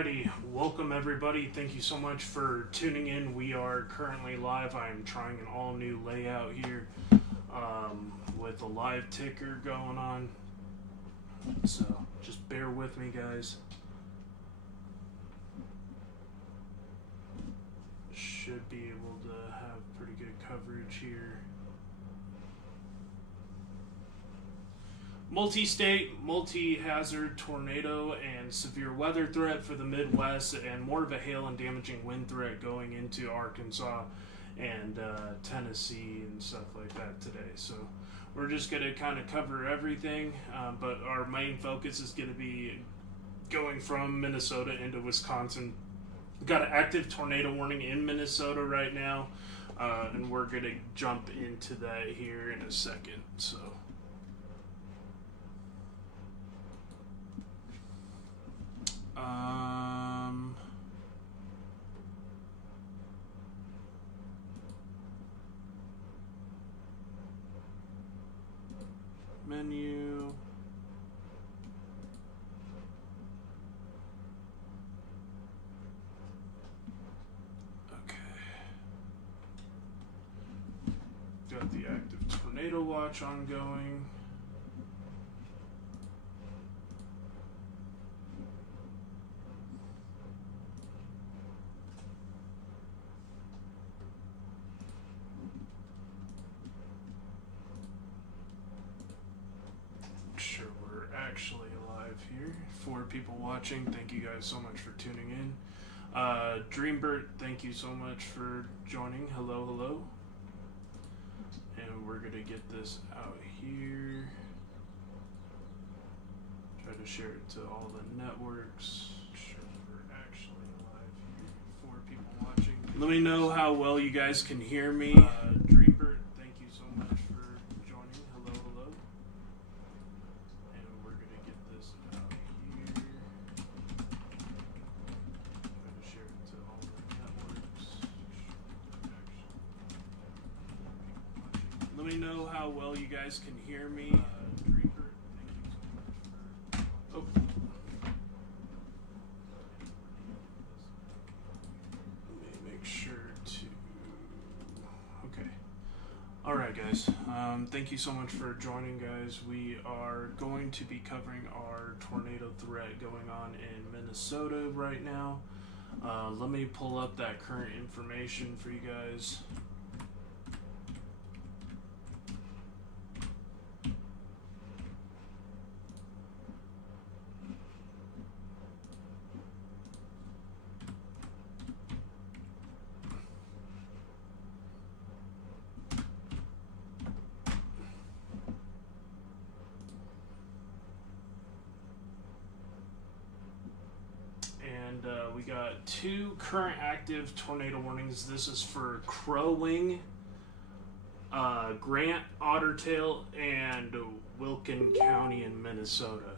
Alrighty, welcome everybody. Thank you so much for tuning in. We are currently live. I am trying an all new layout here with a live ticker going on. So just bear with me, guys. Should be able to have pretty good coverage here. Multi-state, multi-hazard tornado and severe weather threat for the Midwest, and more of a hail and damaging wind threat going into Arkansas and Tennessee and stuff like that today. So we're just going to kind of cover everything, but our main focus is going to be going from Minnesota into Wisconsin. We've got an active tornado warning in Minnesota right now, and we're going to jump into that here in a second. So. Menu. Okay. Got the active tornado watch ongoing. Actually live here. 4 people watching. Thank you guys so much for tuning in. Dreambert, thank you so much for joining. Hello, hello. And we're gonna get this out here. Try to share it to all the networks. Sure, we're actually live here. 4 people watching. Let me know how well you guys can hear me. Dreambert, thank you so much for joining. Hello, hello. Let me know how well you guys can hear me. Dreambert, thank you so much for... Oh. Let me make sure to... Okay. Alright, guys. Thank you so much for joining, guys. We are going to be covering our tornado threat going on in Minnesota right now. Let me pull up that current information for you guys. We got 2 current active tornado warnings. This is for Crow Wing, Grant, Ottertail, and Wilkin County in Minnesota.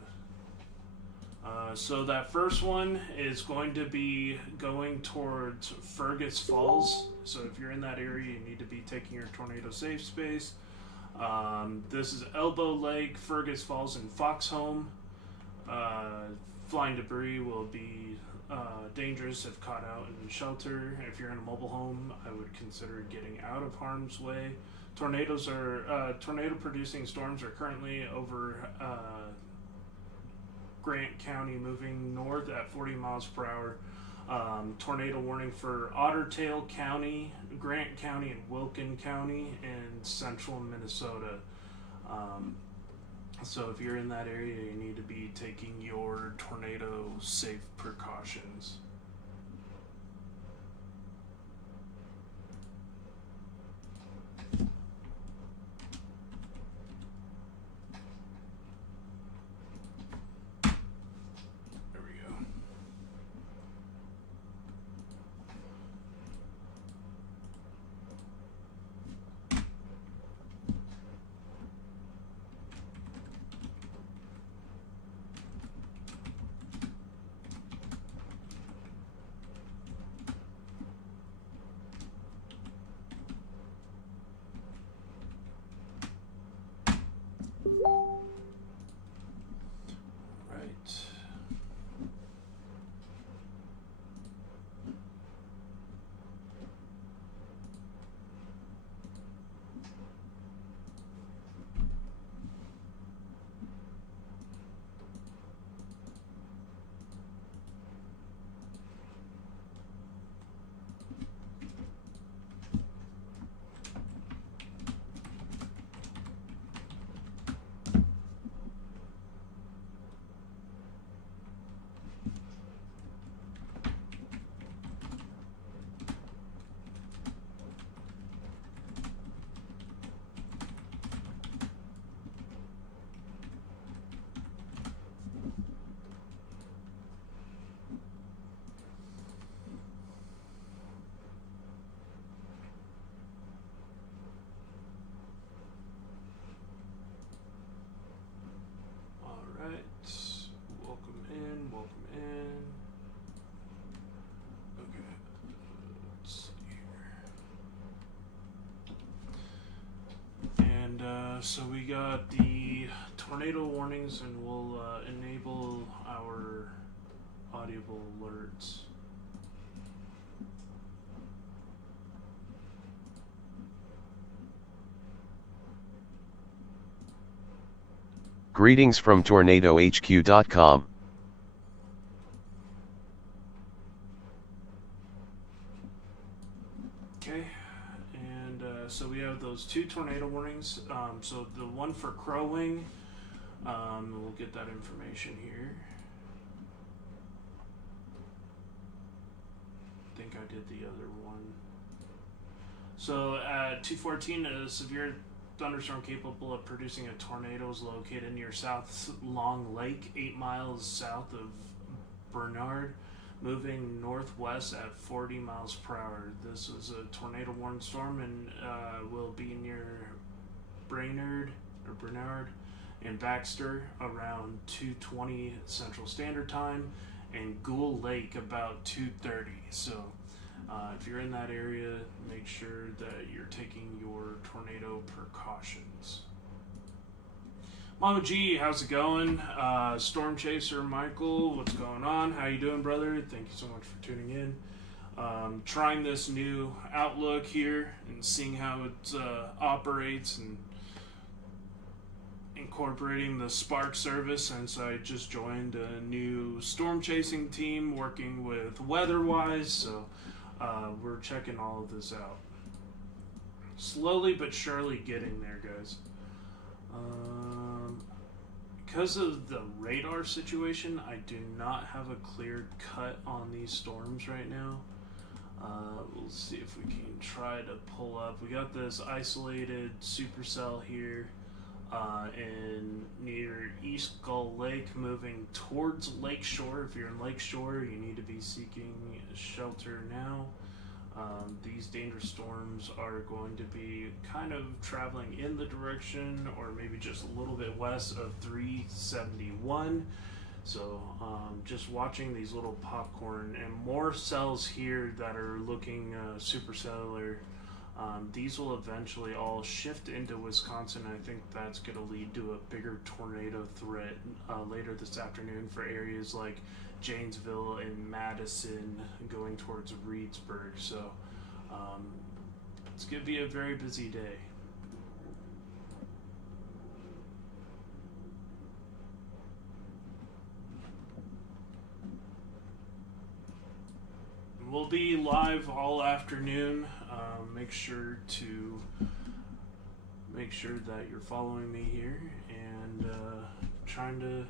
So that first one is going to be going towards Fergus Falls. So if you're in that area, you need to be taking your tornado safe space. This is Elbow Lake, Fergus Falls, and Foxhome. Flying debris will be dangerous if caught out in shelter. If you're in a mobile home, I would consider getting out of harm's way. Tornado-producing storms are currently over Grant County, moving north at 40 miles per hour. Tornado warning for Ottertail County, Grant County, and Wilkin County in central Minnesota. So if you're in that area, you need to be taking your tornado safe precautions. There we go. Right. So we got the tornado warnings, and we'll enable our audible alerts. Greetings from tornadohq.com. Okay, and so we have those 2 tornado warnings. So the one for Crow Wing, we'll get that information here. I think I did the other one. So at 2:14, a severe thunderstorm capable of producing a tornado is located near South Long Lake, 8 miles south of Bernard, moving northwest at 40 miles per hour. This is a tornado warning storm and will be near Bernard and Baxter around 2:20 Central Standard Time, and Gould Lake about 2:30. So if you're in that area, make sure that you're taking your tornado precautions. Mama G, how's it going? Storm Chaser Michael, what's going on? How you doing, brother? Thank you so much for tuning in. Trying this new Outlook here and seeing how it operates, and incorporating the Spark service since I just joined a new storm chasing team working with WeatherWise, so we're checking all of this out. Slowly but surely getting there, guys. Because of the radar situation, I do not have a clear cut on these storms right now. We'll see if we can try to pull up. We got this isolated supercell here in near East Gull Lake, moving towards Lakeshore. If you're in Lakeshore, you need to be seeking shelter now. These dangerous storms are going to be kind of traveling in the direction, or maybe just a little bit west of 371. So just watching these little popcorn and more cells here that are looking supercellular. These will eventually all shift into Wisconsin. I think that's going to lead to a bigger tornado threat later this afternoon for areas like Janesville and Madison going towards Reedsburg. So it's going to be a very busy day. We'll be live all afternoon. Make sure that you're following me here and trying to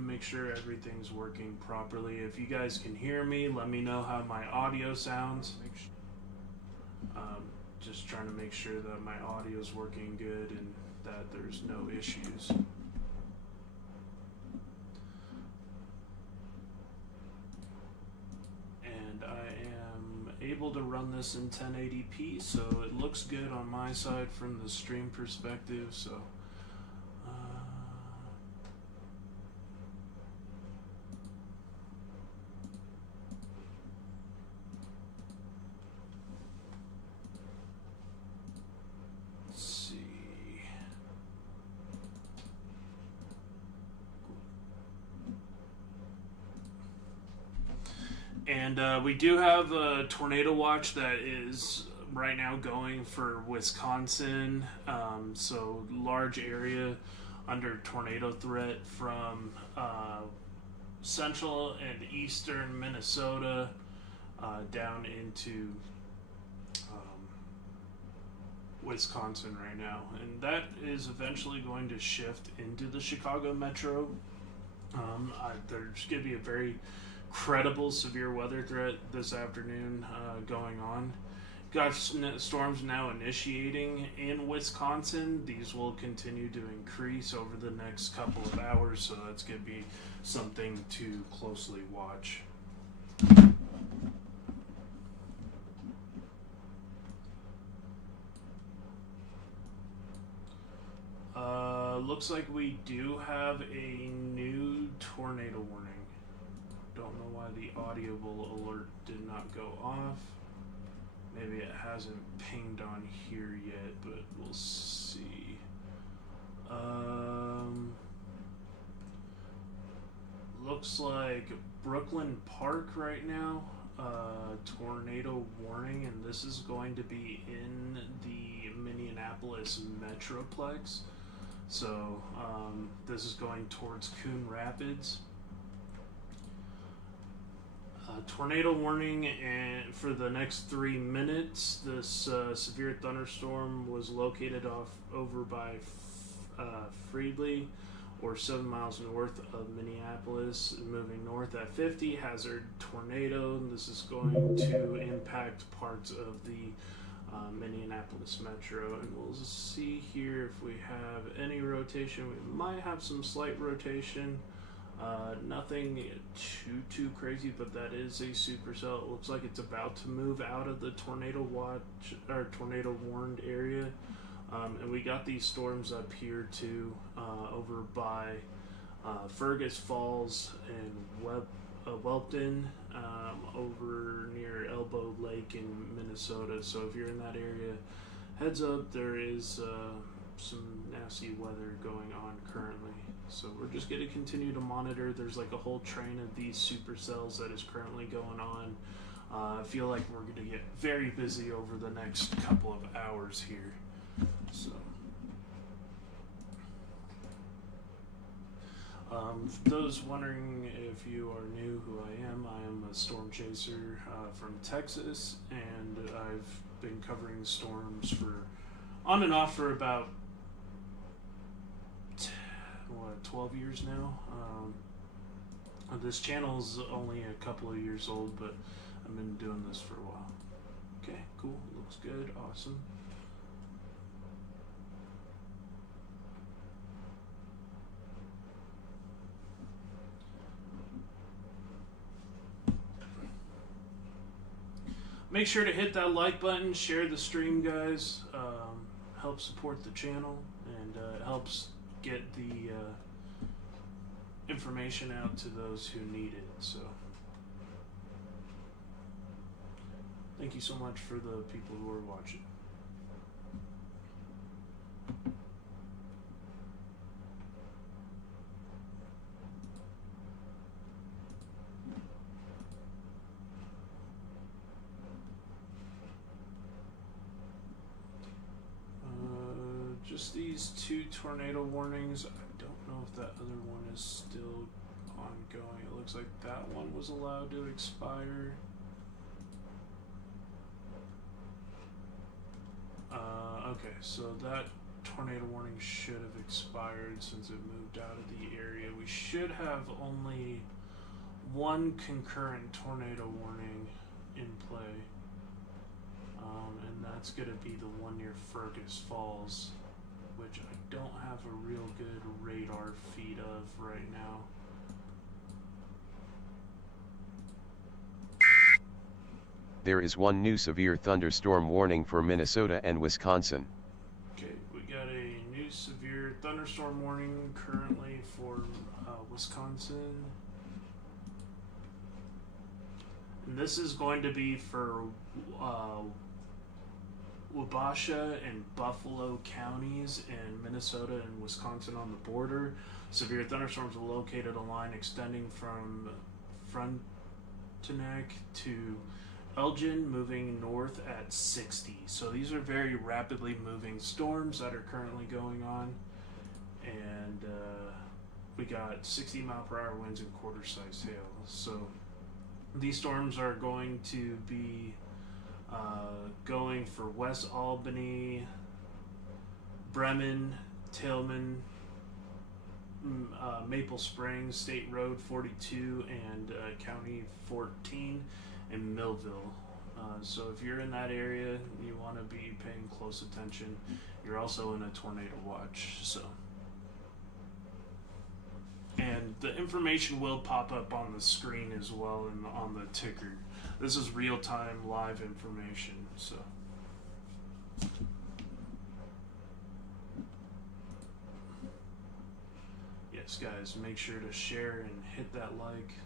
make sure everything's working properly. If you guys can hear me, let me know how my audio sounds. Just trying to make sure that my audio is working good and that there's no issues. Able to run this in 1080p, so it looks good on my side from the stream perspective. So let's see. And we do have a tornado watch that is right now going for Wisconsin. So large area under tornado threat from central and eastern Minnesota down into Wisconsin right now. And that is eventually going to shift into the Chicago metro. There's going to be a very credible severe weather threat this afternoon going on. Got storms now initiating in Wisconsin. These will continue to increase over the next couple of hours, so that's going to be something to closely watch. Looks like we do have a new tornado warning. Don't know why the audible alert did not go off. Maybe it hasn't pinged on here yet, but we'll see. Looks like Brooklyn Park right now. Tornado warning, and this is going to be in the Minneapolis Metroplex. So this is going towards Coon Rapids. Tornado warning, and for the next 3 minutes, this severe thunderstorm was located over by Friedley, or 7 miles north of Minneapolis, moving north at 50. Hazard tornado. This is going to impact parts of the Minneapolis metro, and we'll see here if we have any rotation. We might have some slight rotation. Nothing too crazy, but that is a supercell. It looks like it's about to move out of the tornado watch or tornado warned area. And we got these storms up here too, over by Fergus Falls and Whelpton, over near Elbow Lake in Minnesota. So if you're in that area, heads up, there is some nasty weather going on currently. So we're just going to continue to monitor. There's like a whole train of these supercells that is currently going on. I feel like we're going to get very busy over the next couple of hours here. So, for those wondering if you are new who I am a storm chaser from Texas, and I've been covering storms for on and off for about 12 years now. This channel's only a couple of years old, but I've been doing this for a while. Okay, cool, looks good, awesome. Make sure to hit that like button, share the stream, guys. Help support the channel, and it helps get the information out to those who need it. So, thank you so much for the people who are watching. Just these 2 tornado warnings. I don't know if that other one is still ongoing. It looks like that one was allowed to expire. Okay, so that tornado warning should have expired since it moved out of the area. We should have only 1 concurrent tornado warning in play. And that's going to be the one near Fergus Falls, which I don't have a real good radar feed of right now. There is 1 new severe thunderstorm warning for Minnesota and Wisconsin. Okay, we got a new severe thunderstorm warning currently for Wisconsin. And this is going to be for Wabasha and Buffalo counties in Minnesota and Wisconsin on the border. Severe thunderstorms are located a line extending from Frontenac to Elgin, moving north at 60. So these are very rapidly moving storms that are currently going on. And we got 60-mile-per-hour winds and quarter-sized hail. So these storms are going to be going for West Albany, Bremen, Tillman, Maple Springs, State Road 42, and County 14, and Millville. So if you're in that area, you want to be paying close attention. You're also in a tornado watch. So, and the information will pop up on the screen as well and on the ticker. This is real-time live information, so. Yes, guys, make sure to share and hit that like.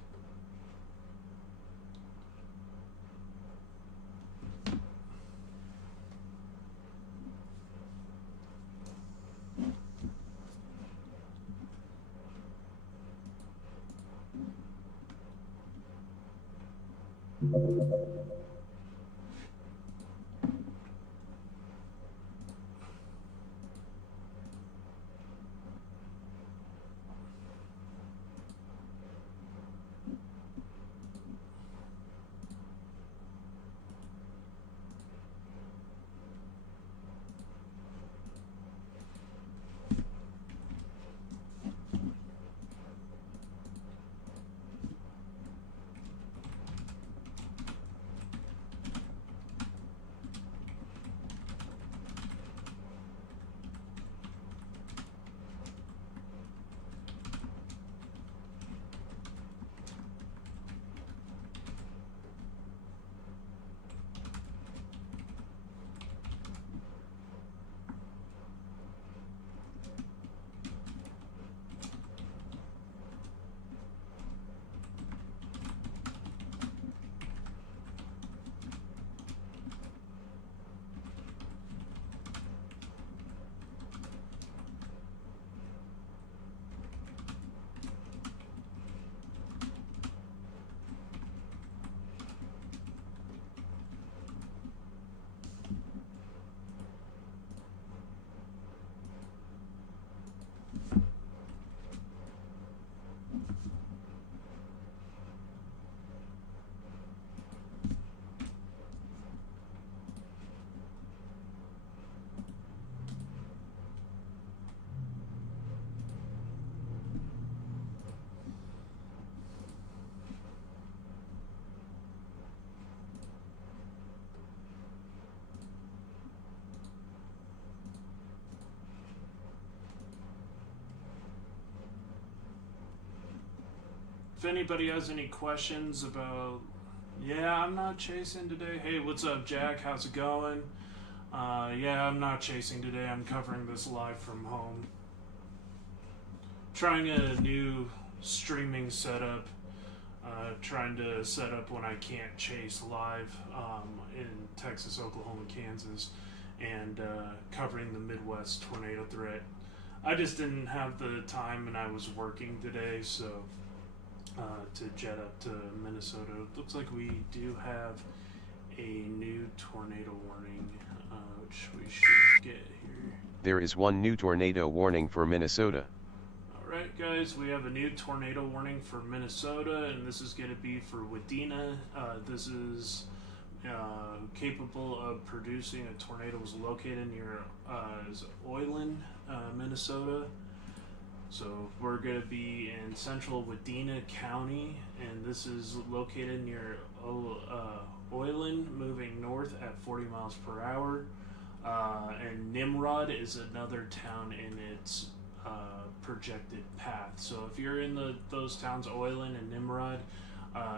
If anybody has any questions about, yeah, I'm not chasing today. Hey, what's up, Jack? How's it going? Yeah, I'm not chasing today. I'm covering this live from home. Trying a new streaming setup. Trying to set up when I can't chase live in Texas, Oklahoma, Kansas, and covering the Midwest tornado threat. I just didn't have the time, and I was working today, so to jet up to Minnesota. It looks like we do have a new tornado warning, which we should get here. There is one new tornado warning for Minnesota. Alright guys, we have a new tornado warning for Minnesota, and this is going to be for Wadena. This is capable of producing a tornado. Was located near Oilen, Minnesota. So we're going to be in central Wadena County, and this is located near Oilen, moving north at 40 miles per hour. And Nimrod is another town in its projected path. So if you're in those towns, Oilen and Nimrod,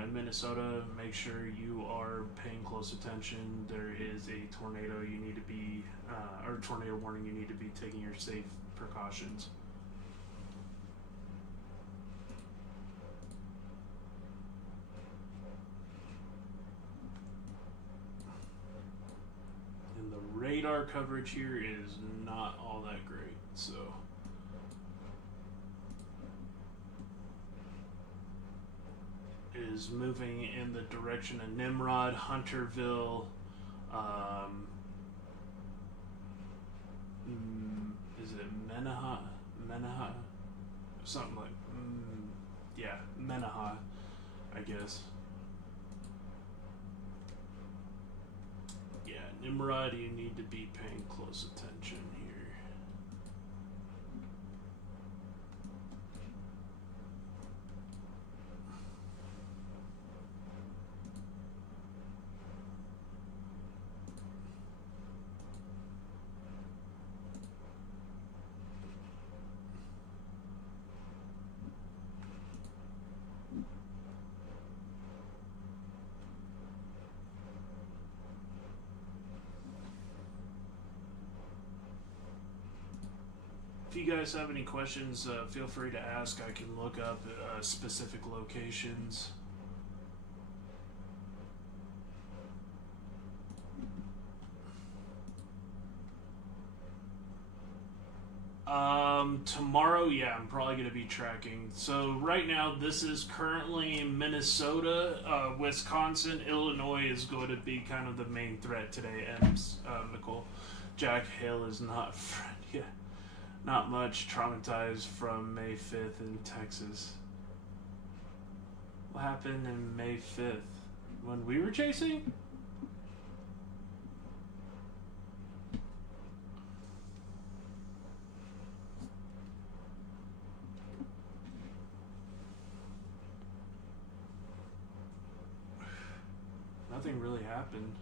in Minnesota, make sure you are paying close attention. There is a tornado you need to be, or tornado warning, you need to be taking your safe precautions. And the radar coverage here is not all that great, so. Is moving in the direction of Nimrod, Hunterville, is it Menaha? Something like, yeah, Menaha, I guess. Yeah, Nimrod, you need to be paying close attention here. If you guys have any questions, feel free to ask. I can look up specific locations. Tomorrow, yeah, I'm probably going to be tracking. So right now, this is currently Minnesota, Wisconsin, Illinois is going to be kind of the main threat today. And Nicole, Jack Hale is not not much traumatized from May 5th in Texas. What happened in May 5th when we were chasing? Nothing really happened.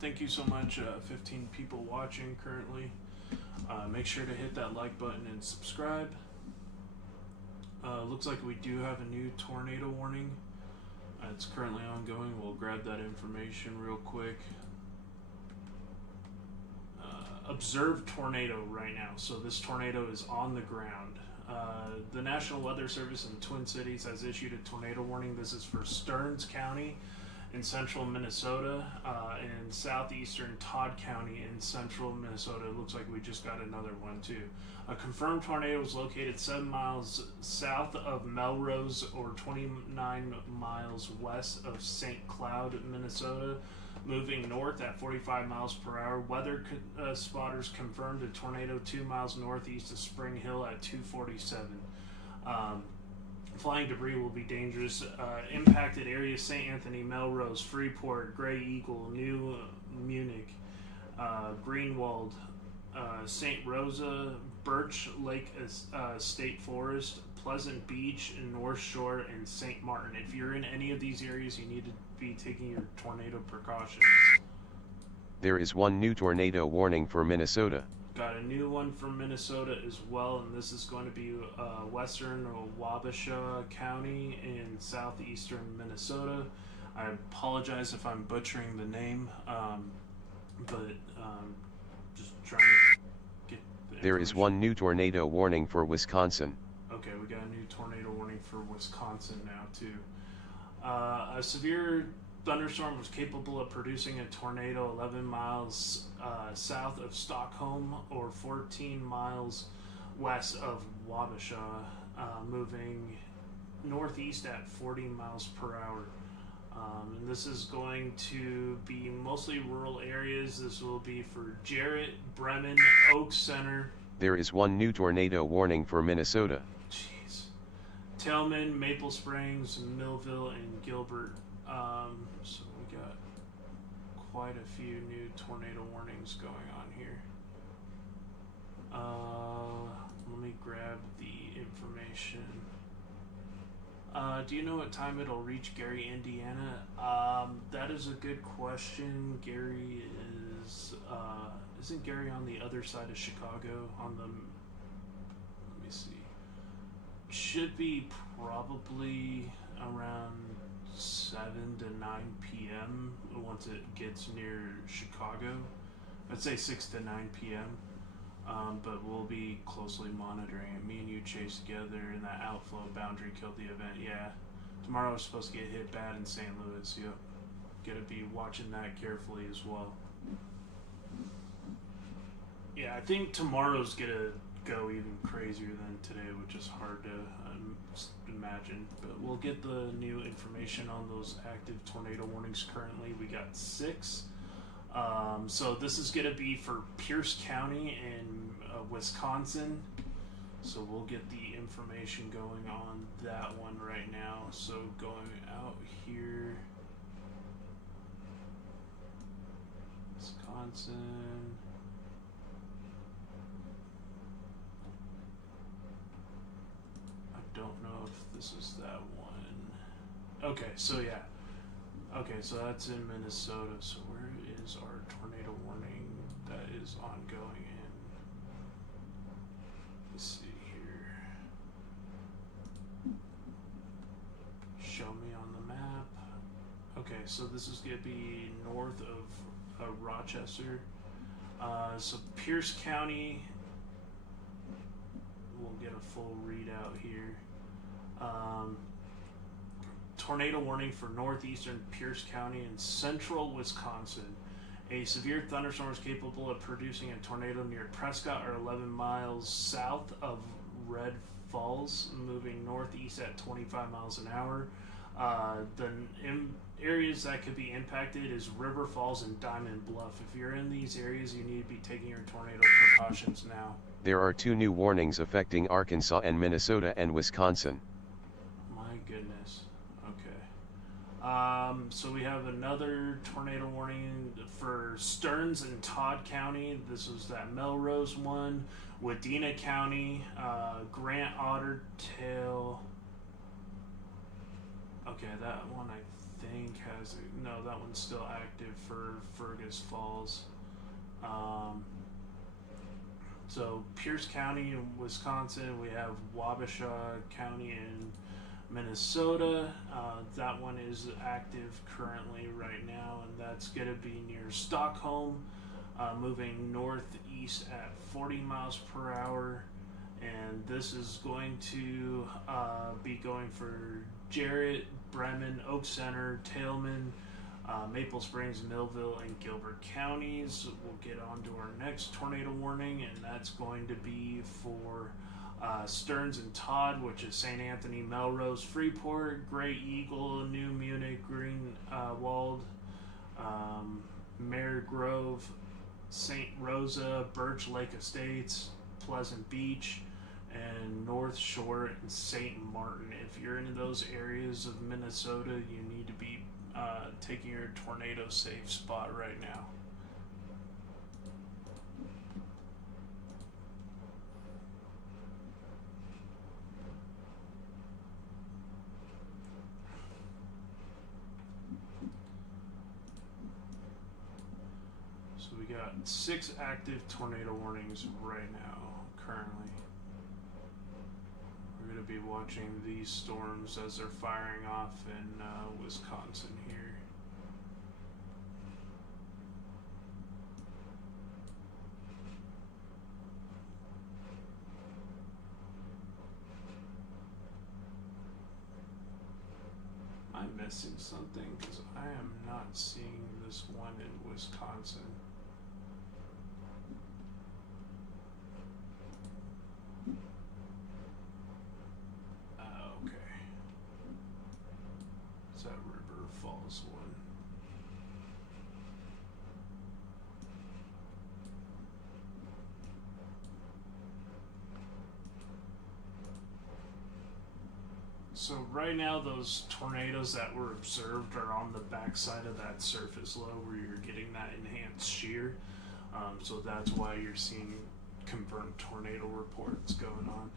Thank you so much, 15 people watching currently. Make sure to hit that like button and subscribe. Looks like we do have a new tornado warning. It's currently ongoing. We'll grab that information real quick. Observed tornado right now. So this tornado is on the ground. The National Weather Service in Twin Cities has issued a tornado warning. This is for Stearns County in central Minnesota and southeastern Todd County in central Minnesota. It looks like we just got another one too. A confirmed tornado was located 7 miles south of Melrose or 29 miles west of St. Cloud, Minnesota, moving north at 45 miles per hour. Weather spotters confirmed a tornado 2 miles northeast of Spring Hill at 2:47. Flying debris will be dangerous. Impacted areas: St. Anthony, Melrose, Freeport, Grey Eagle, New Munich, Greenwald, St. Rosa, Birch Lake State Forest, Pleasant Beach, and North Shore, and St. Martin. If you're in any of these areas, you need to be taking your tornado precautions. There is one new tornado warning for Minnesota. Got a new one from Minnesota as well, and this is going to be western Wabasha County in southeastern Minnesota. I apologize if I'm butchering the name, but just trying to get the There is one new tornado warning for Wisconsin. Okay, we got a new tornado warning for Wisconsin now too. A severe thunderstorm was capable of producing a tornado 11 miles south of Stockholm or 14 miles west of Wabasha, moving northeast at 40 miles per hour. And this is going to be mostly rural areas. This will be for Jarrett, Bremen, Oak Center. There is one new tornado warning for Minnesota. Jeez. Tillman, Maple Springs, Millville, and Gilbert. So we got quite a few new tornado warnings going on here. Let me grab the information. Do you know what time it'll reach Gary, Indiana? That is a good question. Gary is, isn't Gary on the other side of Chicago? Let me see. Should be probably around 7 to 9 p.m. once it gets near Chicago. I'd say 6 to 9 p.m. But we'll be closely monitoring it. Me and you chased together and that outflow boundary killed the event. Yeah. Tomorrow we're supposed to get hit bad in St. Louis. Yep. Gotta be watching that carefully as well. Yeah, I think tomorrow's gonna go even crazier than today, which is hard to imagine. But we'll get the new information on those active tornado warnings. Currently, we got 6. So this is going to be for Pierce County in Wisconsin. So we'll get the information going on that one right now. So going out here, Wisconsin. I don't know if this is that one. Okay, so yeah. Okay, so that's in Minnesota. So where is our tornado warning that is ongoing in? Let's see here. Show me on the map. Okay, so this is going to be north of Rochester. So Pierce County, we'll get a full readout here. tornado warning for northeastern Pierce County and central Wisconsin. A severe thunderstorm is capable of producing a tornado near Prescott or 11 miles south of Red Falls, moving northeast at 25 miles an hour. The areas that could be impacted is River Falls and Diamond Bluff. If you're in these areas, you need to be taking your tornado precautions now. There are 2 new warnings affecting Arkansas and Minnesota and Wisconsin. My goodness. Okay. So we have another tornado warning for Stearns and Todd County. This was that Melrose one. Wadena County, Grant Otter Tail. Okay, that one I think has... No, that one's still active for Fergus Falls. So Pierce County in Wisconsin, we have Wabasha County in Minnesota. That one is active currently right now, and that's going to be near Stockholm, moving northeast at 40 miles per hour. And this is going to be going for Jarrett, Bremen, Oak Center, Taleman, Maple Springs, Millville, and Gilbert counties. We'll get on to our next tornado warning, and that's going to be for Stearns and Todd, which is St. Anthony, Melrose, Freeport, Gray Eagle, New Munich, Greenwald, Mare Grove, St. Rosa, Birch Lake Estates, Pleasant Beach, and North Shore and St. Martin. If you're in those areas of Minnesota, you need to be taking your tornado safe spot right now. So we got 6 active tornado warnings right now, currently. We're going to be watching these storms as they're firing off in Wisconsin here. Am I missing something? Because I am not seeing this one in Wisconsin. Okay. It's that River Falls one. So right now those tornadoes that were observed are on the backside of that surface low where you're getting that enhanced shear. So that's why you're seeing confirmed tornado reports going on.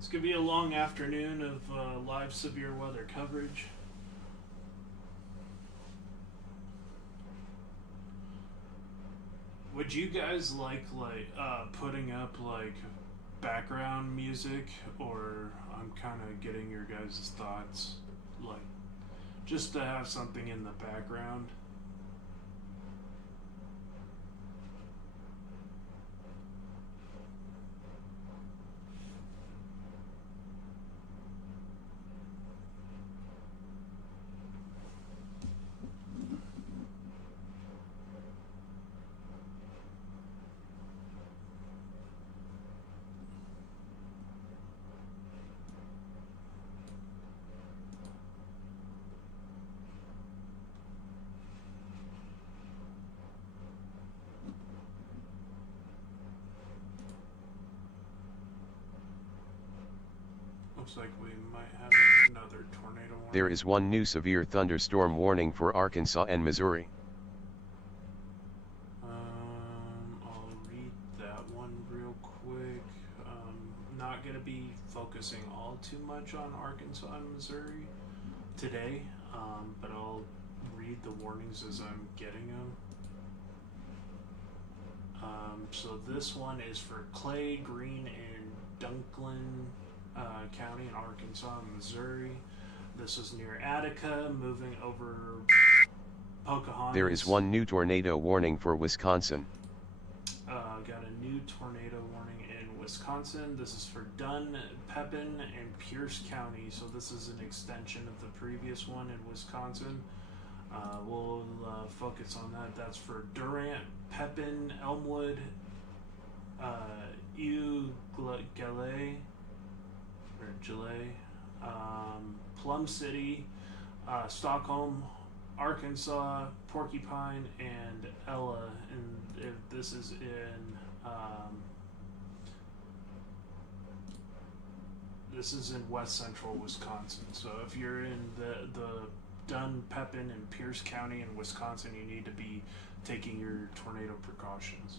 It's going to be a long afternoon of live severe weather coverage. Would you guys like putting up like background music, or I'm kind of getting your guys' thoughts, like just to have something in the background? looks like we might have another tornado warning. There is one new severe thunderstorm warning for Arkansas and Missouri. I'll read that one real quick. Not going to be focusing all too much on Arkansas and Missouri today, but I'll read the warnings as I'm getting them. So this one is for Clay, Greene, and Dunklin County in Arkansas and Missouri. This is near Attica, moving over Pocahontas. There is one new tornado warning for Wisconsin. Got a new tornado warning in Wisconsin. This is for Dunn, Pepin, and Pierce County. So this is an extension of the previous one in Wisconsin. We'll focus on that. That's for Durant, Pepin, Elmwood, Gilley, Plum City, Stockholm, Arkansas, Porcupine, and Ella. And if this is in west central Wisconsin. So if you're in the Dunn, Pepin, and Pierce County in Wisconsin, you need to be taking your tornado precautions.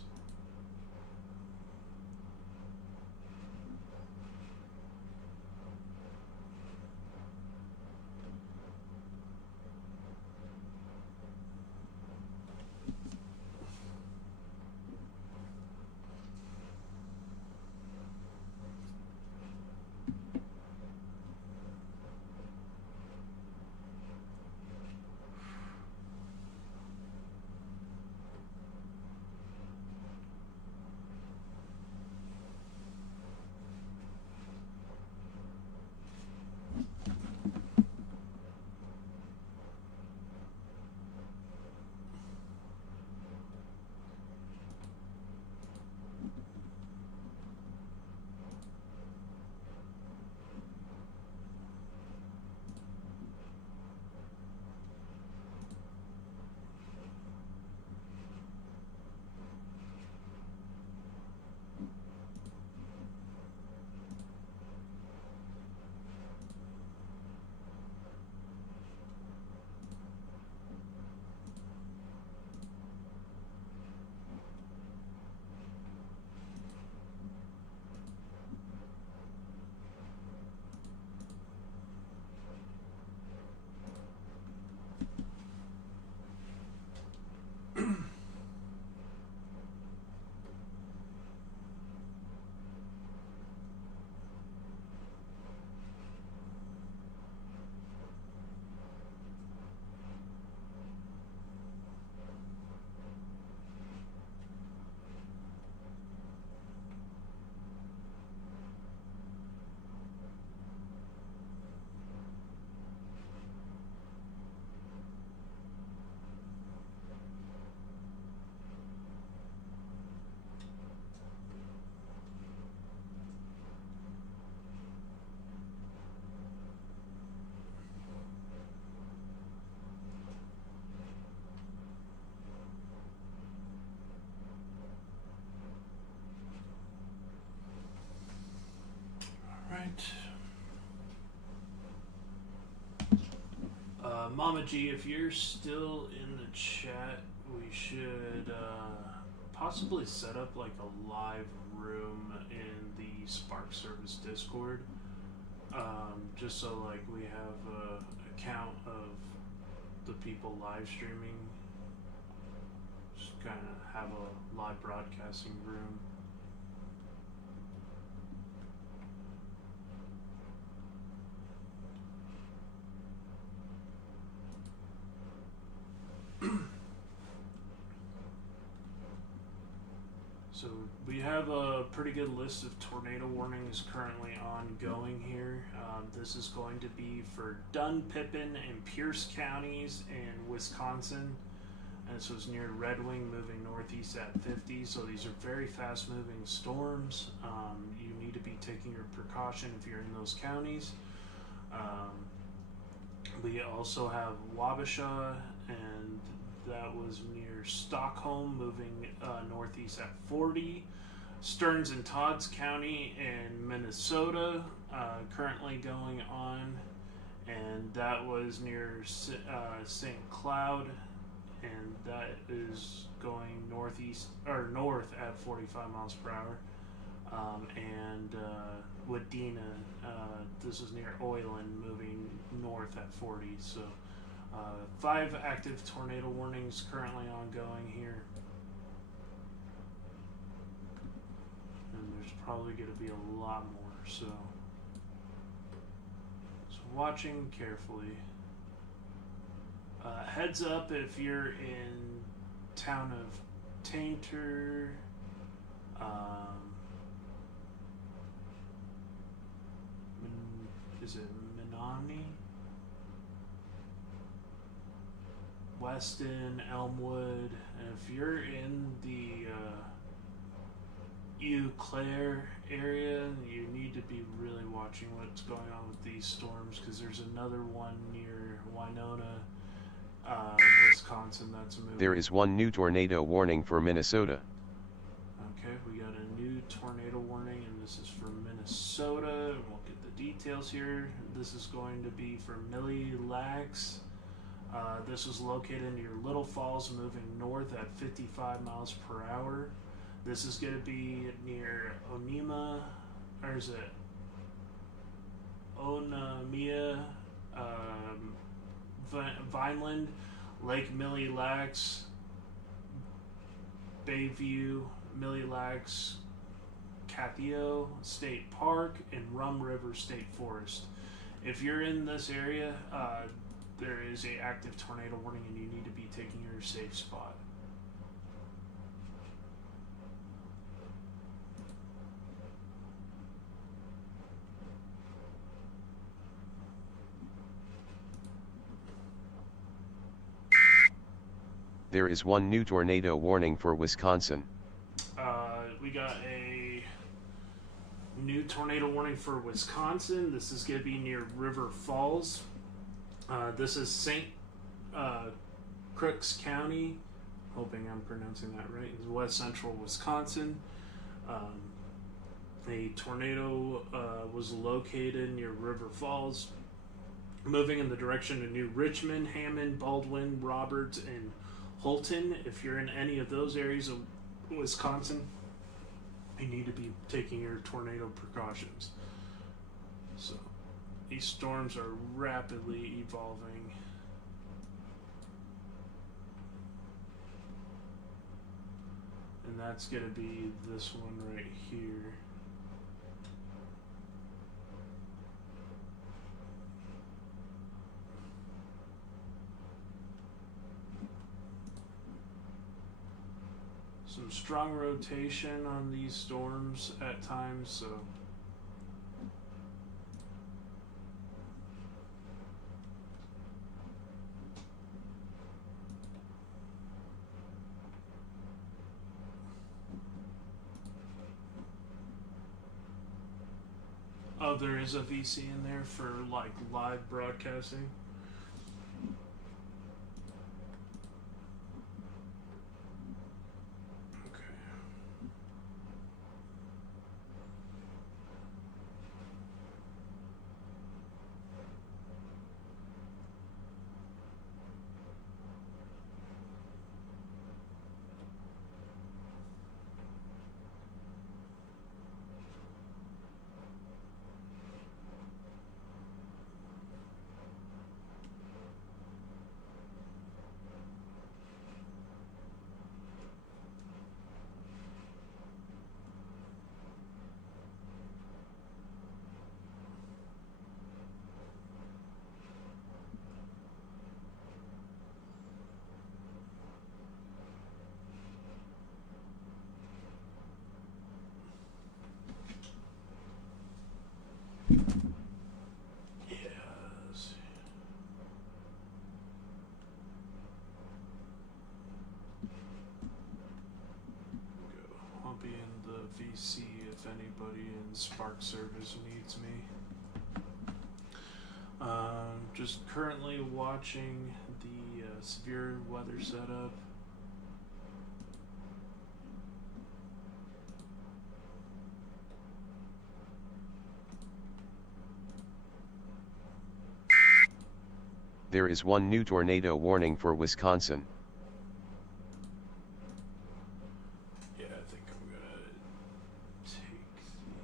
Mama G, if you're still in the chat, we should possibly set up like a live room in the Spark Service Discord, just so like we have a count of the people live streaming. Just kind of have a live broadcasting room. So we have a pretty good list of tornado warnings currently ongoing here. This is going to be for Dunn, Pepin, and Pierce counties in Wisconsin. And this was near Red Wing, moving northeast at 50. So these are very fast-moving storms. You need to be taking your precaution if you're in those counties. We also have Wabasha, and that was near Stockholm, moving northeast at 40. Stearns and Todd's County in Minnesota, currently going on, and that was near St. Cloud, and that is going northeast or north at 45 miles per hour. And Wadena, this is near Oyland, moving north at 40. So 5 active tornado warnings currently ongoing here. And there's probably going to be a lot more. So watching carefully. Heads up if you're in town of Tainter, is it Menominee? Weston, Elmwood, and if you're in the Eau Claire area, you need to be really watching what's going on with these storms, because there's another one near Winona, Wisconsin that's moving. There is one new tornado warning for Minnesota. Okay, we got a new tornado warning, and this is for Minnesota. We'll get the details here. This is going to be for Mille Lacs. This is located near Little Falls, moving north at 55 miles per hour. This is going to be near Onema, or is it Onamia, Vineland, Lake Mille Lacs, Bayview, Mille Lacs, Cathio State Park, and Rum River State Forest. If you're in this area, there is an active tornado warning, and you need to be taking your safe spot. There is one new tornado warning for Wisconsin. We got a new tornado warning for Wisconsin. This is going to be near River Falls. This is St. Crooks County. Hoping I'm pronouncing that right. It's west central Wisconsin. A tornado was located near River Falls, moving in the direction of New Richmond, Hammond, Baldwin, Roberts, and Holton. If you're in any of those areas of Wisconsin, you need to be taking your tornado precautions. So these storms are rapidly evolving. And that's going to be this one right here. Some strong rotation on these storms at times, so oh, there is a VC in there for like live broadcasting. Yes. I'll be in the VC if anybody in Spark Service needs me. Just currently watching the severe weather setup. There is one new tornado warning for Wisconsin. Yeah, I think I'm gonna take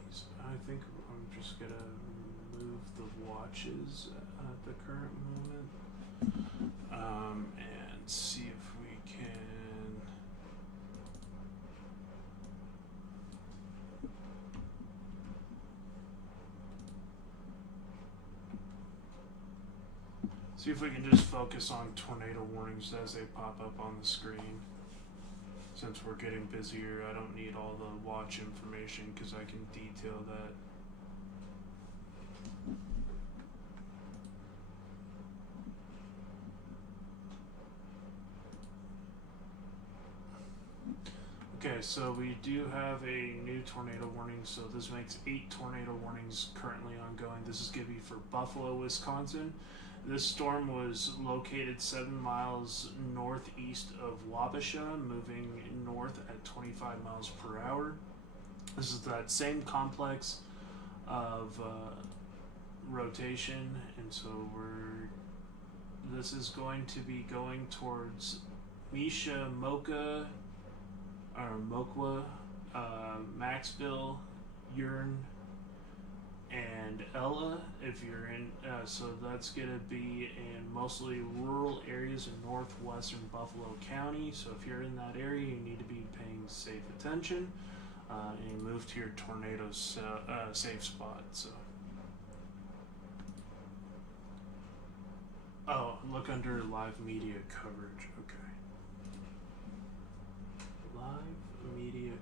these. I think I'm just gonna remove the watches at the current moment, and see if we can. See if we can just focus on tornado warnings as they pop up on the screen. Since we're getting busier, I don't need all the watch information because I can detail that. Okay, so we do have a new tornado warning, so this makes 8 tornado warnings currently ongoing. This is going to be for Buffalo, Wisconsin. This storm was located 7 miles northeast of Wabasha, moving north at 25 miles per hour. This is that same complex of rotation, and so this is going to be going towards Misha, Mocha, or Moqua, Maxville, Urine, and Ella, if you're in, so that's going to be in mostly rural areas in northwestern Buffalo County. So if you're in that area, you need to be paying safe attention, and you move to your tornado safe spot. So, oh, look under live media coverage. Okay, live media coverage.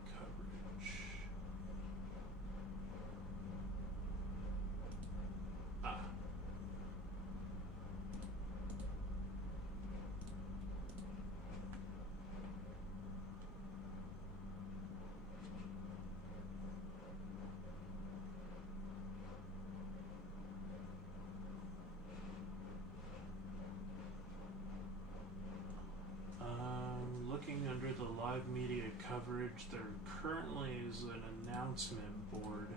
Looking under the live media coverage, there currently is an announcement board.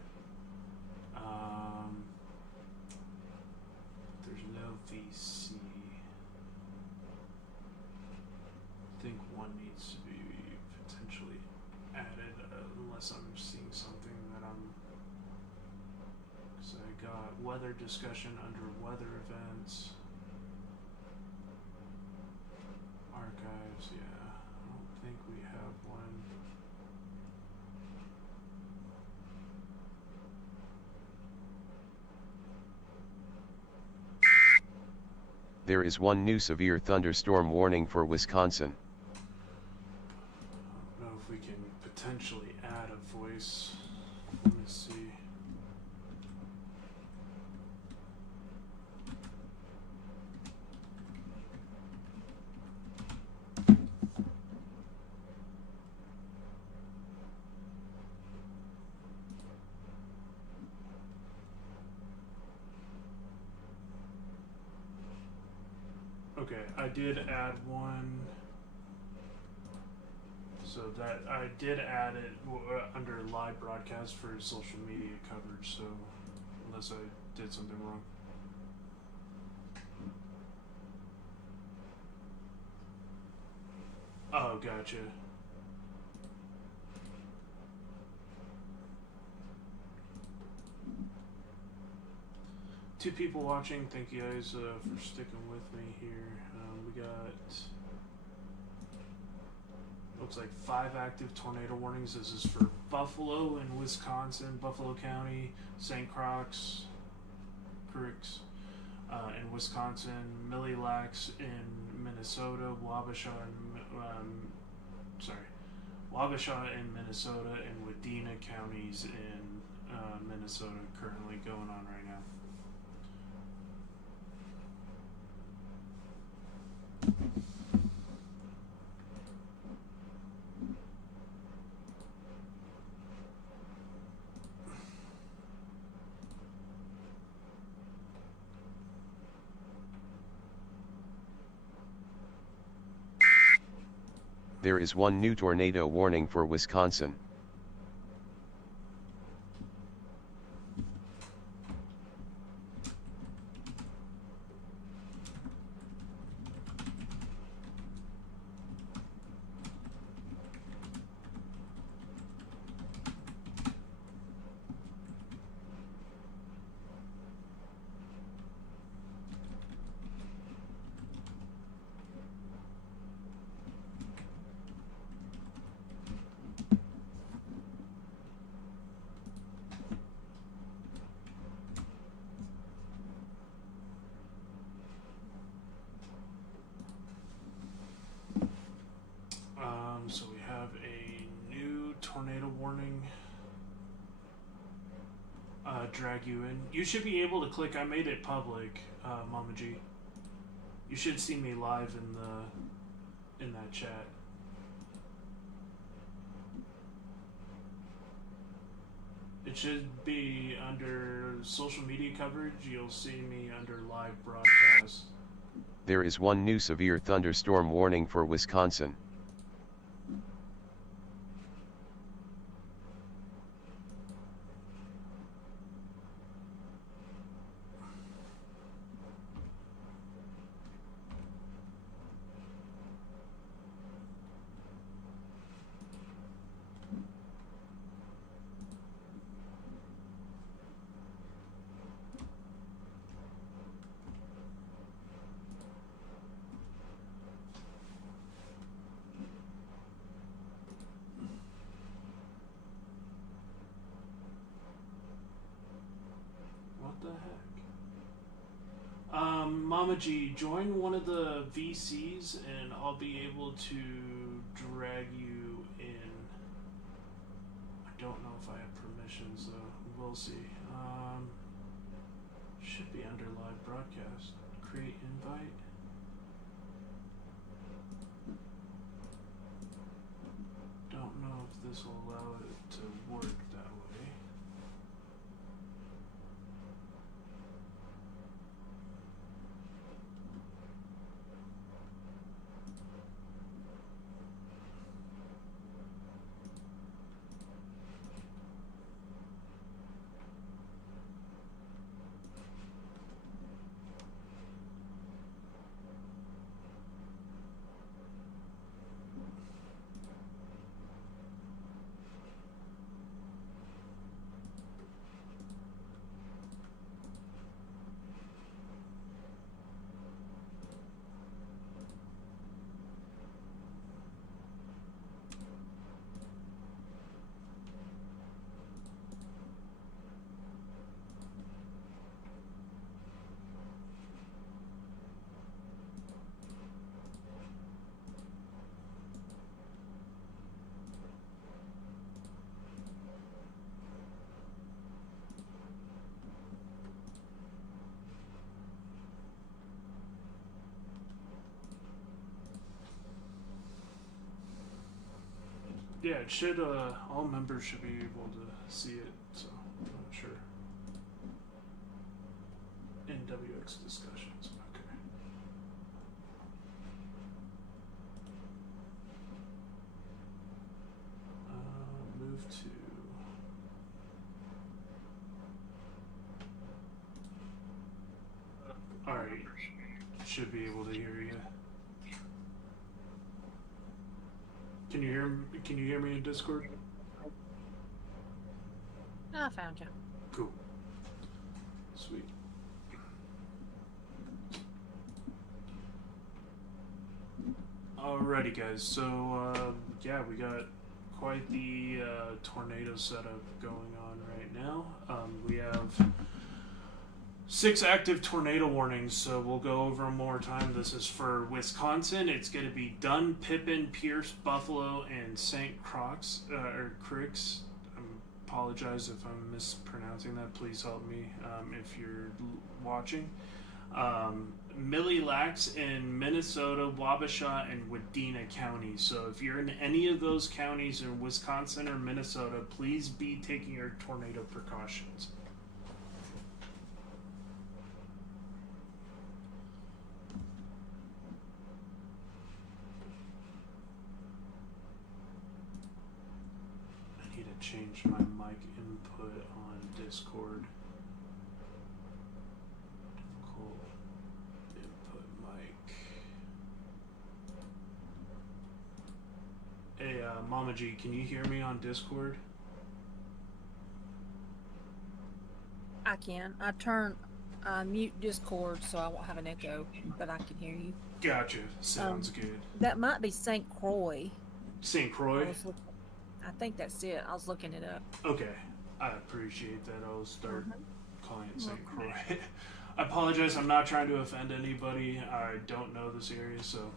There's no VC. I think one needs to be potentially added, unless I'm seeing something that because I got weather discussion under weather events. Archives, yeah. I don't think we have one. There is one new severe thunderstorm warning for Wisconsin. I don't know if we can potentially add a voice. Let me see. Okay, I did add one. So that I did add it under live broadcast for social media coverage. So unless I did something wrong. Oh, gotcha. Two people watching. Thank you guys for sticking with me here. We got looks like 5 active tornado warnings. This is for Buffalo in Wisconsin, Buffalo County, St. Croix in Wisconsin, Mille-Lacs in Minnesota, Wabasha in Minnesota, and Wadena counties in Minnesota currently going on right now. There is one new tornado warning for Wisconsin. warning. Drag you in. You should be able to click. I made it public, Mama G. You should see me live in that chat. It should be under social media coverage. You'll see me under live broadcast. There is one new severe thunderstorm warning for Wisconsin. Mama G, join one of the VCs and I'll be able to drag you in. I don't know if I have permissions though. We'll see. Should be under live broadcast. Create invite. Don't know if this will allow it to work that way. Yeah, it should, all members should be able to see it, so I'm not sure. NWX discussions, okay. Move to... Alright, should be able to hear you. Can you hear me in Discord? I found you. Cool. Sweet. Alrighty guys, so yeah, we got quite the tornado setup going on right now. We have 6 active tornado warnings, so we'll go over them one more time. This is for Wisconsin. It's going to be Dunn, Pippin, Pierce, Buffalo, and St. Croix. I apologize if I'm mispronouncing that. Please help me if you're watching. Mille Lacs in Minnesota, Wabasha, and Wadena counties. So if you're in any of those counties in Wisconsin or Minnesota, please be taking your tornado precautions. Change my mic input on Discord. Difficult input mic. Hey, Mama G, can you hear me on Discord? I can. I turn mute Discord so I won't have an echo, but I can hear you. Gotcha. Sounds good. That might be St. Croix. St. Croix? I think that's it. I was looking it up. Okay. I appreciate that. I'll start calling it St. Croix. I apologize. I'm not trying to offend anybody. I don't know this area, so...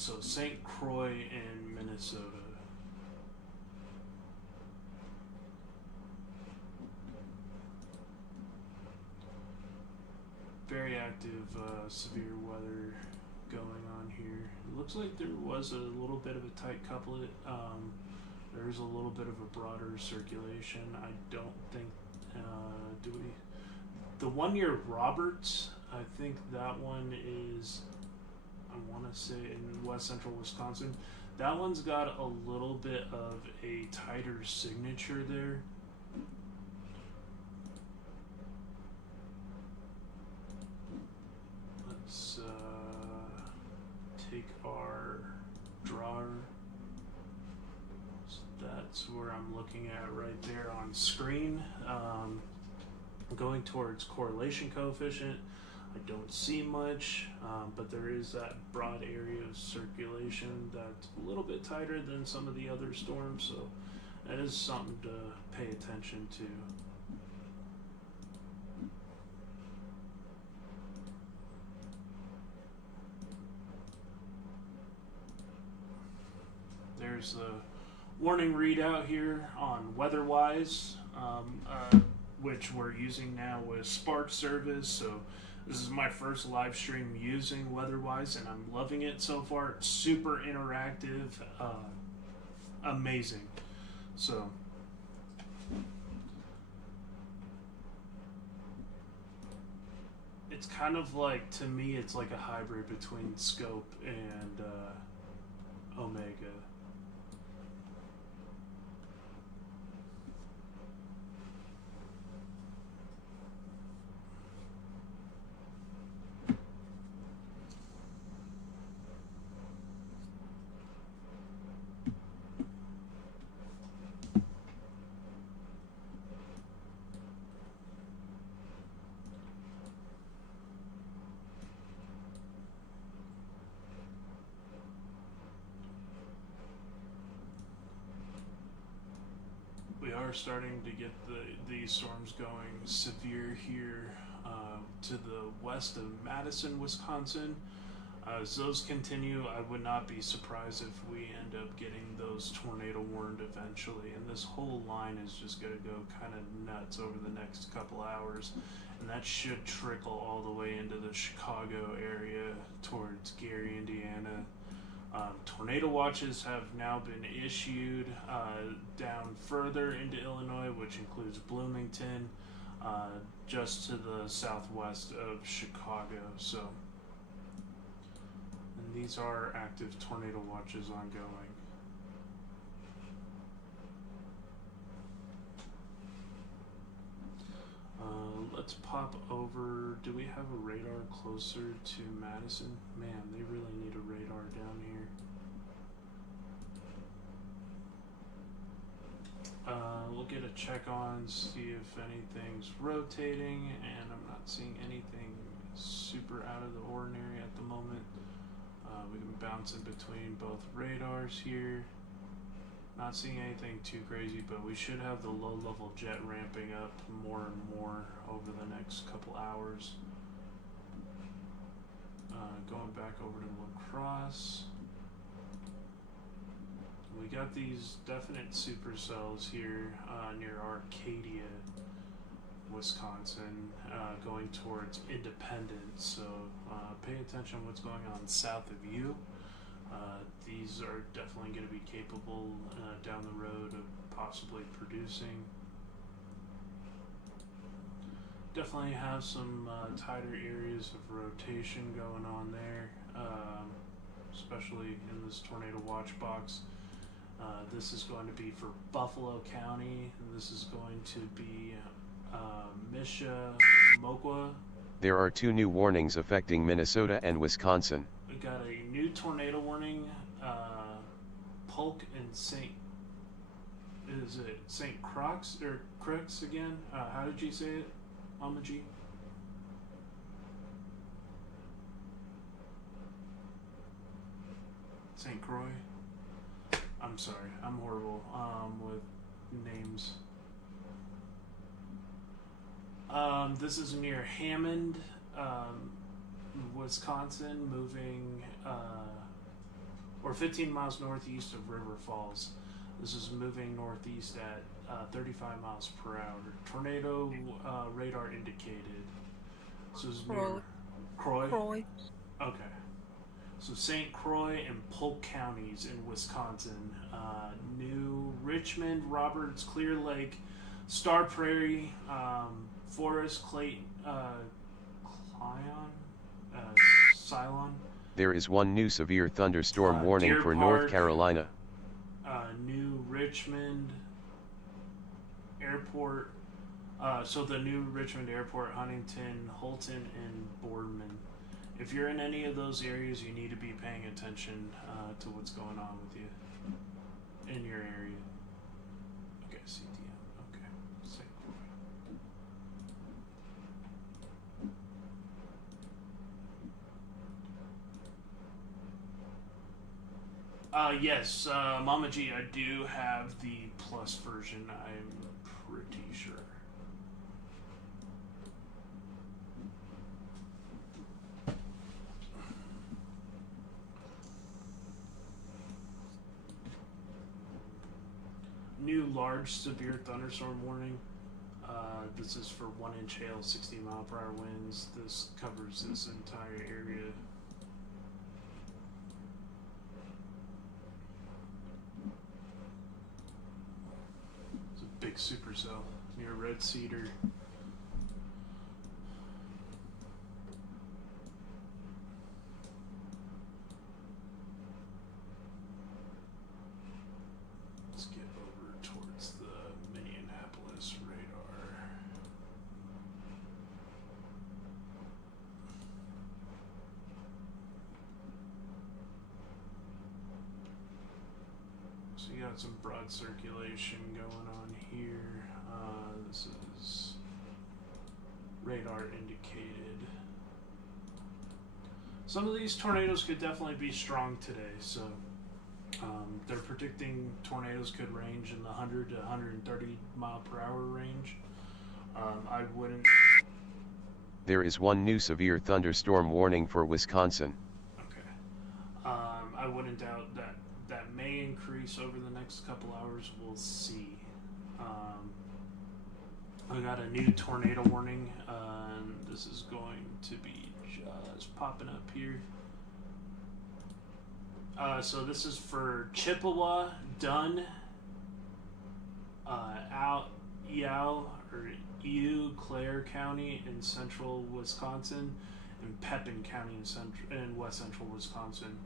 So St. Croix in Minnesota. Very active severe weather going on here. It looks like there was a little bit of a tight couplet. There's a little bit of a broader circulation. I don't think, do we? The 1 year Roberts, I think that one is, I want to say in west central Wisconsin. That one's got a little bit of a tighter signature there. Let's take our drawer. So that's where I'm looking at right there on screen. Going towards correlation coefficient, I don't see much, but there is that broad area of circulation that's a little bit tighter than some of the other storms, so that is something to pay attention to. There's the warning readout here on WeatherWise, which we're using now with Spark service. So this is my first live stream using WeatherWise, and I'm loving it so far. It's super interactive, amazing. So it's kind of like, to me, it's like a hybrid between Scope and Omega. We are starting to get these storms going severe here to the west of Madison, Wisconsin. As those continue, I would not be surprised if we end up getting those tornado warned eventually. And this whole line is just going to go kind of nuts over the next couple hours. And that should trickle all the way into the Chicago area towards Gary, Indiana. Tornado watches have now been issued down further into Illinois, which includes Bloomington, just to the southwest of Chicago. So, and these are active tornado watches ongoing. Let's pop over. Do we have a radar closer to Madison? Man, they really need a radar down here. We'll get a check on, see if anything's rotating, and I'm not seeing anything super out of the ordinary at the moment. We can bounce in between both radars here. Not seeing anything too crazy, but we should have the low-level jet ramping up more and more over the next couple hours. Going back over to La Crosse. We got these definite supercells here near Arcadia, Wisconsin, going towards Independence. So pay attention to what's going on south of you. These are definitely going to be capable down the road of possibly producing. Definitely have some tighter areas of rotation going on there, especially in this tornado watch box. This is going to be for Buffalo County, and this is going to be Mishawaka. There are 2 new warnings affecting Minnesota and Wisconsin. We got a new tornado warning, Polk and St. Croix or Crix again? How did you say it, Mama G? St. Croix? I'm sorry, I'm horrible with names. This is near Hammond, Wisconsin, moving or 15 miles northeast of River Falls. This is moving northeast at 35 miles per hour. Tornado radar indicated. So this is near Croix. Croy. Okay. So St. Croix and Polk counties in Wisconsin. New Richmond, Roberts, Clear Lake, Star Prairie, Forest, Clayton, Ceylon. There is one new severe thunderstorm warning Deer for Park, North Carolina. New Richmond Airport. So the New Richmond Airport, Huntington, Holton, and Boardman. If you're in any of those areas, you need to be paying attention to what's going on with you in your area. Okay, CTM. Okay, St. Croix. Yes, Mama G, I do have the plus version, I'm pretty sure. New large severe thunderstorm warning. This is for 1-inch hail, 60 mile per hour winds. This covers this entire area. It's a big supercell near Red Cedar. Let's get over towards the Minneapolis radar. So you got some broad circulation going on here. This is radar indicated. Some of these tornadoes could definitely be strong today, so they're predicting tornadoes could range in the 100 to 130 mile per hour range. I wouldn't. There is one new severe thunderstorm warning for Wisconsin. Okay. I wouldn't doubt that that may increase over the next couple hours. We'll see. I got a new tornado warning, and this is going to be just popping up here. So this is for Chippewa, Dunn, Eau Claire County in central Wisconsin, and Pepin County in west central Wisconsin.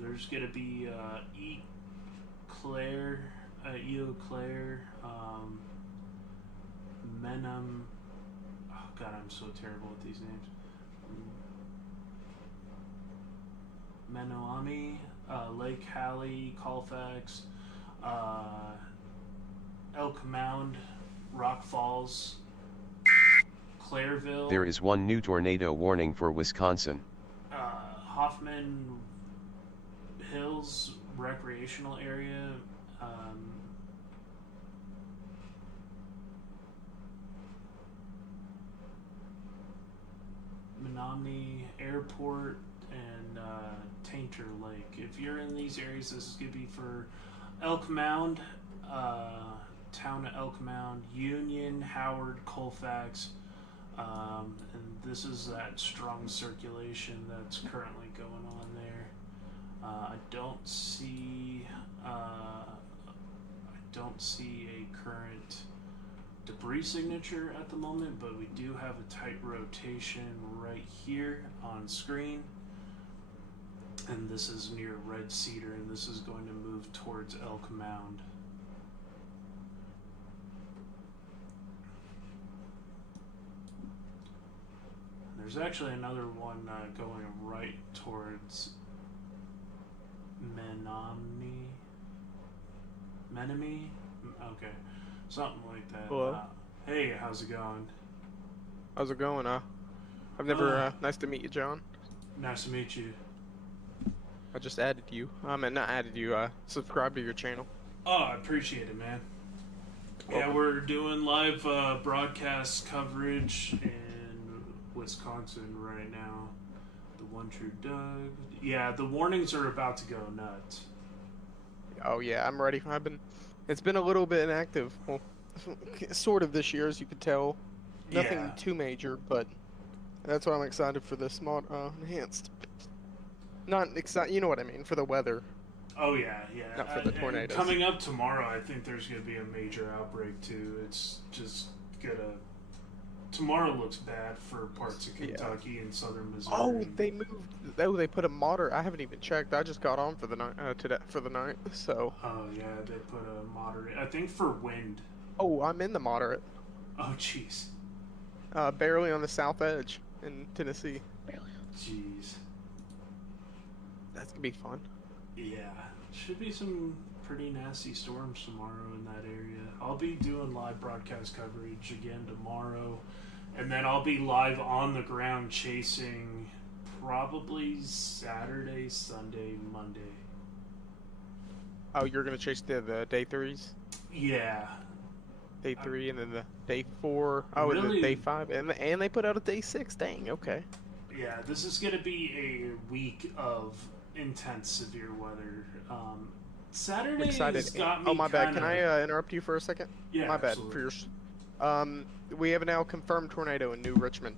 There's going to be Eau Claire, Menum. Oh God, I'm so terrible with these names. Menominee, Lake Hallie, Colfax, Elk Mound, Rock Falls, Clareville. There is one new tornado warning for Wisconsin. Hoffman Hills recreational area. Menominee Airport and Tainter Lake. If you're in these areas, this is going to be for Elk Mound, town of Elk Mound, Union, Howard, Colfax, and this is that strong circulation that's currently going on there. I don't see a current debris signature at the moment, but we do have a tight rotation right here on screen, and this is near Red Cedar, and this is going to move towards Elk Mound. There's actually another one going right towards Menominee? Okay. Something like that. Hello. Hey, how's it going? How's it going? I've never. Nice to meet you, John. Nice to meet you. I just added you. Not added you. Subscribe to your channel. Oh, I appreciate it, man. Yeah, we're doing live broadcast coverage in Wisconsin right now. The One True Doug. Yeah, the warnings are about to go nuts. Oh yeah, I'm ready. It's been a little bit inactive. Well, sort of this year, as you could tell. Nothing Yeah. too major, but that's why I'm excited for this mod enhanced. Not excited, you know what I mean, for the weather, Oh yeah, yeah. not for the And tornadoes. coming up tomorrow, I think there's going to be a major outbreak too. It's just gonna. Tomorrow looks bad for parts of Yeah. Kentucky and southern Missouri. Oh, they moved. Oh, they put a moderate. I haven't even checked. I just got on for the night today for the night. So. Oh yeah, they put a moderate. I think for wind. Oh, I'm in the moderate. Oh jeez. Barely on the south edge in Tennessee. Jeez. That's gonna be fun. Yeah, should be some pretty nasty storms tomorrow in that area. I'll be doing live broadcast coverage again tomorrow, and then I'll be live on the ground chasing probably Saturday, Sunday, Monday. Oh, you're gonna chase the day threes, Yeah. day three, and then the day four. Oh, and Really? the day five, and they put out a day six. Dang. Okay. Yeah, this is going to be a week of intense severe weather. Saturday Excited. has got me Oh, my bad. kinda- Can I interrupt you for a second? Yeah, My bad absolutely. for yours. We have a now confirmed tornado in New Richmond.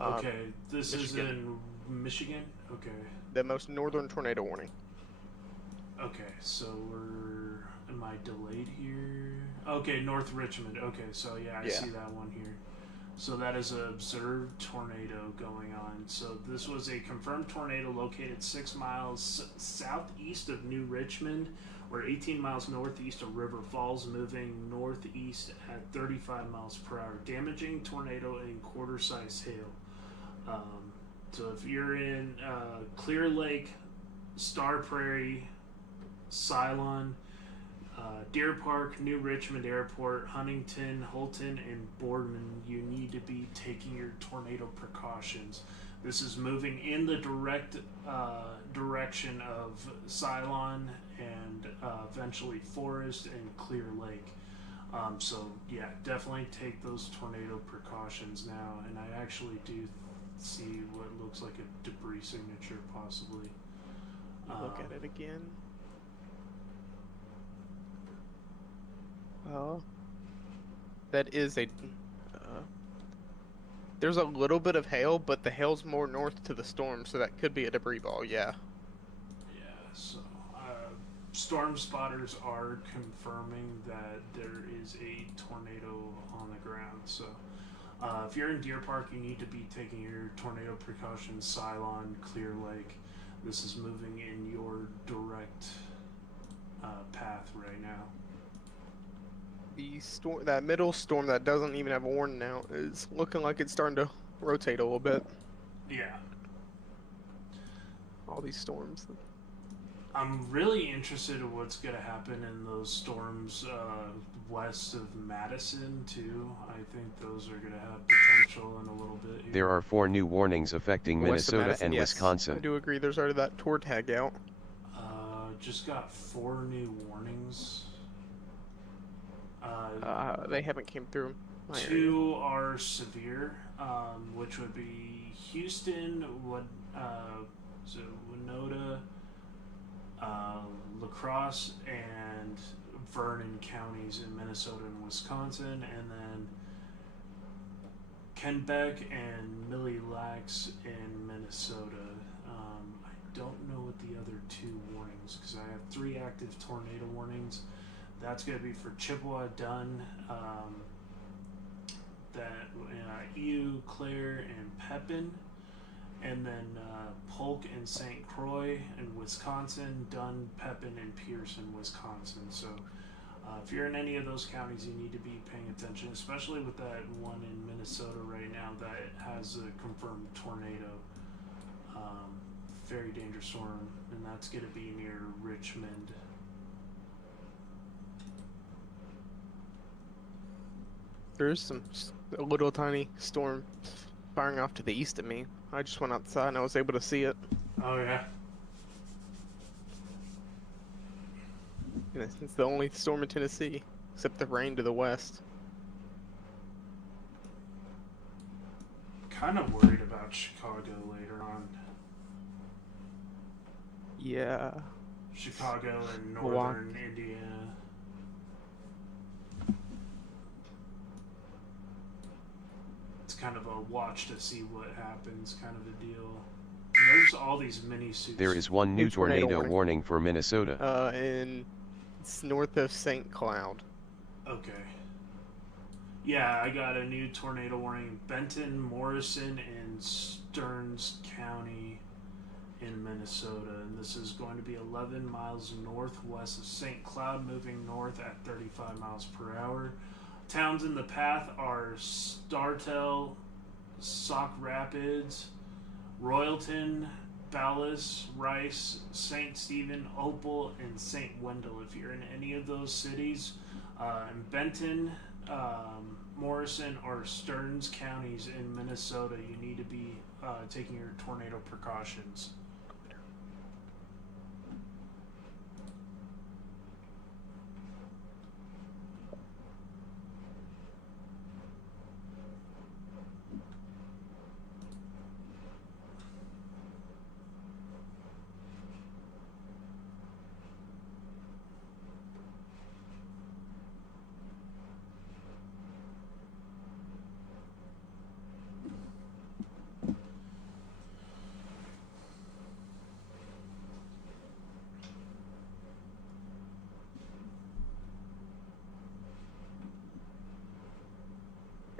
Okay, this is Michigan. in Michigan? Okay. The most northern tornado warning. Okay, so we're... Am I delayed here? Okay, North Richmond. Okay, so yeah, I Yeah. see that one here. So that is an observed tornado going on. So this was a confirmed tornado located 6 miles southeast of New Richmond, or 18 miles northeast of River Falls, moving northeast at 35 miles per hour, damaging tornado and quarter-sized hail. So if you're in Clear Lake, Star Prairie, Ceylon, Deer Park, New Richmond Airport, Huntington, Holton, and Boardman, you need to be taking your tornado precautions. This is moving in the direct direction of Ceylon and eventually Forest and Clear Lake. So yeah, definitely take those tornado precautions now. And I actually do see what looks like a debris signature possibly. Look at it again. Oh, that is a. There's a little bit of hail, but the hail's more north to the storm, so that could be a debris ball. Yeah. Yeah, so storm spotters are confirming that there is a tornado on the ground. So if you're in Deer Park, you need to be taking your tornado precautions. Ceylon, Clear Lake, this is moving in your direct path right now. The storm, that middle storm that doesn't even have a warning now, is looking like it's starting to rotate a little bit. Yeah. All these storms. I'm really interested in what's going to happen in those storms west of Madison, too. I think those are going to have potential in a little bit here. There are 4 new warnings affecting West of Minnesota Madison, and yes. I Wisconsin. do agree. There's already that tour tag out. Just got 4 new warnings. They haven't came through. My area. 2 are severe, which would be Houston, Winona, La Crosse, and Vernon counties in Minnesota and Wisconsin, and then Kennebec and Mille Lacs in Minnesota. I don't know what the other 2 warnings, because I have 3 active tornado warnings. That's going to be for Chippewa, Dunn, Eau Claire, and Pepin, and then Polk and St. Croix in Wisconsin, Dunn, Pepin, and Pearson, Wisconsin. So if you're in any of those counties, you need to be paying attention, especially with that one in Minnesota right now that has a confirmed tornado. Very dangerous storm, and that's going to be near Richmond. There's a little tiny storm firing off to the east of me. I just went outside and I was able to see it. Oh yeah. And it's the only storm in Tennessee, except the rain to the west. Kind of worried about Chicago later on. Yeah. Chicago and Milwaukee. northern Indiana. It's kind of a watch to see what happens kind of a deal. And there's all these mini suits. There is one new New tornado tornado warning for Minnesota. And it's north of St. Cloud. Okay. Yeah, I got a new tornado warning. Benton, Morrison, and Stearns County in Minnesota. And this is going to be 11 miles northwest of St. Cloud, moving north at 35 miles per hour. Towns in the path are Startel, Sauk Rapids, Royalton, Ballas, Rice, St. Stephen, Opal, and St. Wendell. If you're in any of those cities, in Benton, Morrison, or Stearns counties in Minnesota, you need to be taking your tornado precautions.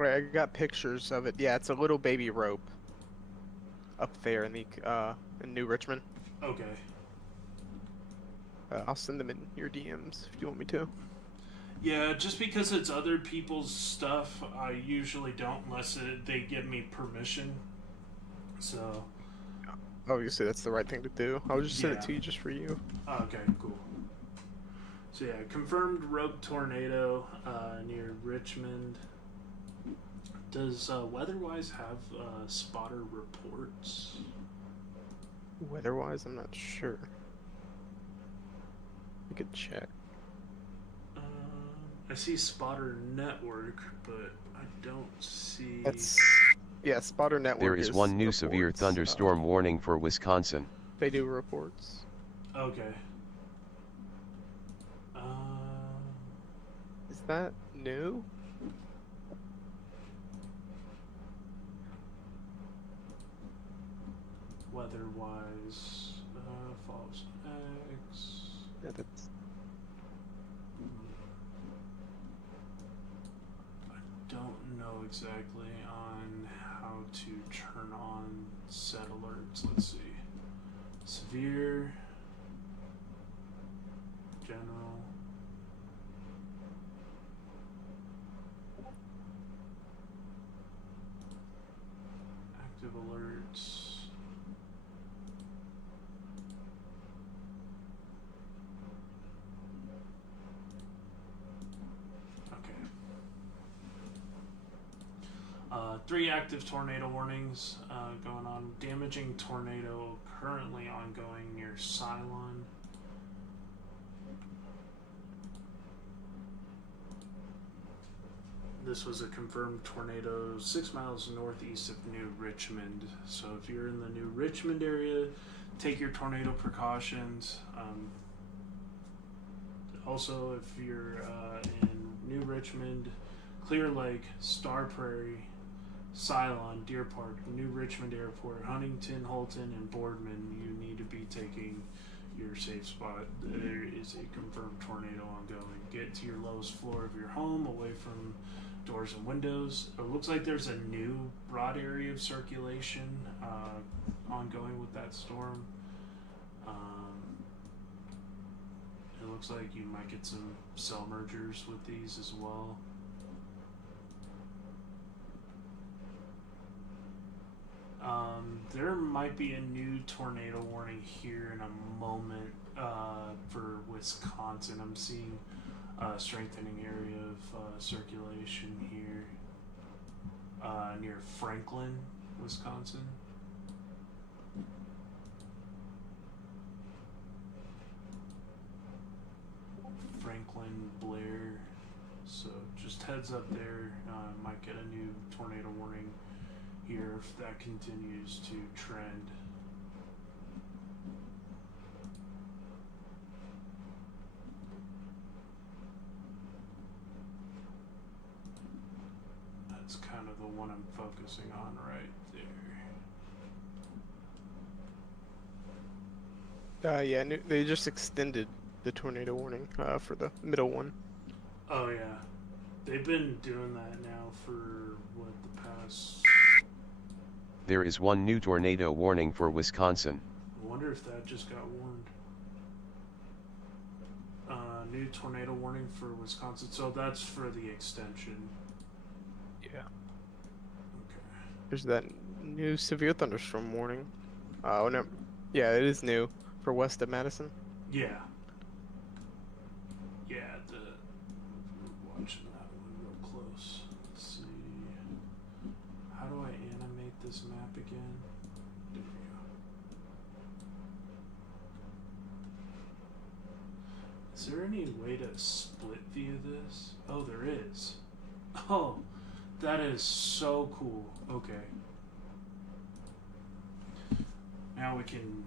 Right, I got pictures of it. Yeah, it's a little baby rope up there in the in New Richmond. Okay. I'll send them in your DMs if you want me to. Yeah, just because it's other people's stuff, I usually don't unless they give me permission. So. Obviously, that's the right thing to do. I'll just send it Yeah. to you just for you. Okay, cool. So yeah, confirmed rogue tornado near Richmond. Does WeatherWise have spotter reports? Weather-wise, I'm not sure. I could check. I see spotter network, but I don't see. Yeah, Spotter Network. There is one new severe reports, thunderstorm warning for Wisconsin. They do reports. Okay. Is that new? WeatherWise, Falls X. Yeah, that's. I don't know exactly on how to turn on set alerts. Let's see. Severe. General. Active alerts. Okay. 3 active tornado warnings going on. Damaging tornado currently ongoing near Cylon. This was a confirmed tornado 6 miles northeast of New Richmond. So if you're in the New Richmond area, take your tornado precautions. Also, if you're in New Richmond, Clear Lake, Star Prairie, Cylon, Deer Park, New Richmond Airport, Huntington, Holton, and Boardman, you need to be taking your safe spot. There is a confirmed tornado ongoing. Get to your lowest floor of your home, away from doors and windows. It looks like there's a new broad area of circulation ongoing with that storm. It looks like you might get some cell mergers with these as well. There might be a new tornado warning here in a moment for Wisconsin. I'm seeing a strengthening area of circulation here near Franklin, Wisconsin. Franklin, Blair. So just heads up there. Might get a new tornado warning here if that continues to trend. That's kind of the one I'm focusing on right there. Yeah, they just extended the tornado warning for the middle one. Oh yeah, they've been doing that now for what, the past. There is one new tornado warning for Wisconsin. I wonder if that just got warned. New tornado warning for Wisconsin. So that's for the extension. Yeah. Okay. There's that new severe thunderstorm warning. Oh no. Yeah, it is new for west of Madison. Yeah. Yeah, we're watching that one real close. Let's see. How do I animate this map again? There we go. Is there any way to split view this? Oh, there is. Oh, that is so cool. Okay. Now we can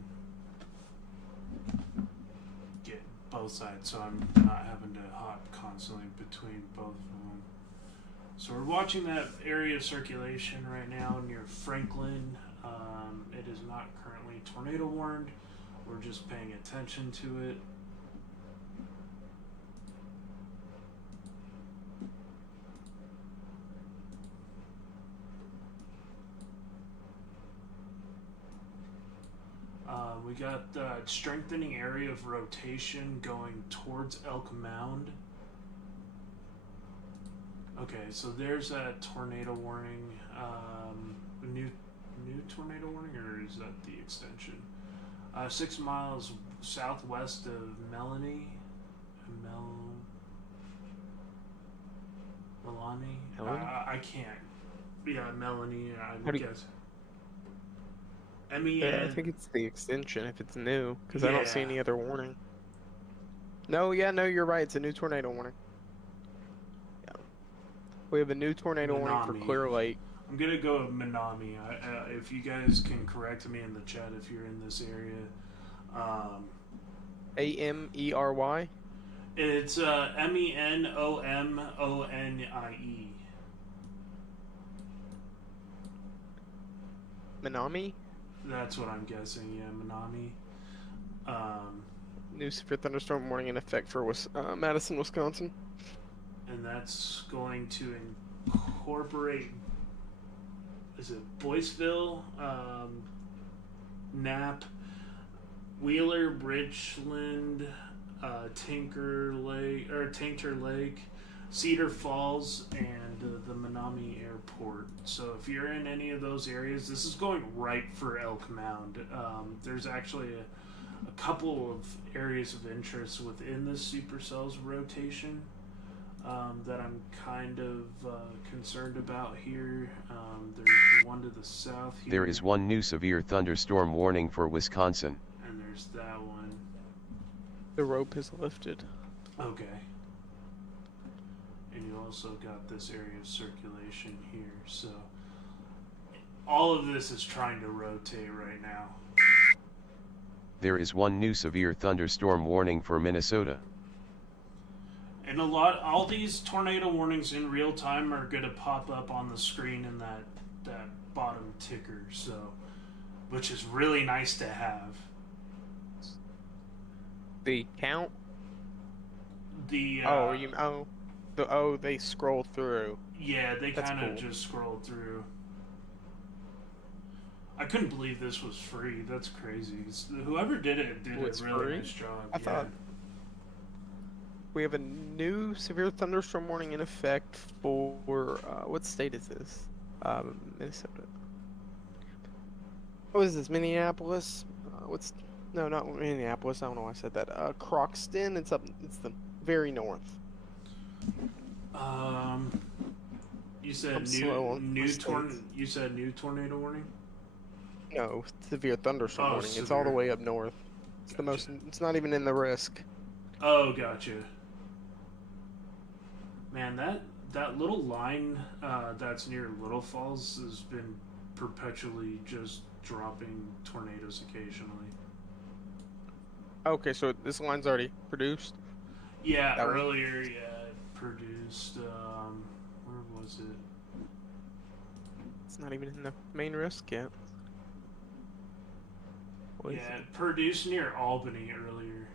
get both sides, so I'm not having to hop constantly between both of them. So we're watching that area of circulation right now near Franklin. It is not currently tornado warned. We're just paying attention to it. We got the strengthening area of rotation going towards Elk Mound. Okay, so there's a tornado warning. A new tornado warning, or is that the extension? 6 miles southwest of Melanie. Melanie? I can't. Yeah, Melanie, I guess. Yeah, I think it's the extension if it's new, because I don't see any other warning. No, you're right. It's a new tornado warning. Yeah. We have a new tornado warning for Clear Lake. I'm going to go with Minami. If you guys can correct me in the chat if you're in this area. Amery? It's Menomnie. Minami? That's what I'm guessing, yeah, Minami. New severe thunderstorm warning in effect for Madison, Wisconsin. And that's going to incorporate, is it Boyceville, Knapp, Wheeler, Richland, Tinker Lake, Cedar Falls, and the Minami Airport. So if you're in any of those areas, this is going right for Elk Mound. There's actually a couple of areas of interest within the supercell's rotation that I'm kind of concerned about here. There's one to the south here. There is one new severe thunderstorm warning for Wisconsin. And there's that one. The rope is lifted. Okay. And you also got this area of circulation here, so all of this is trying to rotate right now. There is one new severe thunderstorm warning for Minnesota. And all these tornado warnings in real time are going to pop up on the screen in that bottom ticker, so, which is really nice to have. The count? The they scroll through. Yeah, they kind of cool. just scroll through. I couldn't believe this was free. That's crazy. Whoever did it did a really nice job. I thought we have a new severe thunderstorm warning in effect for what state is this? Minnesota. What is this? Minneapolis? No, not Minneapolis. I don't know why I said that. Croxton. It's the very north. You said new tornado warning? No, severe thunderstorm warning. Severe. It's all the way up north. It's Gotcha. It's not even in the risk. Oh, gotcha. Man, that little line that's near Little Falls has been perpetually just dropping tornadoes occasionally. Okay, so this line's already produced? Yeah, That one? earlier, it produced, where was it? not even in the main risk yet. What is Yeah, it? it produced near Albany earlier.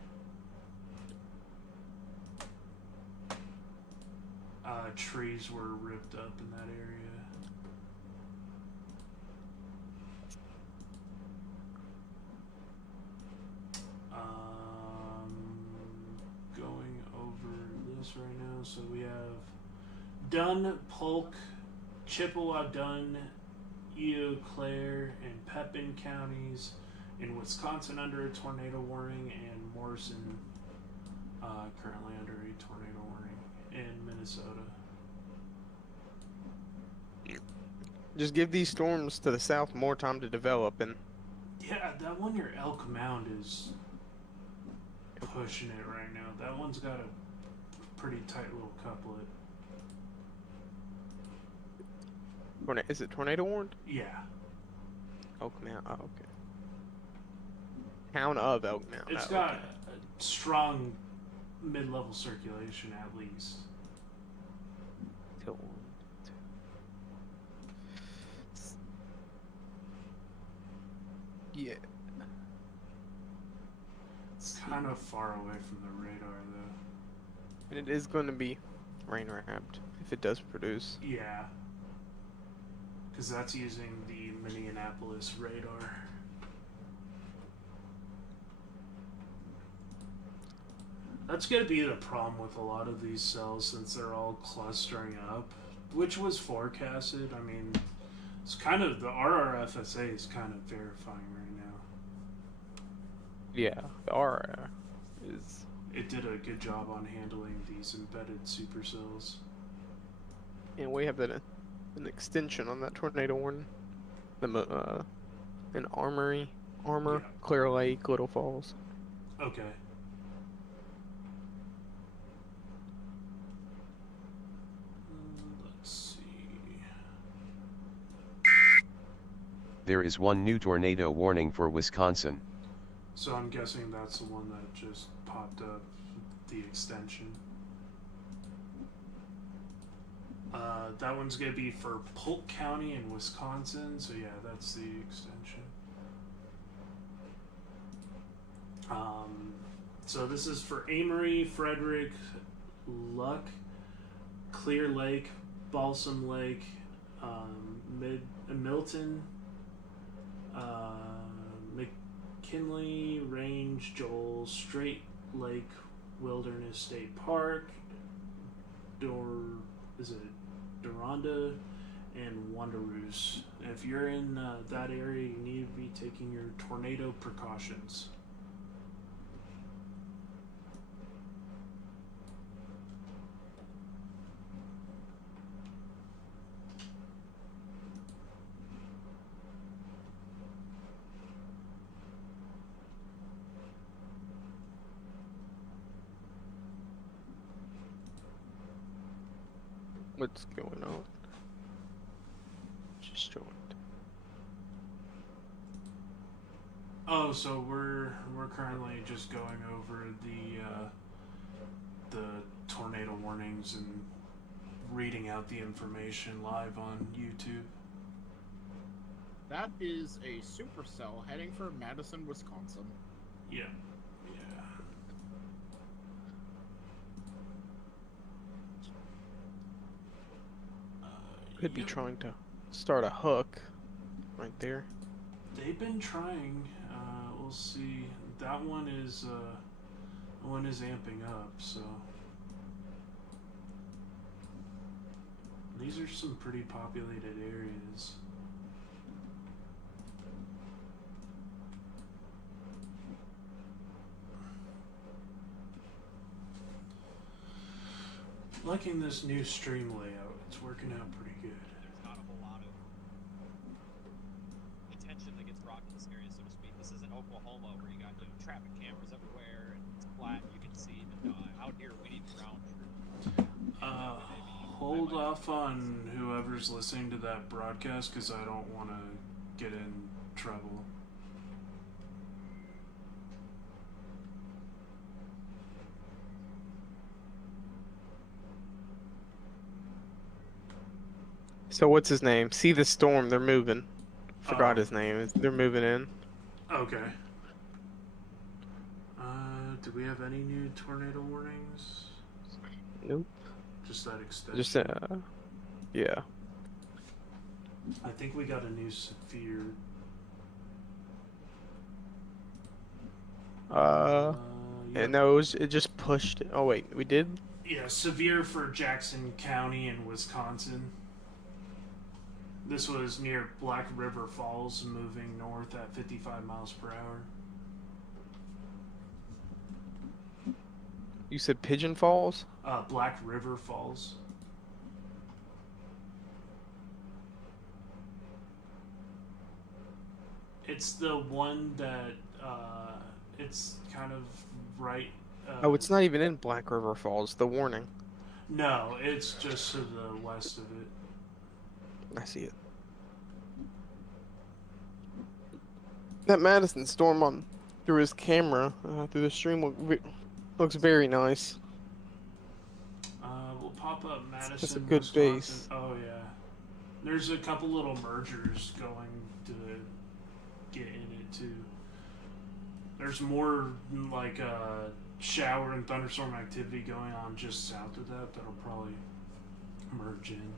Trees were ripped up in that area. Going over this right now. So we have Dunn, Polk, Chippewa, Dunn, Eau Claire, and Pepin counties in Wisconsin under a tornado warning, and Morrison currently under a tornado warning in Minnesota. Just give these storms to the south more time to develop, and Yeah, that one near Elk Mound is pushing it right now. That one's got a pretty tight little couplet. is it tornado warned? Yeah. Elk Mound. Oh, okay. Town of Elk Mound. It's oh, got okay. a strong mid-level circulation at least. Till- Yeah. It's kind of far away from the radar though. And it is going to be rain wrapped if it does produce. Yeah. Because that's using the Minneapolis radar. That's going to be the problem with a lot of these cells since they're all clustering up, which was forecasted. I mean, it's kind of, the RRFSA is kind of verifying right now. Yeah, the R is. It did a good job on handling these embedded supercells. And we have an extension on that tornado warning. An Armor, Yeah. Clear Lake, Little Falls. Okay. Let's see. There is one new tornado warning for Wisconsin. So I'm guessing that's the one that just popped up, the extension. That one's going to be for Polk County in Wisconsin, so yeah, that's the extension. So this is for Amory, Frederick, Luck, Clear Lake, Balsam Lake, Milton, McKinley, Range, Joel, Straight Lake Wilderness State Park, Doronda, and Wanderoos. If you're in that area, you need to be taking your tornado precautions. What's going on? Just joined. Oh, so we're currently just going over the tornado warnings and reading out the information live on YouTube. That is a supercell heading for Madison, Wisconsin. Yeah. Yeah. Could be trying to start a hook right there. They've been trying. We'll see. That one is amping up. So these are some pretty populated areas. Liking this new stream layout. It's working out pretty good. There's not a whole lot of attention that gets brought to this area, so to speak. This isn't Oklahoma where you got traffic cameras everywhere and it's flat. You can see them. Out here, we need ground truth. Hold off on whoever's listening to that broadcast because I don't want to get in trouble. So what's his name? See the storm. They're moving. Forgot Oh. his name. They're moving in. Okay. Do we have any new tornado warnings? Nope. Just that extension. Just yeah. I think we got a new severe. Yep. No, it just pushed it. Oh wait, we did. Yeah, severe for Jackson County in Wisconsin. This was near Black River Falls, moving north at 55 miles per hour. You said Pigeon Falls? Black River Falls. It's the one that, it's kind of right... Oh, it's not even in Black River Falls, the warning. No, it's just to the west of it. I see it. That Madison storm on through his camera, through the stream, looks very nice. We'll pop up Madison, That's a good Wisconsin. base. Oh, yeah. There's a couple little mergers going to get in it, too. There's more, like, shower and thunderstorm activity going on just south of that that'll probably merge in.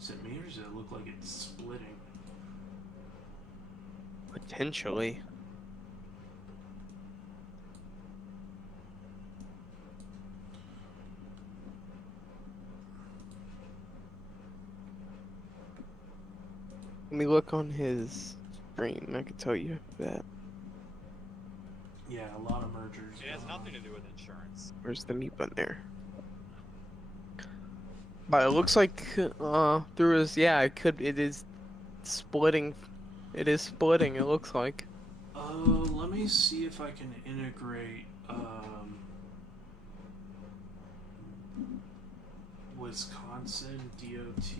Is it me or does it look like it's splitting? Potentially. Let me look on his screen. I can tell you that. Yeah, a lot of mergers. It has going nothing on. to do with insurance. Where's the mute button there? But it looks like through his it is splitting. It is splitting. It looks like. Let me see if I can integrate Wisconsin DOT.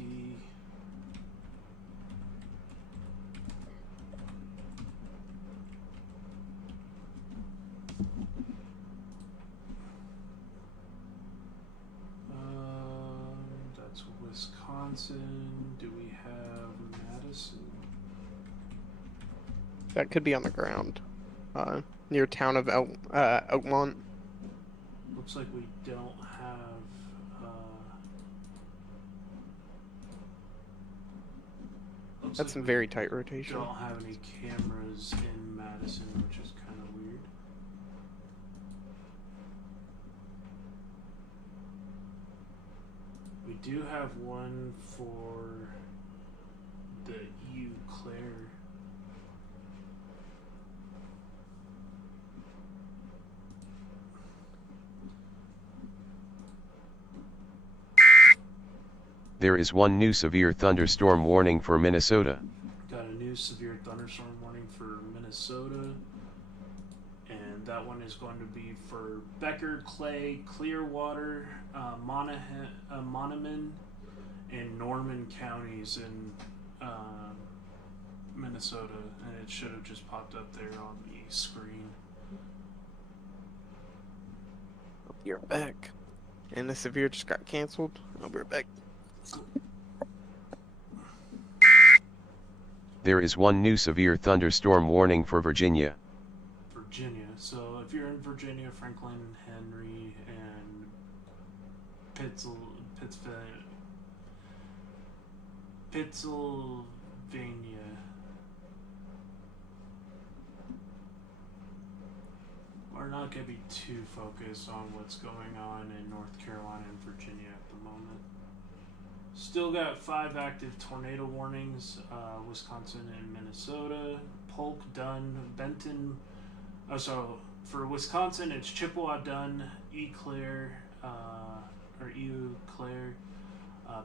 That's Wisconsin. Do we have Madison? That could be on the ground, near town of Oakmont. Looks like we don't have. That's some very tight rotation. Don't have any cameras in Madison, which is kind of weird. We do have one for the Eau Claire. There is one new severe thunderstorm warning for Minnesota. Got a new severe thunderstorm warning for Minnesota. And that one is going to be for Becker, Clay, Clearwater, Monoman, and Norman counties in Minnesota. And it should have just popped up there on the screen. I'll be right back. And the severe just got canceled. I'll be right back. There is one new severe thunderstorm warning for Virginia. Virginia. So if you're in Virginia, Franklin, Henry, and Pennsylvania. We're not going to be too focused on what's going on in North Carolina and Virginia at the moment. Still got 5 active tornado warnings, Wisconsin and Minnesota, Polk, Dunn, Benton. Oh, so for Wisconsin, it's Chippewa, Dunn, Eau Claire,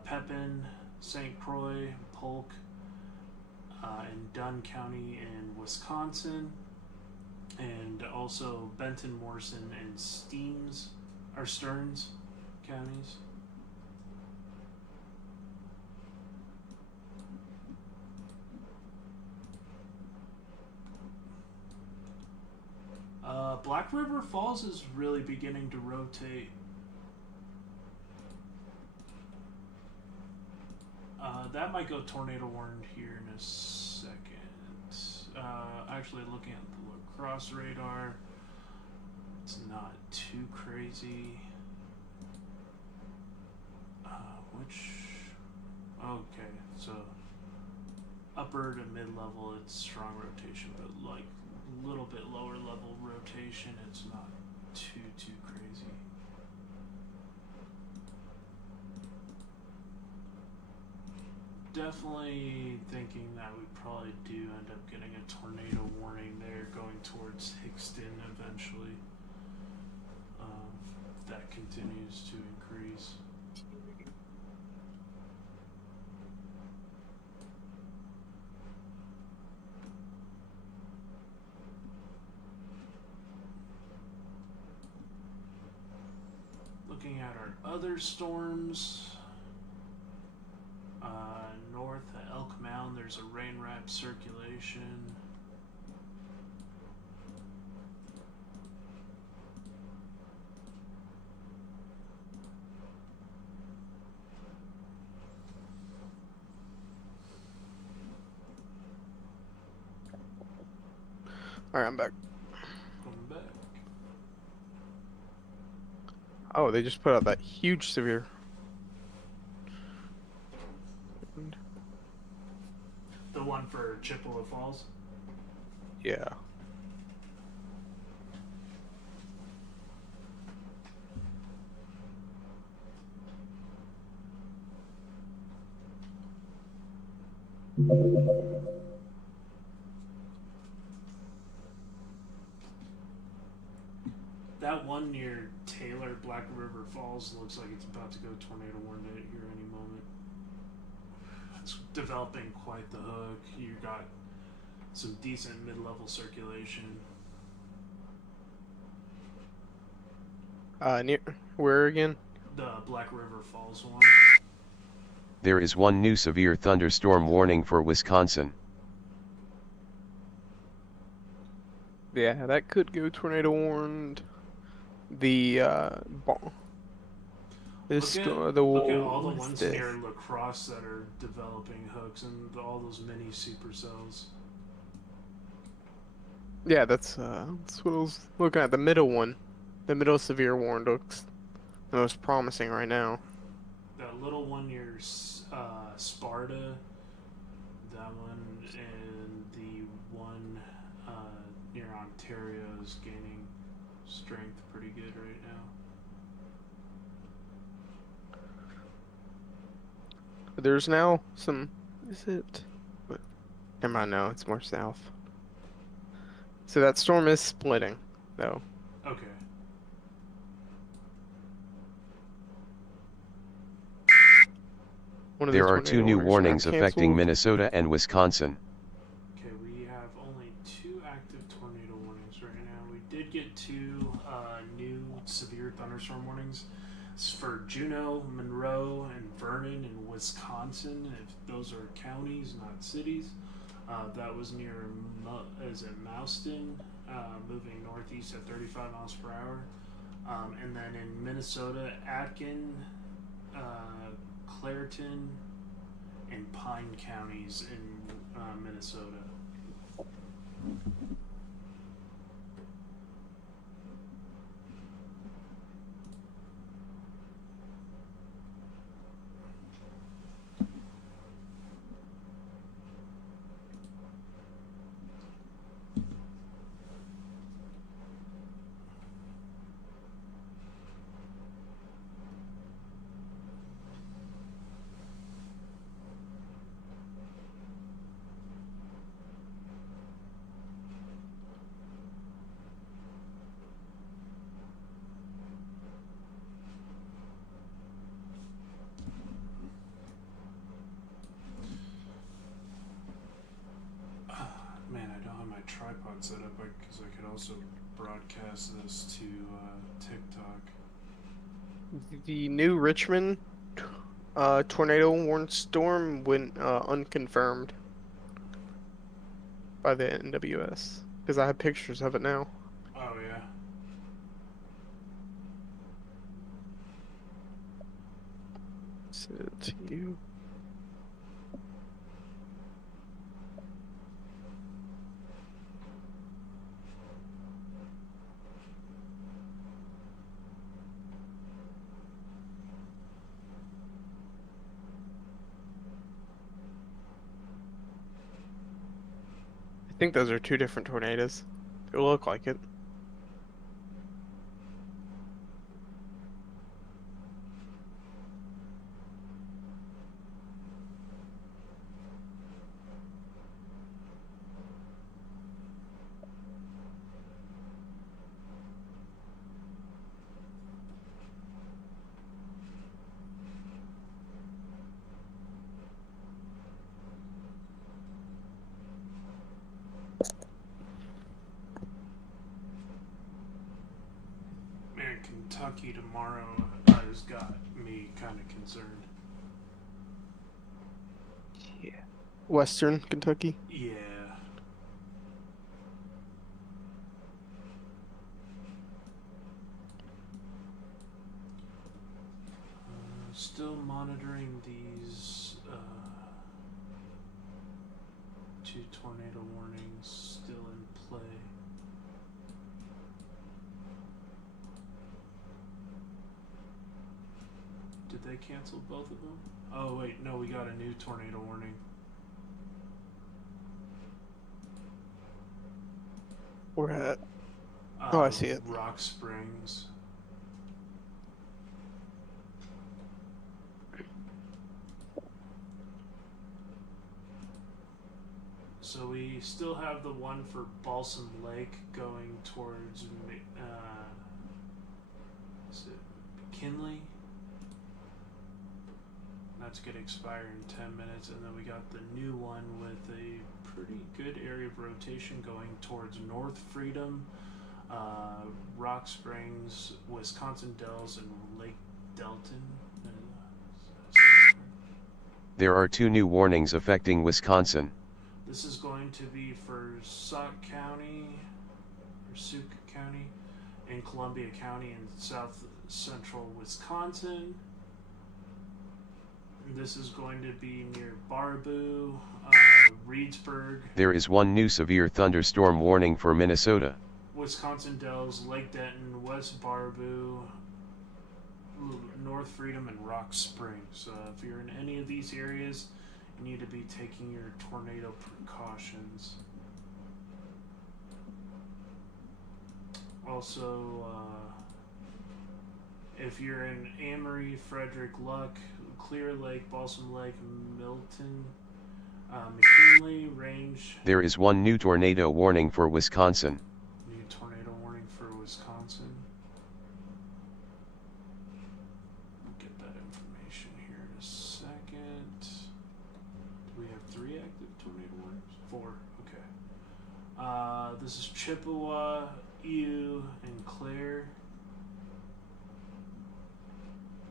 Pepin, St. Croix, Polk, and Dunn County in Wisconsin, and also Benton, Morrison, and Stearns counties. Black River Falls is really beginning to rotate. That might go tornado warned here in a second. Actually, looking at the lacrosse radar, it's not too crazy. Okay, so upper to mid-level, it's strong rotation, but like a little bit lower level rotation, it's not too crazy. Definitely thinking that we probably do end up getting a tornado warning there going towards Hickston eventually. If that continues to increase. Looking at our other storms, north at Elk Mound, there's a rain wrap circulation. Alright, I'm back. Going back. Oh, they just put out that huge severe. The one for Chippewa Falls? Yeah. That one near Taylor, Black River Falls, looks like it's about to go tornado warning here any moment. It's developing quite the hook. You got some decent mid-level circulation. Near where again? The Black River Falls one. There is one new severe thunderstorm warning for Wisconsin. Yeah, that could go tornado warned. The this Look at all the ones this? near La Crosse that are developing hooks and all those mini supercells. Yeah, that's what I was looking at. The middle one, the middle severe warned looks the most promising right now. That little one near Sparta, that one, and the one near Ontario is gaining strength pretty good right now. But there's now some. Is it? What? Never mind. No, it's more south. So that storm is splitting, though. Okay. One of There the are two tornado new warnings warnings got affecting canceled. Minnesota and Wisconsin. Okay, we have only 2 active tornado warnings right now. We did get 2 new severe thunderstorm warnings. It's for Juneau, Monroe, and Vernon in Wisconsin. If those are counties, not cities. That was near, Mouston, moving northeast at 35 miles per hour. And then in Minnesota, Atkin, Clairton, and Pine counties in Minnesota. Man, I don't have my tripod set up because I could also broadcast this to TikTok. The new Richmond tornado warned storm went unconfirmed by the NWS because I have pictures of it now. Oh yeah. Send it to you. think those are two different tornadoes. They look like it. Man, Kentucky tomorrow has got me kind of concerned. Yeah. Western Kentucky. Yeah. Still monitoring these two tornado warnings still in play. Did they cancel both of them? Oh wait, no, we got a new tornado warning. We're at. Oh, I see it. Rock Springs. So we still have the one for Balsam Lake going towards is it McKinley? That's going to expire in 10 minutes, and then we got the new one with a pretty good area of rotation going towards North Freedom, Rock Springs, Wisconsin Dells, and Lake Delton. There are 2 new warnings affecting Wisconsin. This is going to be for Sauk County, or Sauk County, and Columbia County in south central Wisconsin. And this is going to be near Baraboo, Reedsburg. There is 1 new severe thunderstorm warning for Minnesota. Wisconsin Dells, Lake Denton, West Baraboo, North Freedom, and Rock Springs. If you're in any of these areas, you need to be taking your tornado precautions. Also, if you're in Amory, Frederick, Luck, Clear Lake, Balsam Lake, Milton, McKinley, Range. There is 1 new tornado warning for Wisconsin. New tornado warning for Wisconsin. I'll get that information here in a second. Do we have 3 active tornado warnings? 4, okay. This is Chippewa, Eau, and Clare.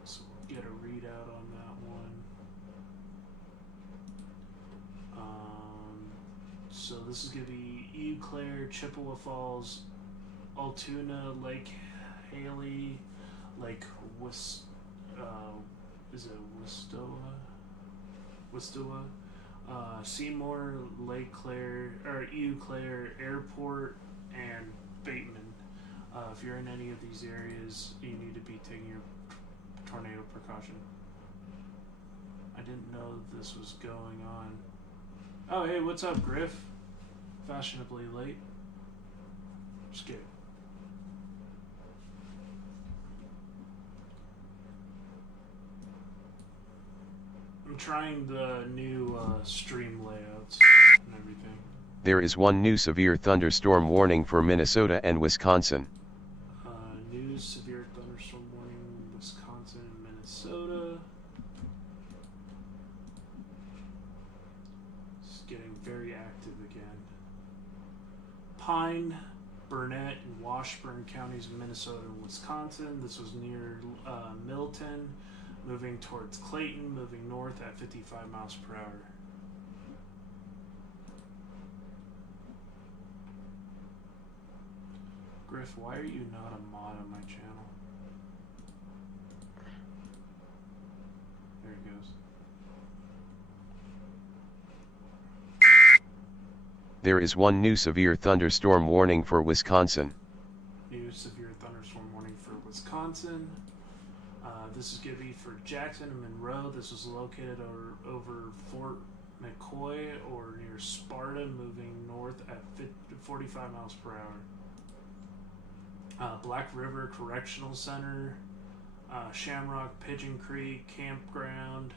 So we'll get a readout on that one. So this is going to be Eau Claire, Chippewa Falls, Altoona, Lake Haley, Lake is it Wistowa? Seymour, Lake Claire, or Eau Claire, Airport, and Bateman. If you're in any of these areas, you need to be taking your tornado precaution. I didn't know this was going on. Oh, hey, what's up, Griff? Fashionably late. Just kidding. I'm trying the new stream layouts and everything. There is 1 new severe thunderstorm warning for Minnesota and Wisconsin. New severe thunderstorm warning, Wisconsin and Minnesota. It's getting very active again. Pine, Burnett, and Washburn counties of Minnesota and Wisconsin. This was near Milton, moving towards Clayton, moving north at 55 miles per hour. Griff, why are you not a mod on my channel? There he goes. There is 1 new severe thunderstorm warning for Wisconsin. New severe thunderstorm warning for Wisconsin. This is going to be for Jackson and Monroe. This was located over Fort McCoy or near Sparta, moving north at 45 miles per hour. Black River Correctional Center, Shamrock Pigeon Creek Campground,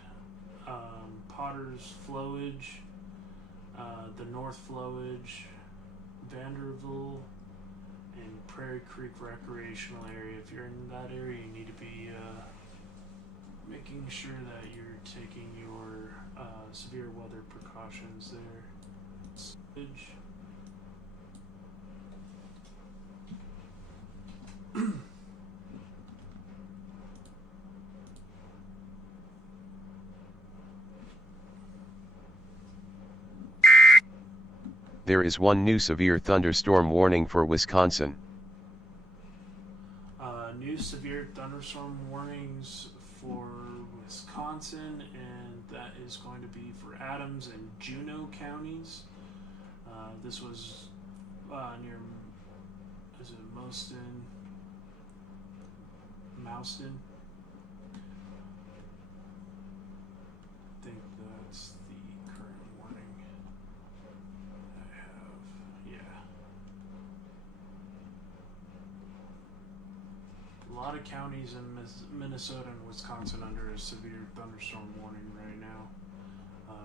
Potter's Flowage, the North Flowage, Vanderbilt, and Prairie Creek Recreational Area. If you're in that area, you need to be making sure that you're taking your severe weather precautions there. There is one new severe thunderstorm warning for Wisconsin. New severe thunderstorm warnings for Wisconsin, and that is going to be for Adams and Juneau counties. This was near, is it Mouston? I think that's the current warning I have. Yeah. A lot of counties in Minnesota and Wisconsin under a severe thunderstorm warning right now.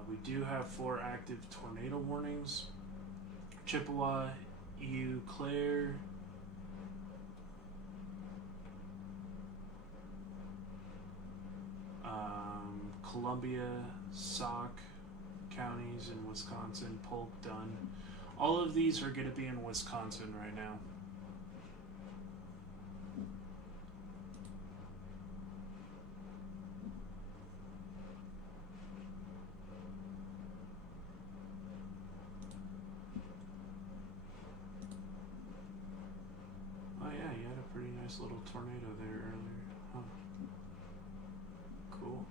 We do have 4 active tornado warnings. Chippewa, Eau Claire, Columbia, Sauk counties in Wisconsin, Polk, Dunn. All of these are going to be in Wisconsin right now. Oh yeah, you had a pretty nice little tornado there earlier. Huh. Cool.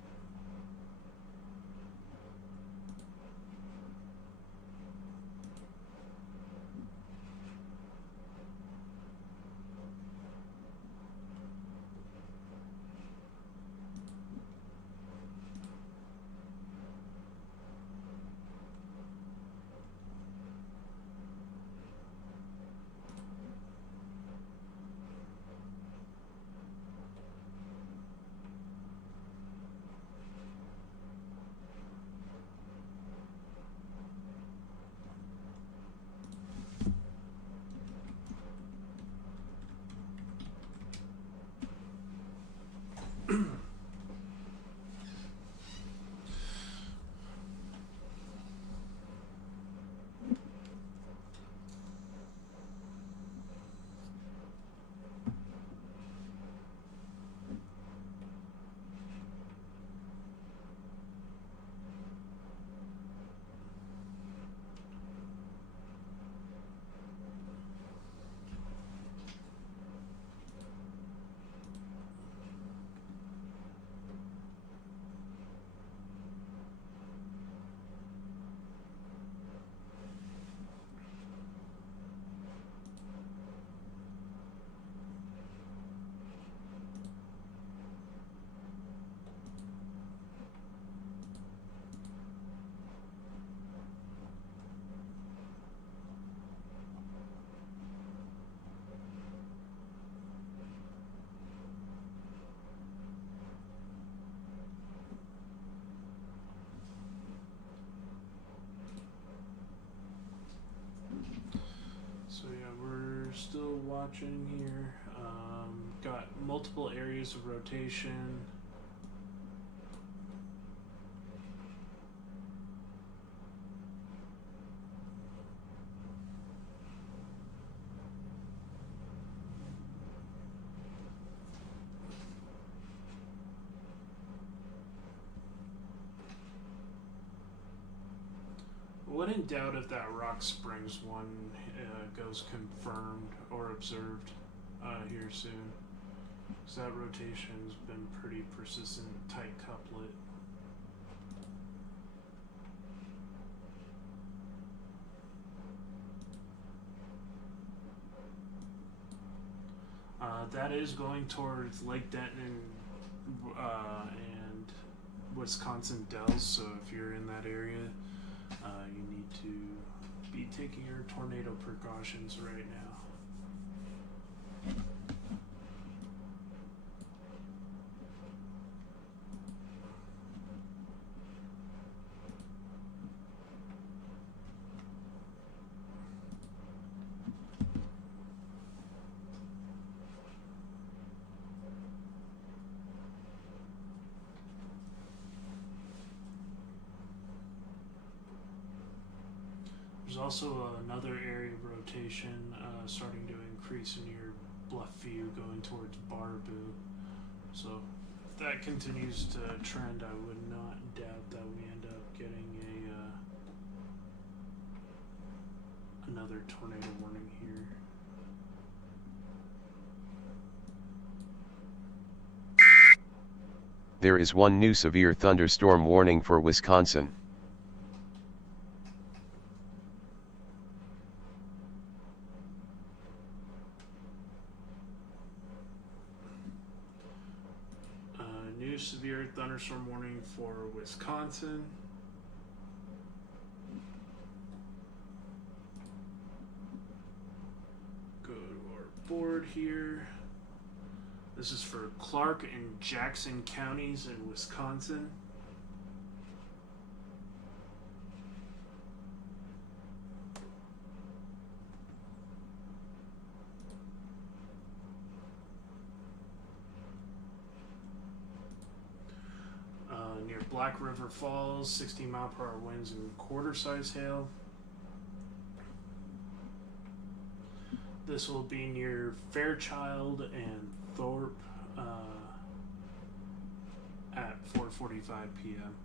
So yeah, we're still watching here. Got multiple areas of rotation. Wouldn't doubt if that Rock Springs one goes confirmed or observed here soon. Because that rotation's been pretty persistent, tight couplet. That is going towards Lake Denton and Wisconsin Dells, so if you're in that area, you need to be taking your tornado precautions right now. There's also another area of rotation starting to increase in your bluff view going towards Baraboo. So if that continues to trend, I would not doubt that we end up getting another tornado warning here. There is one new severe thunderstorm warning for Wisconsin. New severe thunderstorm warning for Wisconsin. Go to our board here. This is for Clark and Jackson counties in Wisconsin. Near Black River Falls, 60-mile-per-hour winds and quarter-size hail. This will be near Fairchild and Thorpe at 4:45 p.m.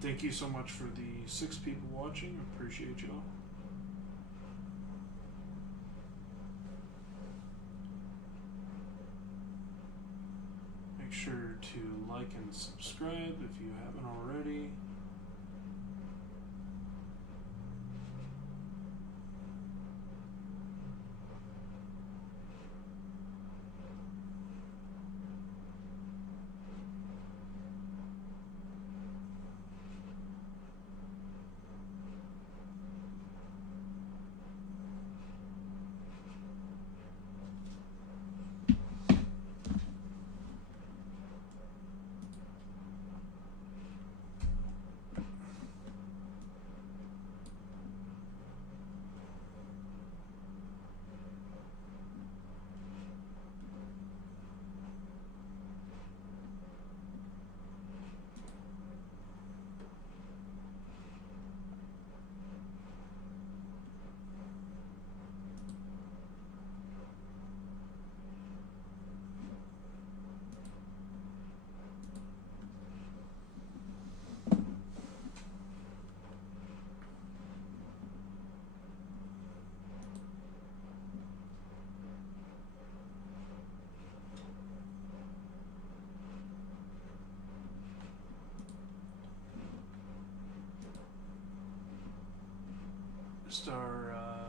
Thank you so much for the 6 people watching. Appreciate y'all. Make sure to like and subscribe if you haven't already.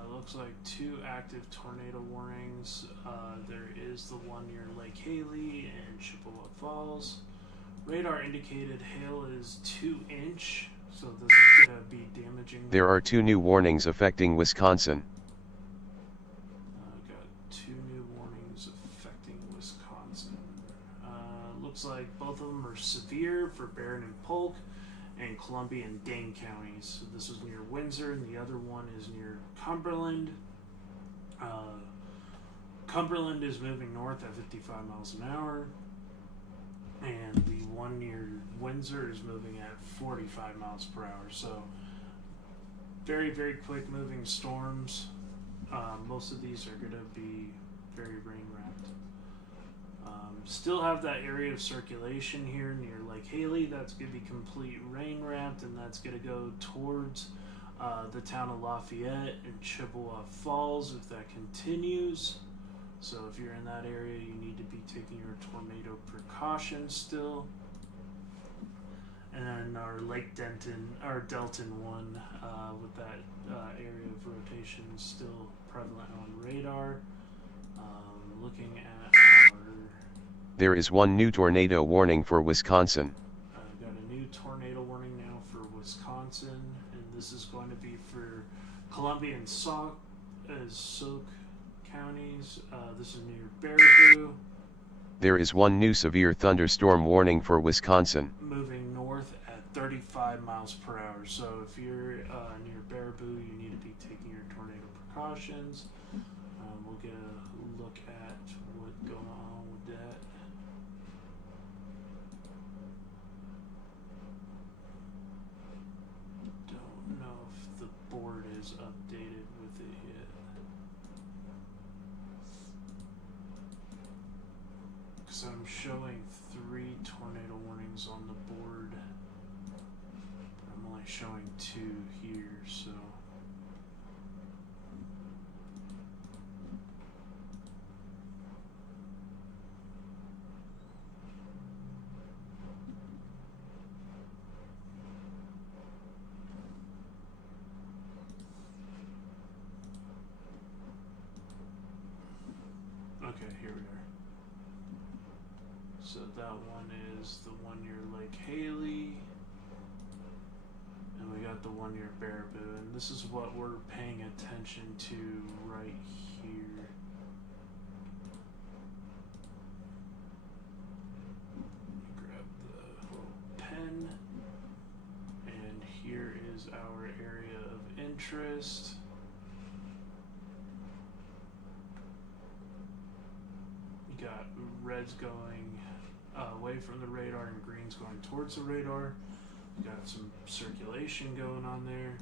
Looks like 2 active tornado warnings. There is the one near Lake Haley and Chippewa Falls. Radar indicated hail is 2-inch, so this is going to be damaging. There are 2 new warnings affecting Wisconsin. Got 2 new looks like both of them are severe for Barron and Polk, and Columbia and Dane counties. So this is near Windsor, and the other one is near Cumberland. Cumberland is moving north at 55 miles an hour, and the one near Windsor is moving at 45 miles per hour. So very, very quick moving storms. Most of these are going to be very rain wrapped. Still have that area of circulation here near Lake Haley. That's going to be complete rain wrapped, and that's going to go towards the town of Lafayette and Chippewa Falls if that continues. So if you're in that area, you need to be taking your tornado precautions still. And then our Lake Delton one with that area of rotation is still prevalent on radar. Looking at our... There is one new tornado warning for Wisconsin. I've got a new tornado warning now for Wisconsin, and this is going to be for Columbia and Sauk counties. This is near Baraboo. There is one new severe thunderstorm warning for Wisconsin. Moving north at 35 miles per hour. So if you're near Baraboo, you need to be taking your tornado precautions. We'll get a look at what's going on with that. Don't know if the board is updated with it yet. Because I'm showing 3 tornado warnings on the board. But I'm only showing 2 here, so... Okay, here we are. So that one is the one near Lake Haley. And we got the one near Baraboo. And this is what we're paying attention to right here. Grab the little pen. And here is our area of interest. Got reds going away from the radar and greens going towards the radar. Got some circulation going on there.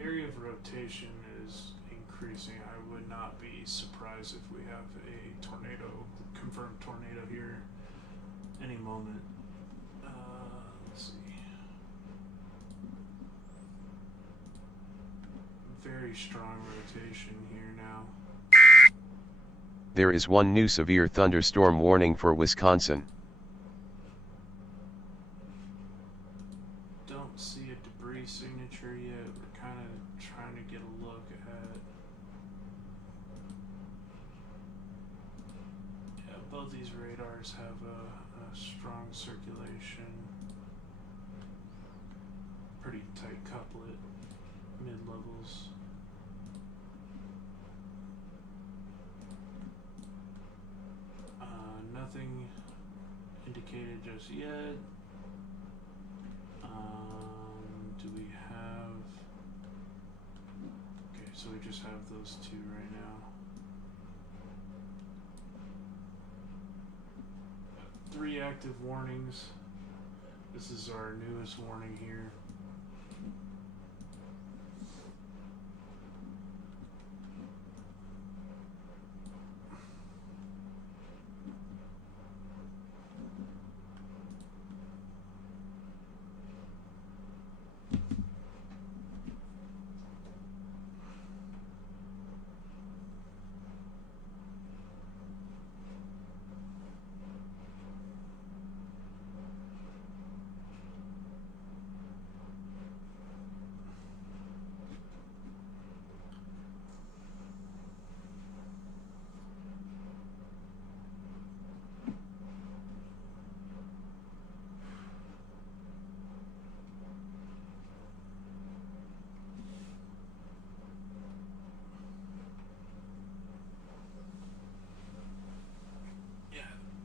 Area of rotation is increasing. I would not be surprised if we have a tornado, confirmed tornado here any moment. Let's see. Very strong rotation here now. There is one new severe thunderstorm warning for Wisconsin. Don't see a debris signature yet. We're kind of trying to get a look at... Yeah, both these radars have a strong circulation. Pretty tight couplet, mid-levels. Nothing indicated just yet. Do we have... Okay, so we just have those 2 right now. 3 active warnings. This is our newest warning here.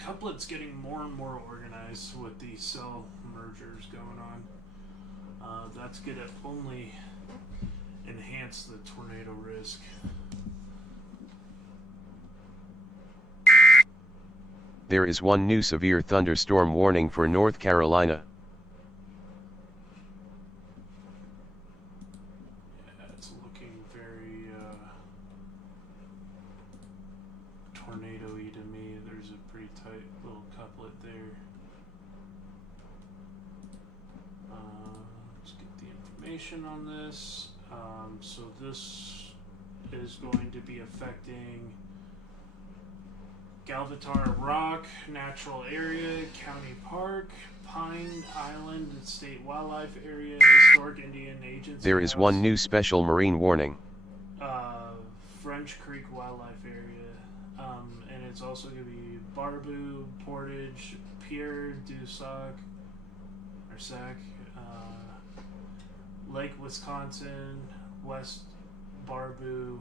Couplet's getting more and more organized with these cell mergers going on. That's going to only enhance the tornado risk. There is one new severe thunderstorm warning for North Carolina. Yeah, it's looking very tornado-y to me. There's a pretty tight little couplet there. Let's get the information on this. So this is going to be affecting Galvatar Rock Natural Area, County Park, Pine Island State Wildlife Area, Historic Indian Agency. There is one new special marine warning. French Creek Wildlife Area, and it's also going to be Baraboo, Portage, Pierre du Sac, Lake Wisconsin, West Baraboo,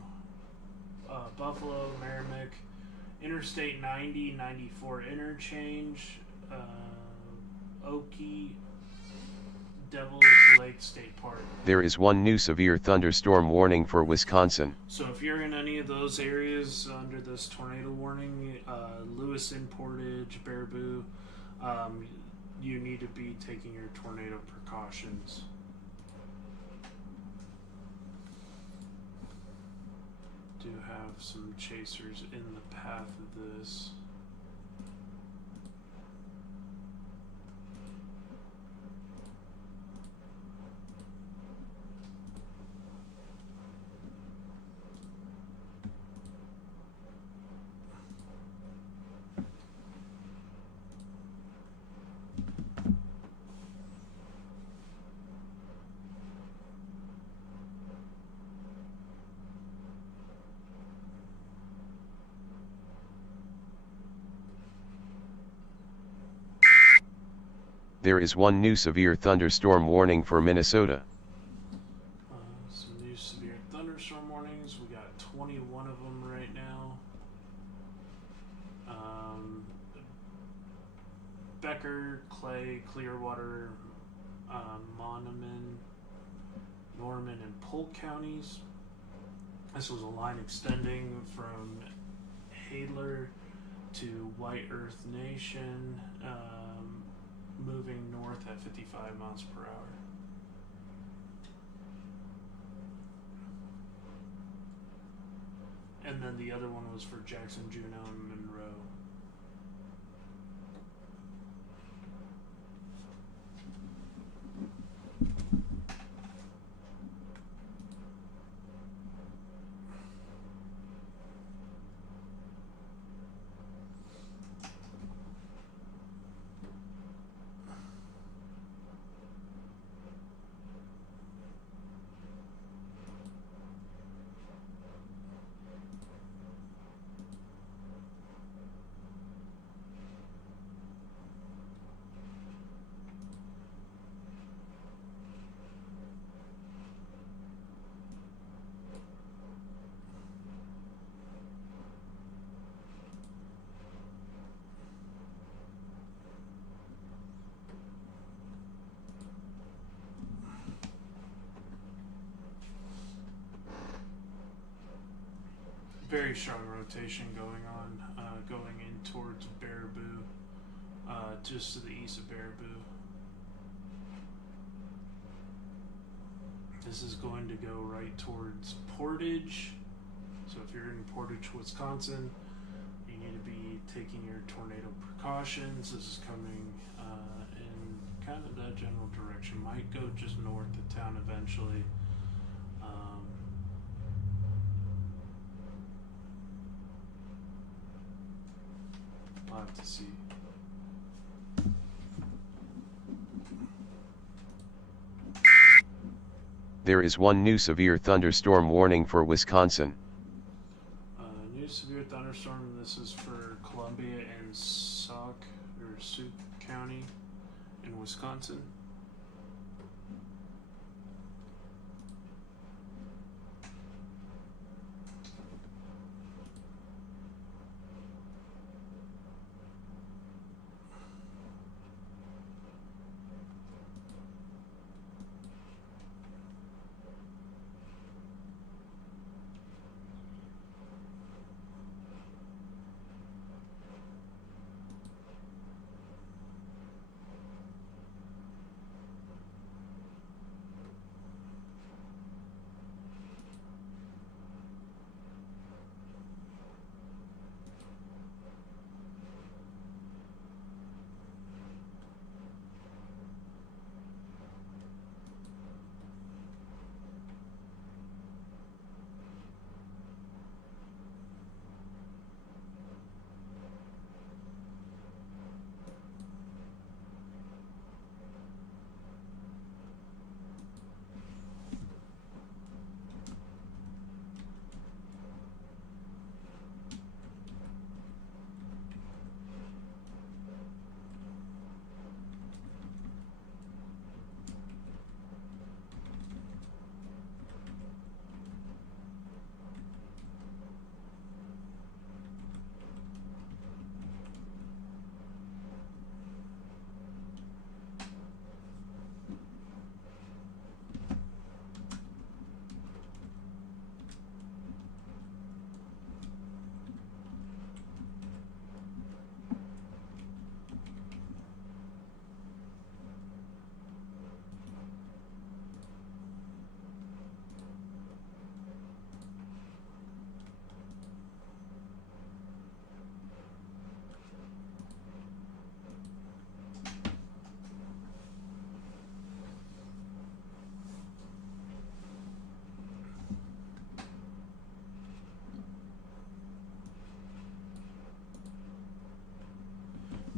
Buffalo, Merrimack, Interstate 90, 94 interchange, Okie, Devil's Lake State Park. There is one new severe thunderstorm warning for Wisconsin. So if you're in any of those areas under this tornado warning, Lewiston, Portage, Baraboo, you need to be taking your tornado precautions. Do have some chasers in the path of this. There is one new severe thunderstorm warning for Minnesota. Some new severe thunderstorm warnings. We got 21 of them right now. Becker, Clay, Clearwater, Monoman, Norman, and Polk counties. This was a line extending from Hadler to White Earth Nation, moving north at 55 miles per hour. And then the other one was for Jackson, Juneau, and Monroe. Very strong rotation going on, going in towards Baraboo, just to the east of Baraboo. This is going to go right towards Portage. So if you're in Portage, Wisconsin, you need to be taking your tornado precautions. This is coming in kind of that general direction. Might go just north of town eventually. We'll have to see. There is one new severe thunderstorm warning for Wisconsin. New severe thunderstorm. This is for Columbia and Sauk County in Wisconsin.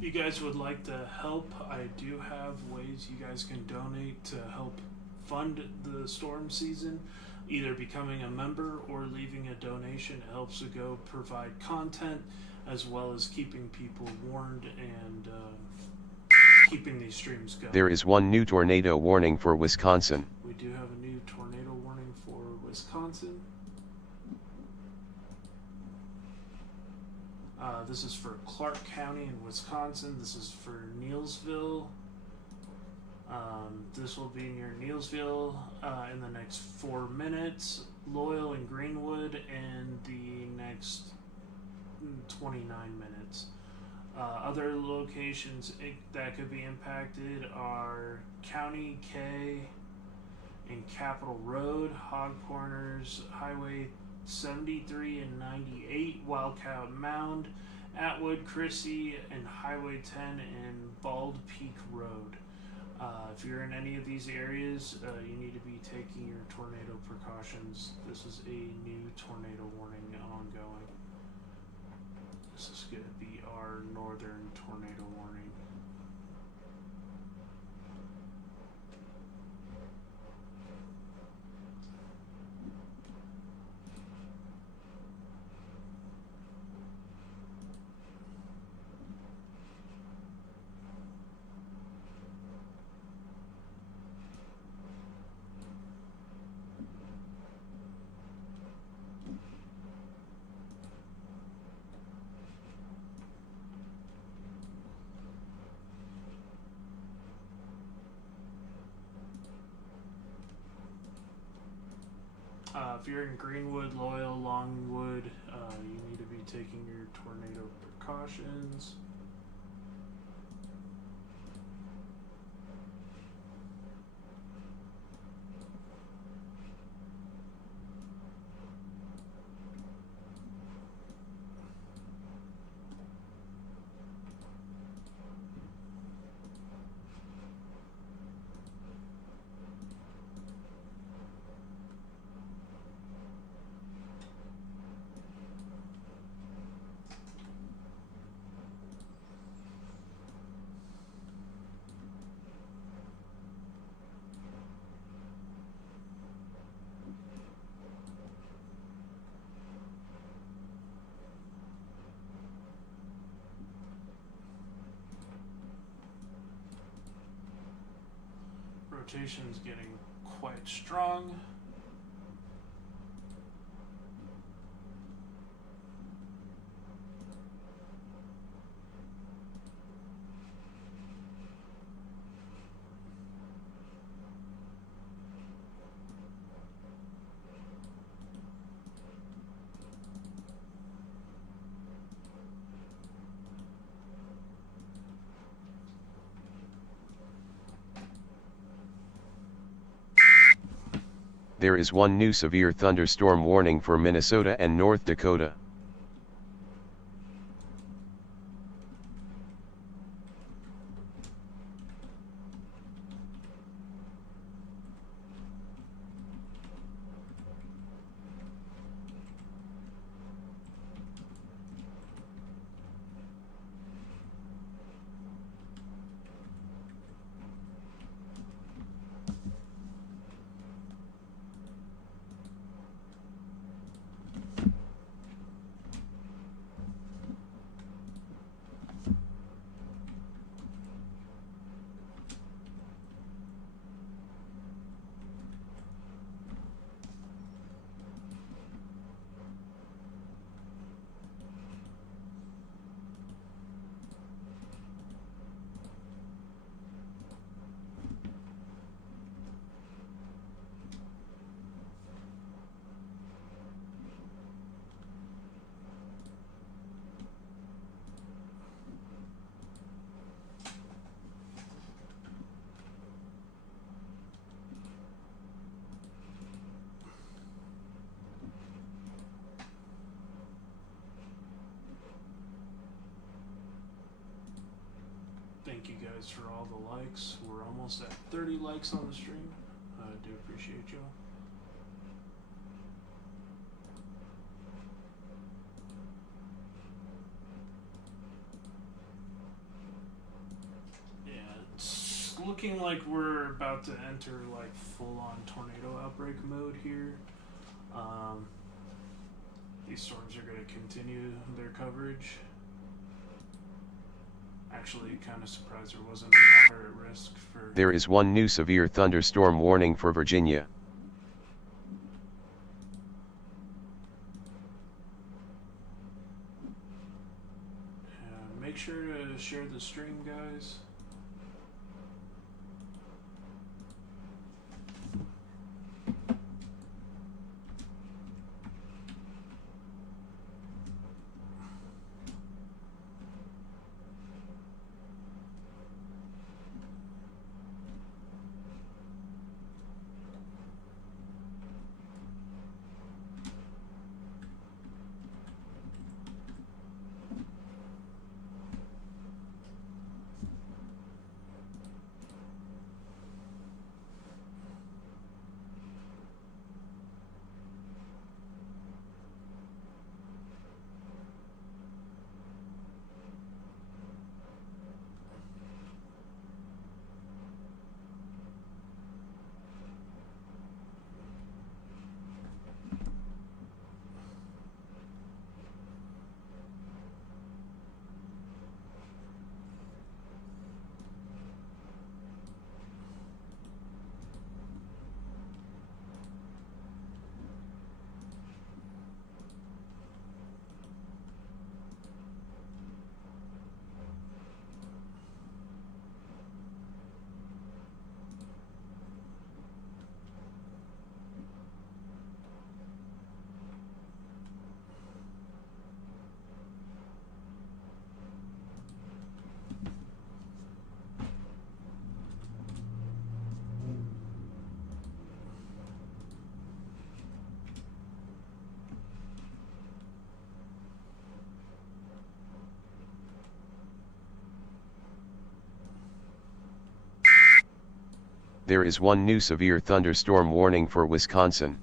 you guys would like to help, I do have ways you guys can donate to help fund the storm season. Either becoming a member or leaving a donation. It helps to go provide content as well as keeping people warned and keeping these streams going. There is one new tornado warning for Wisconsin. We do have a new tornado warning for Wisconsin. This is for Clark County in Wisconsin. This is for Neillsville. This will be near Neillsville in the next 4 minutes. Loyal and Greenwood in the next 29 minutes. Other locations that could be impacted are County K and Capitol Road, Hog Corners, Highway 73 and 98, Wildcat Mound, Atwood, Chrissy, and Highway 10 and Bald Peak Road. If you're in any of these areas, you need to be taking your tornado precautions. This is a new tornado warning ongoing. This is going to be our northern tornado warning. If you're in Greenwood, Loyal, Longwood, you need to be taking your tornado precautions. Rotation's getting quite strong. There is one new severe thunderstorm warning for Minnesota and North Dakota. Thank you guys for all the likes. We're almost at 30 likes on the stream. I do appreciate y'all. looking like we're about to enter like full-on tornado outbreak mode here. These storms are going to continue their coverage. Actually, kind of surprised there wasn't a moderate risk for... There is one new severe thunderstorm warning for Virginia. Make sure to share the stream, guys. There is one new severe thunderstorm warning for Wisconsin.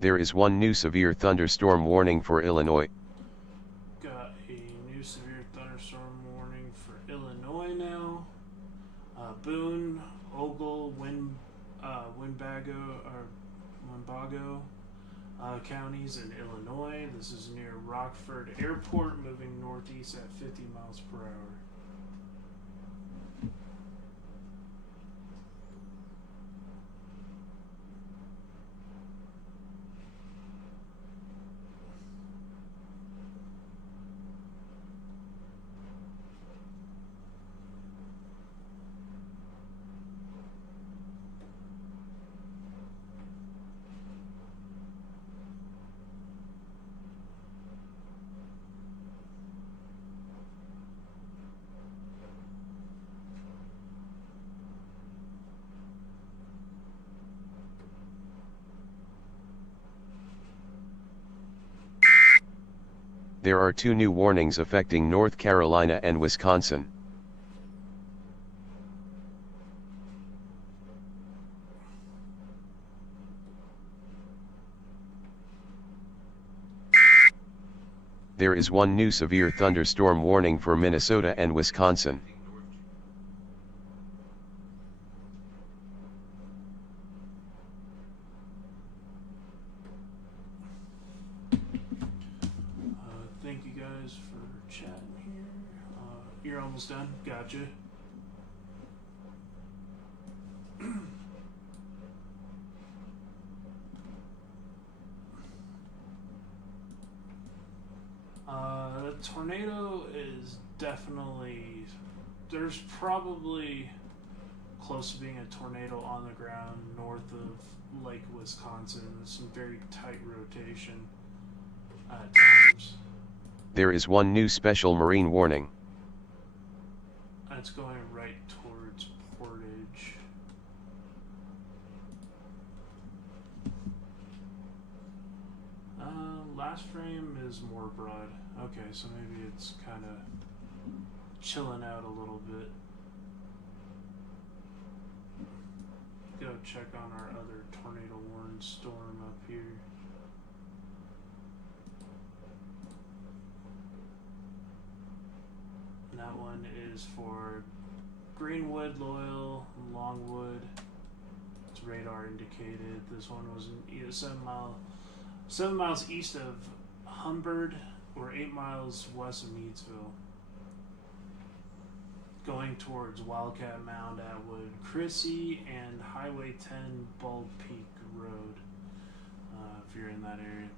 There is one new severe thunderstorm warning for Illinois. Got a new severe thunderstorm warning for Illinois now. Boone, Ogle, Winnebago counties in Illinois. This is near Rockford Airport, moving northeast at 50 miles per hour. There are 2 new warnings affecting North Carolina and Wisconsin. There is 1 new severe thunderstorm warning for Minnesota and Wisconsin. Thank you guys for chatting here. You're almost done? Gotcha. The tornado is definitely, there's probably close to being a tornado on the ground north of Lake Wisconsin. There's some very tight rotation at times. There is 1 new special marine warning. It's going right towards Portage. Last frame is more broad. Okay, so maybe it's kind of chilling out a little bit. Go check on our other tornado warned storm up here. And that one is for Greenwood, Loyal, Longwood. It's radar indicated. This one was 7 miles east of Humbird, or 8 miles west of Meadsville. Going towards Wildcat Mound, Atwood, Crissy, and Highway 10 Bald Peak Road, if you're in that area.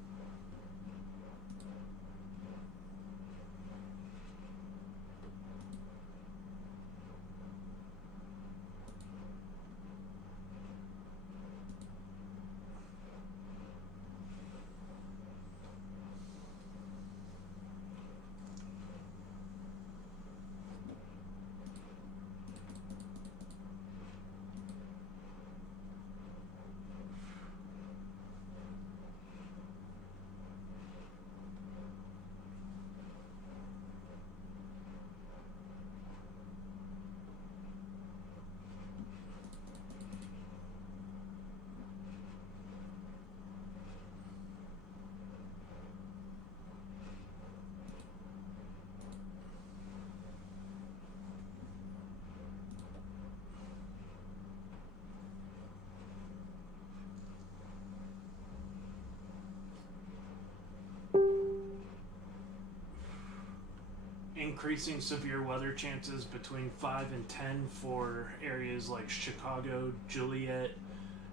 Increasing severe weather chances between 5 and 10 for areas like Chicago, Joliet,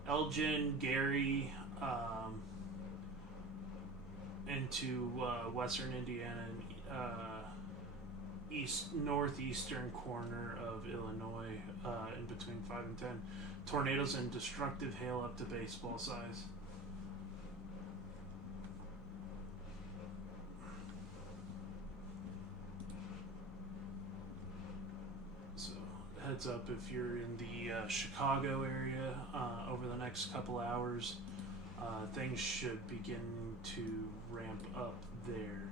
Elgin, Gary, into western Indiana and northeastern corner of Illinois, in between 5 and 10. Tornadoes and destructive hail up to baseball size. Heads up if you're in the Chicago area over the next couple hours, things should begin to ramp up there.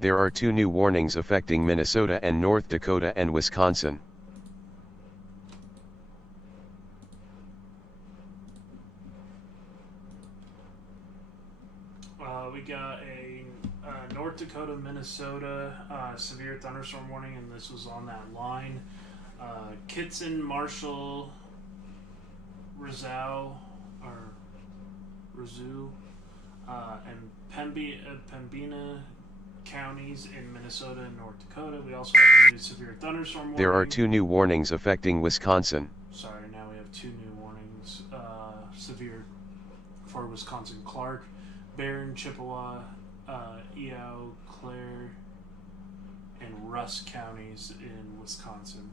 There are 2 new warnings affecting Minnesota and North Dakota and Wisconsin. We got a North Dakota, Minnesota severe thunderstorm warning, and this was on that line. Kitson, Marshall, Rizal, and Pembina counties in Minnesota and North Dakota. We also have a new severe thunderstorm warning. There are 2 new warnings affecting Wisconsin. Sorry, now we have 2 new warnings. Severe for Wisconsin: Clark, Barron, Chippewa, Eau Claire, and Russ counties in Wisconsin.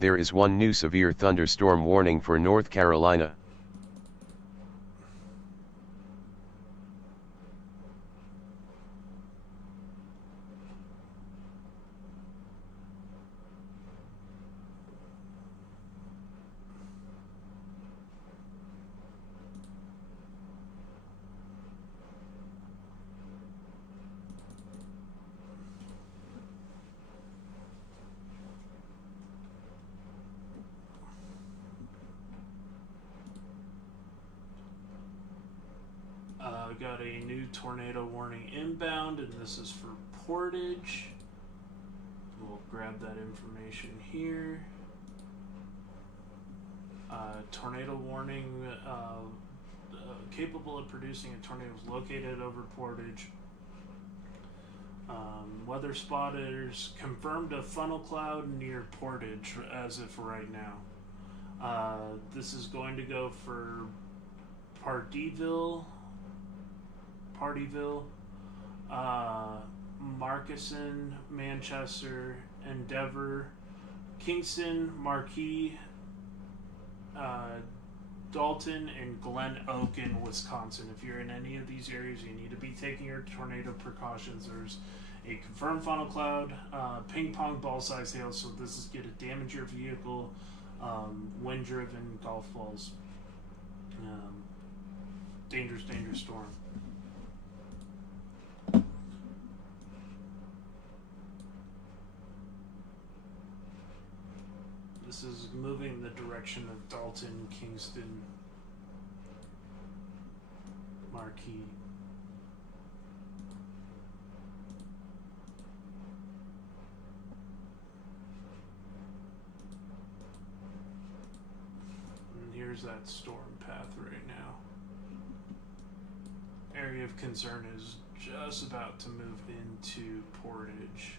There is one new severe thunderstorm warning for North Carolina. Got a new tornado warning inbound, and this is for Portage. We'll grab that information here. Tornado warning, capable of producing a tornado is located over Portage. Weather spotters confirmed a funnel cloud near Portage as of right now. This is going to go for Partyville, Markesan, Manchester, Endeavor, Kingston, Marquis, Dalton, and Glen Oak in Wisconsin. If you're in any of these areas, you need to be taking your tornado precautions. There's a confirmed funnel cloud, ping pong ball size hail, so this is going to damage your vehicle, wind driven golf balls. Dangerous storm. This is moving in the direction of Dalton, Kingston, Marquis. And here's that storm path right now. Area of concern is just about to move into Portage.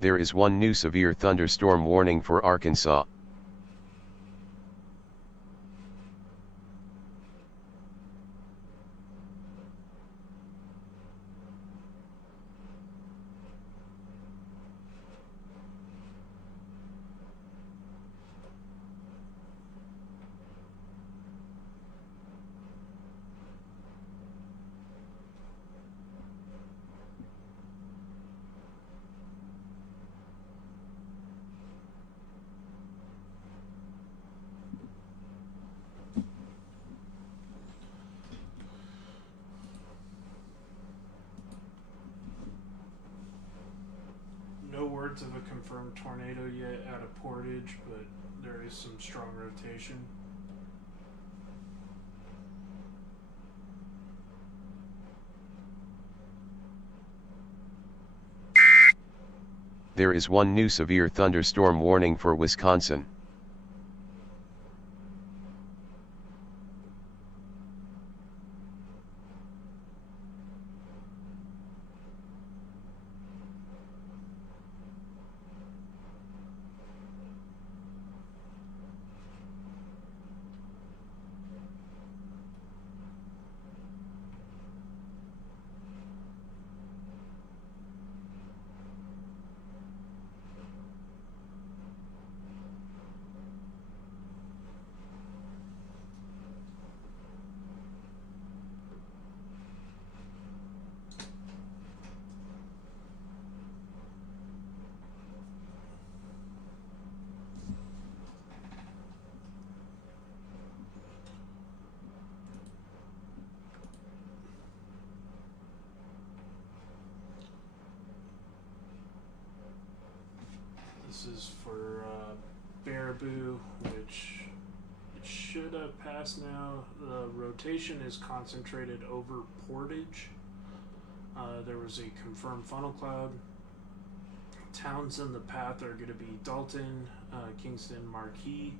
There is one new severe thunderstorm warning for Arkansas. No words of a confirmed tornado yet out of Portage, but there is some strong rotation. There is one new severe thunderstorm warning for Wisconsin. This is for Baraboo, which it should have passed now. The rotation is concentrated over Portage. There was a confirmed funnel cloud. Towns in the path are going to be Dalton, Kingston, Marquee.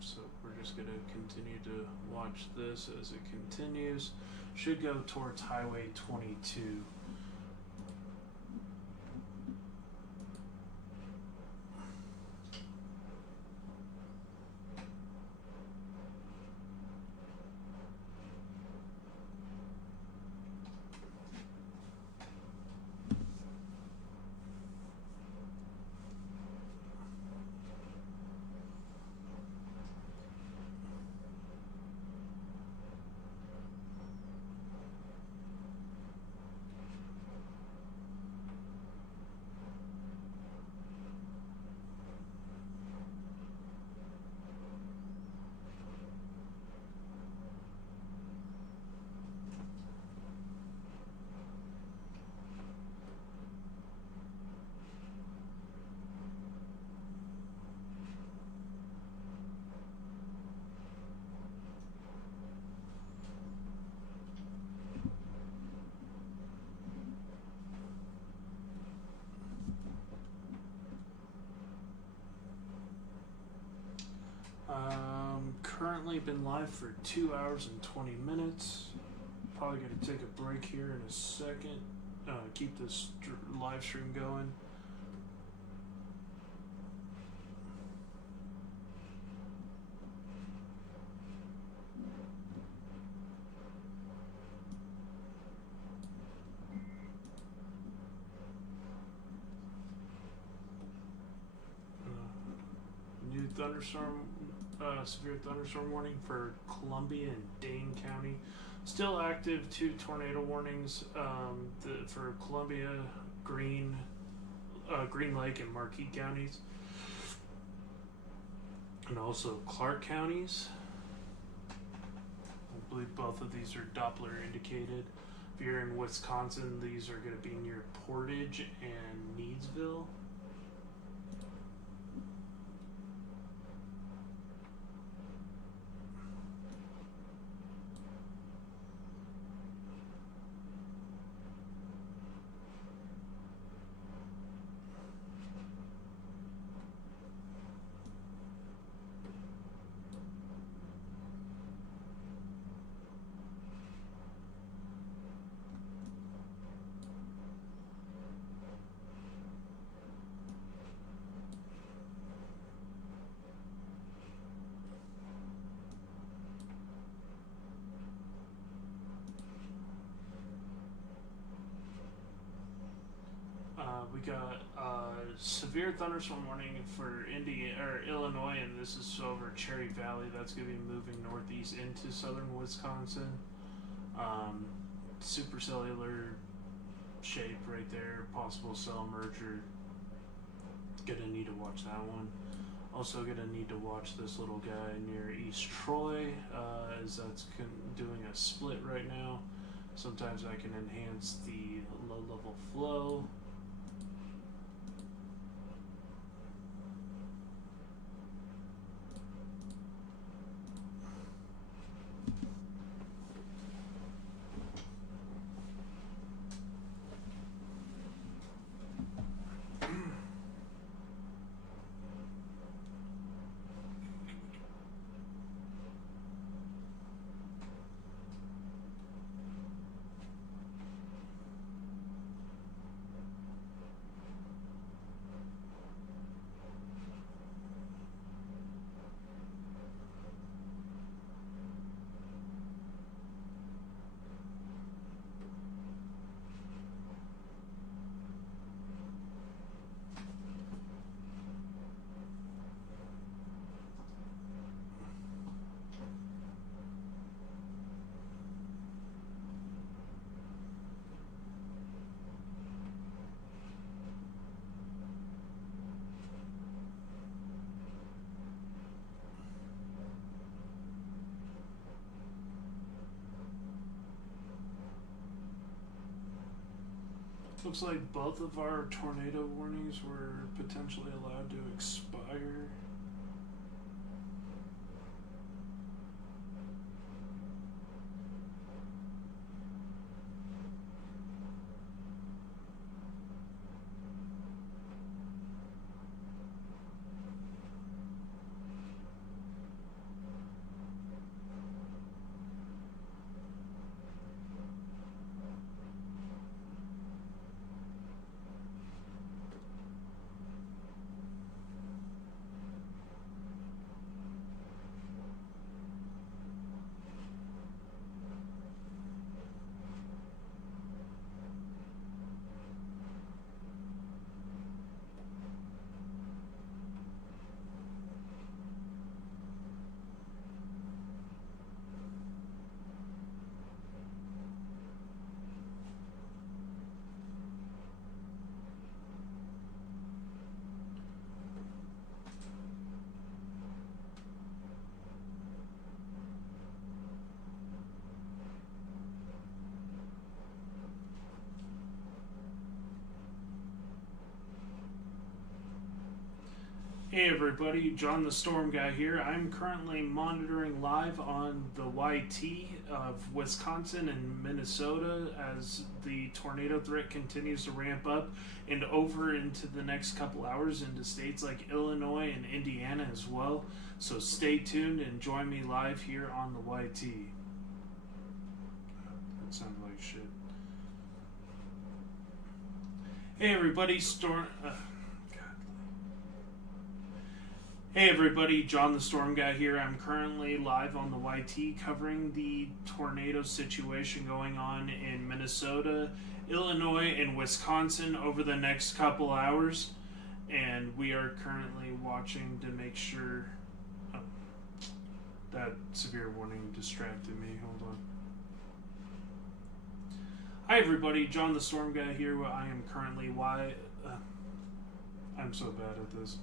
So we're just going to continue to watch this as it continues. Should go towards Highway 22. Currently been live for 2 hours and 20 minutes. Probably going to take a break here in a second. Keep this live stream going. New thunderstorm. Severe thunderstorm warning for Columbia and Dane County. Still active 2 tornado warnings for Columbia, Green Lake, and Marquee counties, and also Clark counties. I believe both of these are Doppler indicated. If you're in Wisconsin, these are going to be near Portage and Needsville. We got severe thunderstorm warning for Illinois, and this is over Cherry Valley. That's going to be moving northeast into southern Wisconsin. Supercellular shape right there, possible cell merger. Gonna need to watch that one. Also gonna need to watch this little guy near East Troy, as that's doing a split right now. Sometimes I can enhance the low level flow. Looks like both of our tornado warnings were potentially allowed to expire. Hey everybody, John the Storm Guy here. I'm currently monitoring live on the YT of Wisconsin and Minnesota as the tornado threat continues to ramp up and over into the next couple hours into states like Illinois and Indiana as well. So stay tuned and join me live here on the YT. That sounded like shit. Hey everybody, Hey everybody, John the Storm Guy here. I'm currently live on the YT covering the tornado situation going on in Minnesota, Illinois, and Wisconsin over the next couple hours. And we are currently watching to make sure... Oh, that severe warning distracted me. Hold on. Hi everybody, John the Storm Guy here. I am currently I'm so bad at this.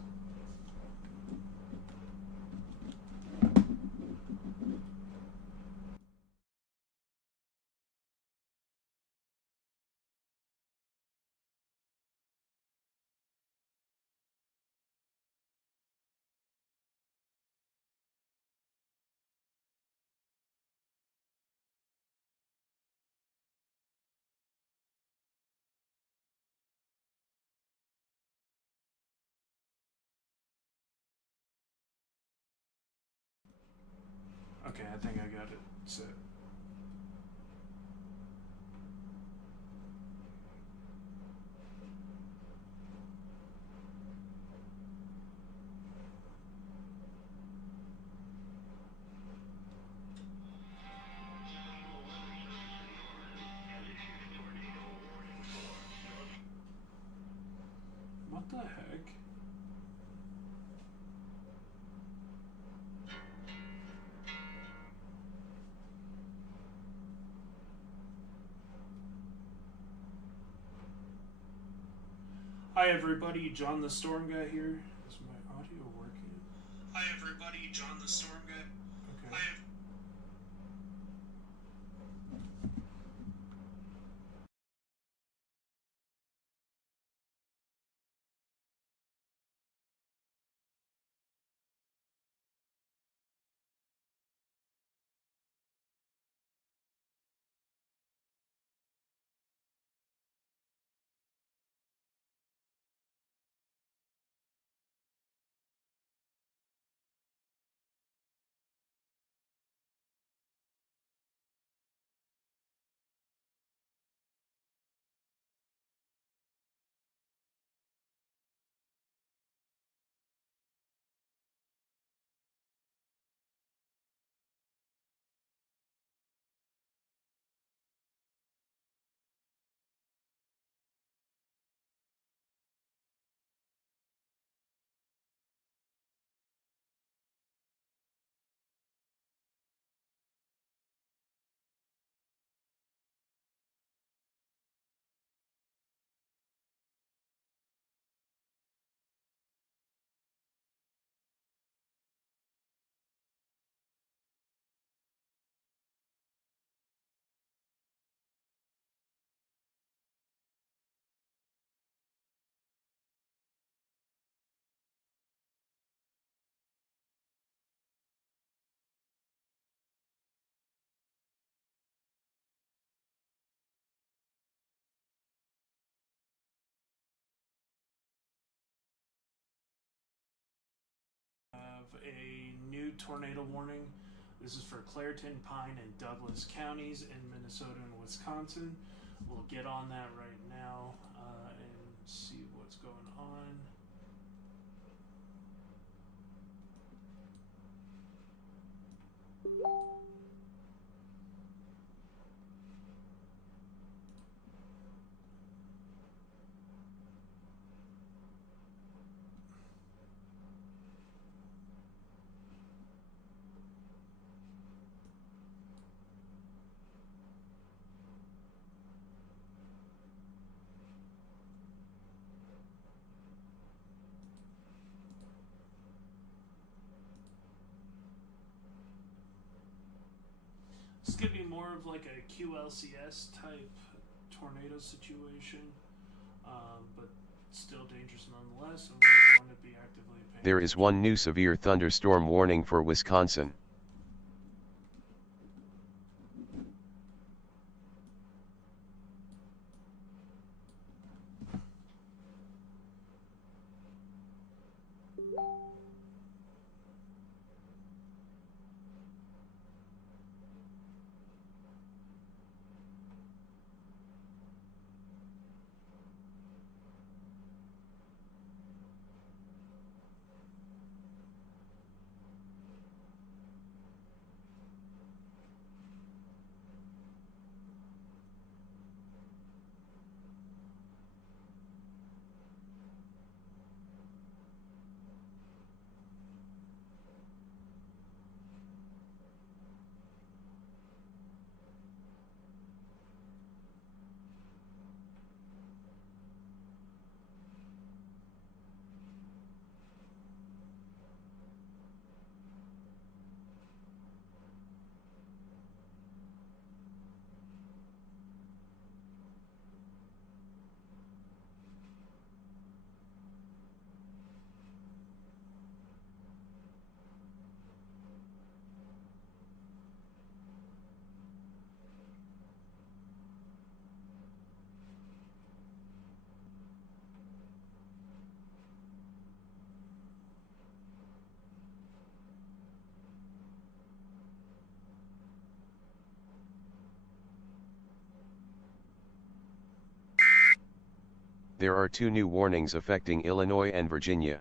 Okay, I think I got it set. What the heck? Hi everybody, John the Storm Guy here. Is my audio working? Hi everybody, John the Storm Guy. Okay. Hi new tornado warning. This is for Clairton, Pine, and Douglas counties in Minnesota and Wisconsin. We'll get on that right now and see what's going on. This could be more of like a QLCS type tornado situation, but still dangerous nonetheless, and we're going to be actively paying There is one new severe thunderstorm warning for Wisconsin. There are 2 new warnings affecting Illinois and Virginia.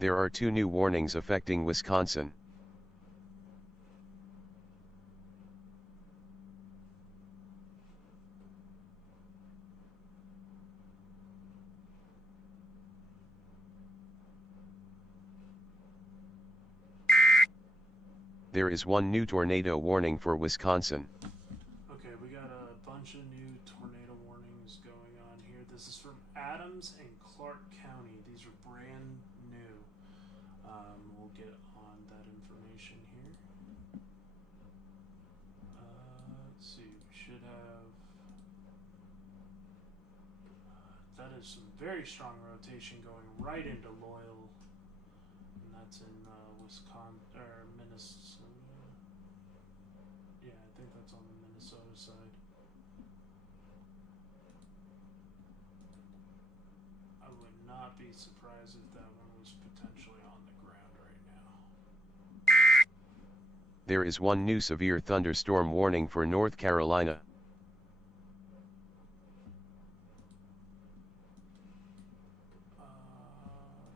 There are 2 new warnings affecting Wisconsin. There is one new tornado warning for Wisconsin. Okay, we got a bunch of new tornado warnings going on here. This is from Adams and Clark County. These are brand new. We'll get on that information here. Let's see, we should have. That is some very strong rotation going right into Loyal, and that's in Wisconsin or Minnesota. Yeah, I think that's on the Minnesota side. I would not be surprised if that one was potentially on the ground right now. There is one new severe thunderstorm warning for North Carolina.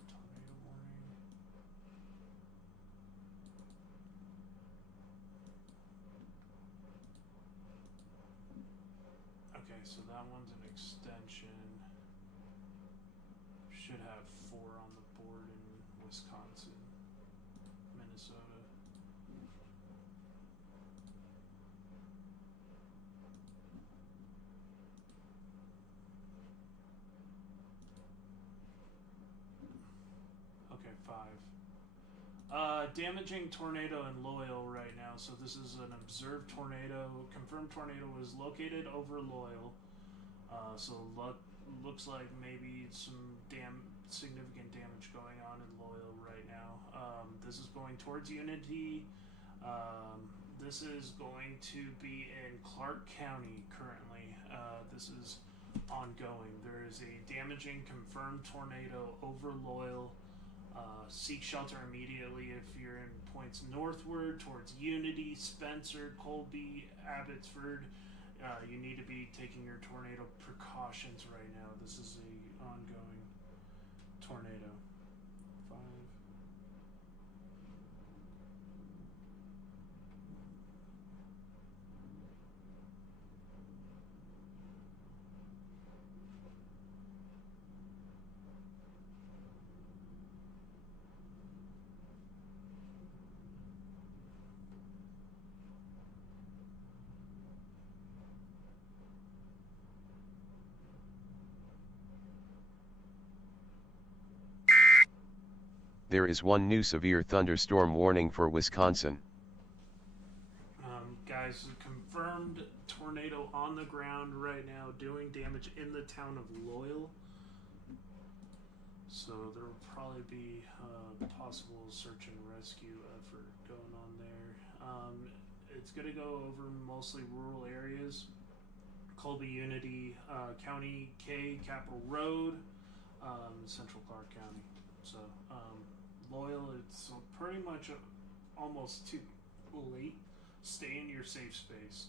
Tornado warning. Okay, so that one's an extension. Should have 4 on the board in Wisconsin, Minnesota. Okay, 5. Damaging tornado in Loyal right now. So this is an observed tornado. Confirmed tornado was located over Loyal. So looks like maybe some significant damage going on in Loyal right now. This is going towards Unity. This is going to be in Clark County currently. This is ongoing. There is a damaging confirmed tornado over Loyal. Seek shelter immediately if you're in points northward towards Unity, Spencer, Colby, Abbotsford. You need to be taking your tornado precautions right now. This is a ongoing tornado. 5. There is one new severe thunderstorm warning for Wisconsin. Guys, confirmed tornado on the ground right now, doing damage in the town of Loyal. So there will probably be possible search and rescue effort going on there. It's going to go over mostly rural areas. Colby, Unity, County K, Capitol Road, Central Clark County. So Loyal, it's pretty much almost too late. Stay in your safe space.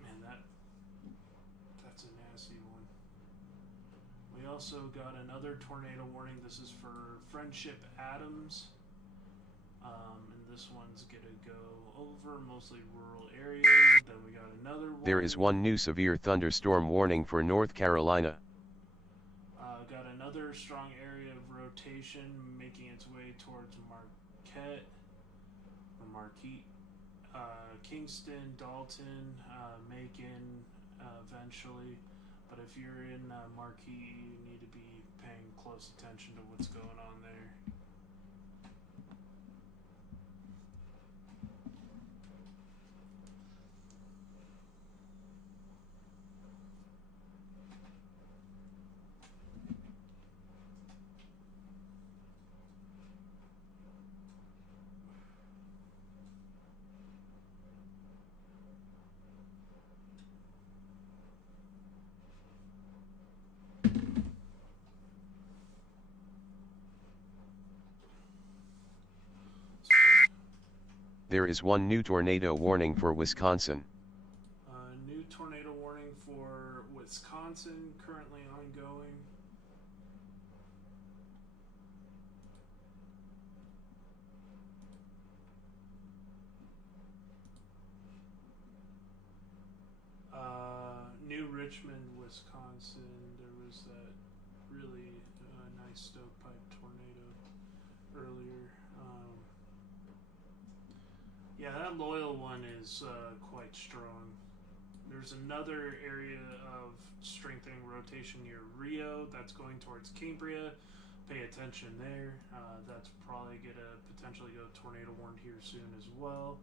Man, that's a nasty one. We also got another tornado warning. This is for Friendship Adams. And this one's gonna go over mostly rural areas. Then we got another warning. There is one new severe thunderstorm warning for North Carolina. Got another strong area of rotation making its way towards Marquette, or Marquette, Kingston, Dalton, Macon, eventually. But if you're in Marquette, you need to be paying close attention to what's going on there. There is one new tornado warning for Wisconsin. New tornado warning for Wisconsin, currently ongoing. Richmond, Wisconsin, there was that really nice stovepipe tornado earlier. Yeah, that Loyal one is quite strong. There's another area of strengthening rotation near Rio that's going towards Cambria. Pay attention there. That's probably going to potentially go tornado warned here soon as well.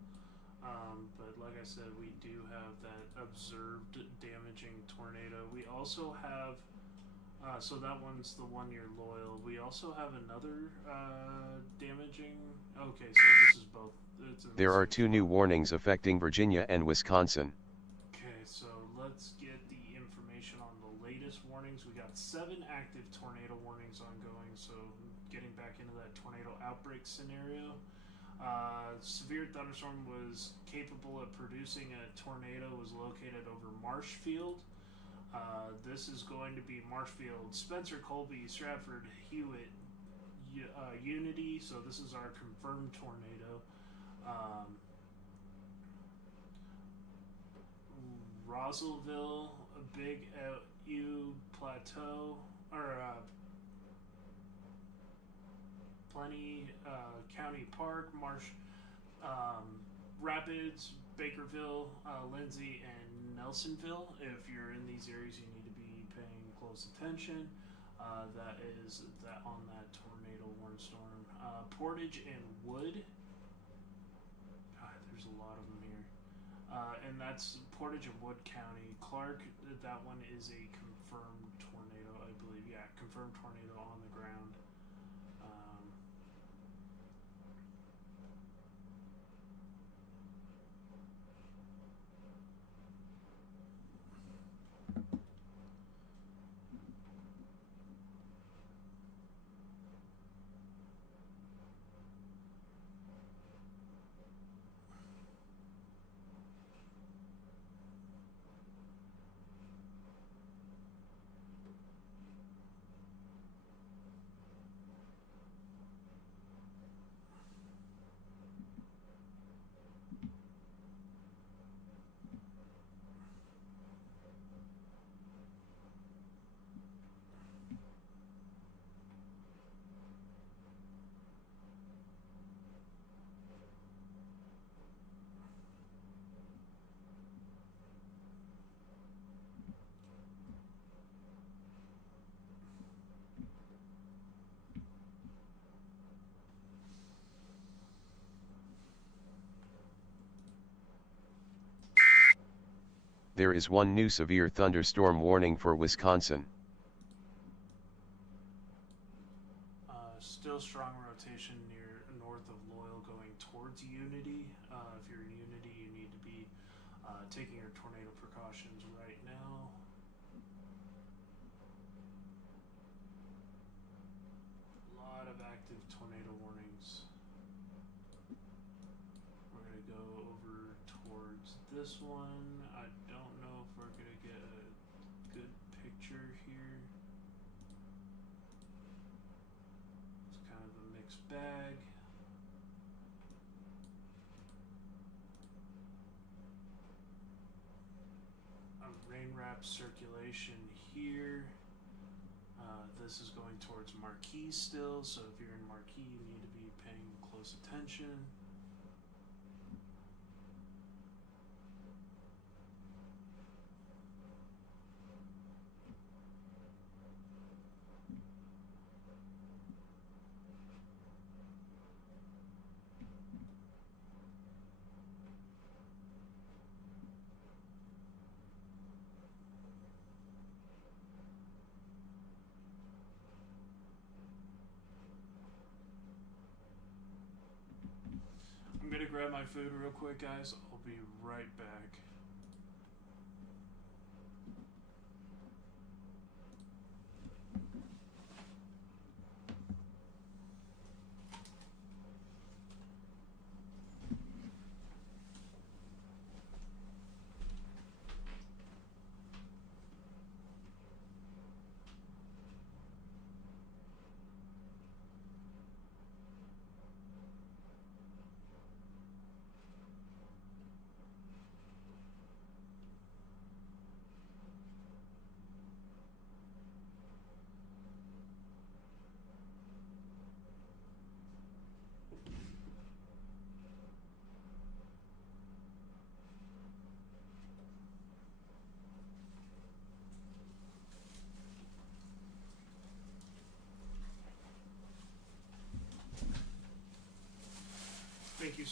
But like I said, we do have that observed damaging tornado. We also have, so that one's the one near Loyal. We also have another damaging. Okay, so this is both. There are 2 new warnings affecting Virginia and Wisconsin. Okay, so let's get the information on the latest warnings. We got 7 active tornado warnings ongoing, so getting back into that tornado outbreak scenario. Severe thunderstorm was capable of producing a tornado, was located over Marshfield. This is going to be Marshfield, Spencer, Colby, Stratford, Hewitt, Unity, so this is our confirmed tornado. Rosleville, Big U Plateau, or Plenty County Park, Marsh, Rapids, Bakerville, Lindsay, and Nelsonville. If you're in these areas, you need to be paying close attention. That is that on that tornado warning storm. Portage and Wood. God, there's a lot of them here. And that's Portage and Wood County. Clark, that one is a confirmed tornado, I believe. Yeah, confirmed tornado on the ground. There is 1 new severe thunderstorm warning for Wisconsin. Still strong rotation near north of Loyal going towards Unity. If you're in Unity, you need to be taking your tornado precautions right now. A lot of active tornado warnings. We're going to go over towards this one. I don't know if we're going to get a good picture here. It's kind of a mixed bag. A rain wrap circulation here. This is going towards Marquis still, so if you're in Marquis, you need to be paying close attention. I'm gonna grab my food real quick, guys. I'll be right back.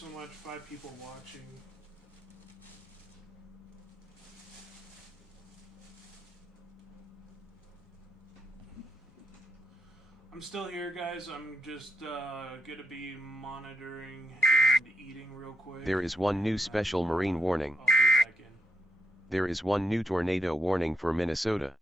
so much. 5 people watching. I'm still here, guys. I'm just gonna be monitoring and eating real quick. There is one new special marine warning. I'll be back in. There is one new tornado warning for Minnesota.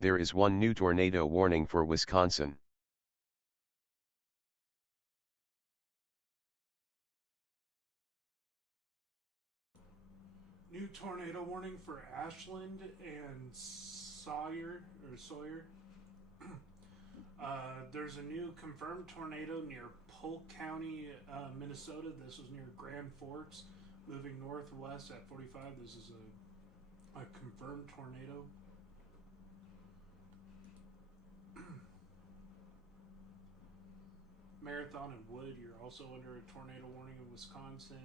There is one new tornado warning for Wisconsin. New tornado warning for Ashland and Sawyer. There's a new confirmed tornado near Polk County, Minnesota. This was near Grand Forks, moving northwest at 45. This is a confirmed tornado. Marathon and Wood, you're also under a tornado warning in Wisconsin.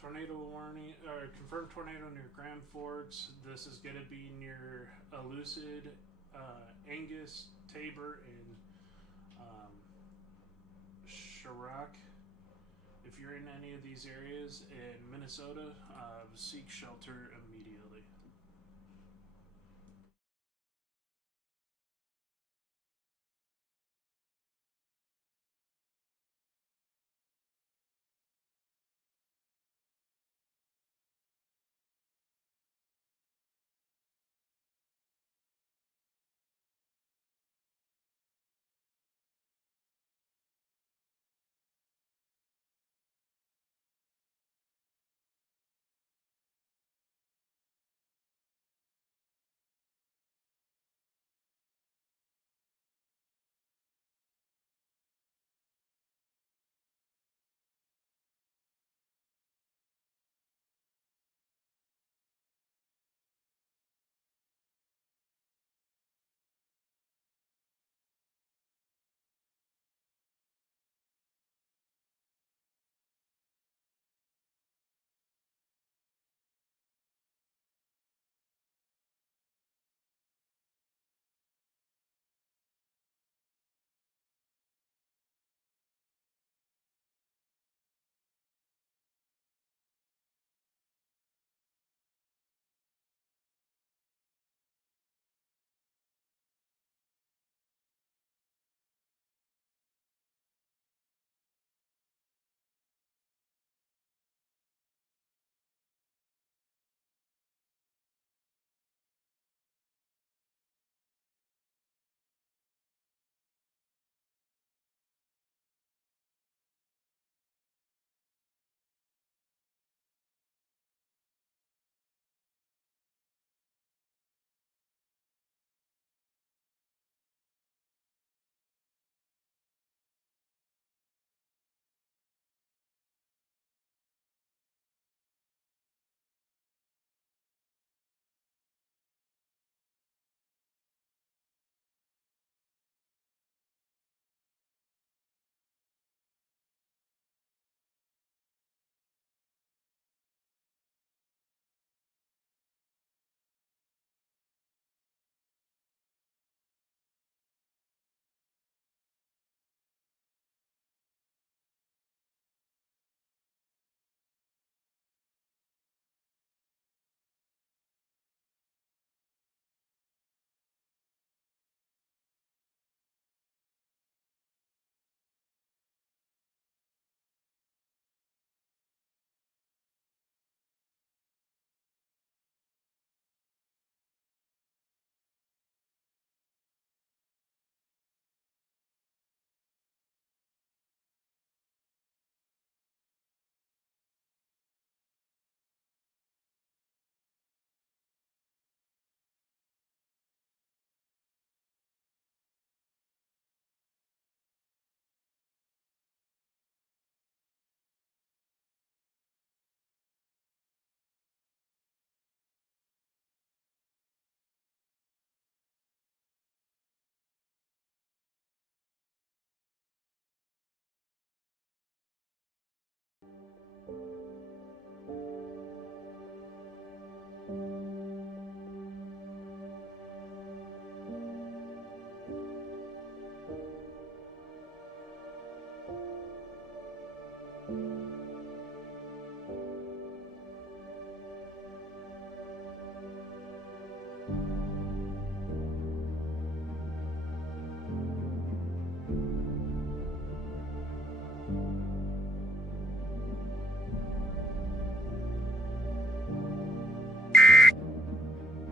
Tornado warning, confirmed tornado near Grand Forks. This is going to be near Elucid, Angus, Tabor, and Chirac. If you're in any of these areas in Minnesota, seek shelter immediately.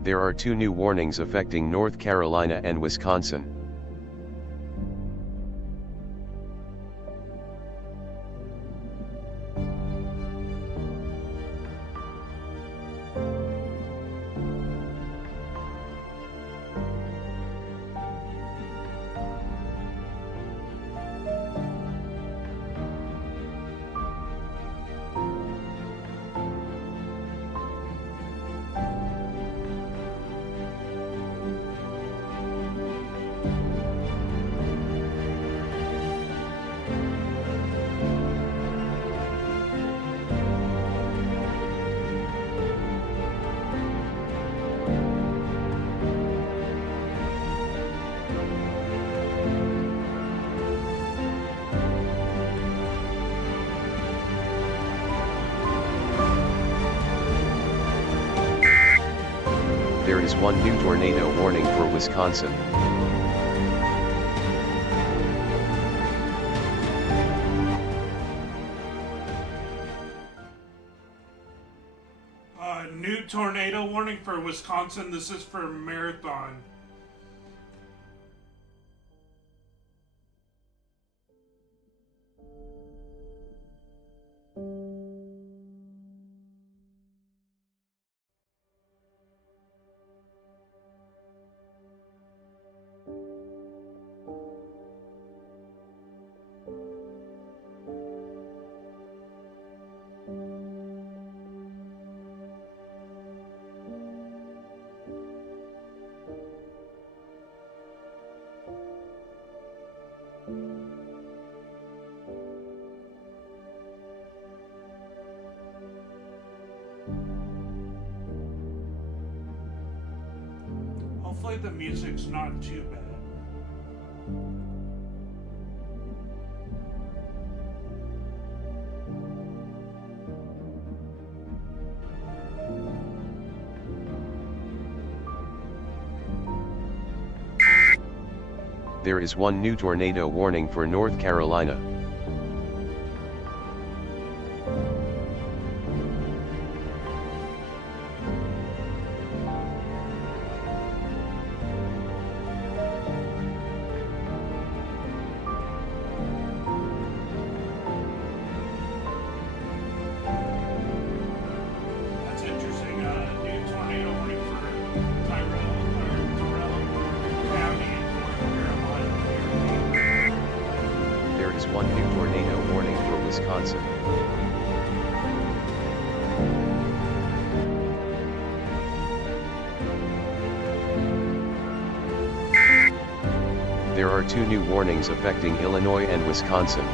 There are 2 new warnings affecting North Carolina and Wisconsin. There is 1 new tornado warning for Wisconsin. New tornado warning for Wisconsin. This is for Marathon. Hopefully the music's not too bad. There is 1 new tornado warning for North Carolina. That's interesting. New tornado warning for Tyrell County in North Carolina. There is 1 new tornado warning for Wisconsin. There are 2 new warnings affecting Illinois and Wisconsin.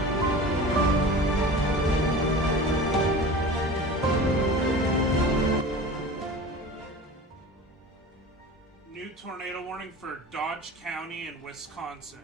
New tornado warning for Dodge County in Wisconsin.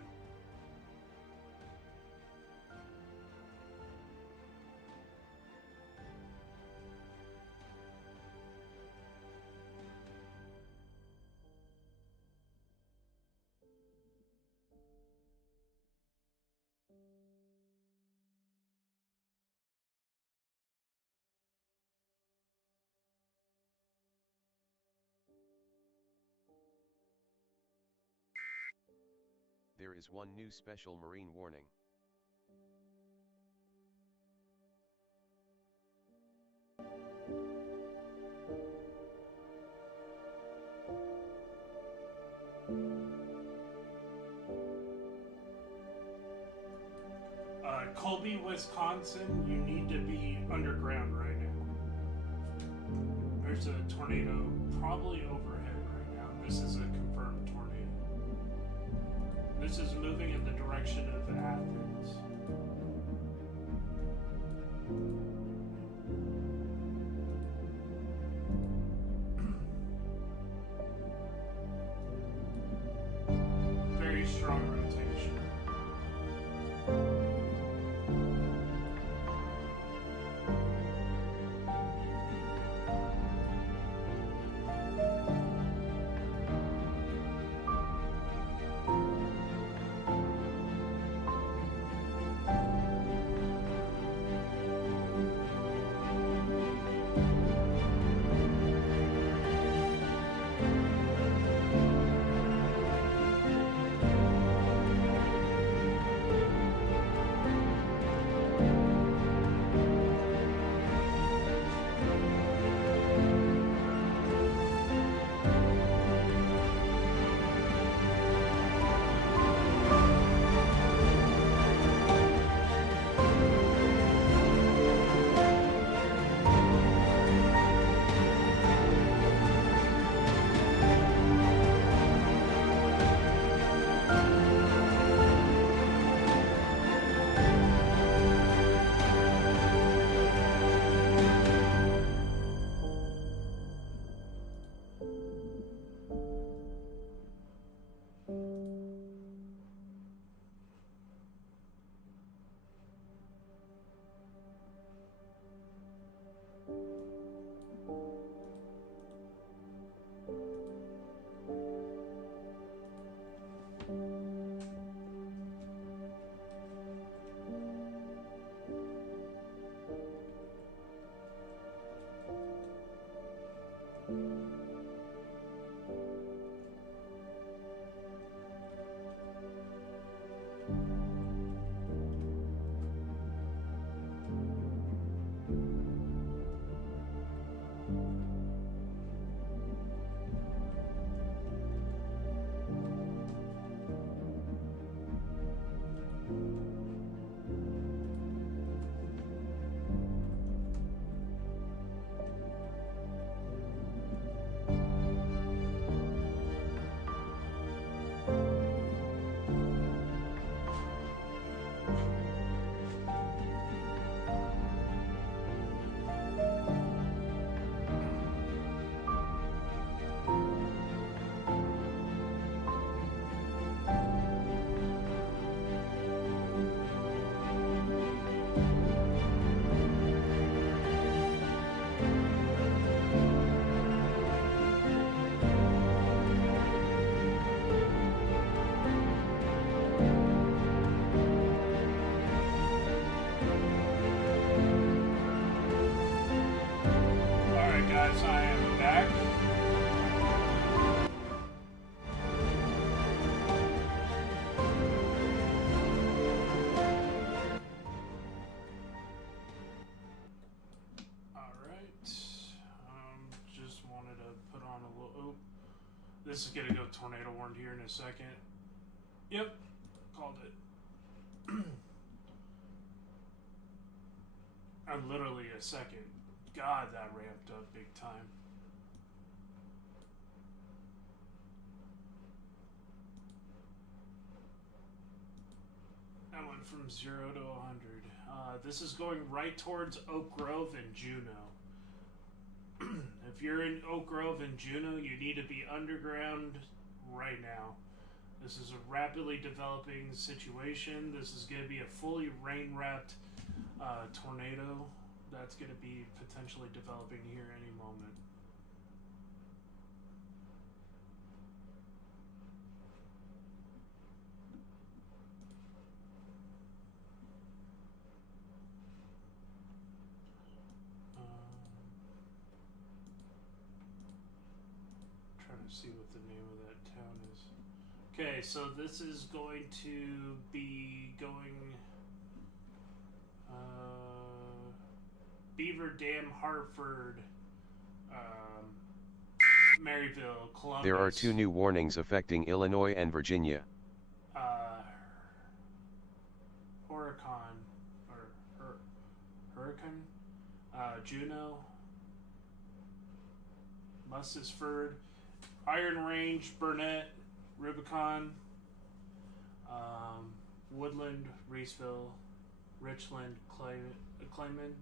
There is 1 new special marine warning. Colby, Wisconsin, you need to be underground right now. There's a tornado probably overhead right now. This is a confirmed tornado. This is moving in the direction of Athens. Very strong rotation. This is gonna go tornado warned here in a second. Yep, called it. Literally a second. God, that ramped up big time. I went from 0 to 100. This is going right towards Oak Grove and Juneau. If you're in Oak Grove and Juneau, you need to be underground right now. This is a rapidly developing situation. This is going to be a fully rain-wrapped tornado that's going to be potentially developing here any moment. Trying to see what the name of that town is. Okay, so this is going to be going Beaver Dam, Hartford, Maryville, Columbus. There are 2 new warnings affecting Illinois and Virginia. Hurricane, Juneau, Mustisford, Iron Range, Burnett, Rubicon, Woodland, Reeseville, Richland, Clayman,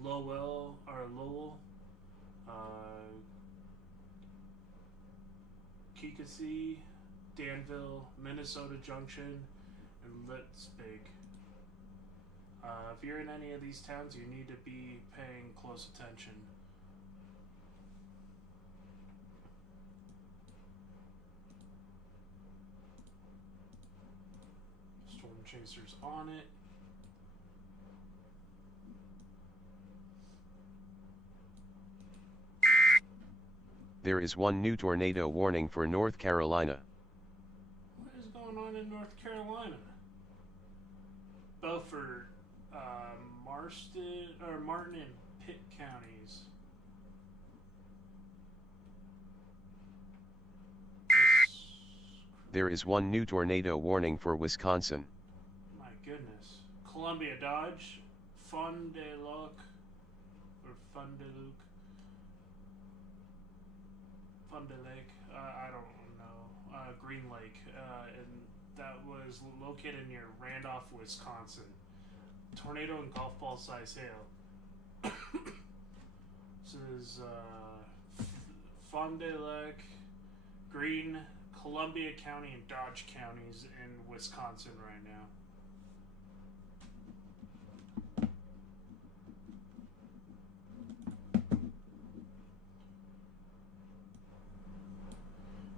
Lowell, Kekasi, Danville, Minnesota Junction, and Litzbig. If you're in any of these towns, you need to be paying close attention. Storm chasers on it. There is 1 new tornado warning for North Carolina. What is going on in North Carolina? Beaufort, Martin and Pitt counties. There is 1 new tornado warning for Wisconsin. My goodness. Columbia Dodge, Fond du Lac, I don't know, Green Lake, and that was located near Randolph, Wisconsin. Tornado and golf ball size hail. This is Fond du Lac, Green, Columbia County, and Dodge counties in Wisconsin right now.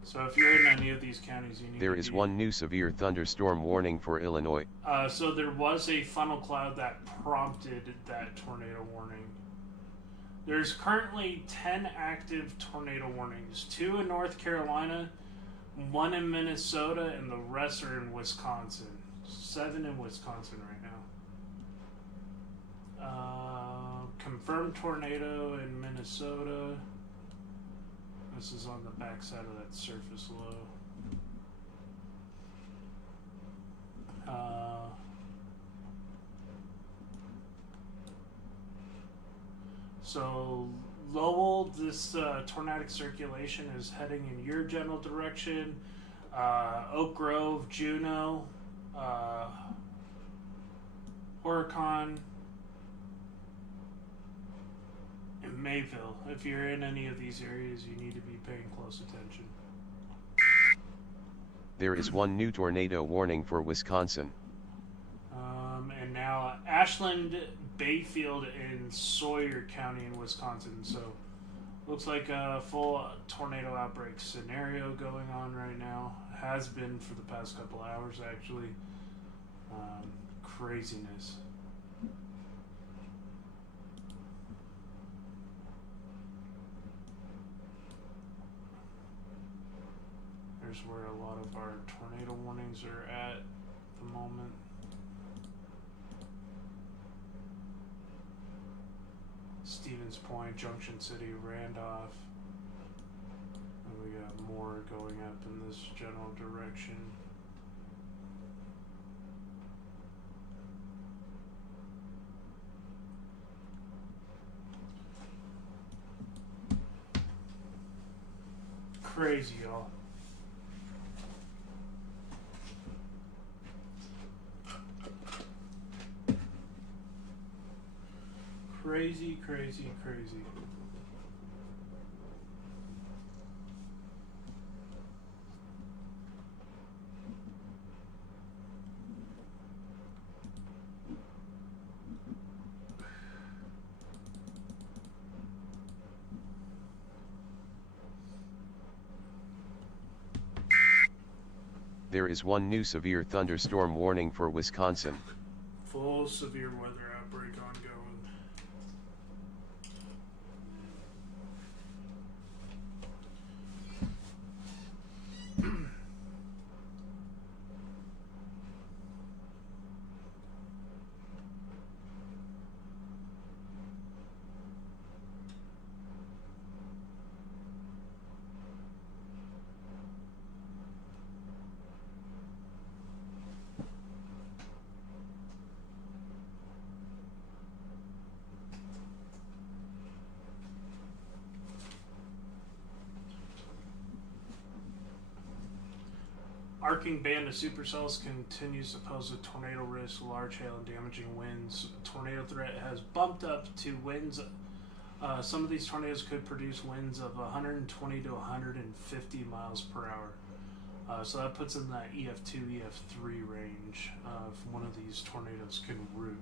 So if you're in any of these counties, you need There to is be... 1 new severe thunderstorm warning for Illinois. So there was a funnel cloud that prompted that tornado warning. There's currently 10 active tornado warnings. 2 in North Carolina, 1 in Minnesota, and the rest are in Wisconsin. 7 in Wisconsin right now. Confirmed tornado in Minnesota. This is on the backside of that surface low. So Lowell, this tornadic circulation is heading in your general direction. Oak Grove, Juneau, Horicon, and Mayville. If you're in any of these areas, you need to be paying close attention. There is 1 new tornado warning for Wisconsin. And now Ashland, Bayfield, and Sawyer County in Wisconsin. So looks like a full tornado outbreak scenario going on right now. Has been for the past couple hours, actually. Craziness. Here's where a lot of our tornado warnings are at the moment. Stevens Point, Junction City, Randolph. more going up in this general direction. Crazy, y'all. Crazy, crazy, crazy. There is one new severe thunderstorm warning for Wisconsin. Full severe weather outbreak ongoing. Arcing band of supercells continues to pose a tornado risk, large hail, and damaging winds. Tornado threat has bumped up to winds. Some of these tornadoes could produce winds of 120 to 150 miles per hour. So that puts in that EF2, EF3 range if one of these tornadoes can root.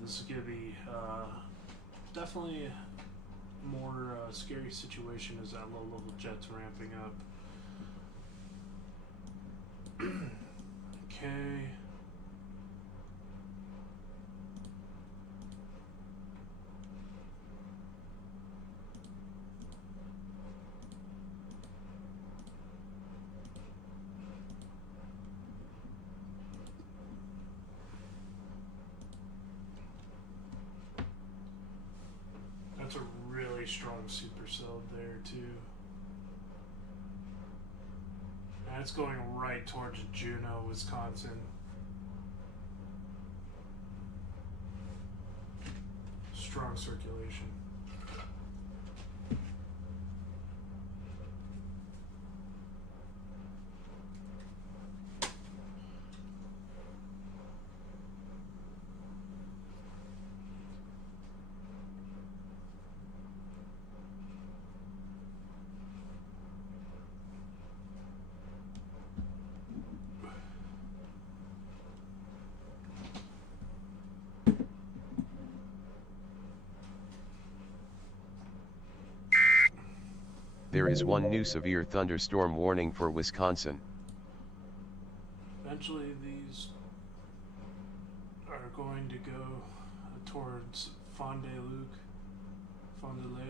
This is going to be definitely a more scary situation as that low-level jet's ramping up. Okay. That's a really strong supercell there too. That's going right towards Juneau, Wisconsin. Strong circulation. There is one new severe thunderstorm warning for Wisconsin. Eventually these are going to go towards Fond du Lac.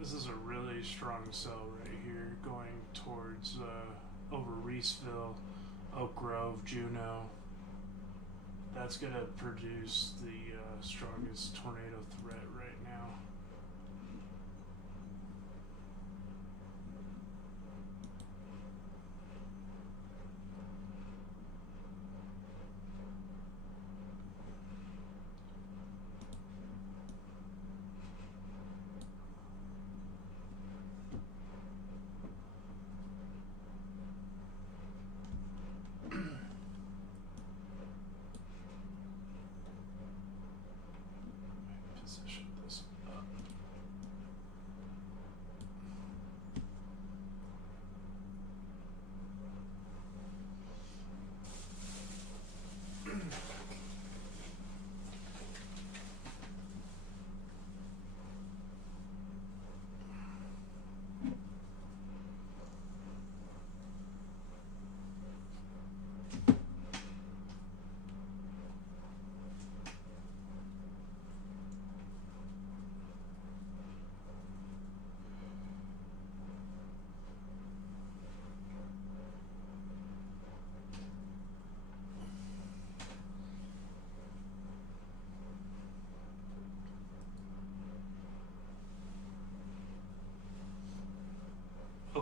This is a really strong cell right here going towards over Reeseville, Oak Grove, Juneau. That's going to produce the strongest tornado threat right now. Position this up.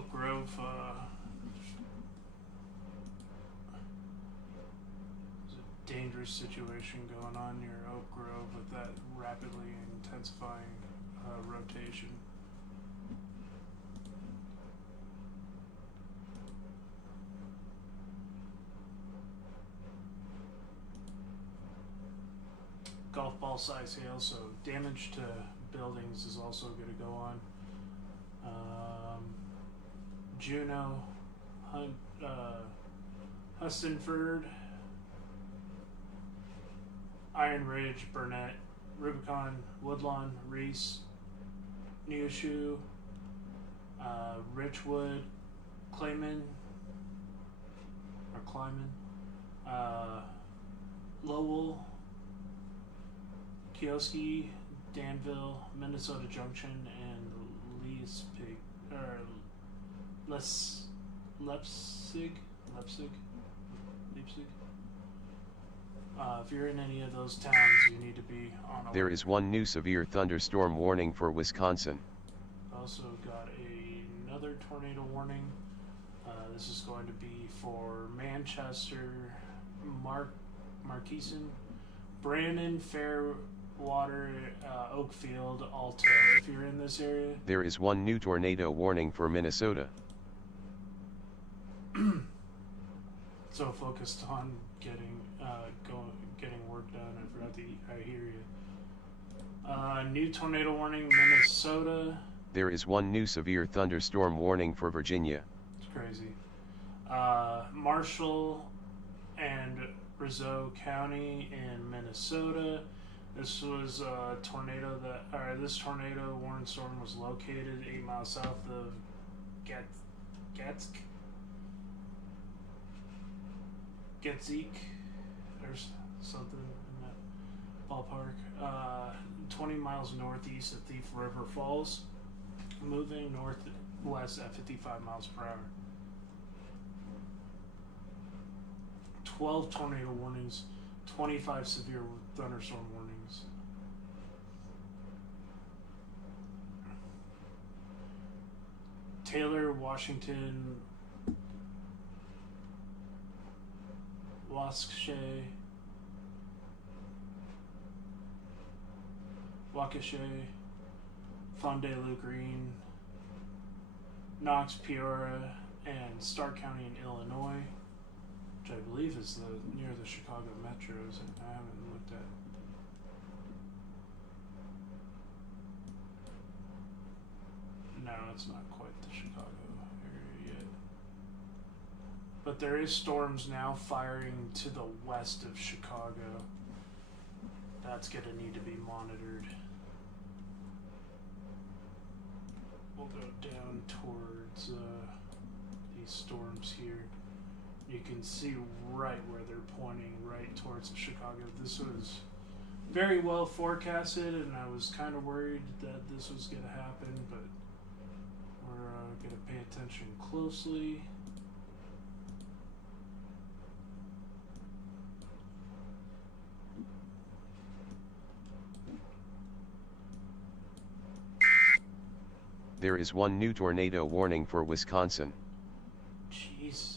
Oak Grove. There's a dangerous situation going on near Oak Grove with that rapidly intensifying rotation. Golf ball size hail, so damage to buildings is also going to go on. Juneau, Hustonford, Iron Ridge, Burnett, Rubicon, Woodlawn, Reese, Neosho, Richwood, Clayman, Lowell, Kioski, Danville, Minnesota Junction, and Leipzig. If you're in any of those towns, you need to be on alert. There is one new severe thunderstorm warning for Wisconsin. Also got another tornado warning. This is going to be for Manchester, Marquesan, Brandon, Fairwater, Oakfield, Alta, if you're in this area. There is one new tornado warning for Minnesota. So focused on getting work done. I forgot to I hear you. New tornado warning, Minnesota. There is one new severe thunderstorm warning for Virginia. It's crazy. Marshall and Roseau County in Minnesota. This was a tornado this tornado warning storm was located 8 miles south of Getzik, or something in that ballpark. 20 miles northeast of Thief River Falls, moving northwest at 55 miles per hour. 12 tornado warnings, 25 severe thunderstorm warnings. Taylor, Washington, Waukesha, Fondale Green, Knox, Peoria, and Stark County in Illinois, which I believe is near the Chicago metros, and I haven't looked at. No, it's not quite the Chicago area yet. But there is storms now firing to the west of Chicago. That's going to need to be monitored. We'll go down towards these storms here. You can see right where they're pointing, right towards Chicago. This was very well forecasted, and I was kind of worried that this was going to happen, but we're going to pay attention closely. There is one new tornado warning for Wisconsin. Jesus.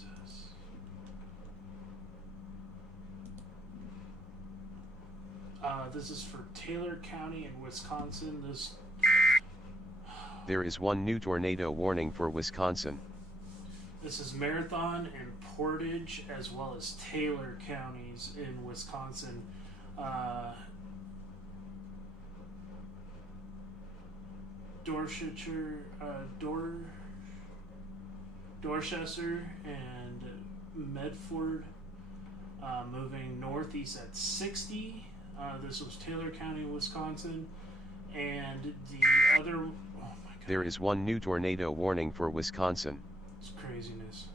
This is for Taylor County in Wisconsin. There is one new tornado warning for Wisconsin. This is Marathon and Portage, as well as Taylor counties in Wisconsin. Dorchester and Medford, moving northeast at 60. This was Taylor County, Wisconsin. And the other... Oh my God. There is one new tornado warning for Wisconsin. It's craziness.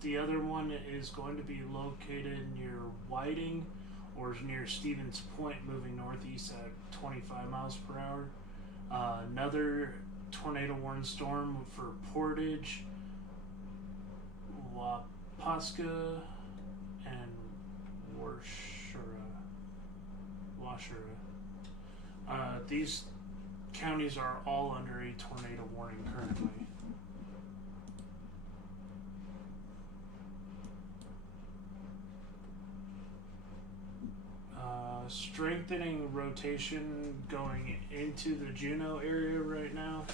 The other one is going to be located near Whiting or near Stevens Point, moving northeast at 25 miles per hour. Another tornado warning storm for Portage, Wapaska, and Washura. These counties are all under a tornado warning currently. strengthening rotation going into the Juneau area right now.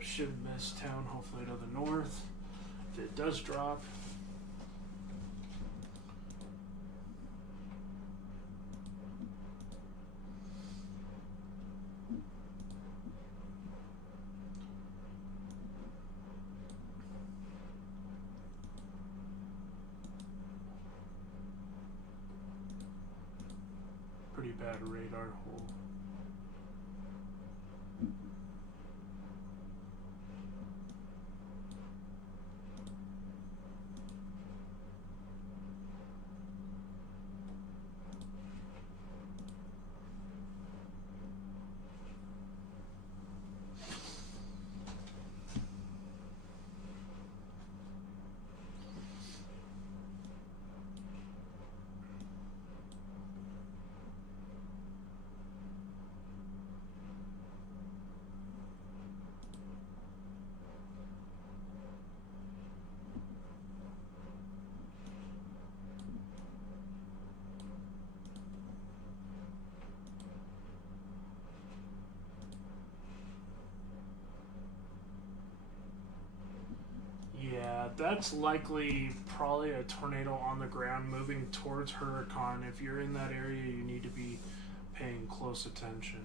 Should miss town hopefully to the north. If it does drop, pretty bad radar hole. Yeah, that's likely probably a tornado on the ground moving towards Huracan. If you're in that area, you need to be paying close attention.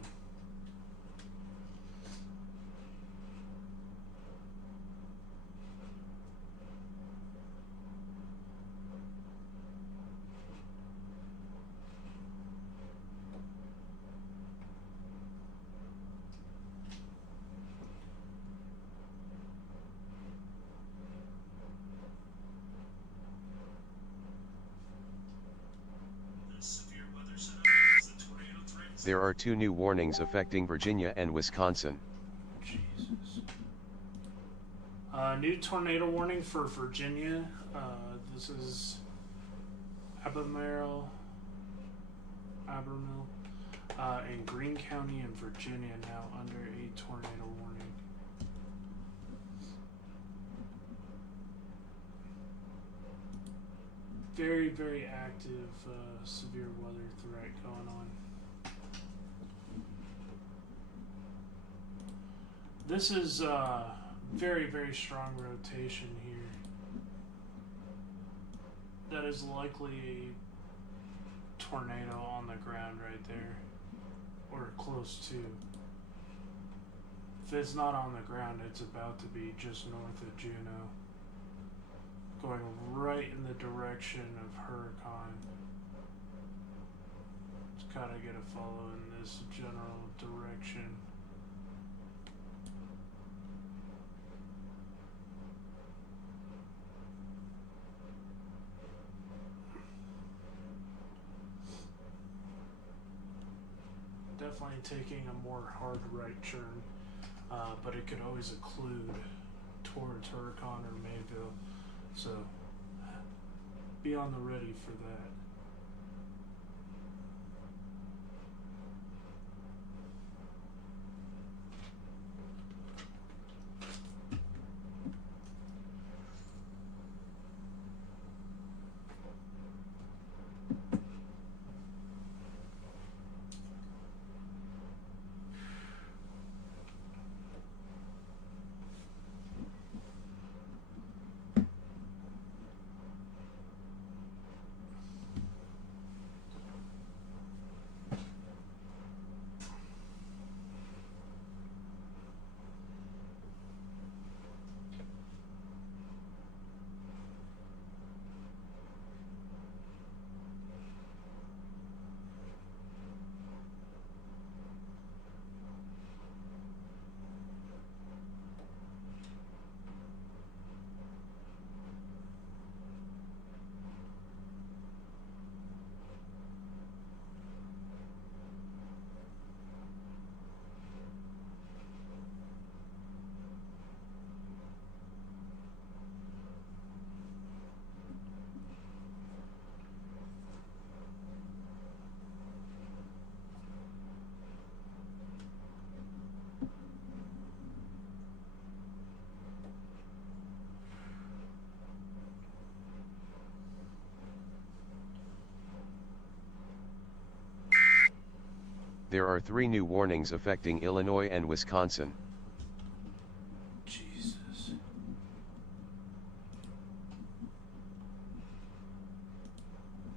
There are 2 new warnings affecting Virginia and Wisconsin. Jesus. New tornado warning for Virginia. This is Albemarle, and Greene County in Virginia now under a tornado warning. Very, very active severe weather threat going on. This is very, very strong rotation here. That is likely a tornado on the ground right there, or close to. If it's not on the ground, it's about to be just north of Juneau, going right in the direction of Huracan. Just gotta get a follow in this general direction. Definitely taking a more hard right turn, but it could always occlude towards Huracan or Mayville, so be on the ready for that. There are 3 new warnings affecting Illinois and Wisconsin. Jesus.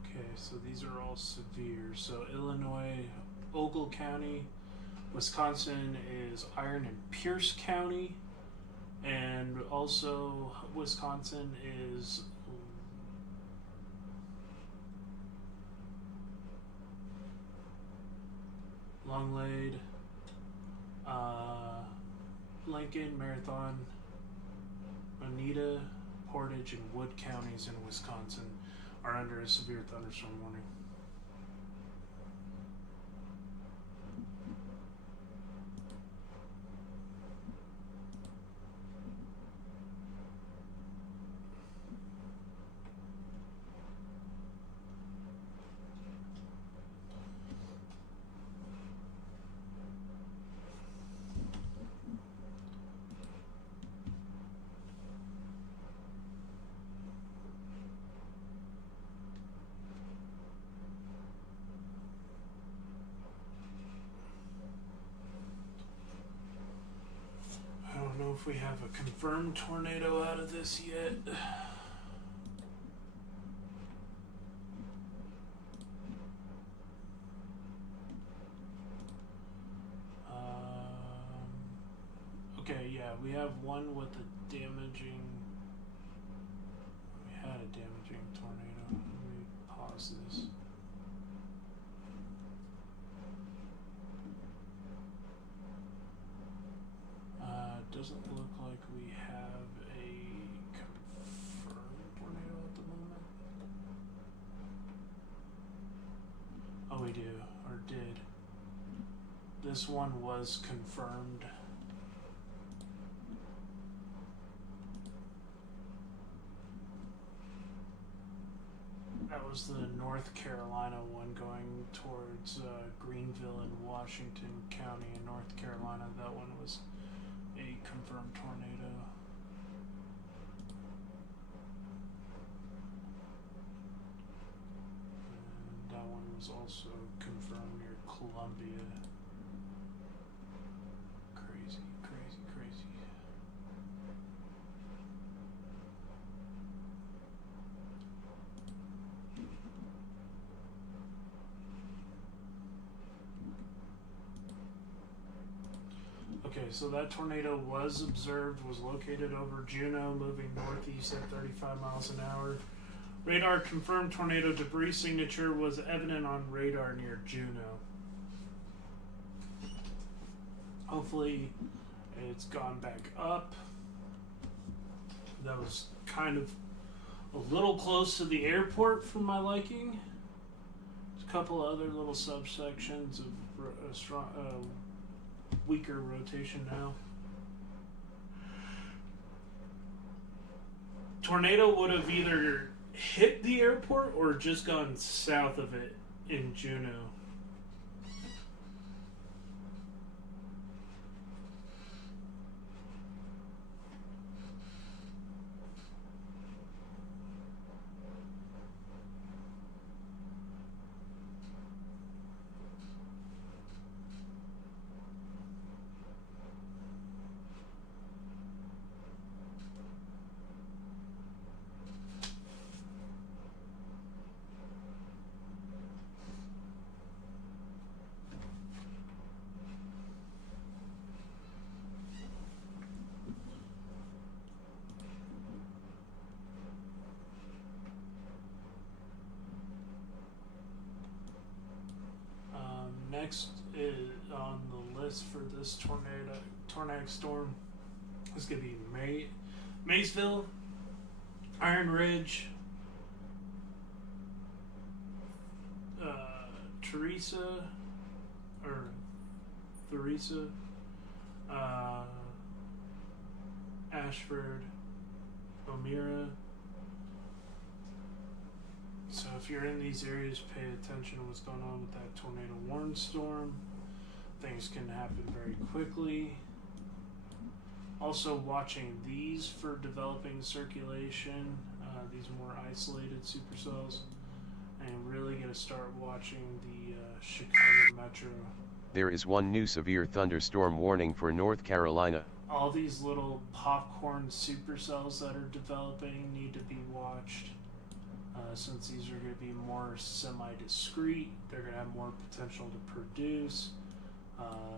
Okay, so these are all severe. So Illinois, Ogle County. Wisconsin is Iron and Pierce County. And also Wisconsin is Longlead, Lincoln, Marathon, Oneida, Portage, and Wood counties in Wisconsin are under a severe thunderstorm warning. I don't know if we have a confirmed tornado out of this yet. Okay, yeah, we have one with a damaging. We had a damaging tornado. Let me pause this. Doesn't look like we have a confirmed tornado at the moment. Oh, we do, or did. This one was confirmed. That was the North Carolina one going towards Greenville and Washington County in North Carolina. That one was a confirmed tornado. And that one was also confirmed near Columbia. Crazy, crazy, crazy. Okay, so that tornado was observed, was located over Juneau, moving northeast at 35 miles an hour. Radar confirmed tornado debris signature was evident on radar near Juneau. Hopefully it's gone back up. That was kind of a little close to the airport for my liking. There's a couple other little subsections of weaker rotation now. Tornado would have either hit the airport or just gone south of it in Juneau. Next is on the list for this tornadic storm is going to be Maysville, Iron Ridge, Theresa, Ashford, Elmira. So if you're in these areas, pay attention to what's going on with that tornado warning storm. Things can happen very quickly. Also watching these for developing circulation, these more isolated supercells. And really going to start watching the Chicago Metro There is one new severe thunderstorm warning for North Carolina. All these little popcorn supercells that are developing need to be watched. Since these are going to be more semi-discrete, they're going to have more potential to produce.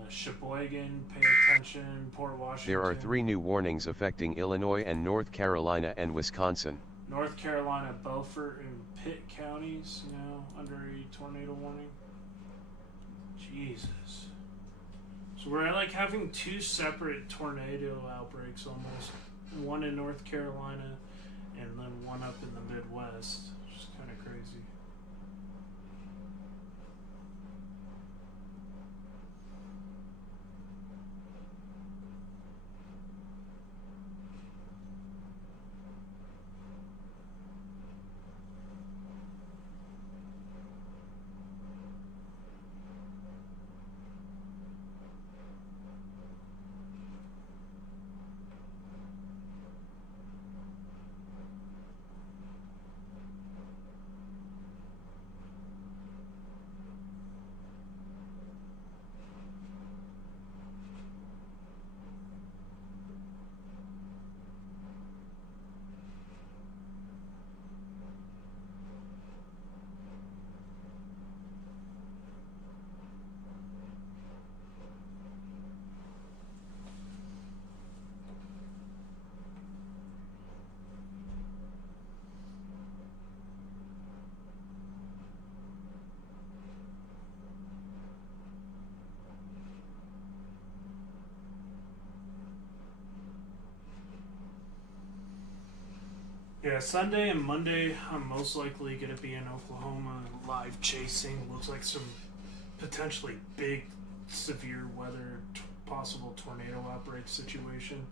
Sheboygan, pay attention. Port Washington. There are 3 new warnings affecting Illinois and North Carolina and Wisconsin. North Carolina, Beaufort, and Pitt counties now under a tornado warning. Jesus. So we're like having 2 separate tornado outbreaks almost. One in North Carolina and then one up in the Midwest. Which is kind of crazy. Yeah, Sunday and Monday, I'm most likely going to be in Oklahoma live chasing. Looks like some potentially big, severe weather, possible tornado outbreak situation.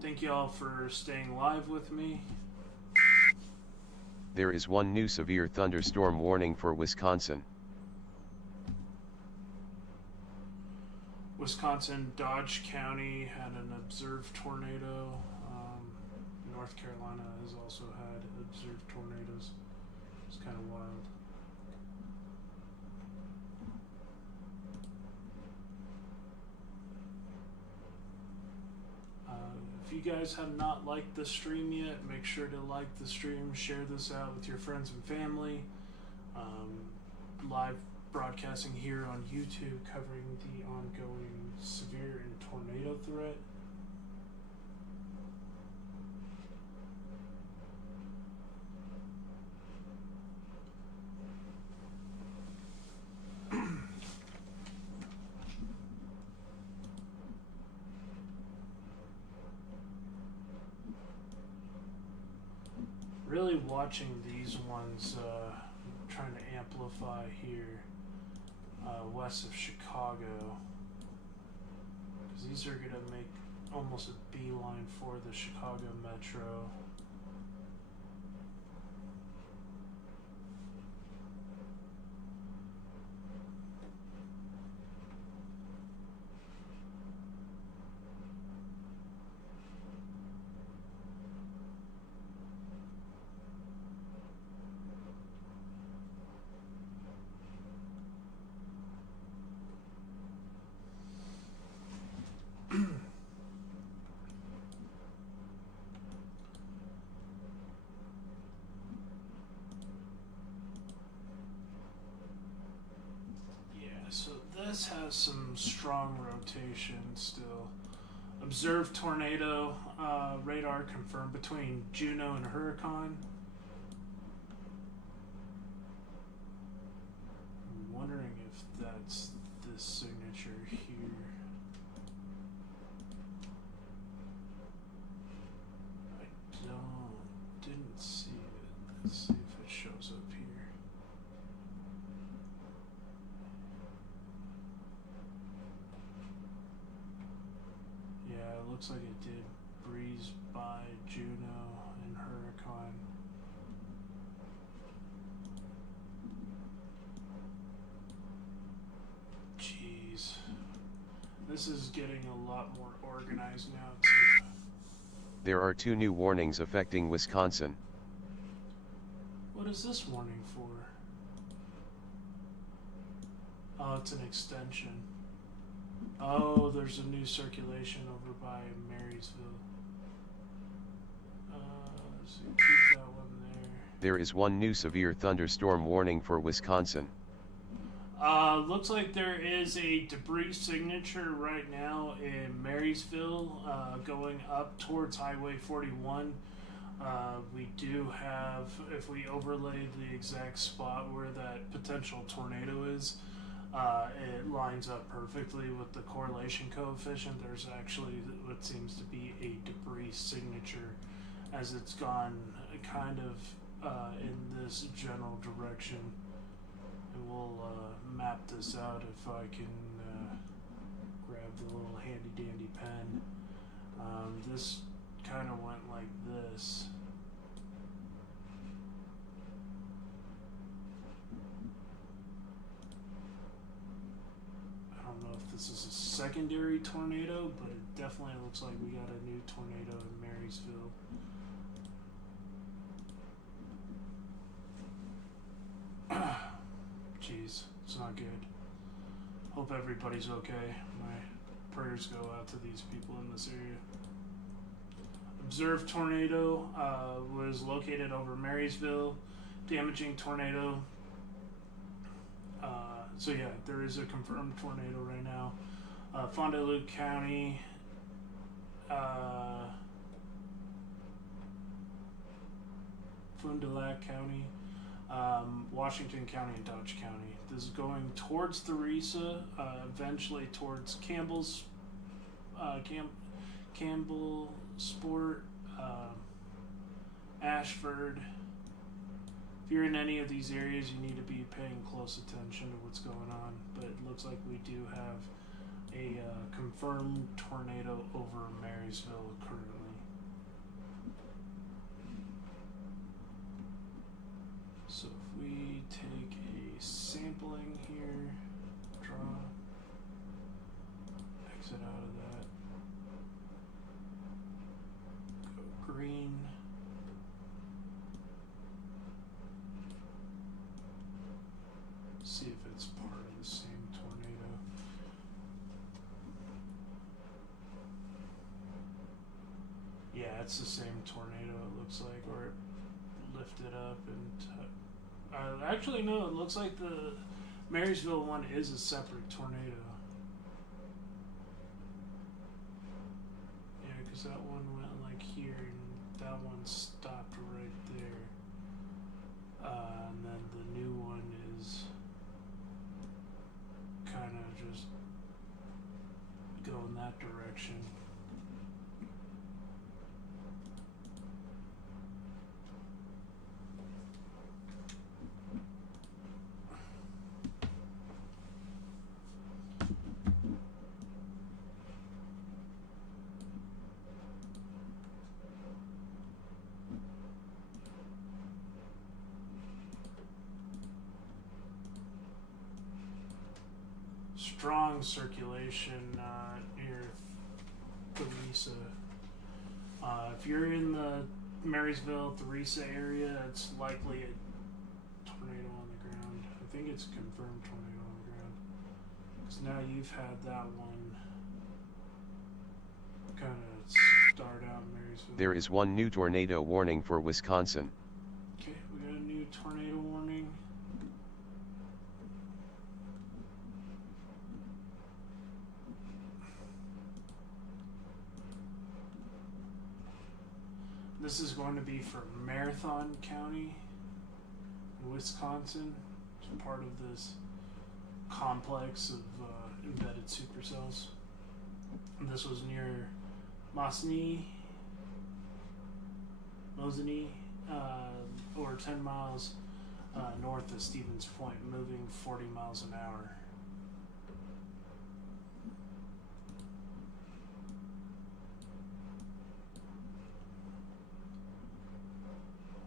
Thank you all for staying live with me. There is one new severe thunderstorm warning for Wisconsin. Wisconsin, Dodge County had an observed tornado. North Carolina has also had observed tornadoes. It's kind of wild. If you guys have not liked the stream yet, make sure to like the stream, share this out with your friends and family. Live broadcasting here on YouTube covering the ongoing severe and tornado threat. Really watching these ones, trying to amplify here. West of Chicago, because these are going to make almost a beeline for the Chicago Metro. So this has some strong rotation still. Observed tornado radar confirmed between Juneau and Huracan. I'm wondering if that's this signature here. Didn't see it. Let's see if it shows up here. Yeah, it looks like it did breeze by Juneau and Huracan. Jeez. This is getting a lot more organized now, too. There are 2 new warnings affecting Wisconsin. What is this warning for? Oh, it's an extension. Oh, there's a new circulation over by Marysville. So keep that one there. There is 1 new severe thunderstorm warning for Wisconsin. Looks like there is a debris signature right now in Marysville, going up towards Highway 41. We do have, if we overlay the exact spot where that potential tornado is, it lines up perfectly with the correlation coefficient. There's actually what seems to be a debris signature as it's gone kind of in this general direction. And we'll map this out if I can grab the little handy dandy pen. This kind of went like this. I don't know if this is a secondary tornado, but it definitely looks like we got a new tornado in Marysville. Jeez, it's not good. Hope everybody's okay. My prayers go out to these people in this area. Observed tornado was located over Marysville. Damaging tornado. So yeah, there is a confirmed tornado right now. Fond du Lac County. Fond du Lac County. Washington County and Dodge County. This is going towards Theresa, eventually towards Campbell's, Campbell Sport, Ashford. If you're in any of these areas, you need to be paying close attention to what's going on. But it looks like we do have a confirmed tornado over Marysville currently. So if we take a sampling here, draw, exit out of that, go green, see if it's part of the same tornado. Yeah, it's the same tornado it looks like, or it lifted up and actually, no, it looks like the Marysville one is a separate tornado. Yeah, because that one went like here, and that one stopped right there. And then the new one is kind of just going that direction. Strong circulation near Theresa. If you're in the Marysville, Theresa area, it's likely a tornado on the ground. I think it's a confirmed tornado on the ground. Because now you've had that one kind of start out in Marysville. There is 1 new tornado warning for Wisconsin. Okay, we got a new tornado warning. This is going to be for Marathon County in Wisconsin. It's part of this complex of embedded supercells. And this was near Mosney, or 10 miles north of Stevens Point, moving 40 miles an hour.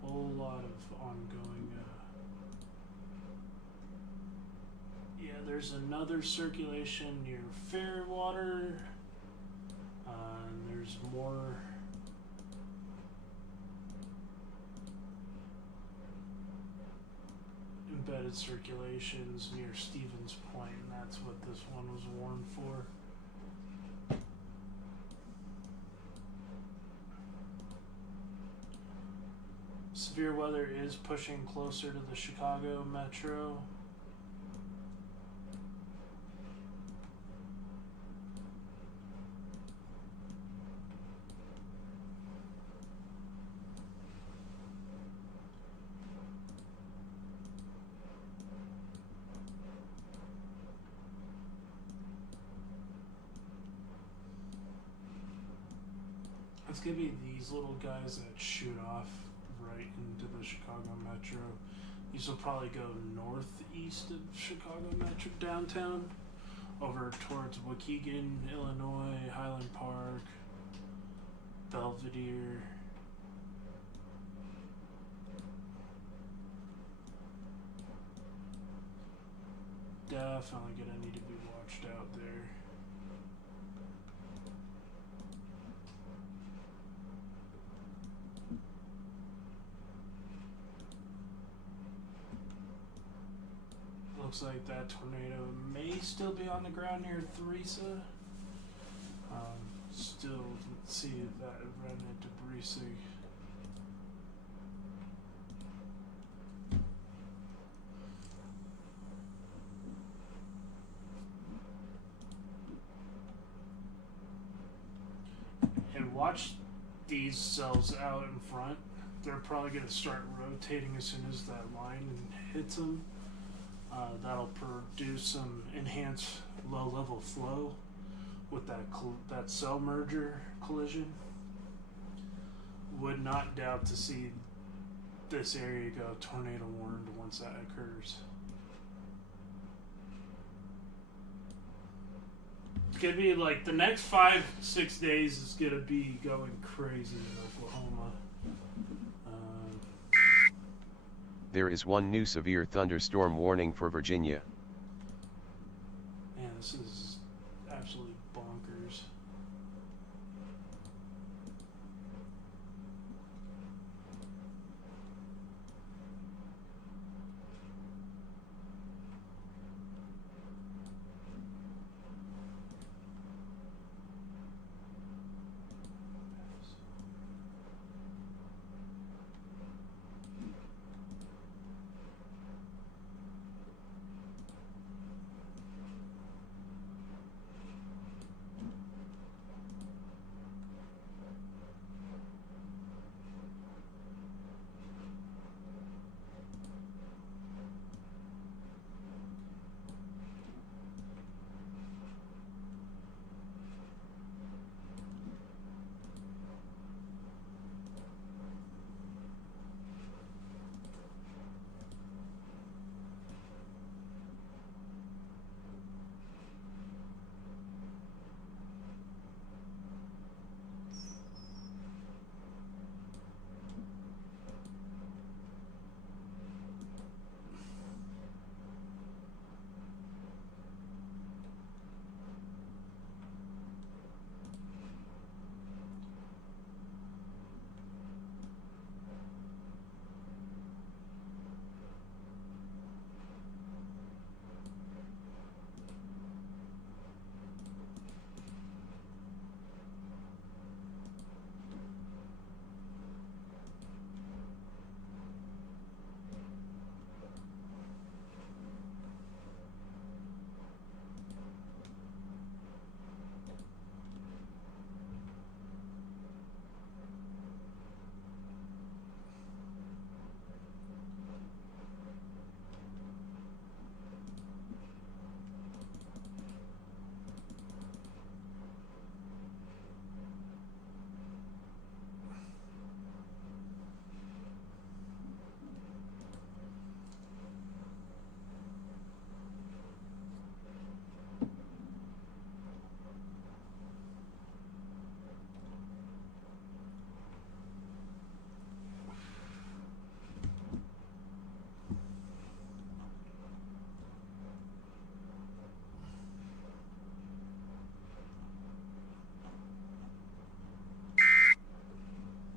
Whole lot of ongoing. Yeah, there's another circulation near Fairwater. And there's more embedded circulations near Stevens Point, and that's what this one was warned for. Severe weather is pushing closer to the Chicago metro. It's gonna be these little guys that shoot off right into the Chicago metro. These will probably go northeast of Chicago metro downtown, over towards Waukegan, Illinois, Highland Park, Belvedere. Definitely gonna need to be watched out there. Looks like that tornado may still be on the ground near Theresa. Still, let's see if that ran into Breesig. And watch these cells out in front. They're probably going to start rotating as soon as that line hits them. That'll produce some enhanced low-level flow with that cell merger collision. Would not doubt to see this area go tornado warned once that occurs. It's gonna be like the next 5-6 days is gonna be going crazy in Oklahoma. There is one new severe thunderstorm warning for Virginia. Man, this is absolutely bonkers.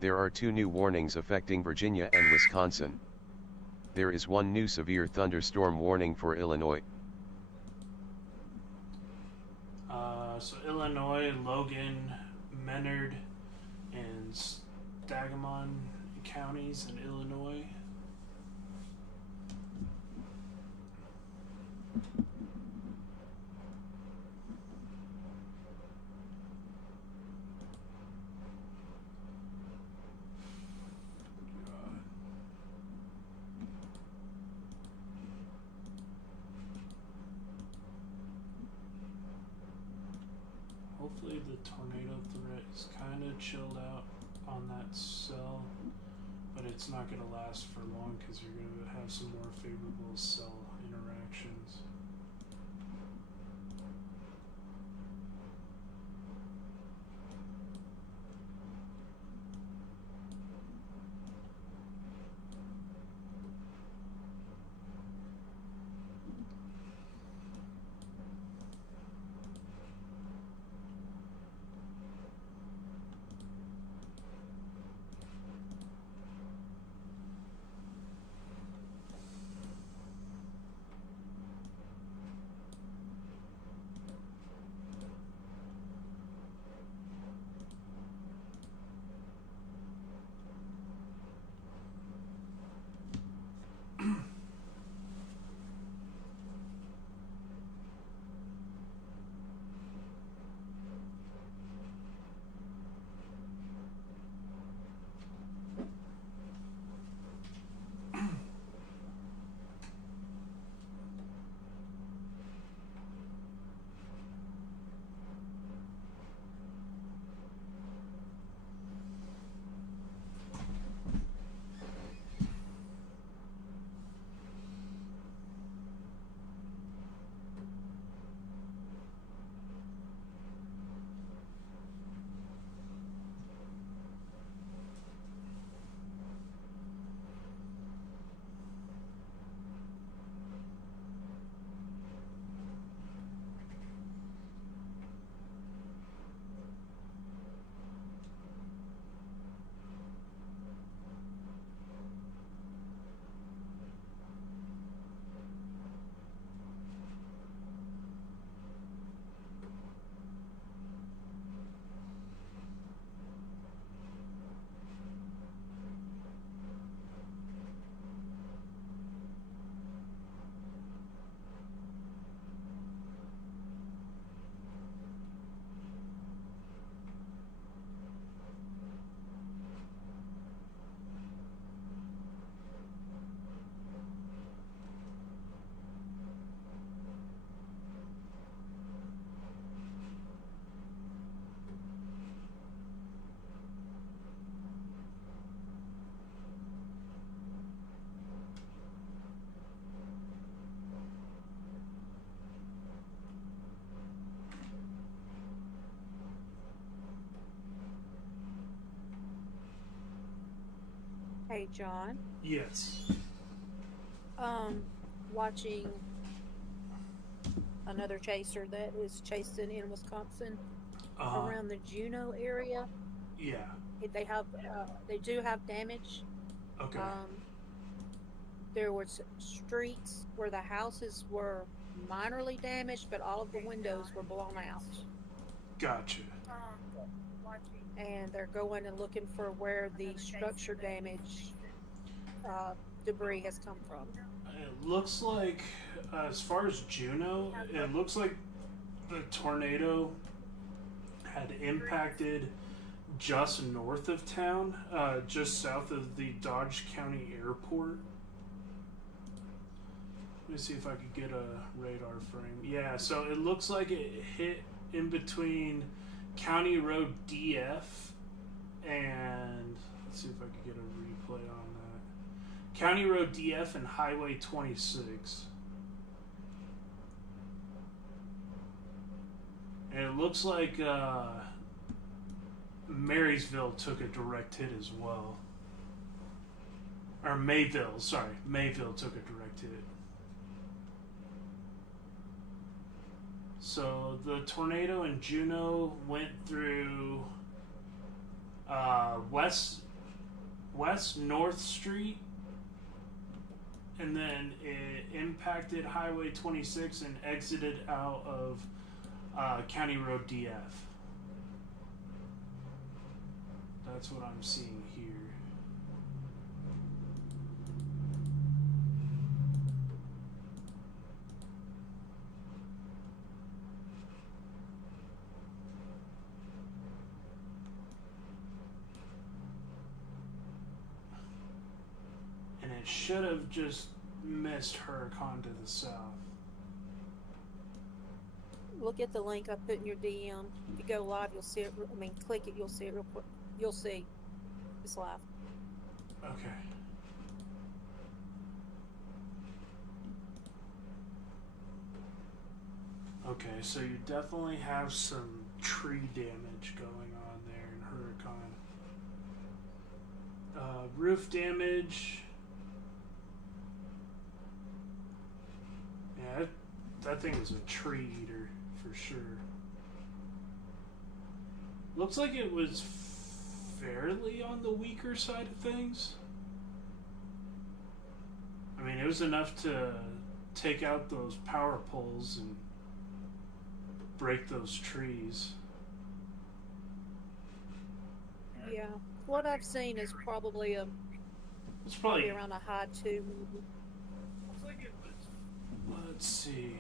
There are two new warnings affecting Virginia and Wisconsin. There is one new severe thunderstorm warning for Illinois. So Illinois, Logan, Menard, and Sangamon counties in Illinois. Hopefully the tornado threat is kind of chilled out on that cell, but it's not going to last for long because you're going to have some more favorable cell interactions. Hey, John. Yes. Watching another chaser that is chasing in Wisconsin around the Juneau area. Yeah. They do have damage. Okay. There was streets where the houses were minorly damaged, but all of the windows were blown out. Gotcha. And they're going and looking for where the structure damage debris has come from. It looks like, as far as Juneau, it looks like the tornado had impacted just north of town, just south of the Dodge County Airport. Let me see if I could get a radar frame. Yeah, so it looks like it hit in between County Road DF and, let's see if I could get a replay on that. County Road DF and Highway 26. And it looks like Marysville took a direct hit as well. Or Mayville took a direct hit. So the tornado in Juneau went through West North Street and then it impacted Highway 26 and exited out of County Road DF. That's what I'm seeing here. And it should have just missed Huracan to the south. Look at the link I put in your DM. If you go live, you'll see it. I mean, click it, you'll see it real quick. You'll see it's live. Okay. Okay, so you definitely have some tree damage going on there in Huracan. Roof damage. Yeah, that thing is a tree eater for sure. Looks like it was fairly on the weaker side of things. I mean, it was enough to take out those power poles and break those trees. Yeah. What I've seen is probably It's probably around a high 2. Let's see.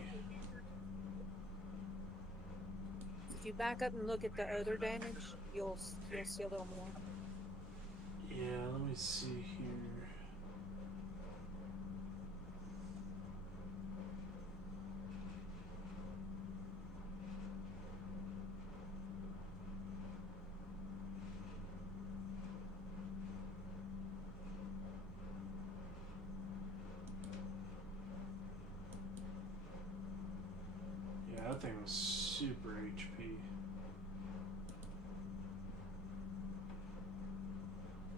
If you back up and look at the other damage, you'll see a little more. Yeah, let me see here. Yeah, that thing was super HP.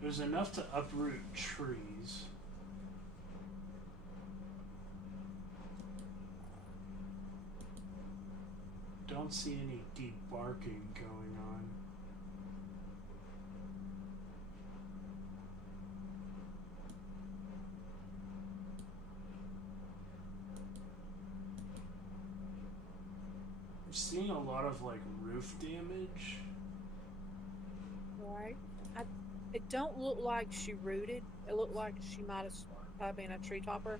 It was enough to uproot trees. Don't see any deep barking going on. I'm seeing a lot of like roof damage. Right. It don't look like she rooted. It looked like she might have been a tree topper.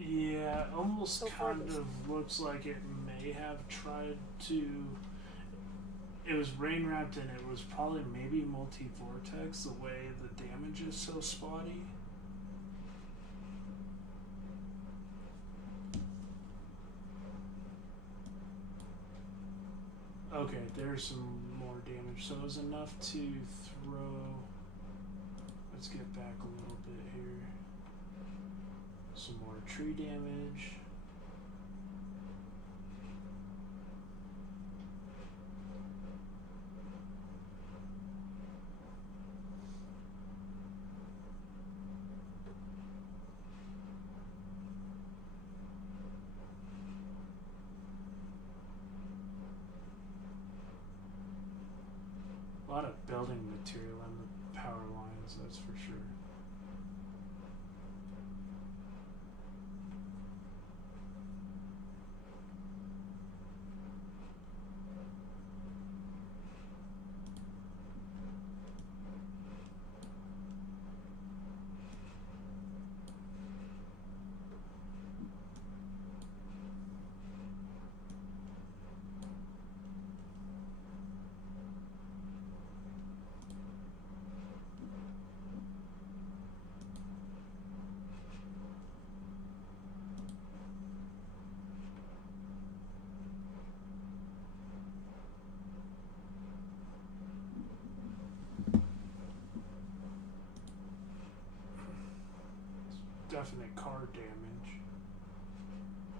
Yeah, almost So far kind this- of looks like it may have tried to. It was rain wrapped and it was probably maybe multi-vortex, the way the damage is so spotty. Okay, there's some more damage. So it was enough to throw. Let's get back a little bit here. Some more tree damage. A lot of building material on the power lines, that's for sure. Definite car damage.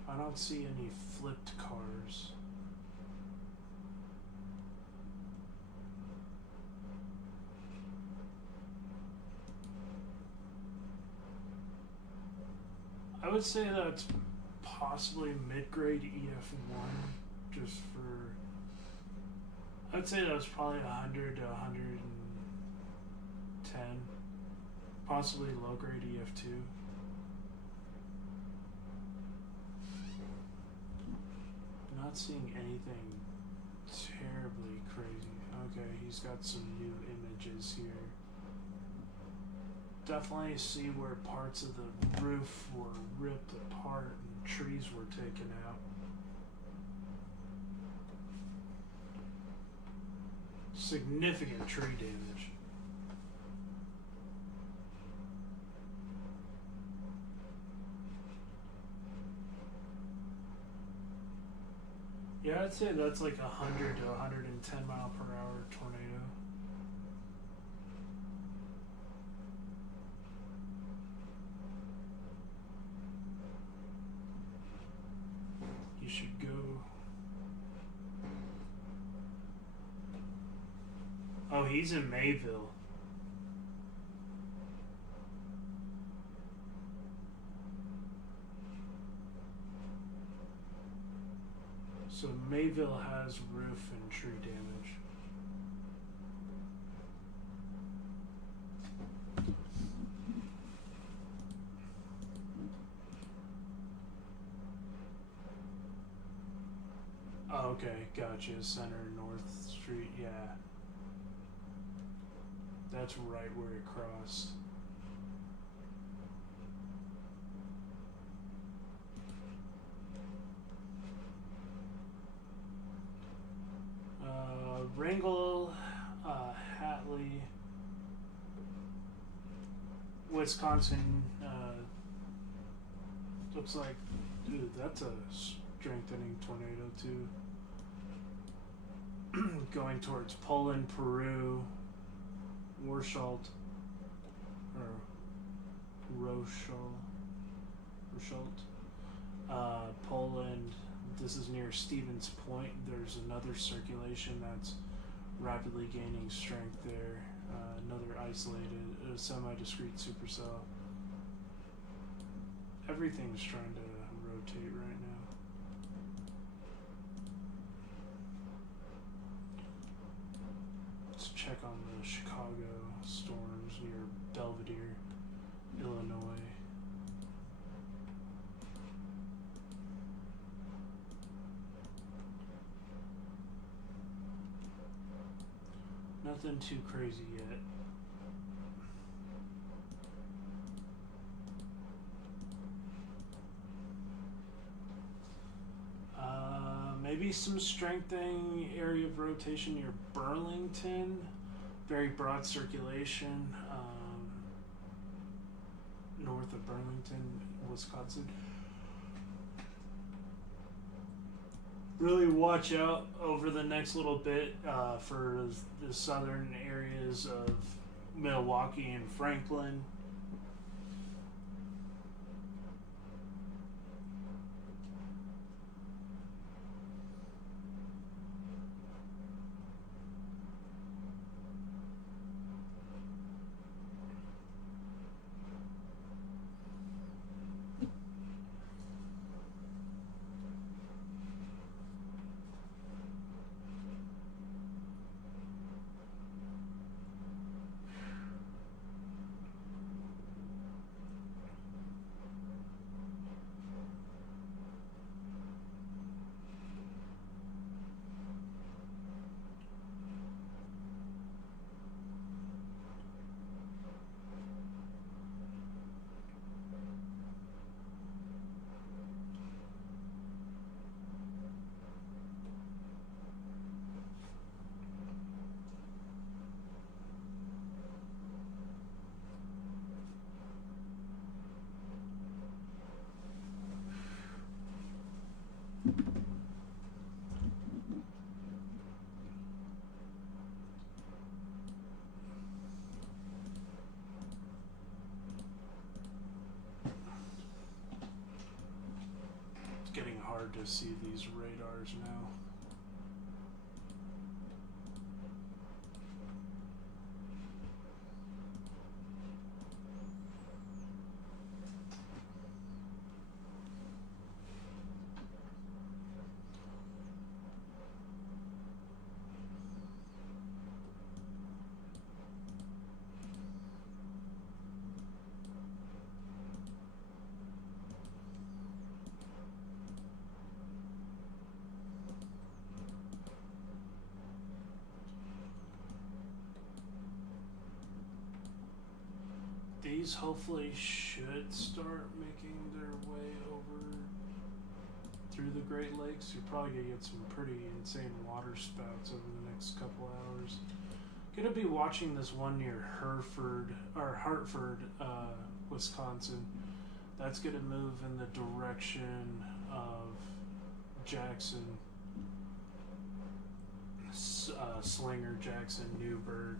I don't see any flipped cars. I would say that's possibly mid-grade EF1, just for. I'd say that was probably 100 to 110, possibly low-grade EF2. not seeing anything terribly crazy. Okay, he's got some new images here. Definitely see where parts of the roof were ripped apart and trees were taken out. Significant tree damage. Yeah, I'd say that's like 100 to 110 mile per hour tornado. You should go. Oh, he's in Mayville. So Mayville has roof and tree damage. Oh, okay, gotcha. Center North Street, yeah. That's right where it crossed. Wrangell, Hatley, Wisconsin, looks like, dude, that's a strengthening tornado too. Going towards Poland, Peru, Warschalt, or Rochelle, Poland. This is near Stevens Point. There's another circulation that's rapidly gaining strength there. Another isolated, semi-discrete supercell. Everything's trying to rotate right now. Let's check on the Chicago storms near Belvedere, Illinois. Nothing too crazy yet. Maybe some strengthening area of rotation near Burlington. Very broad circulation. North of Burlington, Wisconsin. Really watch out over the next little bit for the southern areas of Milwaukee and Franklin. Getting hard to see these radars now. these hopefully should start making their way over through the Great Lakes. You're probably gonna get some pretty insane water spouts over the next couple hours. Gonna be watching this one near Hartford, Wisconsin. That's gonna move in the direction of Jackson, Slinger, Jackson, Newburgh.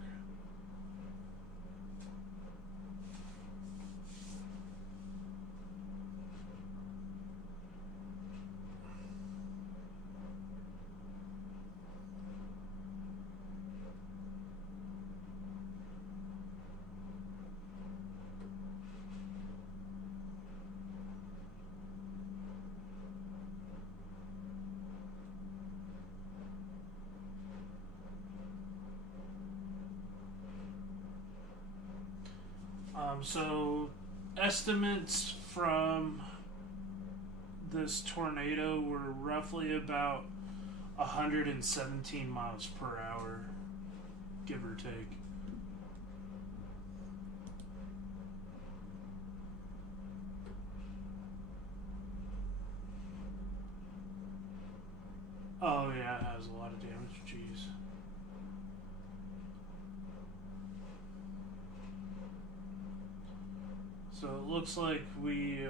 So estimates from this tornado were roughly about 117 miles per hour, give or take. Oh yeah, it has a lot of damage, jeez. So it looks like we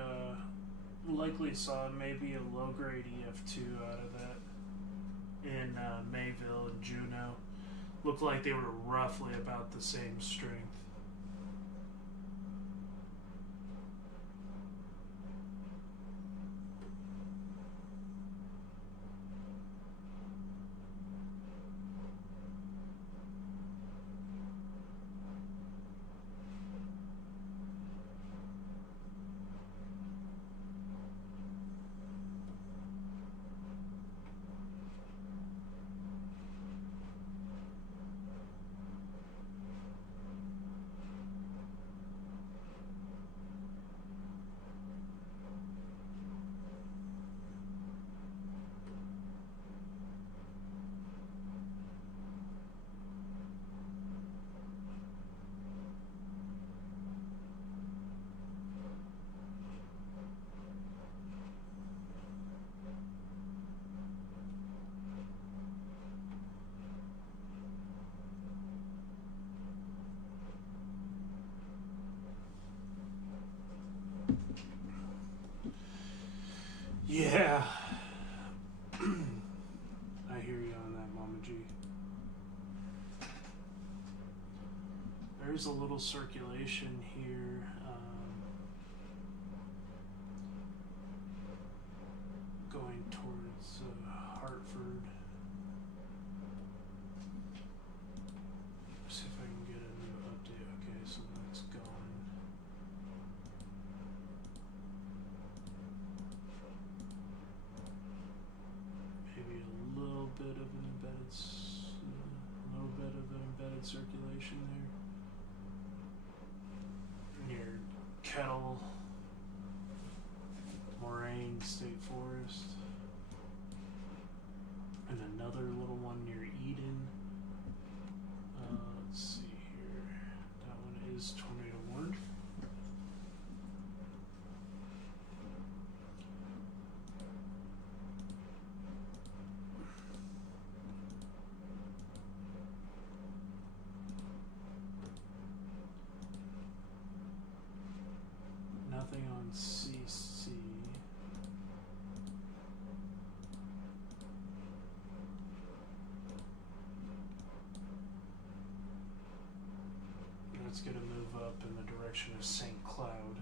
likely saw maybe a low-grade EF2 out of that in Mayville and Juneau. Looked like they were roughly about the same strength. Yeah. I hear you on that, Mama G. There's a little circulation here. Going towards Hartford. See if I can get a new update. Okay, so that's going. Maybe a little bit of an embedded circulation there. Near Kettle, Moraine State Forest, and another little one near Eden. Let's see here. That one is tornado warned. Nothing on CC. That's going to move up in the direction of St. Cloud.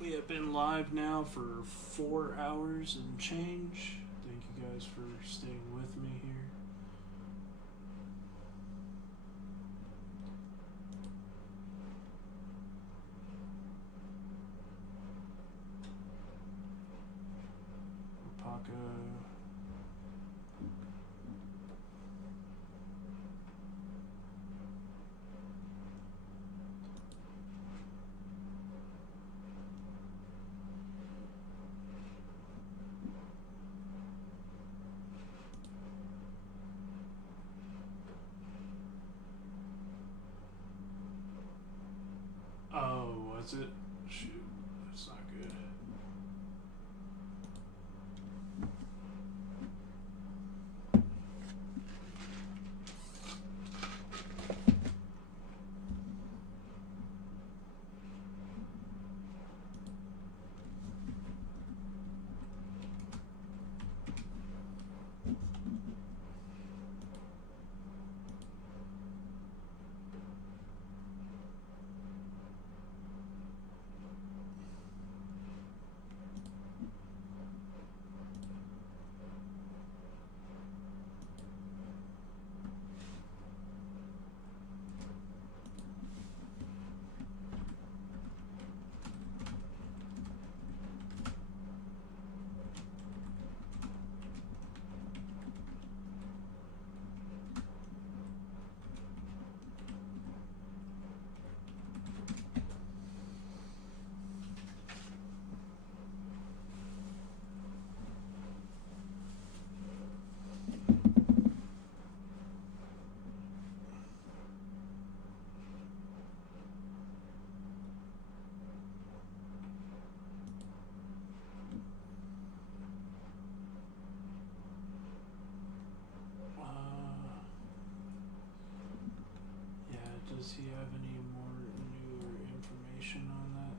We have been live now for 4 hours and change. Thank you guys for staying with me here. Paco. that's it. Shoot, that's not good. Does he have any more newer information on that?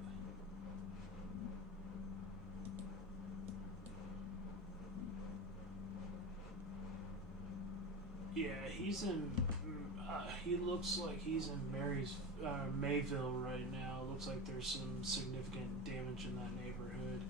Yeah, he's in. He looks like he's in Mayville right now. Looks like there's some significant damage in that neighborhood.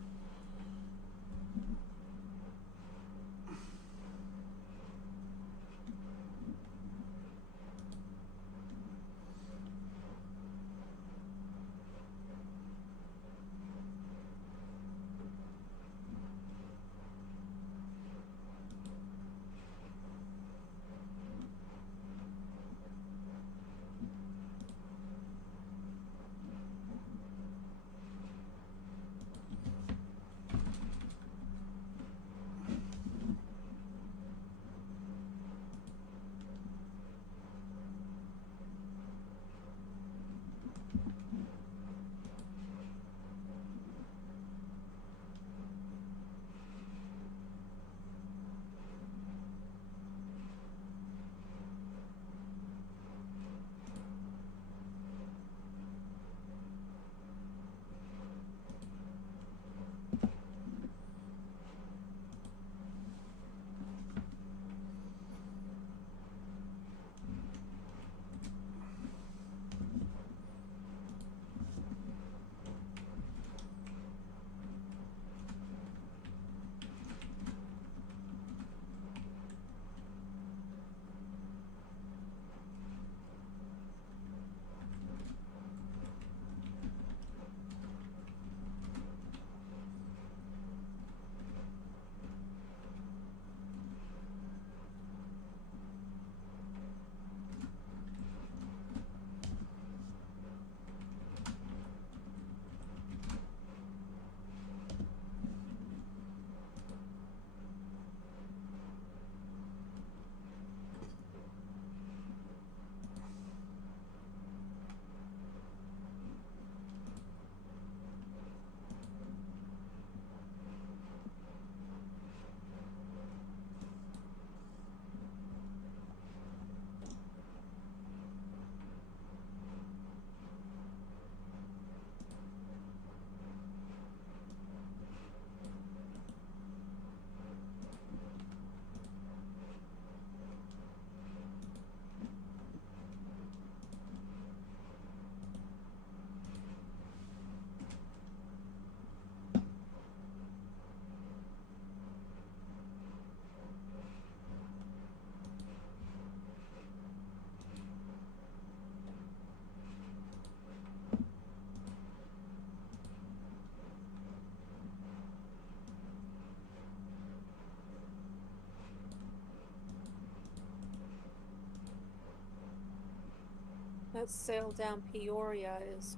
That cell down Peoria is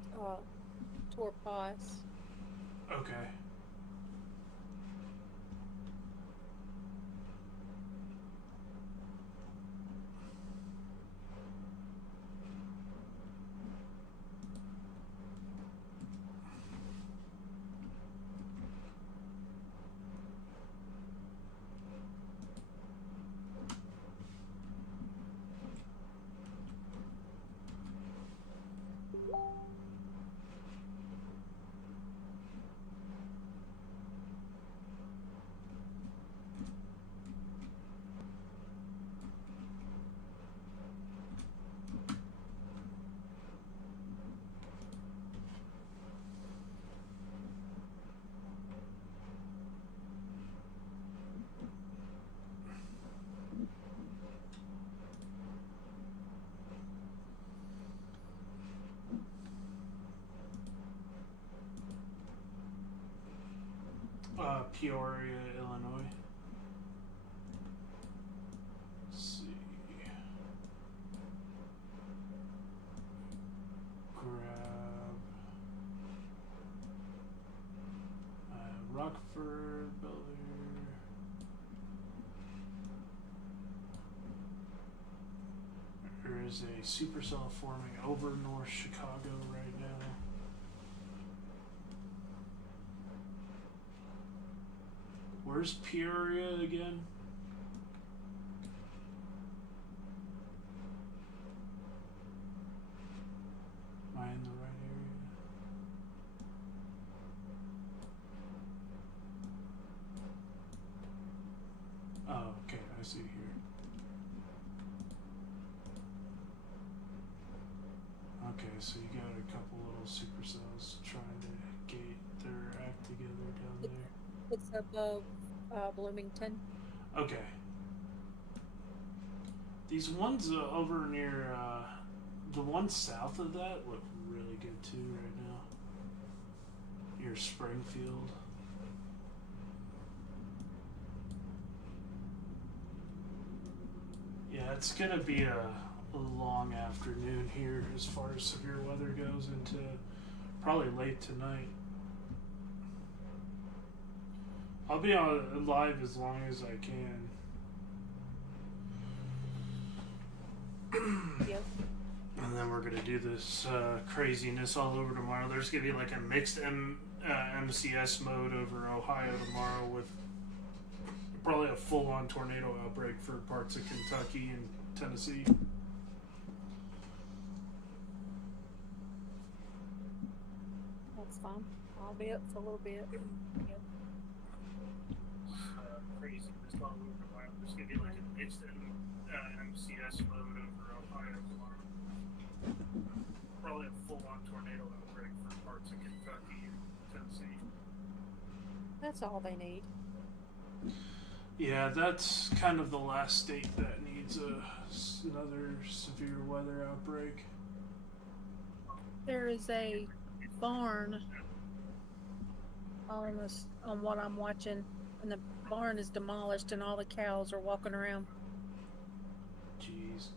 Torpos. Okay. Peoria, Illinois. Let's see. Grab Rockford, Bel Air. There is a supercell forming over North Chicago right now. Where's Peoria again? Am I in the right area? Oh, okay, I see here. Okay, so you got a couple little supercells trying to get their act together down there. It's above Bloomington. Okay. These ones over near the ones south of that look really good too right now. Near Springfield. Yeah, it's gonna be a long afternoon here as far as severe weather goes into probably late tonight. I'll be on live as long as I can. Yep. And then we're gonna do this craziness all over tomorrow. There's gonna be like a mixed MCS mode over Ohio tomorrow with probably a full-on tornado outbreak for parts of Kentucky and Tennessee. That's fine. I'll be up for a little bit. Yep. Craziness all over tomorrow. There's gonna be like a mixed MCS mode over Ohio tomorrow. Probably a full-on tornado outbreak for parts of Kentucky and Tennessee. That's all they need. Yeah, that's kind of the last state that needs another severe weather outbreak. There is a barn on what I'm watching, and the barn is demolished, and all the cows are walking around. Jeez.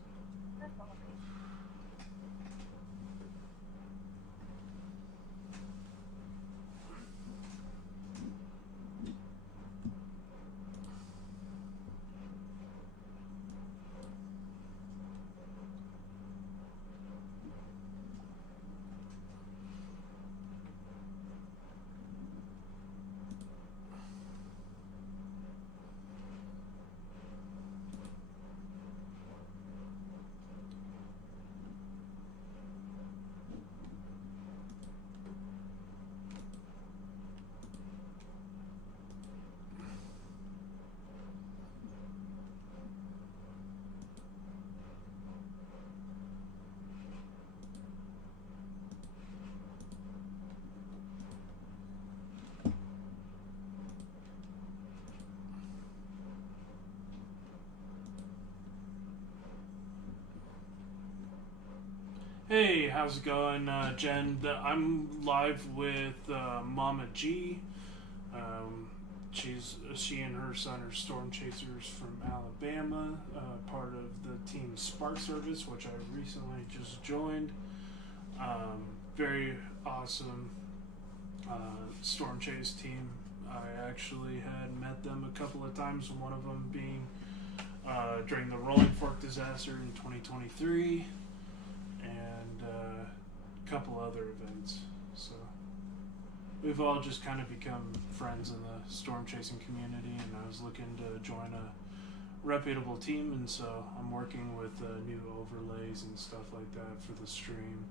Hey, how's it going, Jen? I'm live with Mama G. She and her son are storm chasers from Alabama, part of the team Spark Service, which I recently just joined. Very awesome storm chase team. I actually had met them a couple of times, one of them being during the Rolling Fork disaster in 2023. And a couple other events. So we've all just kind of become friends in the storm chasing community, and I was looking to join a reputable team, and so I'm working with new overlays and stuff like that for the stream.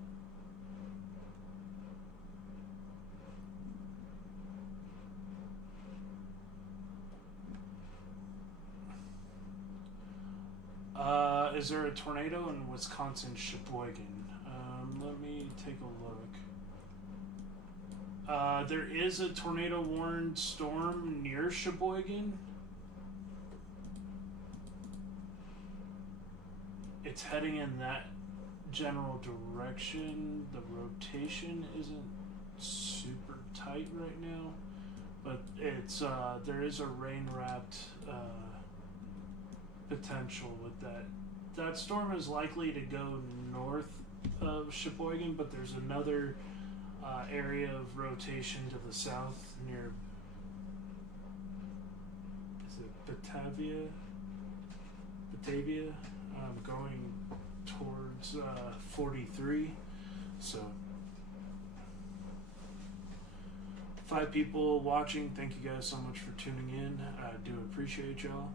Is there a tornado in Wisconsin, Sheboygan? Let me take a look. There is a tornado warned storm near Sheboygan. It's heading in that general direction. The rotation isn't super tight right now, but it's there is a rain wrapped potential with that. That storm is likely to go north of Sheboygan, but there's another area of rotation to the south near, is it Batavia? Going towards 43. So 5 people watching. Thank you guys so much for tuning in. I do appreciate y'all.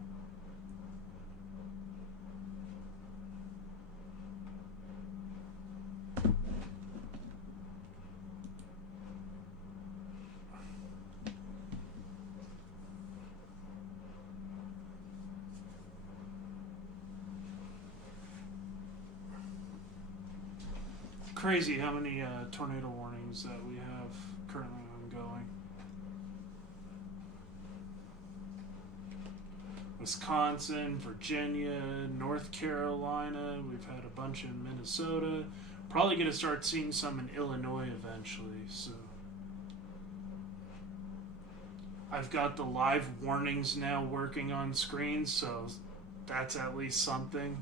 Crazy how many tornado warnings that we have currently ongoing. Wisconsin, Virginia, North Carolina. We've had a bunch in Minnesota. Probably going to start seeing some in Illinois eventually. So I've got the live warnings now working on screen, so that's at least something.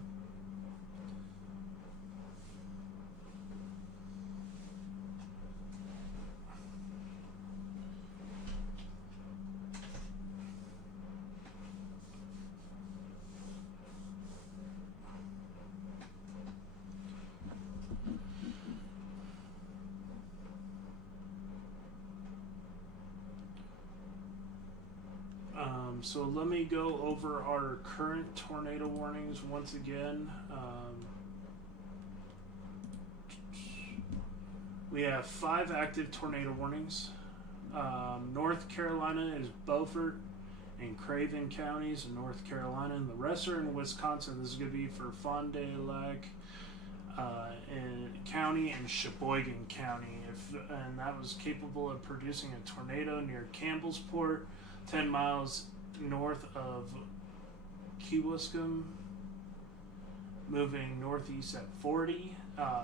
So let me go over our current tornado warnings once again. We have 5 active tornado warnings. North Carolina is Beaufort and Craven counties in North Carolina, and the rest are in Wisconsin. This is going to be for Fond du Lac County and Sheboygan County. And that was capable of producing a tornado near Campbellsport, 10 miles north of Kewaskum, moving northeast at 40.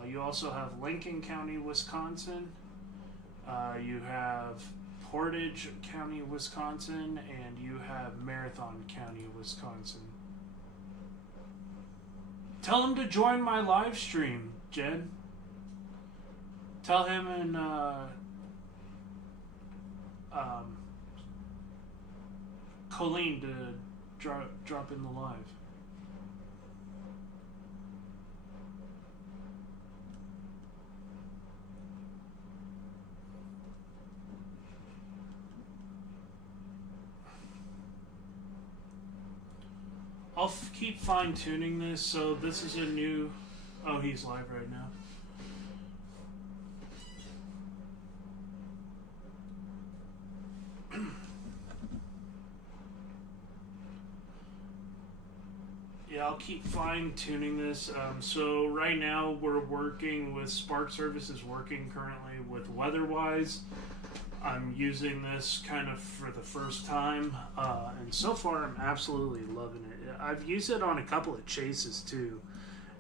You also have Lincoln County, Wisconsin. You have Portage County, Wisconsin, and you have Marathon County, Wisconsin. Tell him to join my live stream, Jed. Tell him and Colleen to drop in the live. I'll keep fine-tuning this, so this is a new... Oh, he's live right now. Yeah, I'll keep fine-tuning this. So right now we're working with Spark Services, working currently with WeatherWise. I'm using this kind of for the first time, and so far I'm absolutely loving it. I've used it on a couple of chases too,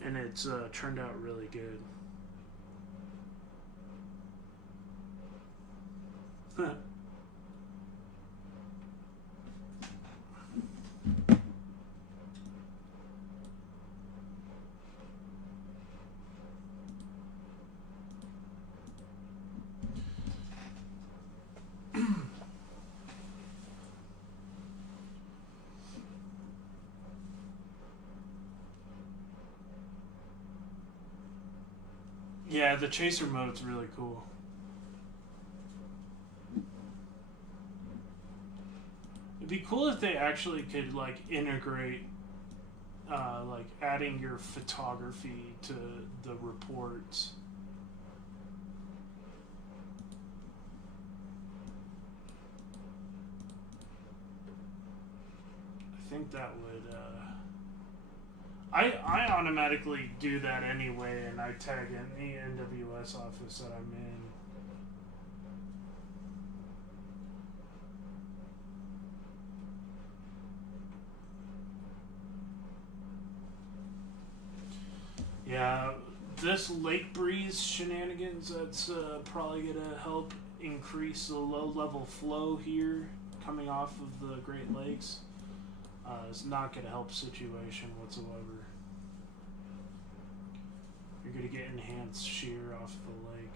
and it's turned out really good. Yeah, the chaser mode's really cool. It'd be cool if they actually could like integrate like adding your photography to the reports. I think that would I automatically do that anyway, and I tag in the NWS office that I'm in. Yeah, this lake breeze shenanigans, that's probably going to help increase the low-level flow here coming off of the Great Lakes. It's not going to help situation whatsoever. You're going to get enhanced shear off the lake.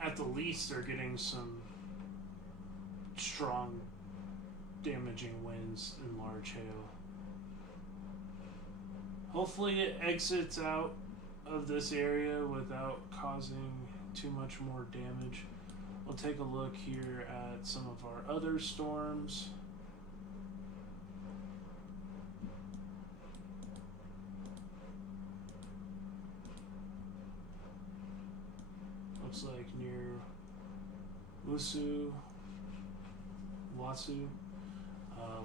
At the least, they're getting some strong damaging winds and large hail. Hopefully it exits out of this area without causing too much more damage. We'll take a look here at some of our other storms. Looks like near Wasu.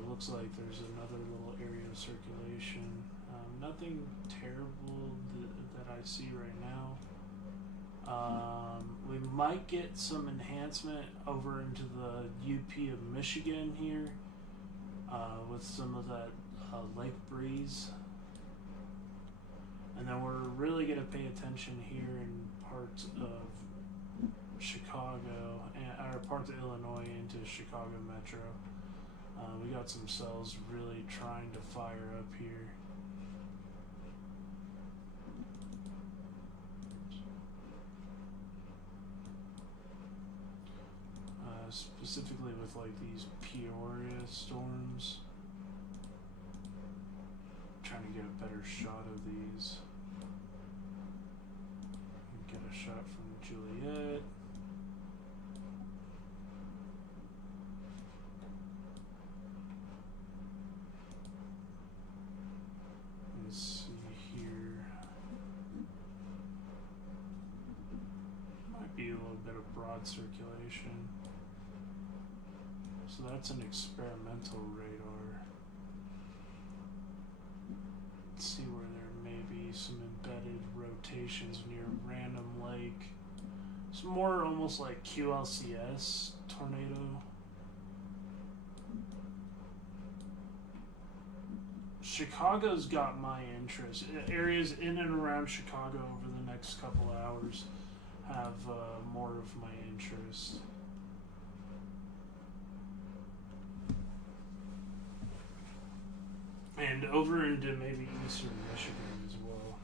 Looks like there's another little area of circulation. Nothing terrible that I see right now. We might get some enhancement over into the UP of Michigan here with some of that lake breeze. And then we're really going to pay attention here in parts of Chicago, or parts of Illinois into Chicago Metro. We got some cells really trying to fire up here. Specifically with like these Peoria storms. Trying to get a better shot of these. Get a shot from Juliet. Let's see here. Might be a little bit of broad circulation. So that's an experimental radar. Let's see where there may be some embedded rotations near Random Lake. It's more almost like QLCS tornado. Chicago's got my interest. Areas in and around Chicago over the next couple of hours have more of my interest. And over into maybe eastern Michigan as well.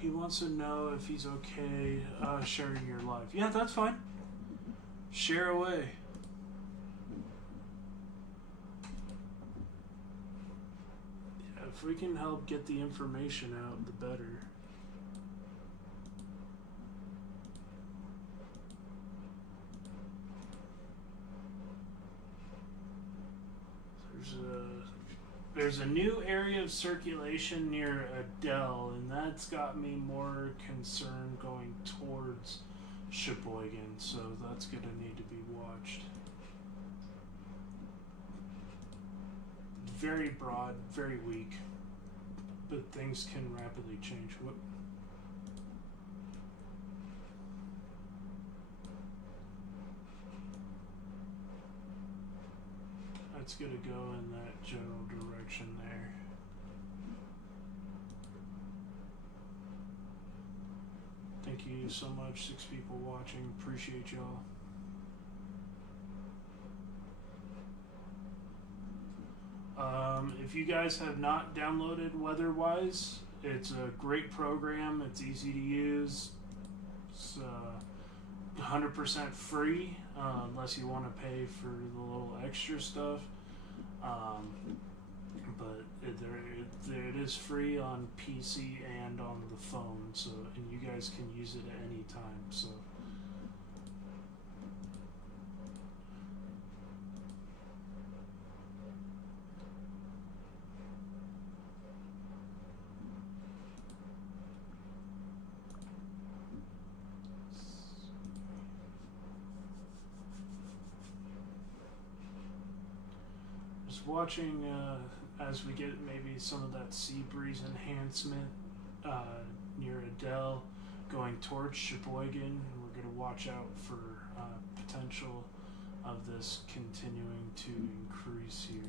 He wants to know if he's okay sharing your live. Yeah, that's fine. Share away. Yeah, if we can help get the information out, the better. There's a new area of circulation near Adele, and that's got me more concerned going towards Sheboygan, so that's going to need to be watched. Very broad, very weak, but things can rapidly change. Whoop. it's gonna go in that general direction there. Thank you so much, 6 people watching. Appreciate y'all. If you guys have not downloaded WeatherWise, it's a great program. It's easy to use. It's 100% free, unless you want to pay for the little extra stuff. But it is free on PC and on the phone, so, and you guys can use it at any time. So. Watching as we get maybe some of that sea breeze enhancement near Adele going towards Sheboygan. We're going to watch out for potential of this continuing to increase here.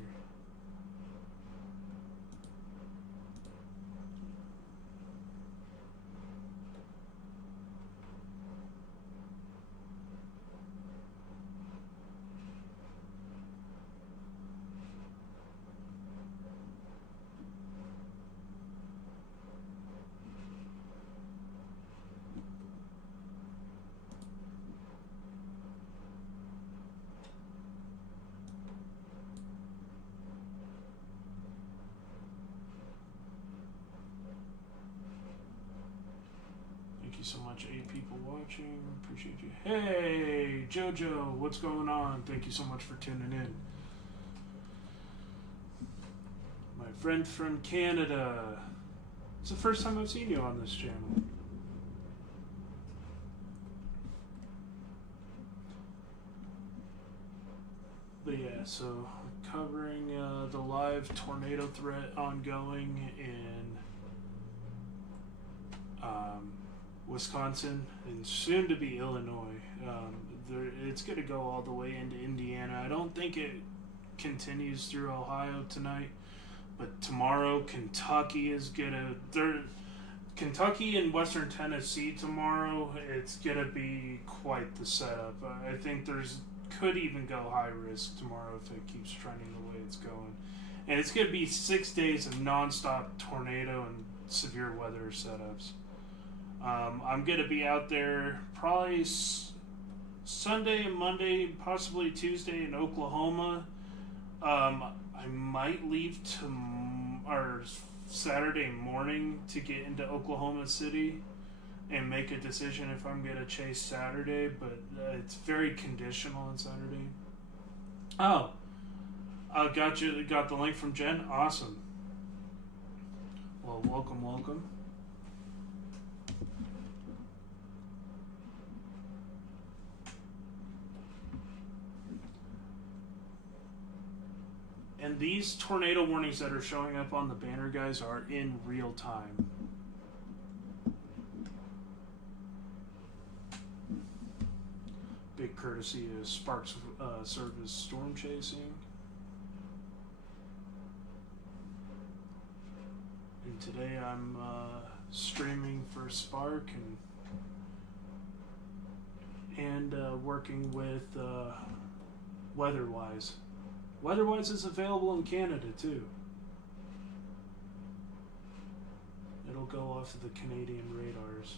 So much, 8 people watching. Appreciate you. Hey, Jojo, what's going on? Thank you so much for tuning in. My friend from Canada. It's the first time I've seen you on this channel. But yeah, so covering the live tornado threat ongoing in Wisconsin and soon to be Illinois. It's going to go all the way into Indiana. I don't think it continues through Ohio tonight, but tomorrow Kentucky is going to... Kentucky and Western Tennessee tomorrow, it's going to be quite the setup. I think could even go high risk tomorrow if it keeps trending the way it's going. And it's going to be 6 days of nonstop tornado and severe weather setups. I'm going to be out there probably Sunday, Monday, possibly Tuesday in Oklahoma. I might leave Saturday morning to get into Oklahoma City and make a decision if I'm going to chase Saturday, but it's very conditional on Saturday. Oh, got the link from Jen? Awesome. Well, welcome. And these tornado warnings that are showing up on the banner, guys, are in real time. Big courtesy of Sparks Service Storm Chasing. And today I'm streaming for Spark and working with WeatherWise. WeatherWise is available in Canada too. It'll go off of the Canadian radars.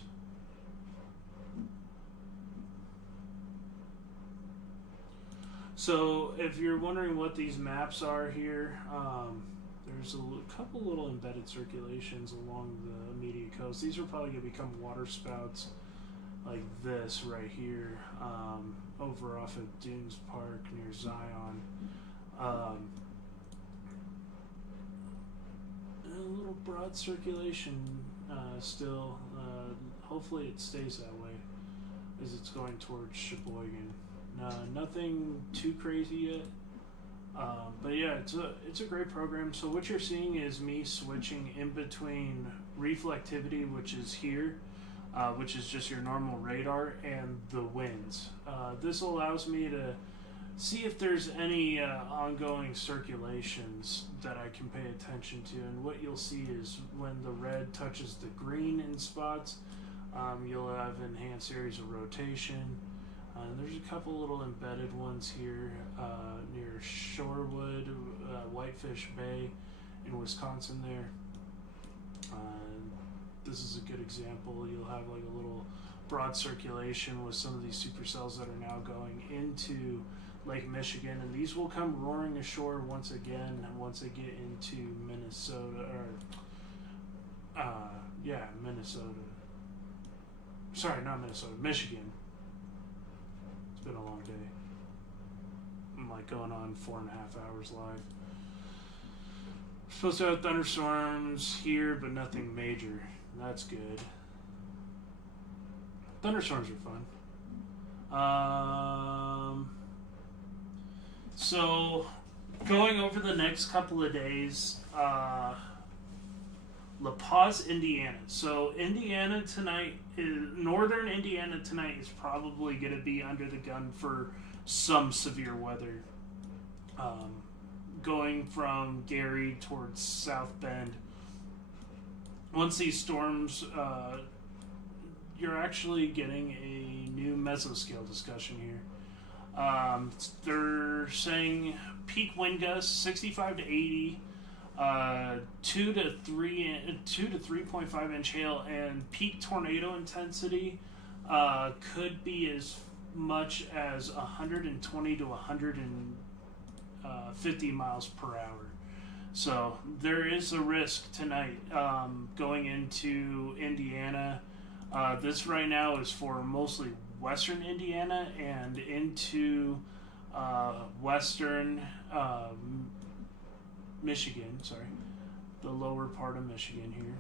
So if you're wondering what these maps are here, there's a couple little embedded circulations along the immediate coast. These are probably going to become water spouts like this right here, over off of Dunes Park near Zion. A little broad circulation still. Hopefully it stays that way as it's going towards Sheboygan. Nothing too crazy yet. But yeah, it's a great program. So what you're seeing is me switching in between reflectivity, which is here, which is just your normal radar, and the winds. This allows me to see if there's any ongoing circulations that I can pay attention to. And what you'll see is when the red touches the green in spots, you'll have enhanced areas of rotation. There's a couple little embedded ones here near Shorewood, Whitefish Bay in Wisconsin there. This is a good example. You'll have like a little broad circulation with some of these supercells that are now going into Lake Michigan, and these will come roaring ashore once again once they get into Minnesota, Minnesota. Sorry, not Minnesota, Michigan. It's been a long day. I'm like going on 4.5 hours live. We're supposed to have thunderstorms here, but nothing major. That's good. Thunderstorms are fun. So, going over the next couple of days, La Paz, Indiana. So, Indiana tonight, northern Indiana tonight is probably going to be under the gun for some severe weather. Going from Gary towards South Bend. Once these storms, you're actually getting a new mesoscale discussion here. They're saying peak wind gusts 65 to 80, 2 to 3.5 inch hail, and peak tornado intensity could be as much as 120 to 150 miles per hour. So there is a risk tonight going into Indiana. This right now is for mostly western Indiana and into western Michigan, the lower part of Michigan here,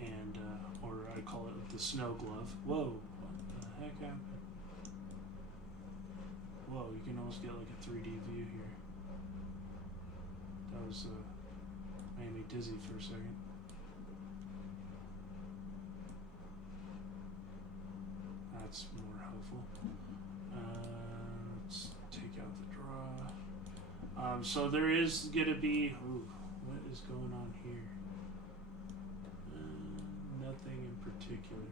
and or I call it the snow glove. Whoa, what the heck happened? Whoa, you can almost get like a 3D view here. That was made me dizzy for a second. That's more helpful. Let's take out the draw. So there is going to be... Ooh, what is going on here? Nothing in particular.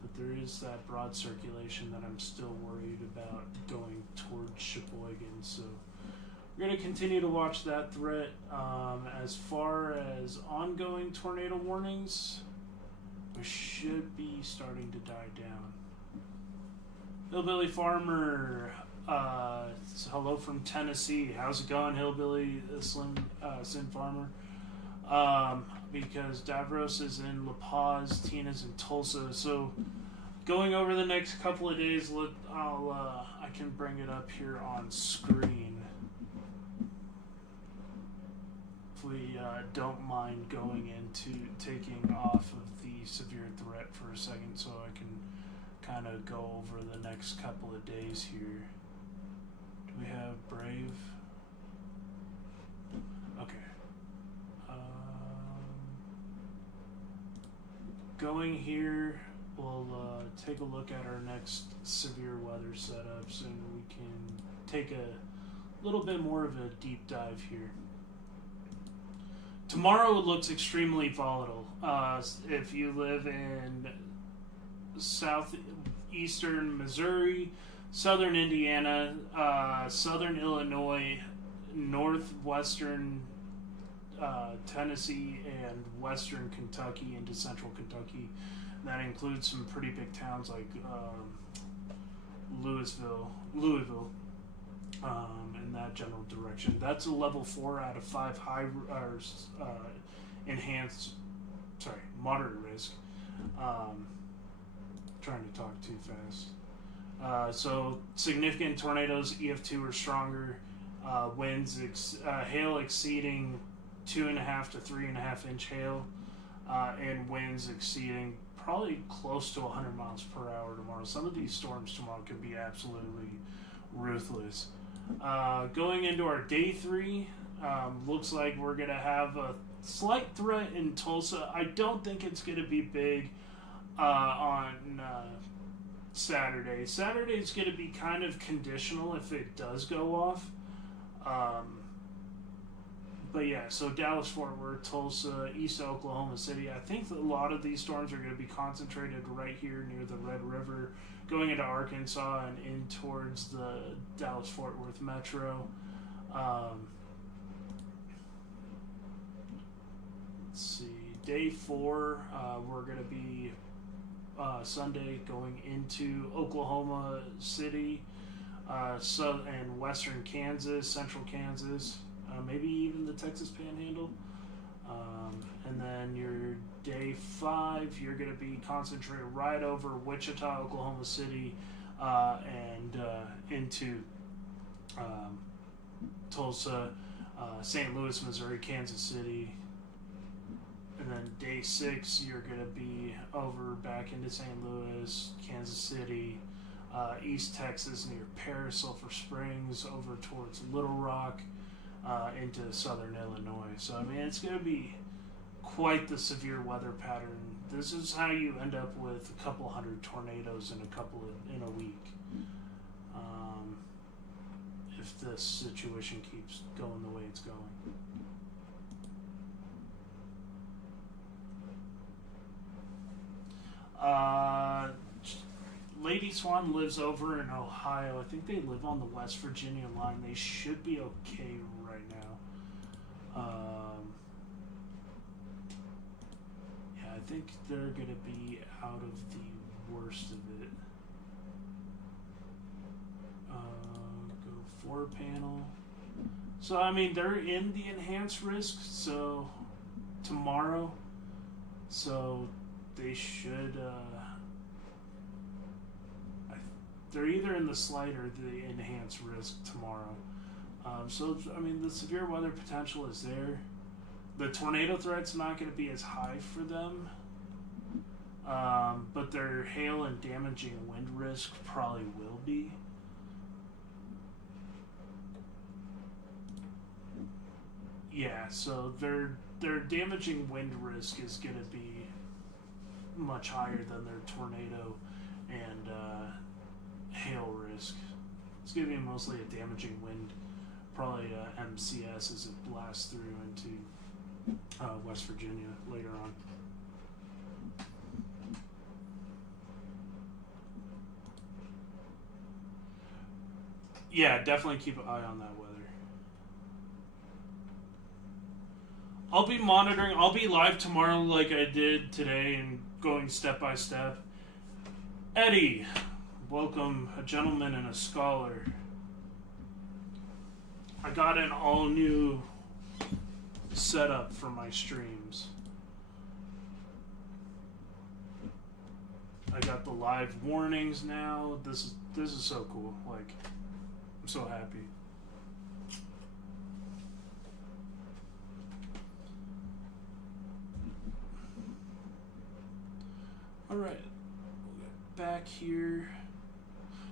But there is that broad circulation that I'm still worried about going towards Sheboygan. So we're going to continue to watch that threat. As far as ongoing tornado warnings... we should be starting to die down. Hillbilly Farmer, hello from Tennessee. How's it going, Hillbilly Sin Farmer? Because Davros is in La Paz, Tina's in Tulsa. So going over the next couple of days, I can bring it up here on screen. If we don't mind going into taking off of the severe threat for a second, so I can kind of go over the next couple of days here. Do we have Brave? Okay. Going here, we'll take a look at our next severe weather setups, and we can take a little bit more of a deep dive here. Tomorrow looks extremely volatile. If you live in southeastern Missouri, southern Indiana, southern Illinois, northwestern Tennessee, and western Kentucky into central Kentucky. That includes some pretty big towns like Louisville, in that general direction. That's a level 4 out of 5 moderate risk. Trying to talk too fast. So significant tornadoes, EF2 or stronger, winds, hail exceeding 2.5 to 3.5 inch hail, and winds exceeding probably close to 100 miles per hour tomorrow. Some of these storms tomorrow could be absolutely ruthless. Going into our day 3, looks like we're going to have a slight threat in Tulsa. I don't think it's going to be big on Saturday. Saturday's going to be kind of conditional if it does go off. But yeah, so Dallas, Fort Worth, Tulsa, East Oklahoma City. I think that a lot of these storms are going to be concentrated right here near the Red River, going into Arkansas and in towards the Dallas, Fort Worth metro. Let's see. Day 4, we're going to be Sunday going into Oklahoma City, and western Kansas, central Kansas. Maybe even the Texas Panhandle. And then your day 5, you're going to be concentrated right over Wichita, Oklahoma City, and into Tulsa, St. Louis, Missouri, Kansas City. And then day 6, you're going to be over back into St. Louis, Kansas City, East Texas near Paris, Sulphur Springs, over towards Little Rock, into southern Illinois. So, I mean, it's going to be quite the severe weather pattern. This is how you end up with a couple hundred tornadoes in a week. If this situation keeps going the way it's going. Lady Swan lives over in Ohio. I think they live on the West Virginia line. They should be okay right now. Yeah, I think they're going to be out of the worst of it. Go 4 panel. So, I mean, they're in the enhanced risk, so tomorrow. So they should... they're either in the slight or the enhanced risk tomorrow. So, I mean, the severe weather potential is there. The tornado threat's not going to be as high for them. But their hail and damaging wind risk probably will be. Yeah, so their damaging wind risk is going to be much higher than their tornado and hail risk. It's going to be mostly a damaging wind, probably MCS as it blasts through into West Virginia later on. Yeah, definitely keep an eye on that weather. I'll be monitoring. I'll be live tomorrow like I did today and going step by step. Eddie, welcome, a gentleman and a scholar. I got an all-new setup for my streams. I got the live warnings now. This is so cool. Like, I'm so happy. All right, back here.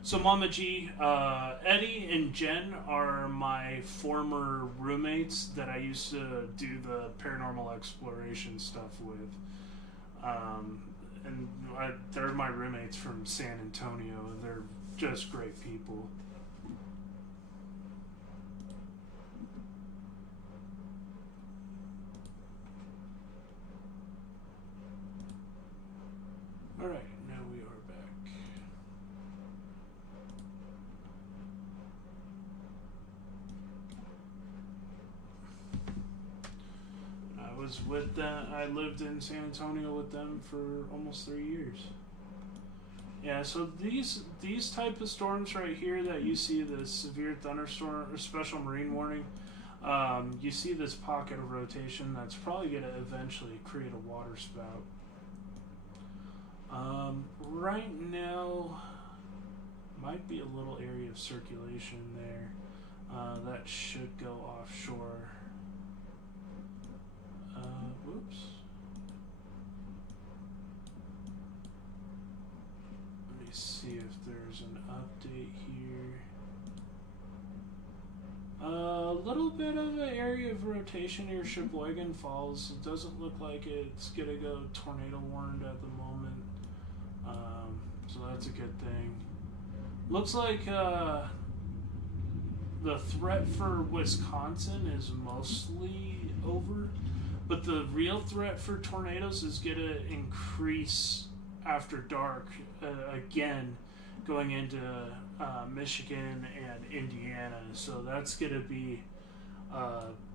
So Mama G, Eddie and Jen are my former roommates that I used to do the paranormal exploration stuff with. And they're my roommates from San Antonio, and they're just great people. All right, now we are back. I was with them. I lived in San Antonio with them for almost 3 years. Yeah, so these type of storms right here that you see, the severe thunderstorm or special marine warning, you see this pocket of rotation that's probably going to eventually create a water spout. Right now, might be a little area of circulation there. That should go offshore. Whoops. Let me see if there's an update here. A little bit of an area of rotation near Sheboygan Falls. It doesn't look like it's gonna go tornado warned at the moment. So that's a good thing. Looks like the threat for Wisconsin is mostly over, but the real threat for tornadoes is going to increase after dark again, going into Michigan and Indiana. So that's going to be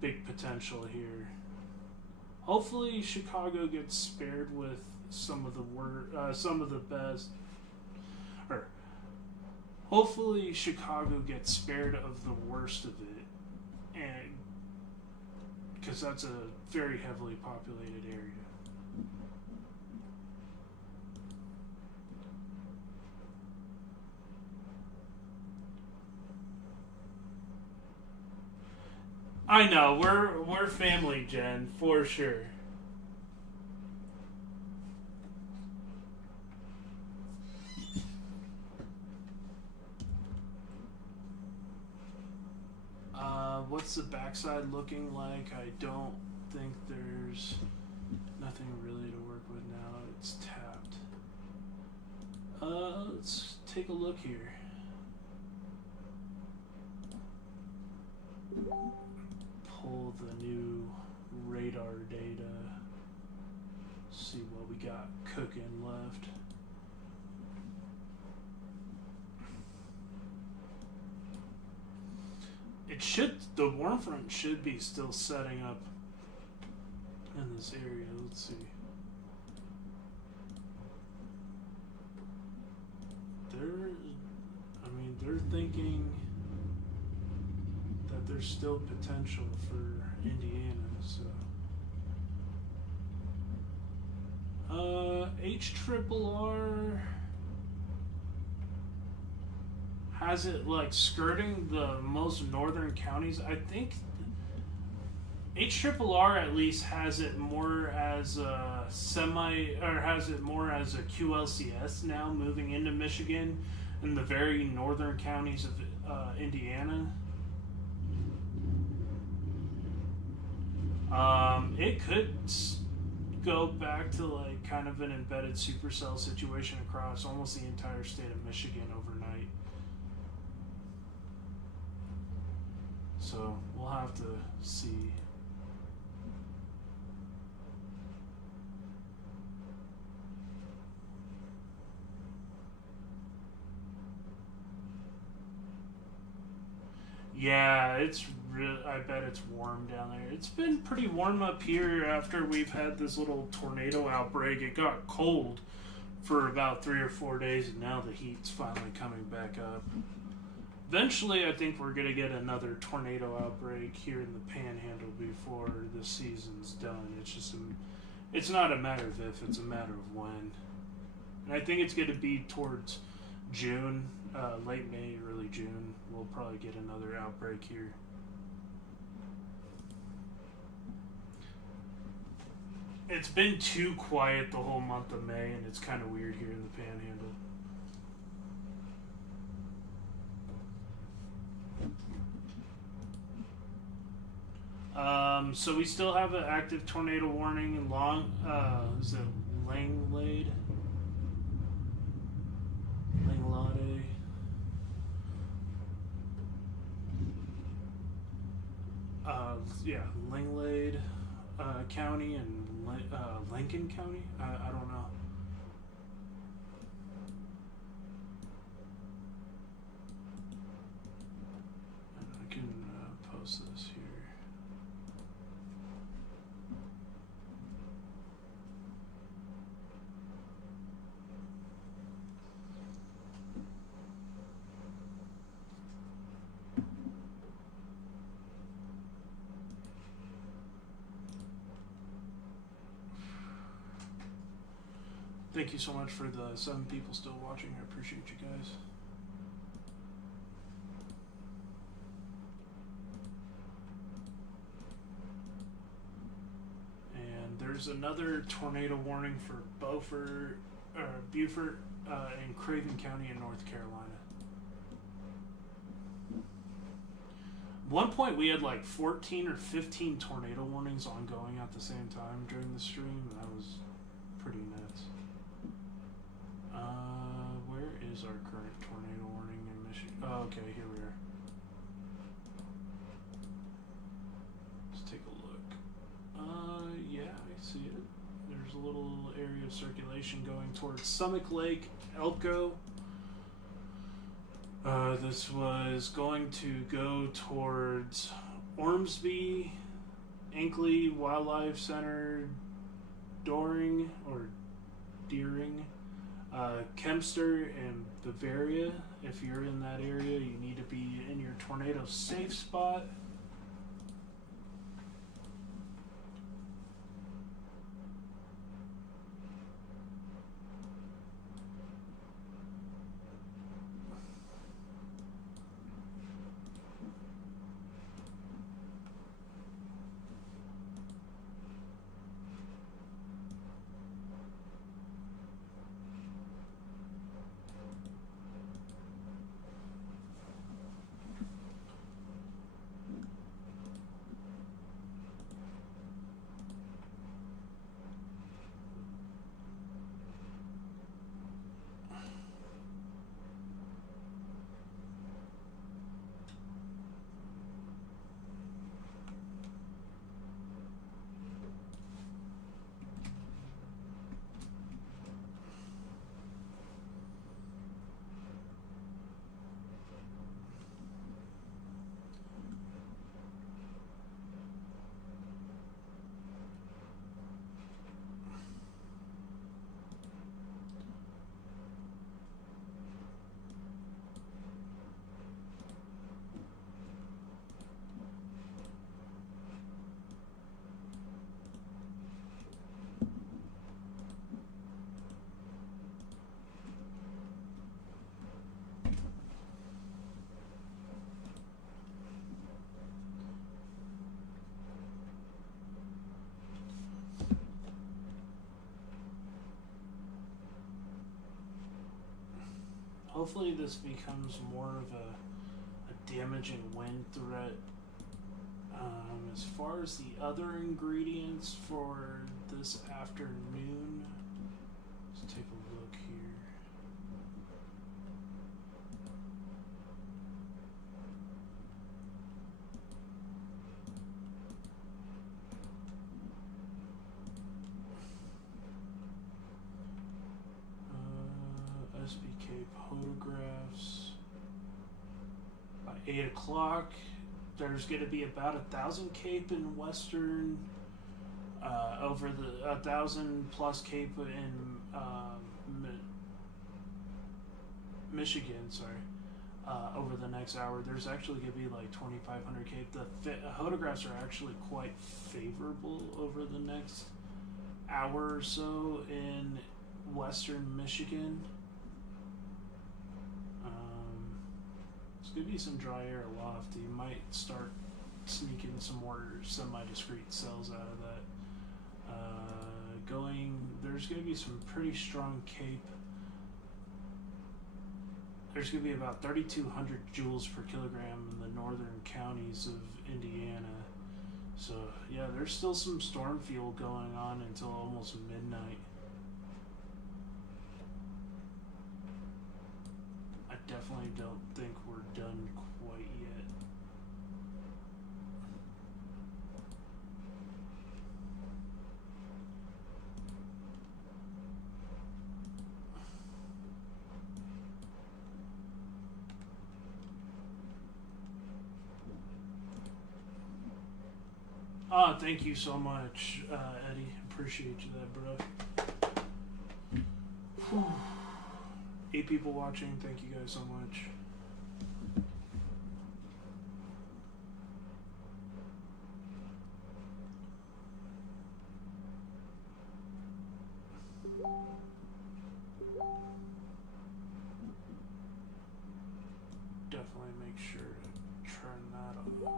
big potential here. Hopefully, Chicago gets spared with some of the best. Or hopefully, Chicago gets spared of the worst of it, and because that's a very heavily populated area. I know, we're family, Jen, for sure. What's the backside looking like? I don't think there's nothing really to work with now. It's tapped. Let's take a look here. Pull the new radar data. See what we got cooking left. The warm front should be still setting up in this area. Let's see. They're thinking that there's still potential for Indiana, so. HRRR has it like skirting the most northern counties. I think HRRR at least has it more as a has it more as a QLCS now, moving into Michigan and the very northern counties of Indiana. It could go back to like kind of an embedded supercell situation across almost the entire state of Michigan overnight. So we'll have to see. Yeah, it's I bet it's warm down there. It's been pretty warm up here after we've had this little tornado outbreak. It got cold for about 3 or 4 days, and now the heat's finally coming back up. Eventually, I think we're going to get another tornado outbreak here in the Panhandle before the season's done. It's just it's not a matter of if, it's a matter of when. And I think it's going to be towards June, late May, early June. We'll probably get another outbreak here. It's been too quiet the whole month of May, and it's kind of weird here in the Panhandle. So we still have an active tornado warning in is it Langlade? Langlade. Langlade County and Lincoln County? I don't know. I can post this here. Thank you so much for the 7 people still watching. I appreciate you guys. And there's another tornado warning for Beaufort in Craven County in North Carolina. At one point we had like 14 or 15 tornado warnings ongoing at the same time during the stream, and that was pretty nuts. Where is our current tornado warning in Michigan? Oh, okay, here we are. Let's take a look. Yeah, I see it. There's a little area of circulation going towards Summit Lake, Elko. This was going to go towards Ormsby, Ankley Wildlife Center, Deering, Kempster, and Bavaria. If you're in that area, you need to be in your tornado safe spot. Hopefully this becomes more of a damaging wind threat. As far as the other ingredients for this afternoon, let's take a look here. SBK photographs. By 8 o'clock, there's going to be about 1,000 CAPE in Western, over the 1,000 plus CAPE in Michigan. Sorry, over the next hour, there's actually going to be like 2,500 CAPE. The photographs are actually quite favorable over the next hour or so in Western Michigan. There's going to be some dry air aloft. You might start sneaking some more semi-discrete cells out of that. There's going to be some pretty strong CAPE. There's going to be about 3,200 joules per kilogram in the northern counties of Indiana. So, yeah, there's still some storm fuel going on until almost midnight. I definitely don't think we're done quite yet. Thank you so much, Eddie. Appreciate you that, bro. 8 people watching. Thank you guys so much. Definitely make sure to turn that off.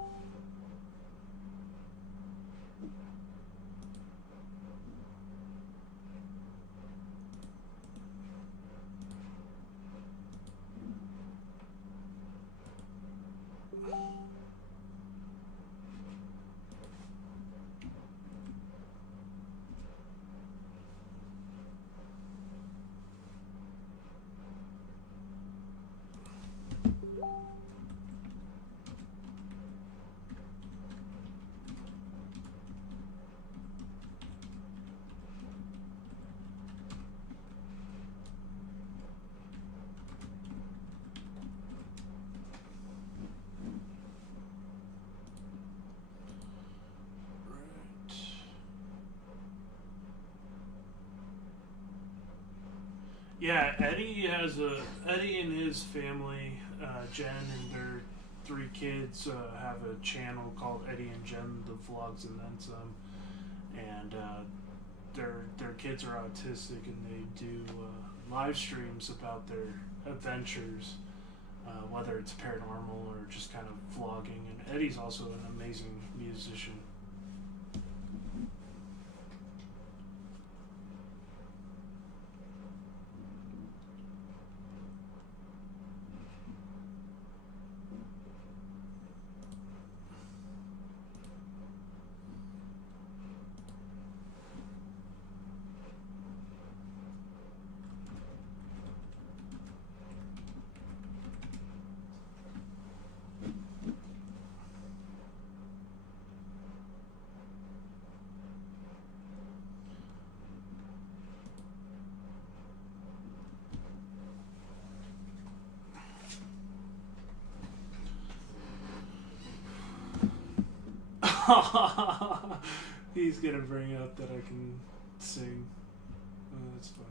Yeah, Eddie and his family, Jen and their 3 kids have a channel called Eddie and Jen, the vlogs and then some, and their kids are autistic and they do live streams about their adventures, whether it's paranormal or just kind of vlogging. And Eddie's also an amazing musician. He's gonna bring up that I can sing. Oh, that's funny.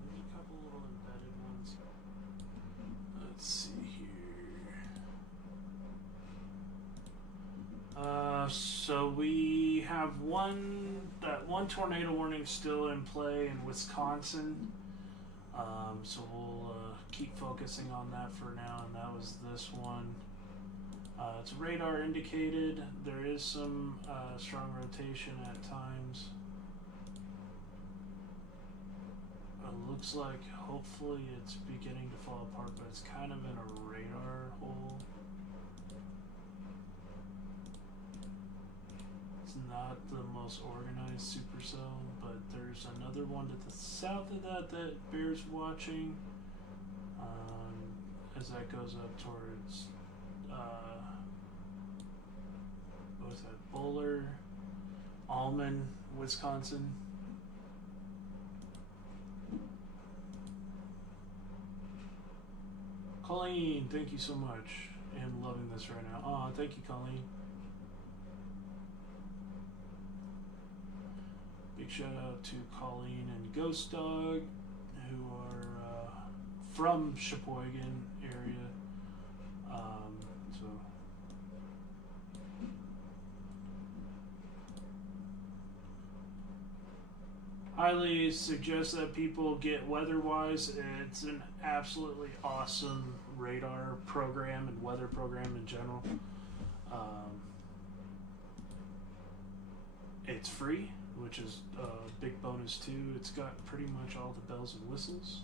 There's a couple little embedded ones. Let's see here. So we have one tornado warning still in play in Wisconsin. So we'll keep focusing on that for now, and that was this one. It's radar indicated. There is some strong rotation at times. It looks like hopefully it's beginning to fall apart, but it's kind of in a radar hole. It's not the most organized supercell, but there's another one to the south of that that bears watching. As that goes up towards what's that? Bowler, Almond, Wisconsin. Colleen, thank you so much. I'm loving this right now. Aw, thank you, Colleen. Big shout out to Colleen and Ghost Dog, who are from Sheboygan area. So highly suggest that people get WeatherWise. It's an absolutely awesome radar program and weather program in general. It's free, which is a big bonus too. It's got pretty much all the bells and whistles.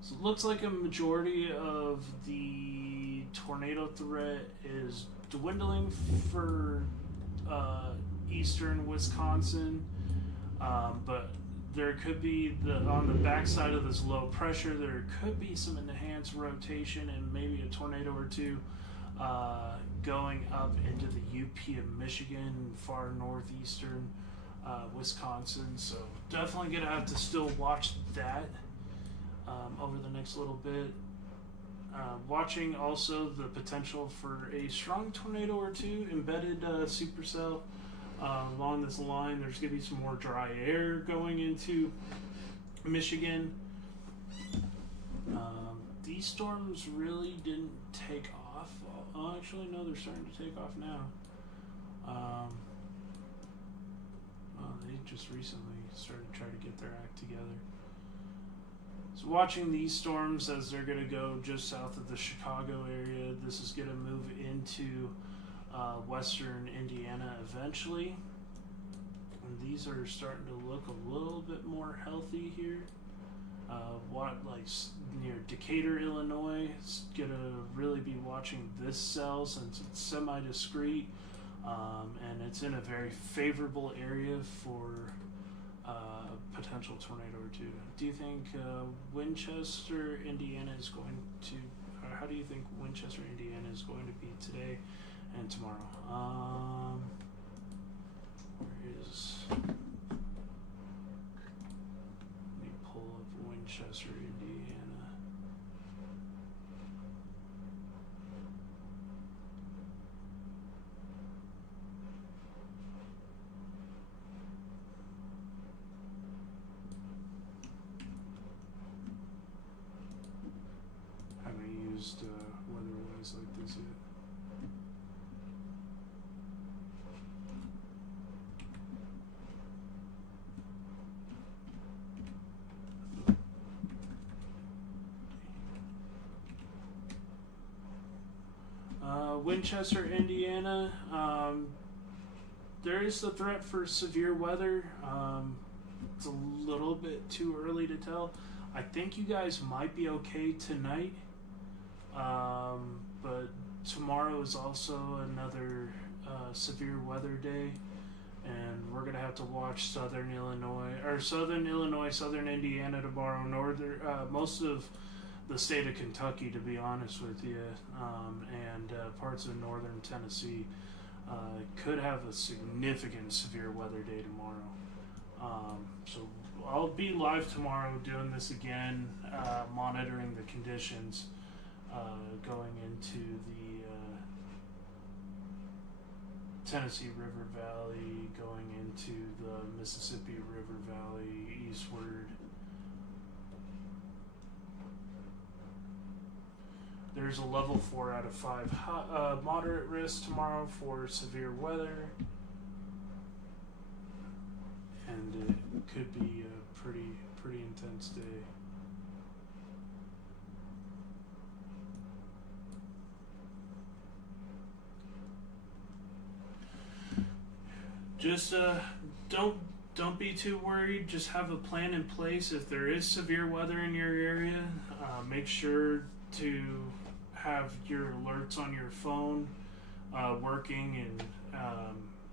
So it looks like a majority of the tornado threat is dwindling for eastern Wisconsin, but there could be on the backside of this low pressure, there could be some enhanced rotation and maybe a tornado or two going up into the UP of Michigan, far northeastern Wisconsin. So definitely gonna have to still watch that over the next little bit. Watching also the potential for a strong tornado or two embedded supercell along this line. There's going to be some more dry air going into Michigan. These storms really didn't take off. Oh, actually, no, they're starting to take off now. They just recently started trying to get their act together. So watching these storms as they're going to go just south of the Chicago area, this is going to move into western Indiana eventually. And these are starting to look a little bit more healthy here. Near Decatur, Illinois, it's going to really be watching this cell since it's semi-discrete. And it's in a very favorable area for potential tornado or two. Do you think Winchester, Indiana is going to, or how do you think Winchester, Indiana is going to be today and tomorrow? Where is exit. Winchester, Indiana. There is the threat for severe weather. It's a little bit too early to tell. I think you guys might be okay tonight. But tomorrow is also another severe weather day. And we're going to have to watch Southern Illinois, Southern Indiana tomorrow, most of the state of Kentucky, to be honest with you, and parts of northern Tennessee could have a significant severe weather day tomorrow. So I'll be live tomorrow doing this again, monitoring the conditions going into the Tennessee River Valley, going into the Mississippi River Valley eastward. There's a level 4 out of 5 moderate risk tomorrow for severe weather, and it could be a pretty intense day. Just don't be too worried. Just have a plan in place. If there is severe weather in your area, make sure to have your alerts on your phone working, and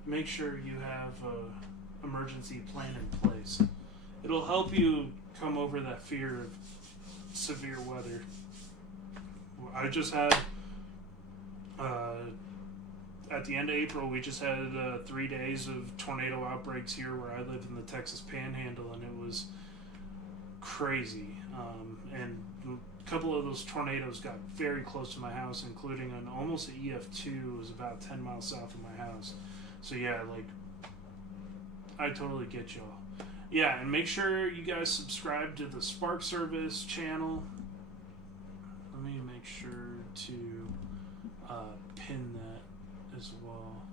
make sure you have a emergency plan in place. It'll help you come over that fear of severe weather. I just had at the end of April, we just had 3 days of tornado outbreaks here where I live in the Texas Panhandle, and it was crazy. And a couple of those tornadoes got very close to my house, including almost an EF2. It was about 10 miles south of my house. So yeah, like, I totally get y'all. Yeah, and make sure you guys subscribe to the Spark Service channel. Let me make sure to pin that as well.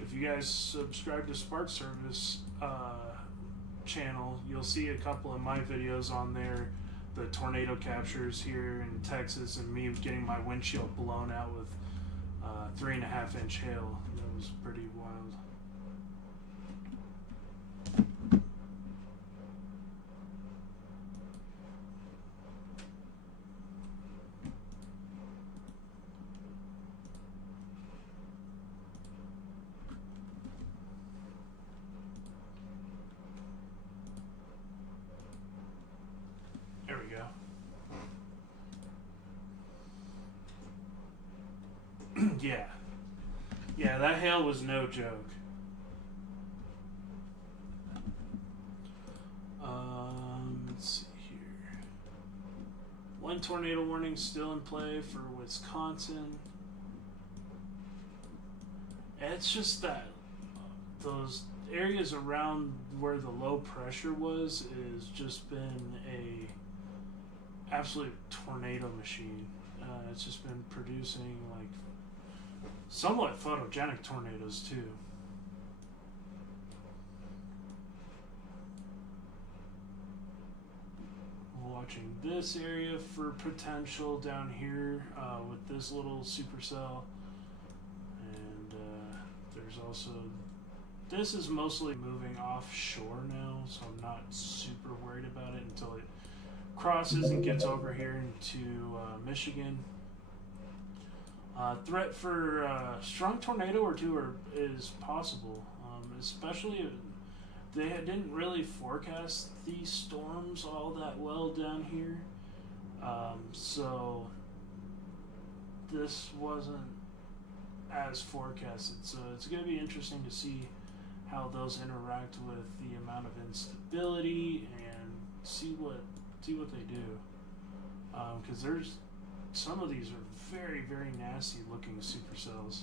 If you guys subscribe to Spark Service channel, you'll see a couple of my videos on there, the tornado captures here in Texas, and me getting my windshield blown out with 3.5-inch hail. That was pretty wild. There we go. Yeah, that hail was no joke. Let's see here. One tornado warning still in play for Wisconsin. It's just that those areas around where the low pressure was has just been a absolute tornado machine. It's just been producing like somewhat photogenic tornadoes too. Watching this area for potential down here with this little supercell, and there's also, this is mostly moving offshore now, so I'm not super worried about it until it crosses and gets over here into Michigan. Threat for strong tornado or two is possible, especially if they didn't really forecast these storms all that well down here. So this wasn't as forecasted, so it's going to be interesting to see how those interact with the amount of instability and see what they do. Because there's some of these are very, very nasty looking supercells.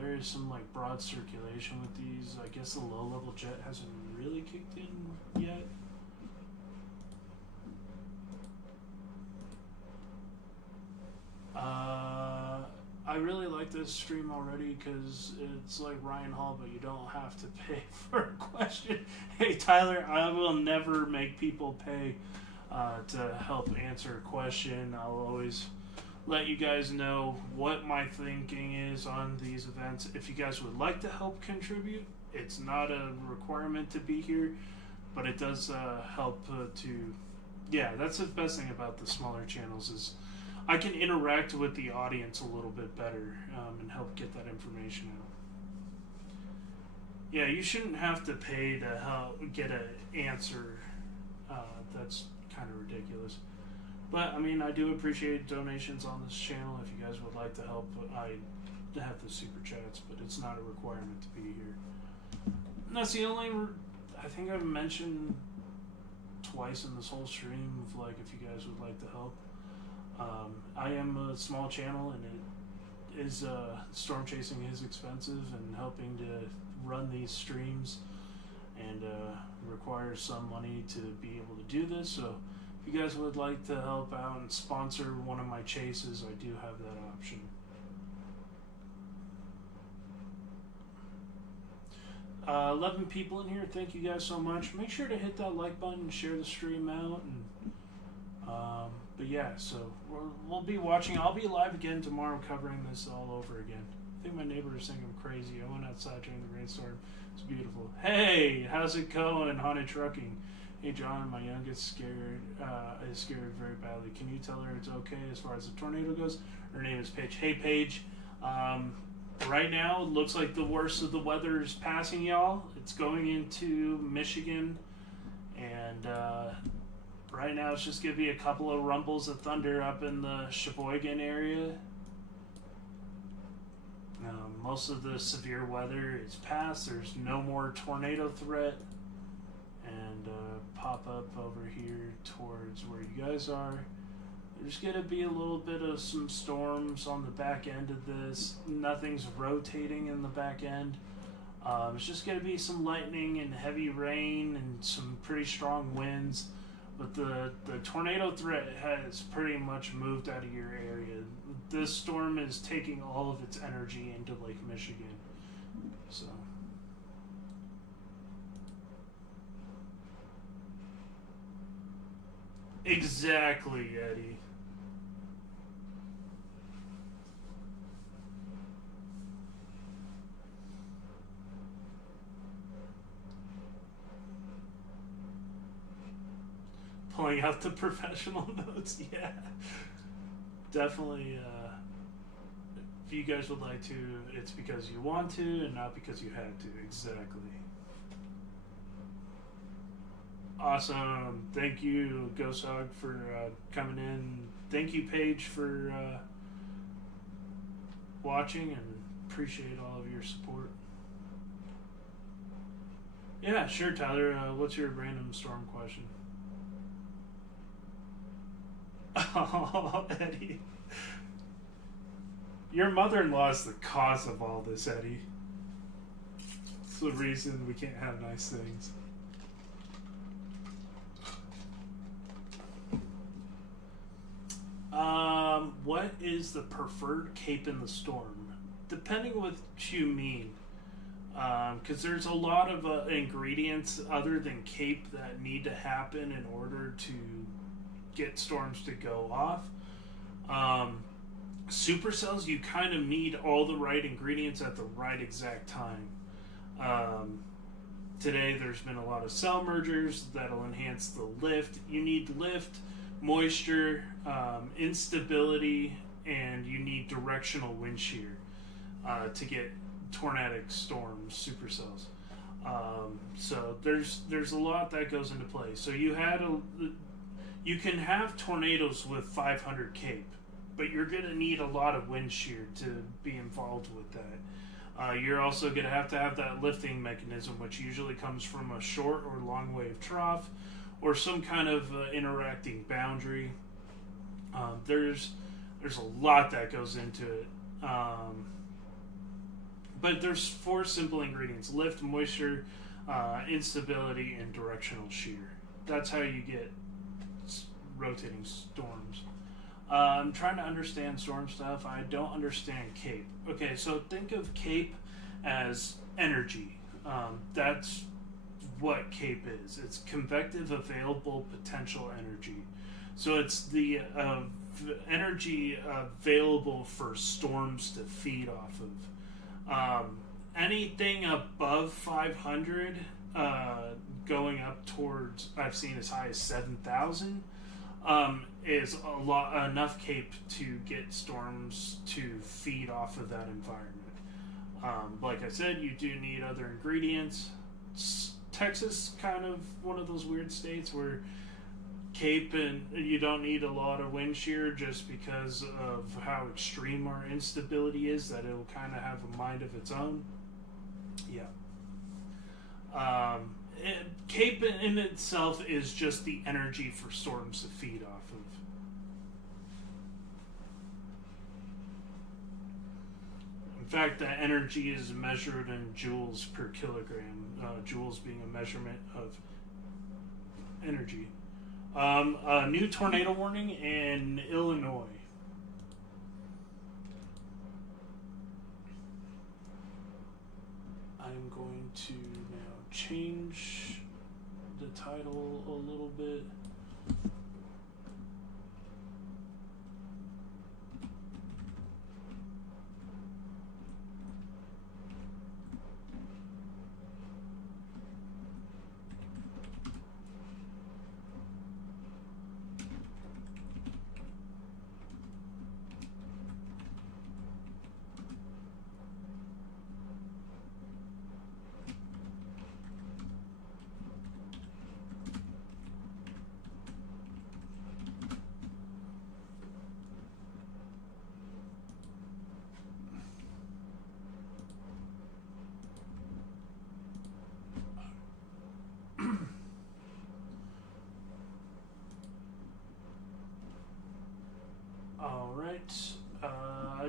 There is some like broad circulation with these. I guess the low level jet hasn't really kicked in yet. I really like this stream already because it's like Ryan Hall, but you don't have to pay for a question. Hey Tyler, I will never make people pay to help answer a question. I'll always let you guys know what my thinking is on these events. If you guys would like to help contribute, it's not a requirement to be here, but it does help to... Yeah, that's the best thing about the smaller channels is I can interact with the audience a little bit better and help get that information out. Yeah, you shouldn't have to pay to help get an answer. That's kind of ridiculous. But, I mean, I do appreciate donations on this channel. If you guys would like to help, I have the super chats, but it's not a requirement to be here. And that's the only... I think I've mentioned twice in this whole stream of, like, if you guys would like to help. I am a small channel, and it is storm chasing is expensive, and helping to run these streams and requires some money to be able to do this. So if you guys would like to help out and sponsor one of my chases, I do have that option. Uh, 11 people in here, thank you guys so much. Make sure to hit that like button, share the stream out, and but yeah, so we'll be watching. I'll be live again tomorrow covering this all over again. I think my neighbors think I'm crazy. I went outside during the rainstorm. It's beautiful. Hey, how's it going, Haunted Trucking? Hey John, my youngest is scared very badly. Can you tell her it's okay as far as the tornado goes? Her name is Paige. Hey Paige, right now it looks like the worst of the weather is passing, y'all. It's going into Michigan, and right now it's just going to be a couple of rumbles of thunder up in the Sheboygan area. Most of the severe weather is past. There's no more tornado threat. And pop up over here towards where you guys are. There's going to be a little bit of some storms on the back end of this. Nothing's rotating in the back end. It's just going to be some lightning and heavy rain and some pretty strong winds. But the tornado threat has pretty much moved out of your area. This storm is taking all of its energy into Lake Michigan. So... Exactly, Eddie. Pulling out the professional notes, yeah. Definitely, if you guys would like to, it's because you want to and not because you had to. Exactly. Awesome. Thank you, Ghost Hog, for coming in. Thank you, Paige, for watching, and appreciate all of your support. Yeah, sure, Tyler. What's your random storm question? Oh, Eddie. Your mother-in-law is the cause of all this, Eddie. It's the reason we can't have nice things. What is the preferred cape in the storm? Depending what you mean. Because there's a lot of ingredients other than cape that need to happen in order to get storms to go off. Supercells, you kind of need all the right ingredients at the right exact time. Today there's been a lot of cell mergers that'll enhance the lift. You need lift, moisture, instability, and you need directional wind shear to get tornadic storms, supercells. So there's a lot that goes into play. So you can have tornadoes with 500 cape. but you're going to need a lot of wind shear to be involved with that. You're also going to have that lifting mechanism, which usually comes from a short or long wave trough or some kind of interacting boundary. There's a lot that goes into it. But there's 4 simple ingredients: lift, moisture, instability, and directional shear. That's how you get rotating storms. I'm trying to understand storm stuff. I don't understand CAPE. Okay, so think of CAPE as energy. That's what CAPE is. It's convective available potential energy. So it's the energy available for storms to feed off of. Anything above 500, going up towards, I've seen as high as 7,000, is enough CAPE to get storms to feed off of that environment. Like I said, you do need other ingredients. Texas kind of one of those weird states where CAPE and you don't need a lot of wind shear just because of how extreme our instability is, that it'll kind of have a mind of its own. Yeah. CAPE in itself is just the energy for storms to feed off of. In fact, the energy is measured in joules per kilogram, joules being a measurement of energy. A new tornado warning in Illinois. I'm going to now change the title a little bit.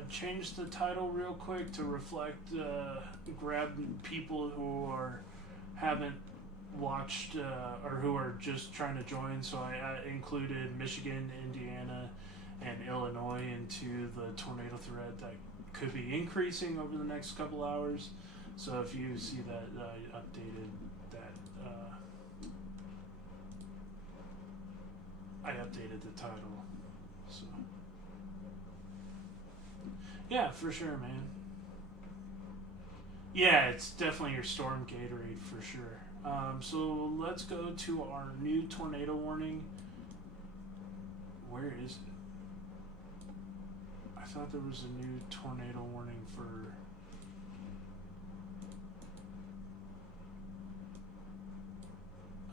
Change the title real quick to reflect, grab people who haven't watched or who are just trying to join. So I included Michigan, Indiana, and Illinois into the tornado threat that could be increasing over the next couple hours. So if you see that, I updated that. I updated the title. So. Yeah, for sure, man. Yeah, it's definitely your storm Gatorade for sure. So let's go to our new tornado warning. Where is it? I thought there was a new tornado warning for...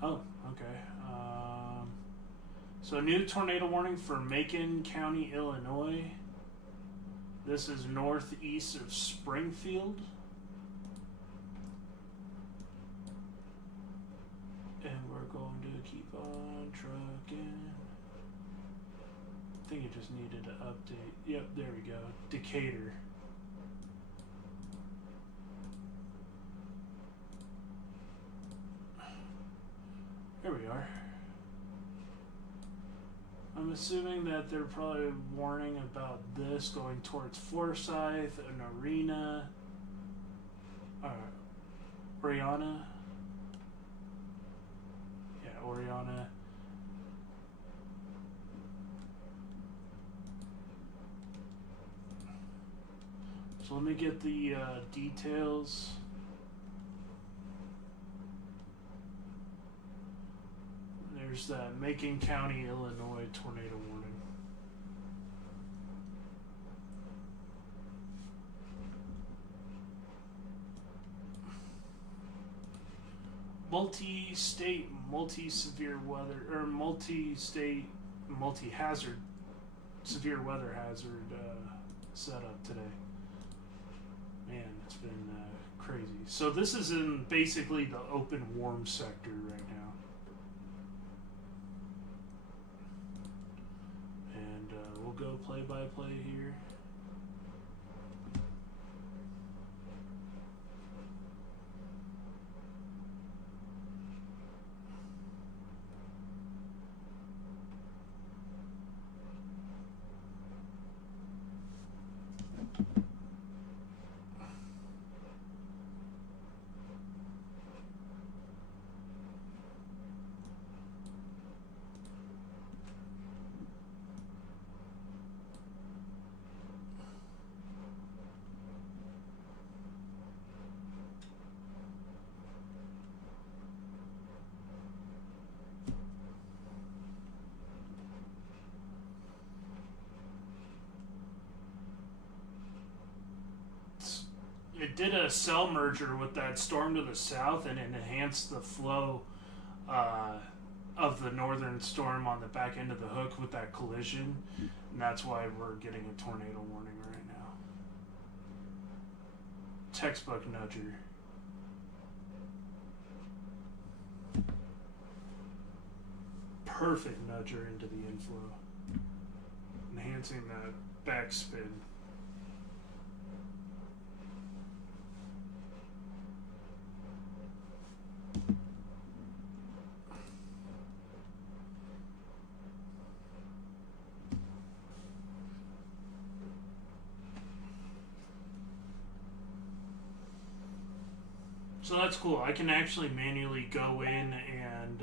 Oh, okay. So new tornado warning for Macon County, Illinois. This is northeast of Springfield. And we're going to keep on trucking. I think it just needed to update. Yep, there we go. Decatur. Here we are. I'm assuming that they're probably warning about this going towards Forsyth and Oriana. Yeah, Oriana. So let me get the details. There's that Macon County, Illinois tornado warning. Multi-state, multi-severe weather, or multi-state, multi-hazard severe weather hazard setup today. Man, it's been crazy. So this is in basically the open warm sector right now. And we'll go play by play here. It did a cell merger with that storm to the south, and it enhanced the flow of the northern storm on the back end of the hook with that collision, and that's why we're getting a tornado warning right now. Textbook nudger. Perfect nudger into the inflow, enhancing that backspin. So that's cool. I can actually manually go in and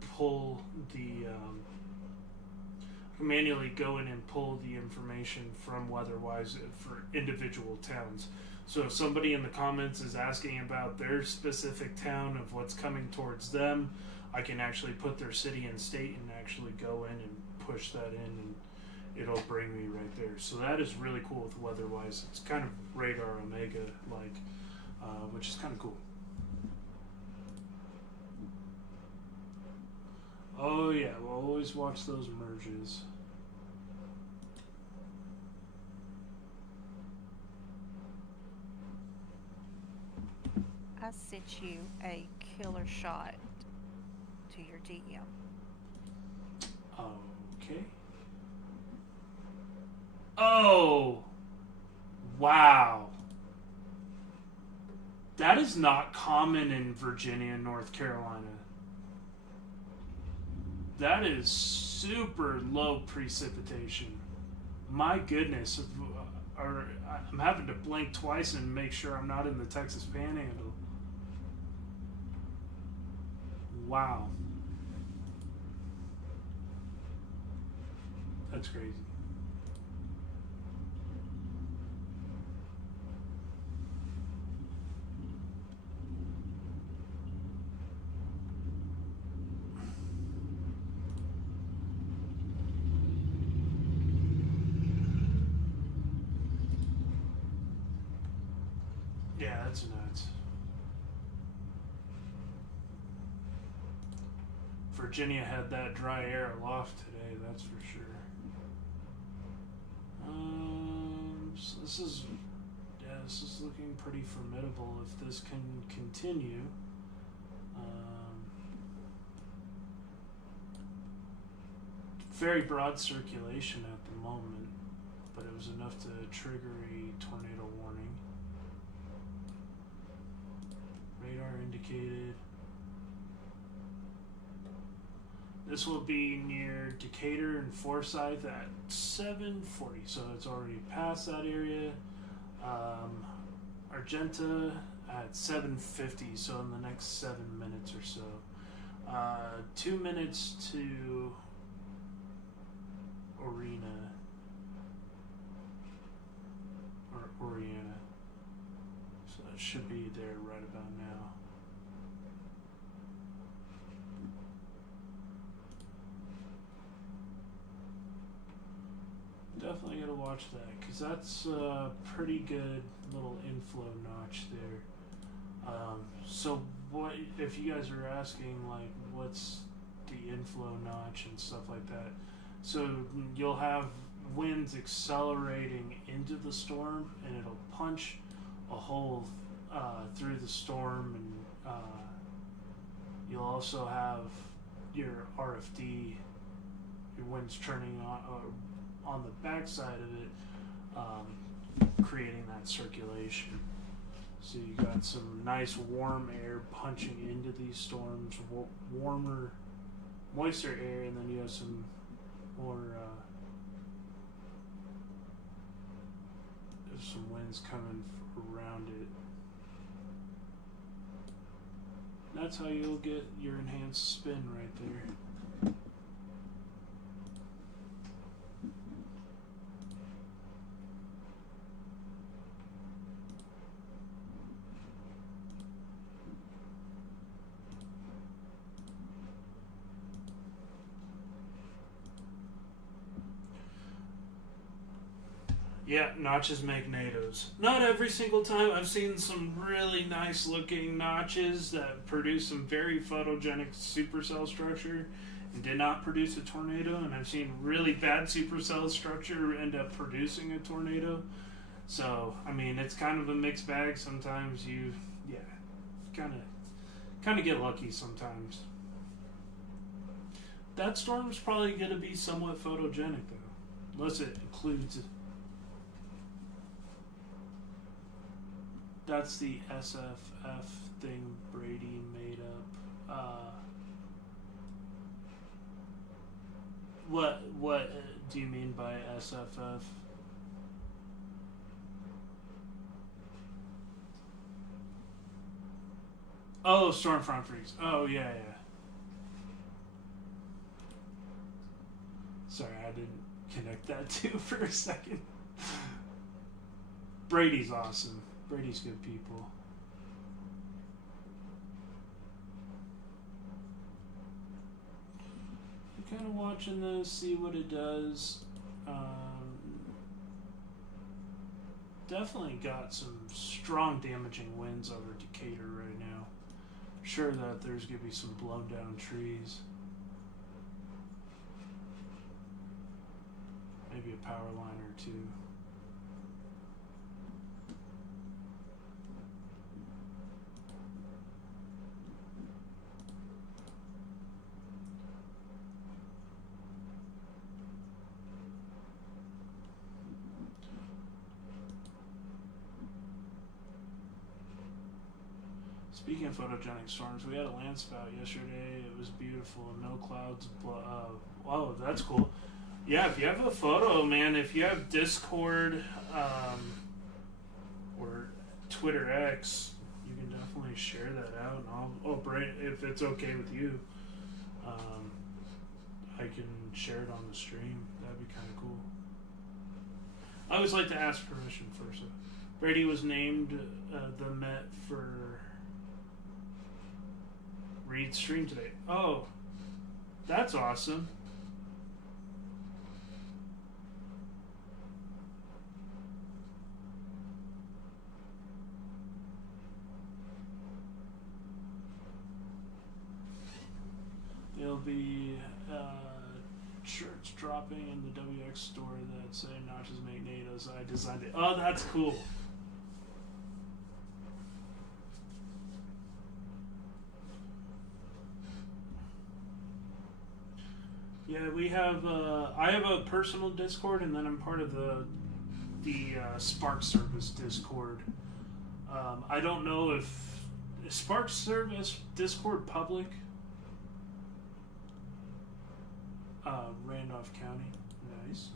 pull the information from WeatherWise for individual towns. So if somebody in the comments is asking about their specific town of what's coming towards them, I can actually put their city and state and actually go in and push that in, and it'll bring me right there. So that is really cool with WeatherWise. It's kind of Radar Omega like, which is kind of cool. Oh yeah, we'll always watch those merges. I sent you a killer shot to your DM. Okay. Oh! Wow. That is not common in Virginia and North Carolina. That is super low precipitation. My goodness. I'm having to blink twice and make sure I'm not in the Texas Panhandle. Wow. That's crazy. Yeah, that's nuts. Virginia had that dry air aloft today, that's for sure. So this is looking pretty formidable if this can continue. Very broad circulation at the moment, but it was enough to trigger a tornado warning. Radar indicated. This will be near Decatur and Forsyth at 7:40, so it's already past that area. Argenta at 7:50, so in the next 7 minutes or so. 2 minutes to Oriana. So it should be there right about now. Definitely gotta watch that, because that's a pretty good little inflow notch there. So what, if you guys are asking like what's the inflow notch and stuff like that, so you'll have winds accelerating into the storm, and it'll punch a hole through the storm, and you'll also have your RFD, your winds turning on the backside of it, creating that circulation. So you got some nice warm air punching into these storms, warmer, moister air, and then you have some more some winds coming around it. That's how you'll get your enhanced spin right there. Yeah, notches make NATOs. Not every single time. I've seen some really nice looking notches that produce some very photogenic supercell structure and did not produce a tornado, and I've seen really bad supercell structure end up producing a tornado. So, I mean, it's kind of a mixed bag. Sometimes you kind of get lucky sometimes. That storm's probably going to be somewhat photogenic, though, unless it includes... That's the SFF thing Brady made up. What do you mean by SFF? Oh, Stormfront Freeze. Oh, yeah. Sorry, I didn't connect that two for a second. Brady's awesome. Brady's good people. I'm kind of watching this, see what it does. Definitely got some strong damaging winds over Decatur right now. Sure that there's going to be some blown down trees. Maybe a power line or two. Speaking of photogenic storms, we had a land spout yesterday. It was beautiful, no clouds. Oh, that's cool. Yeah, if you have a photo, man, if you have Discord or Twitter X, you can definitely share that out. And if it's okay with you, I can share it on the stream. That'd be kind of cool. I always like to ask permission first. Brady was named the Met for Reed's stream today. Oh, that's awesome. There'll be shirts dropping in the WX store that say notches make NATOs. I designed it. Oh, that's cool. Yeah, we have. I have a personal Discord, and then I'm part of the Spark Service Discord. I don't know if Spark Service Discord public. Randolph County, nice.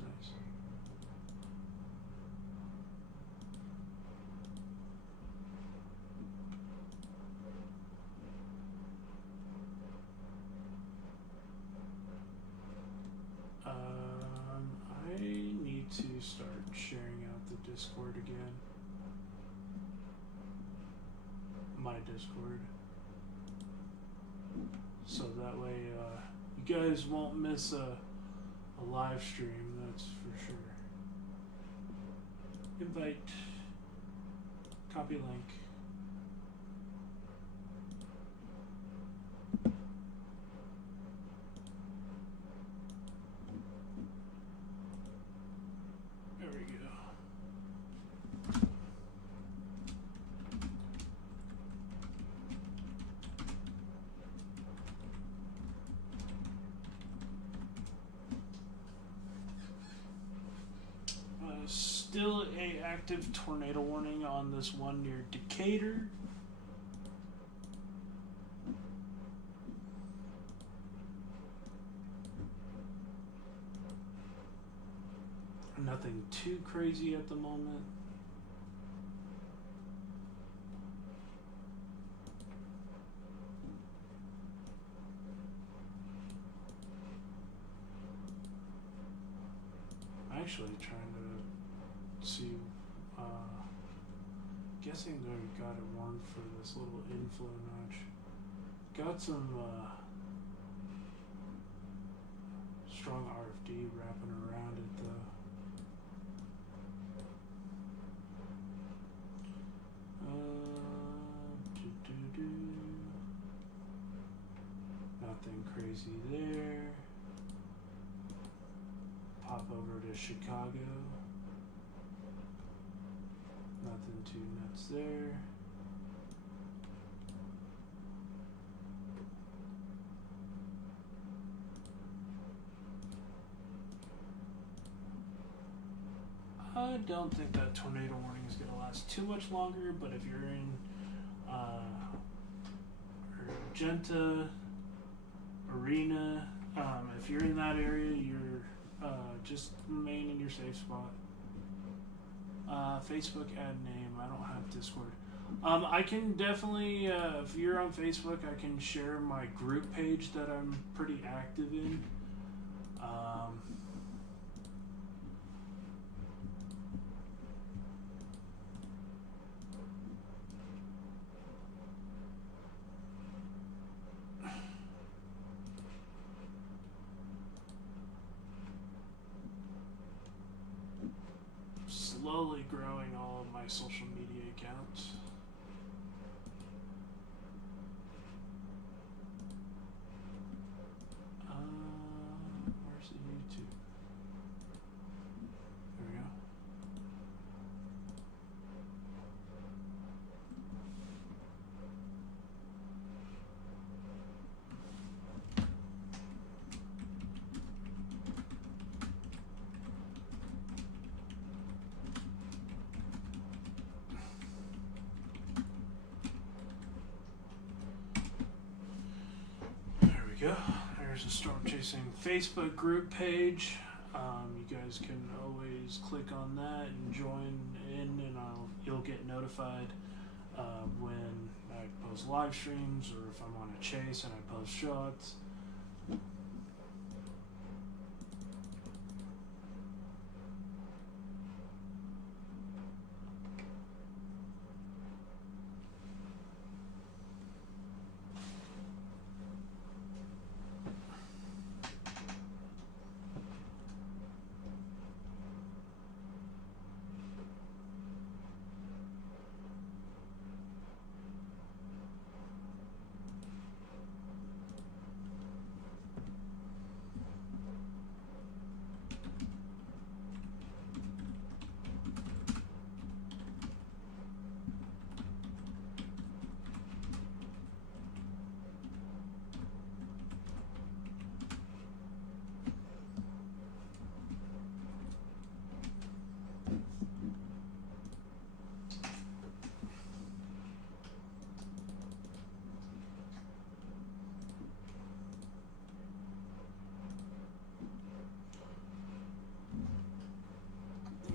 I need to start sharing out the Discord again. My Discord. So that way, you guys won't miss a live stream, that's for sure. Invite. Copy link. still a active tornado warning on this one near Decatur. Nothing too crazy at the moment. I'm actually trying to see, guessing they got it warned for this little inflow notch. Got some strong RFD wrapping around it though. Nothing crazy there. Pop over to Chicago. Nothing too nuts there. I don't think that tornado warning is going to last too much longer, but if you're in Argenta, Arena, if you're in that area, you're just remain in your safe spot. Facebook ad name, I don't have Discord. I can definitely, if you're on Facebook, I can share my group page that I'm pretty active in. Slowly growing all of my social media accounts. Where's the YouTube? There we go. Go. There's a storm chasing Facebook group page. You guys can always click on that and join in, and you'll get notified when I post live streams or if I'm on a chase and I post shots.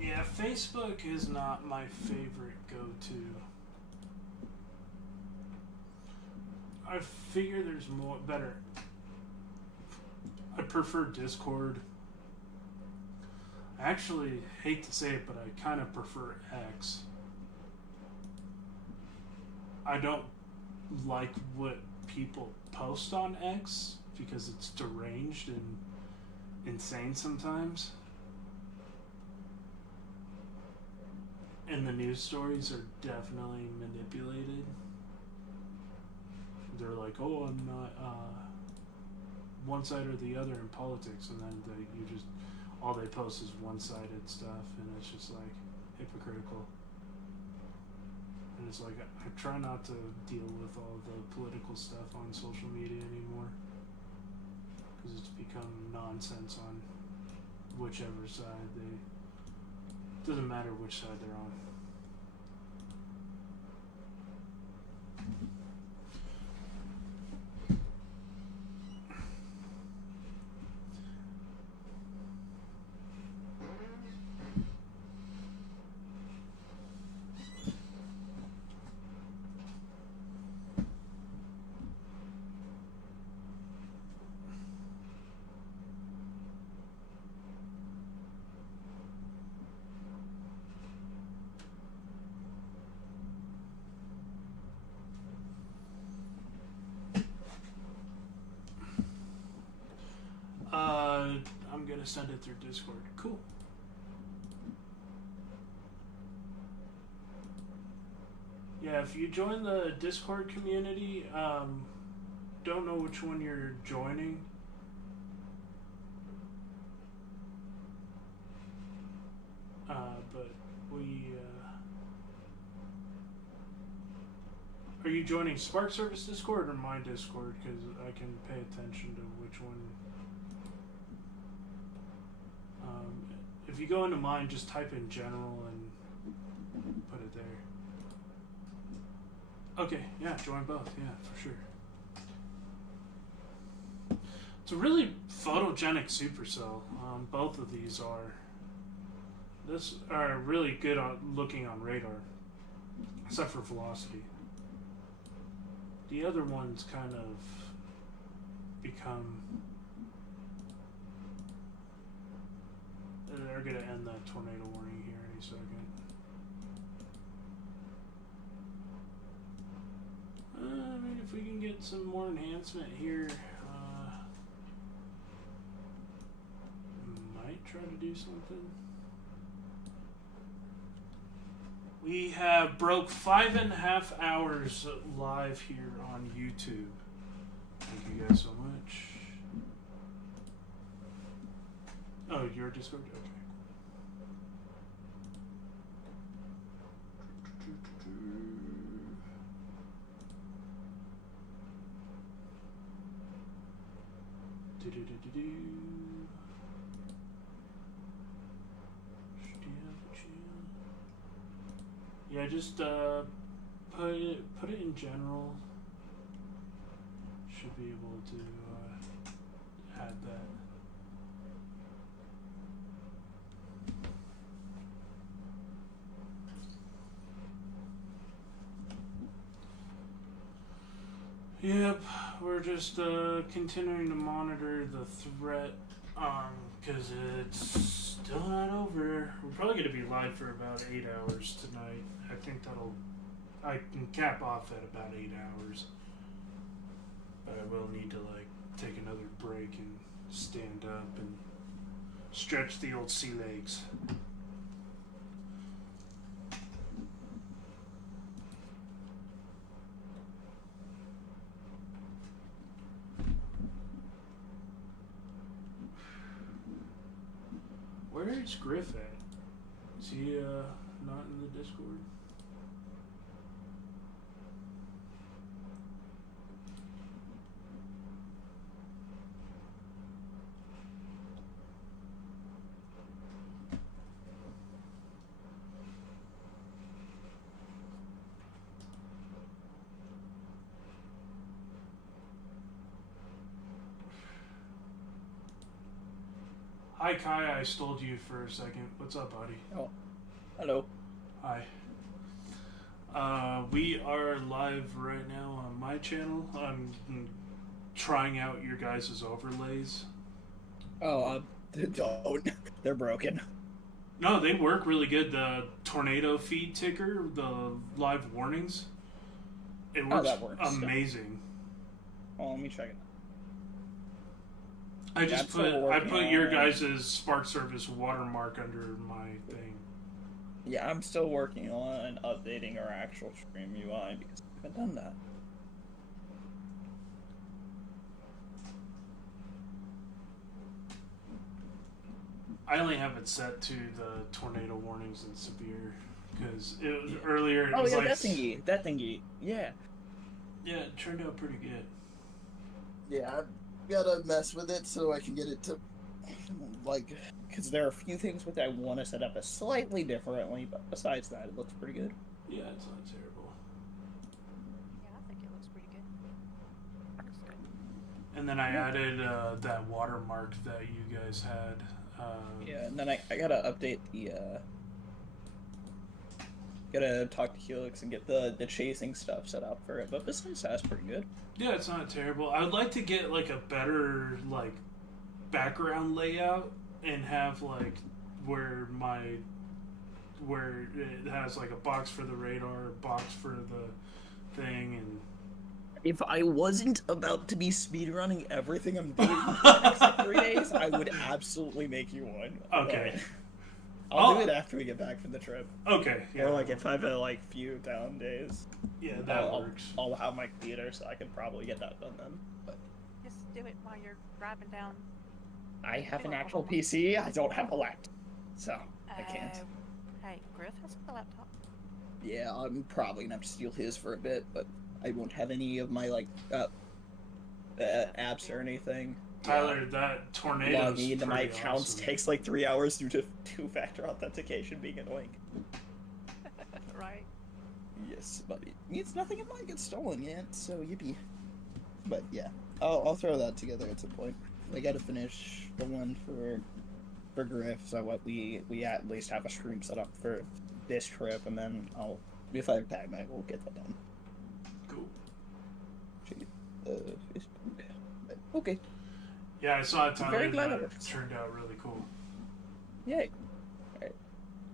Yeah, Facebook is not my favorite go-to. I figure there's better. I prefer Discord. I actually hate to say it, but I kind of prefer X. I don't like what people post on X because it's deranged and insane sometimes. And the news stories are definitely manipulated. They're like, oh, I'm not one side or the other in politics, and then all they post is one-sided stuff, and it's just like hypocritical. And it's like I try not to deal with all the political stuff on social media anymore because it's become nonsense on whichever side they Doesn't matter which side they're on. I'm gonna send it through Discord. Cool. Yeah, if you join the Discord community, don't know which one you're joining. But we, are you joining Spark Service Discord or my Discord? Because I can pay attention to which one. If you go into mine, just type in general and put it there. Okay, yeah, join both, yeah, for sure. It's a really photogenic supercell. Both of these are. This are really good on looking on radar, except for velocity. The other ones kind of become. They're going to end that tornado warning here any second. I mean, if we can get some more enhancement here, might try to do something. We have broke 5.5 hours live here on YouTube. Thank you guys so much. Oh, your Discord? Okay. Yeah, just put it in general. Should be able to add that. Yep, we're just continuing to monitor the threat, because it's still not over. We're probably going to be live for about 8 hours tonight. I think I can cap off at about 8 hours. But I will need to, take another break and stand up and stretch the old sea legs. Where's Griff at? Is he not in the Discord? Hi Kai, I stole you for a second. What's up, buddy? Oh, hello. Hi. We are live right now on my channel. I'm trying out your guys' overlays. Oh, don't. They're broken. No, they work really good. The tornado feed ticker, the live warnings. It works, that works amazing. Oh, let me check it. I put your guys' Spark Service watermark under my thing. Yeah, I'm still working on updating our actual stream UI because I haven't done that. I only have it set to the tornado warnings and severe because it was earlier. Oh yeah, that thingy. Yeah. Yeah, it turned out pretty good. Yeah, I've gotta mess with it so I can get it to like, because there are a few things which I want to set up slightly differently, but besides that, it looks pretty good. Yeah, it's not terrible. Yeah, I think it looks pretty good. Looks good. And then I added that watermark that you guys had. Yeah, and then I gotta update the, gotta talk to Helix and get the chasing stuff set up for it, but besides that, it's pretty good. Yeah, it's not terrible. I would like to get like a better like background layout and have like where it has like a box for the radar, a box for the thing, and If I wasn't about to be speedrunning everything I'm doing for the next like 3 days, I would absolutely make you one. okay. I'll do it after we get back from the trip. Okay. Yeah. Or like if I've had like few down days. Yeah, that works. I'll have my computer, so I can probably get that done then. But Just do it while you're driving down. I have an actual PC. I don't have a laptop, so I can't. Hey, Griff has a laptop. Yeah, I'm probably gonna have to steal his for a bit, but I won't have any of my like apps or anything. Tyler, that tornado. Logging into my accounts takes like 3 hours due to two-factor authentication being annoying. Right. Yes, but it means nothing of mine gets stolen yet, so yippee. But yeah, I'll throw that together at some point. I gotta finish the one for Griff, so what we at least have a stream set up for this trip, and then if I have time, I will get that done. Cool. Facebook. Okay. Yeah, I saw it. Very glad Tyler. it worked. Turned out really cool. Yay.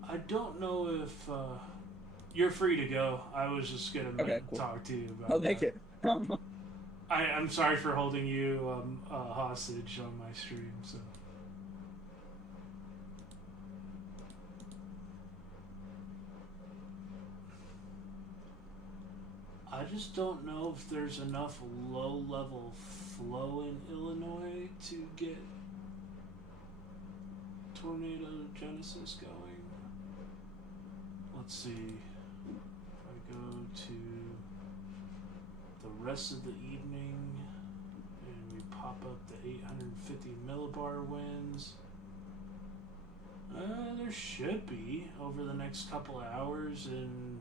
I don't know if you're free to go. I was just gonna Cool. talk to you about. I'll take it. I'm sorry for holding you hostage on my stream. So. I just don't know if there's enough low-level flow in Illinois to get tornado genesis going. Let's see. If I go to the rest of the evening and we pop up the 850 millibar winds, there should be over the next couple of hours, and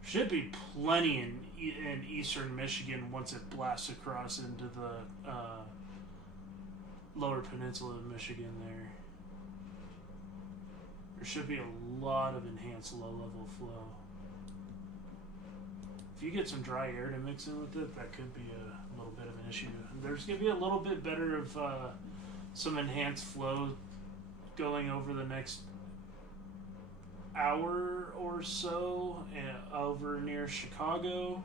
should be plenty in eastern Michigan once it blasts across into the lower peninsula of Michigan there. There should be a lot of enhanced low-level flow. If you get some dry air to mix in with it, that could be a little bit of an issue. There's going to be a little bit better of some enhanced flow going over the next hour or so over near Chicago.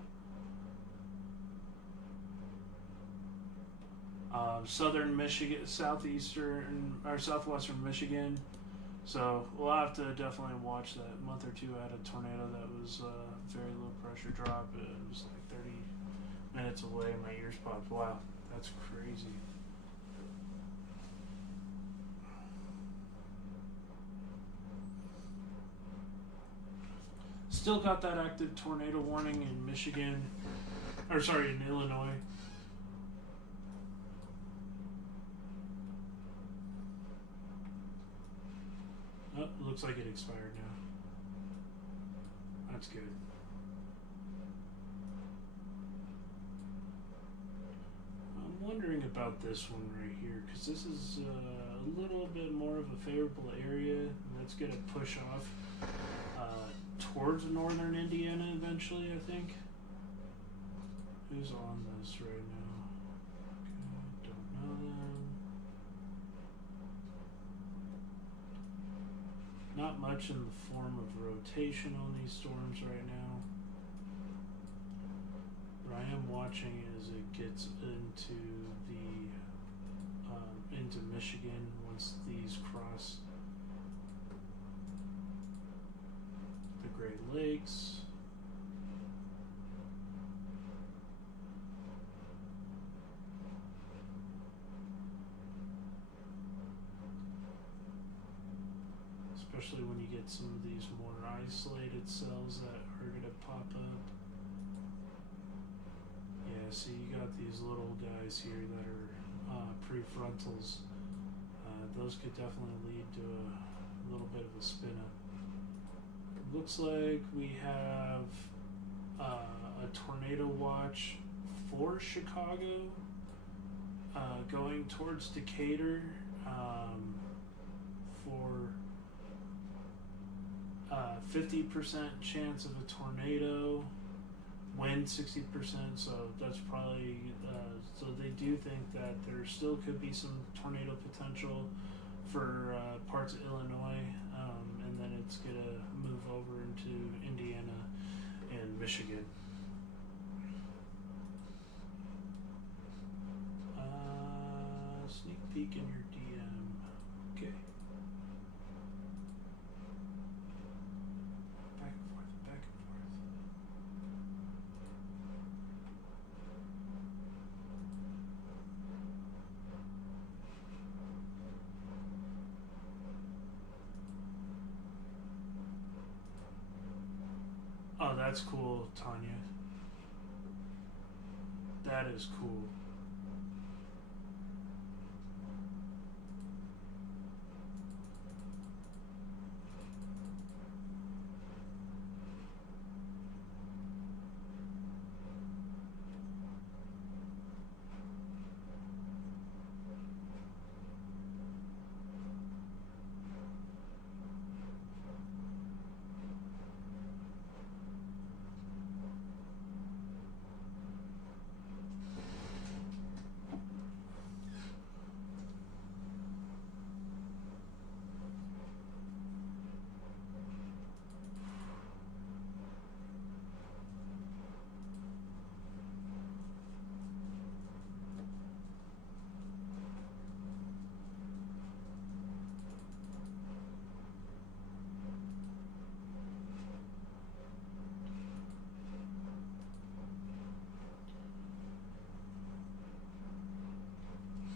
Southern Michigan, southwestern Michigan. So we'll have to definitely watch that. A month or two out of tornado that was very low pressure drop. It was like 30 minutes away. My ears popped. Wow, that's crazy. Still got that active tornado warning in Michigan, in Illinois. Oh, looks like it expired now. That's good. I'm wondering about this one right here, because this is a little bit more of a favorable area, and that's going to push off towards northern Indiana eventually, I think. Who's on this right now? Okay, don't know them. Not much in the form of rotation on these storms right now. What I am watching as it gets into into Michigan once these cross the Great Lakes. Especially when you get some of these more isolated cells that are going to pop up. Yeah, so you got these little guys here that are prefrontals those could definitely lead to a little bit of a spin up. Looks like we have a tornado watch for Chicago going towards Decatur for 50% chance of a tornado, wind 60%, so that's probably, so they do think that there still could be some tornado potential for parts of Illinois, and then it's going to move over into Indiana and Michigan. Sneak peek in your DM. Okay. Back and forth, back and forth. Oh, that's cool, Tanya. That is cool.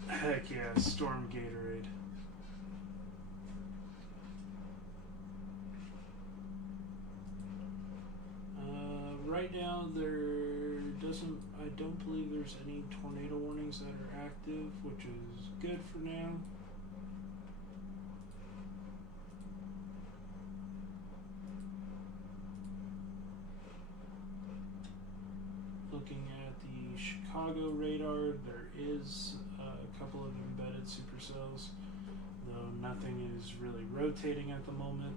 Heck yeah, Storm Gatorade. Right now I don't believe there's any tornado warnings that are active, which is good for now. Looking at the Chicago radar, there is a couple of embedded supercells, though nothing is really rotating at the moment.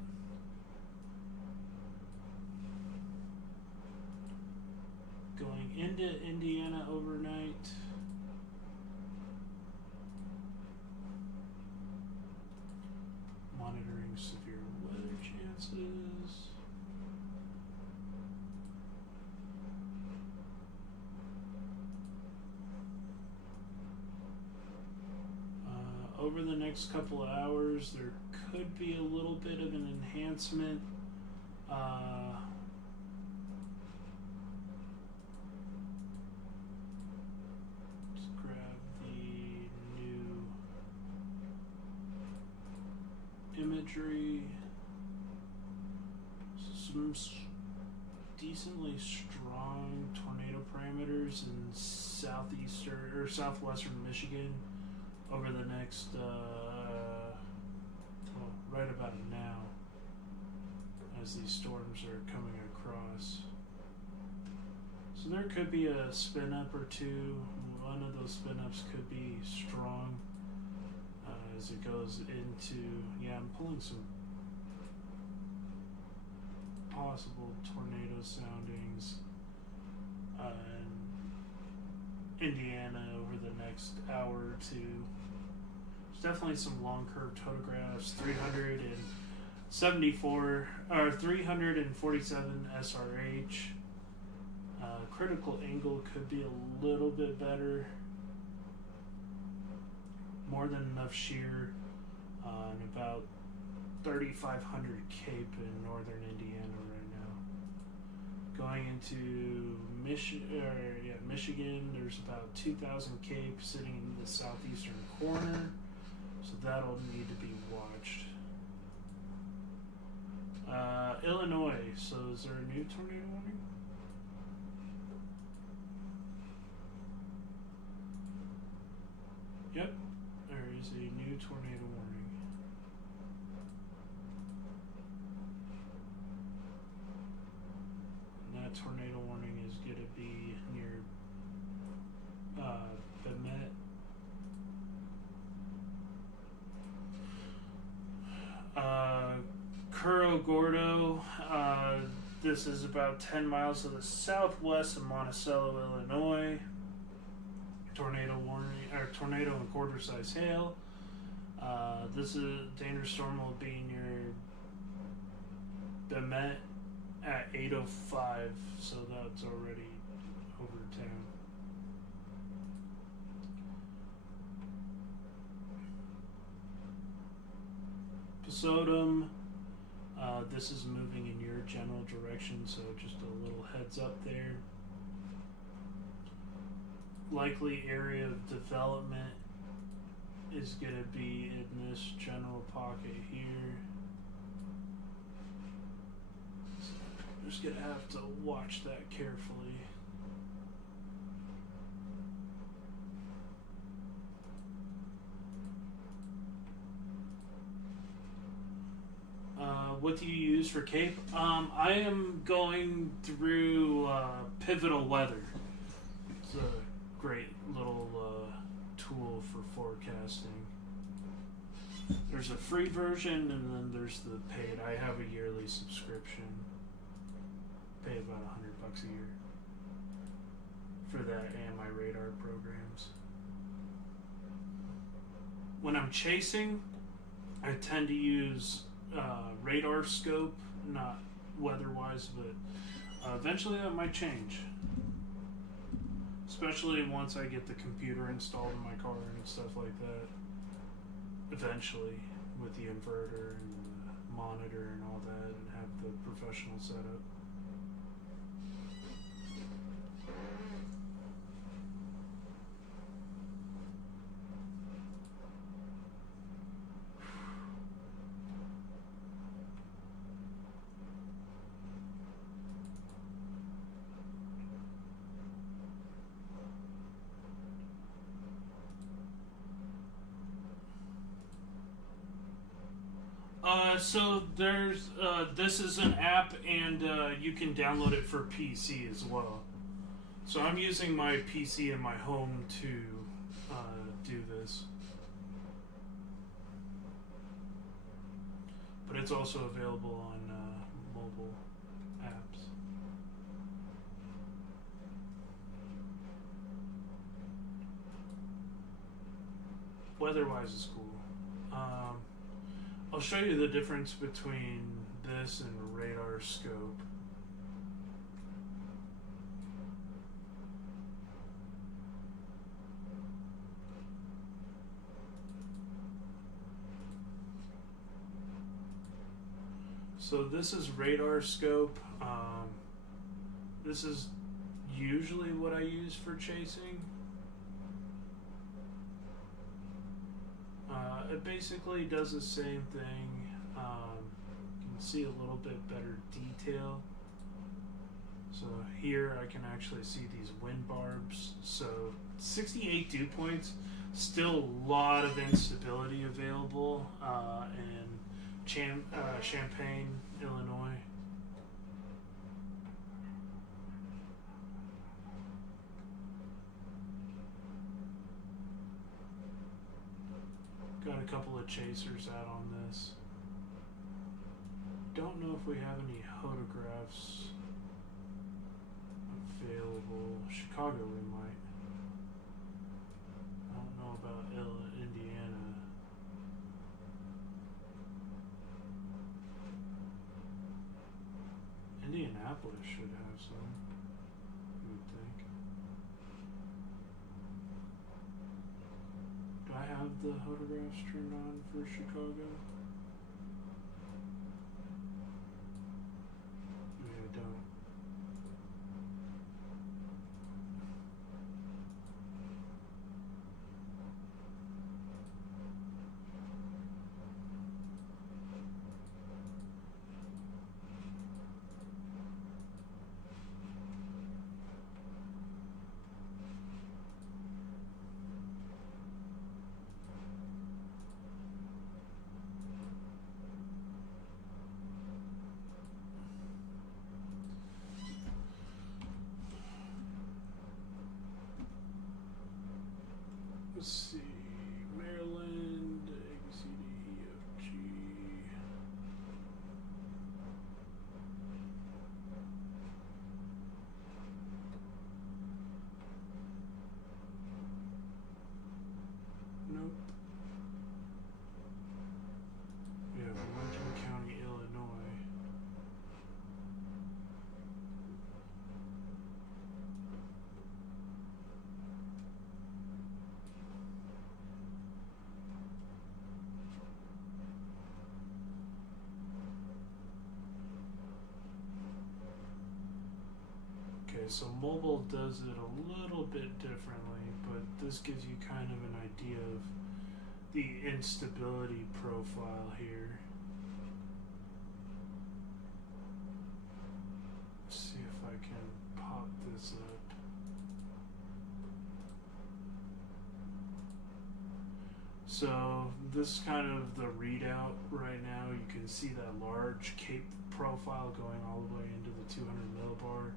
Going into Indiana overnight. Monitoring severe weather chances. Over the next couple of hours, there could be a little bit of an enhancement. Let's grab the new imagery. Some decently strong tornado parameters in southeastern or southwestern Michigan over the next, right about now, as these storms are coming across. So there could be a spin up or two. One of those spin ups could be strong as it goes into, yeah, I'm pulling some possible tornado soundings in Indiana over the next hour or two. There's definitely some long curved photographs, 374 or 347 SRH. Critical angle could be a little bit better. More than enough shear on about 3,500 Cape in northern Indiana right now. Going into Michigan, there's about 2,000 Cape sitting in the southeastern corner, so that'll need to be watched. Illinois, so is there a new tornado warning? Yep, there is a new tornado warning. Gordo. This is about 10 miles to the southwest of Monticello, Illinois. Tornado warning, or tornado and quarter-size hail. This is dangerous storm will be near Bemet at 8:05, so that's already over town. Posodum, this is moving in your general direction, so just a little heads up there. Likely area of development is going to be in this general pocket here. So I'm just going to have to watch that carefully. What do you use for CAPE? I am going through Pivotal Weather. It's a great little tool for forecasting. There's a free version and then there's the paid. I have a yearly subscription. Pay about $100 a year for that and my radar programs. When I'm chasing, I tend to use radar scope, not weather-wise, but eventually that might change. Especially once I get the computer installed in my car and stuff like that. Eventually, with the inverter and the monitor and all that, and have the professional setup. So there's this is an app, and you can download it for PC as well. So I'm using my PC in my home to do this, but it's also available on mobile apps. Weather-wise is cool. I'll show you the difference between this and radar scope. So this is radar scope. This is usually what I use for chasing. It basically does the same thing. You can see a little bit better detail. So here I can actually see these wind barbs. So 68 dew points, still a lot of instability available in Champaign, Illinois. Got a couple of chasers out on this. Don't know if we have any photographs available. Chicago we might. I don't know about Indiana. Indianapolis should have some, you would think. Do I have the photographs turned on for Chicago? Maybe I don't. Let's see, Maryland, A, B, C, D, E, F, G. so mobile does it a little bit differently, but this gives you kind of an idea of the instability profile here. Let's see if I can pop this up. So this is kind of the readout right now. You can see that large cape profile going all the way into the 200 millibar.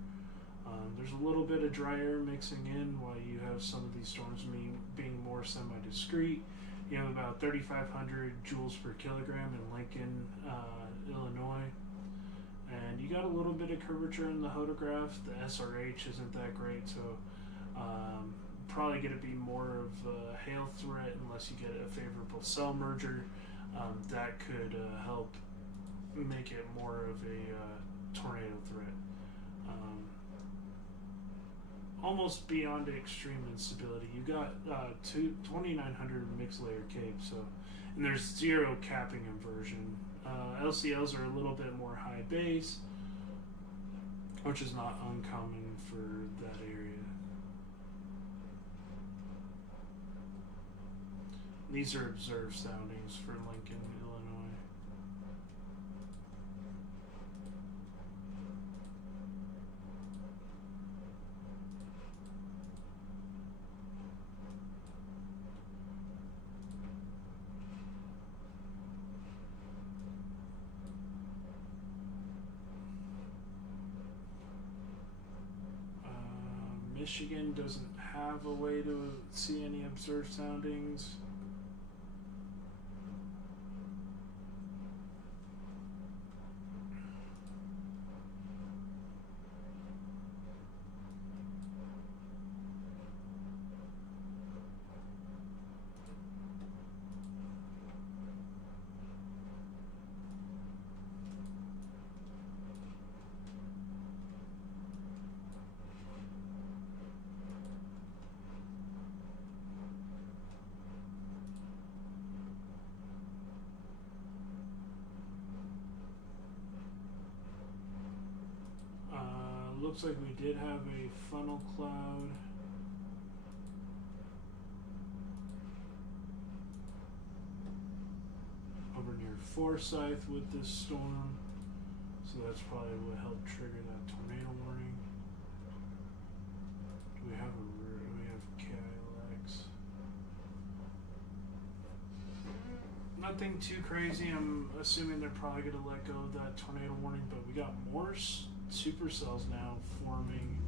There's a little bit of dry air mixing in while you have some of these storms being more semi-discrete. You have about 3,500 joules per kilogram in Lincoln, Illinois. And you got a little bit of curvature in the hodograph. The SRH isn't that great, so probably going to be more of a hail threat unless you get a favorable cell merger. That could help make it more of a tornado threat. Almost beyond extreme instability. You got 2,900 mixed layer cape, so, and there's zero capping inversion. LCLs are a little bit more high base, which is not uncommon for that area. These are observed soundings for Lincoln, Illinois. Michigan doesn't have a way to see any observed soundings. Looks like we did have a funnel cloud. Over near Forsyth with this storm. So that's probably what helped trigger that tornado warning. Do we have KILX? Nothing too crazy. I'm assuming they're probably going to let go of that tornado warning, but we got more supercells now forming.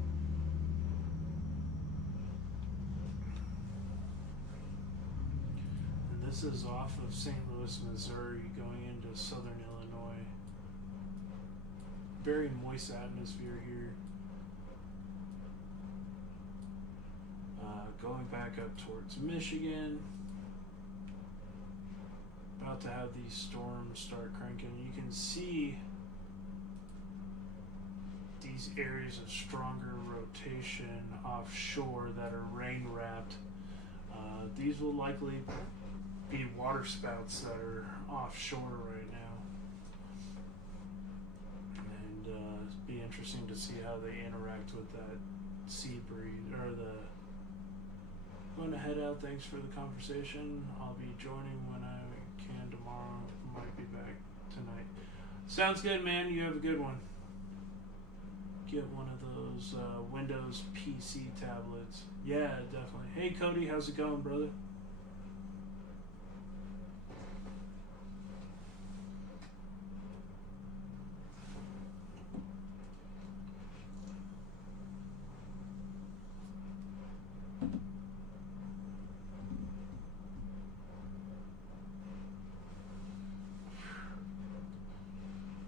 And this is off of St. Louis, Missouri, going into southern Illinois. Very moist atmosphere here. Going back up towards Michigan. About to have these storms start cranking. You can see these areas of stronger rotation offshore that are rain wrapped. These will likely be water spouts that are offshore right now, and it'd be interesting to see how they interact with that sea breeze or the. I'm going to head out. Thanks for the conversation. I'll be joining when I can tomorrow. Might be back tonight. Sounds good, man. You have a good one. Get one of those Windows PC tablets. Yeah, definitely. Hey, Cody, how's it going, brother?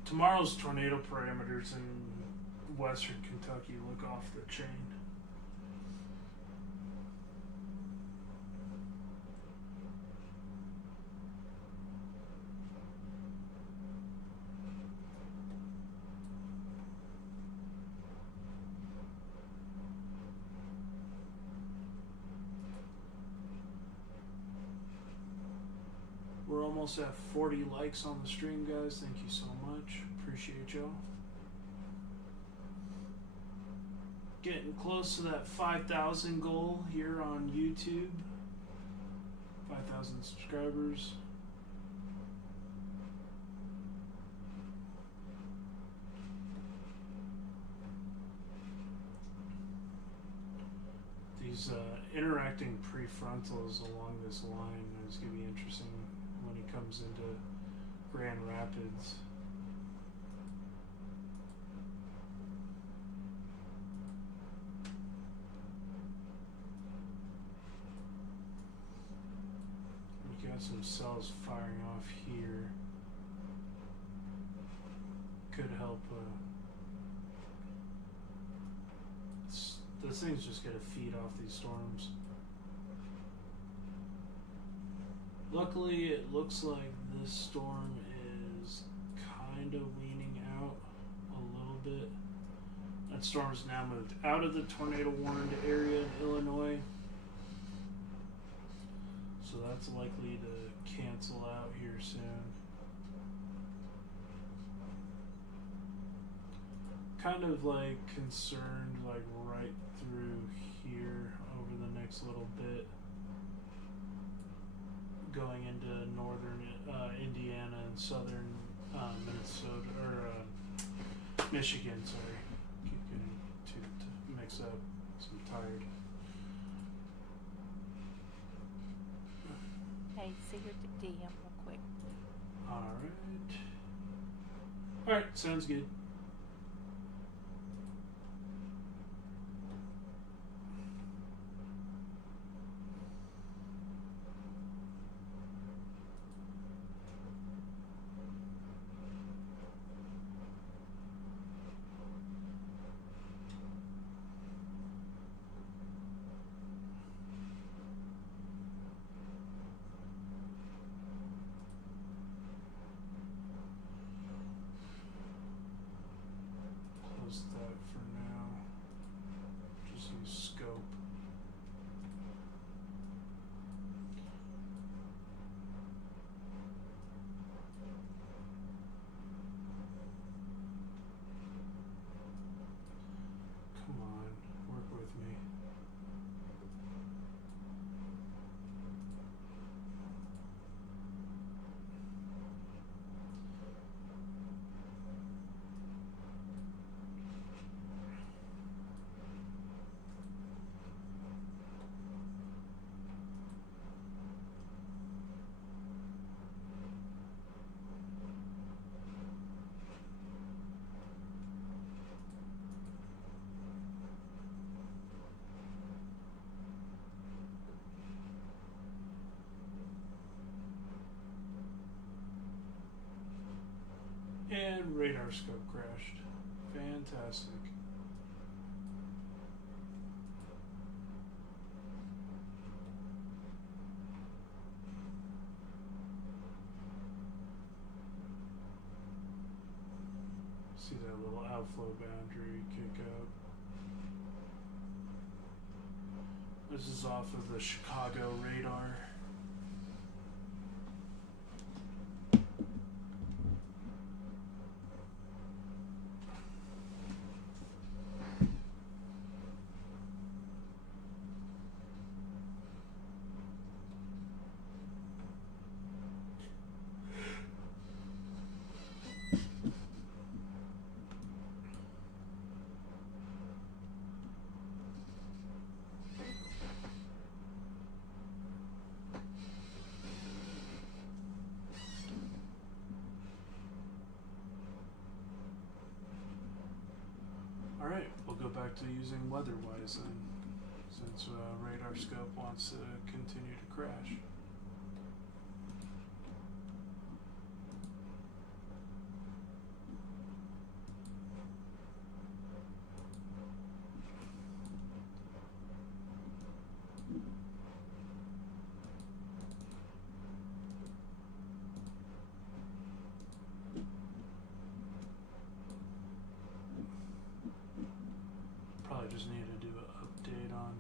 Tomorrow's tornado parameters in Western Kentucky look off the chain. We're almost at 40 likes on the stream, guys. Thank you so much. Appreciate y'all. Getting close to that 5,000 goal here on YouTube. 5,000 subscribers. These interacting prefrontals along this line is going to be interesting when he comes into Grand Rapids. We got some cells firing off here. Could help. Those things just gotta feed off these storms. Luckily, it looks like this storm is kind of weaning out a little bit. That storm's now moved out of the tornado warned area in Illinois. So that's likely to cancel out here soon. Kind of like concerned like right through here over the next little bit, going into northern Indiana and southern Minnesota or Michigan. Sorry, keep getting to mix up. So I'm tired. Hey, see your DM real quick. All right, sounds good. Close that for now. Just use scope. Come on, work with me. And radar scope crashed. Fantastic. See that little outflow boundary kick up. This is off of the Chicago radar. Alright, we'll go back to using weatherwise then, since radar scope wants to continue to crash. Probably just need to do an update on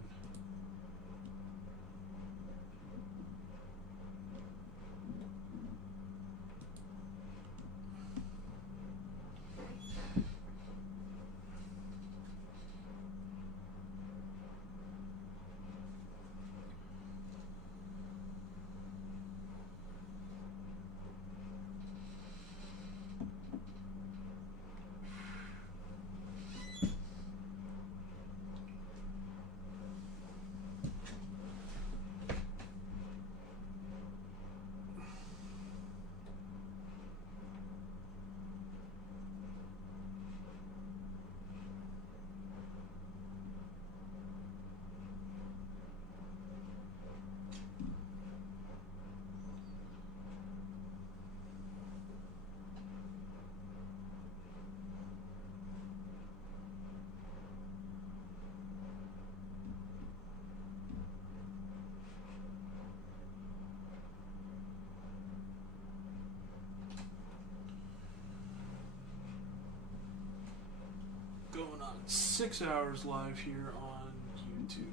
6 hours live here on YouTube.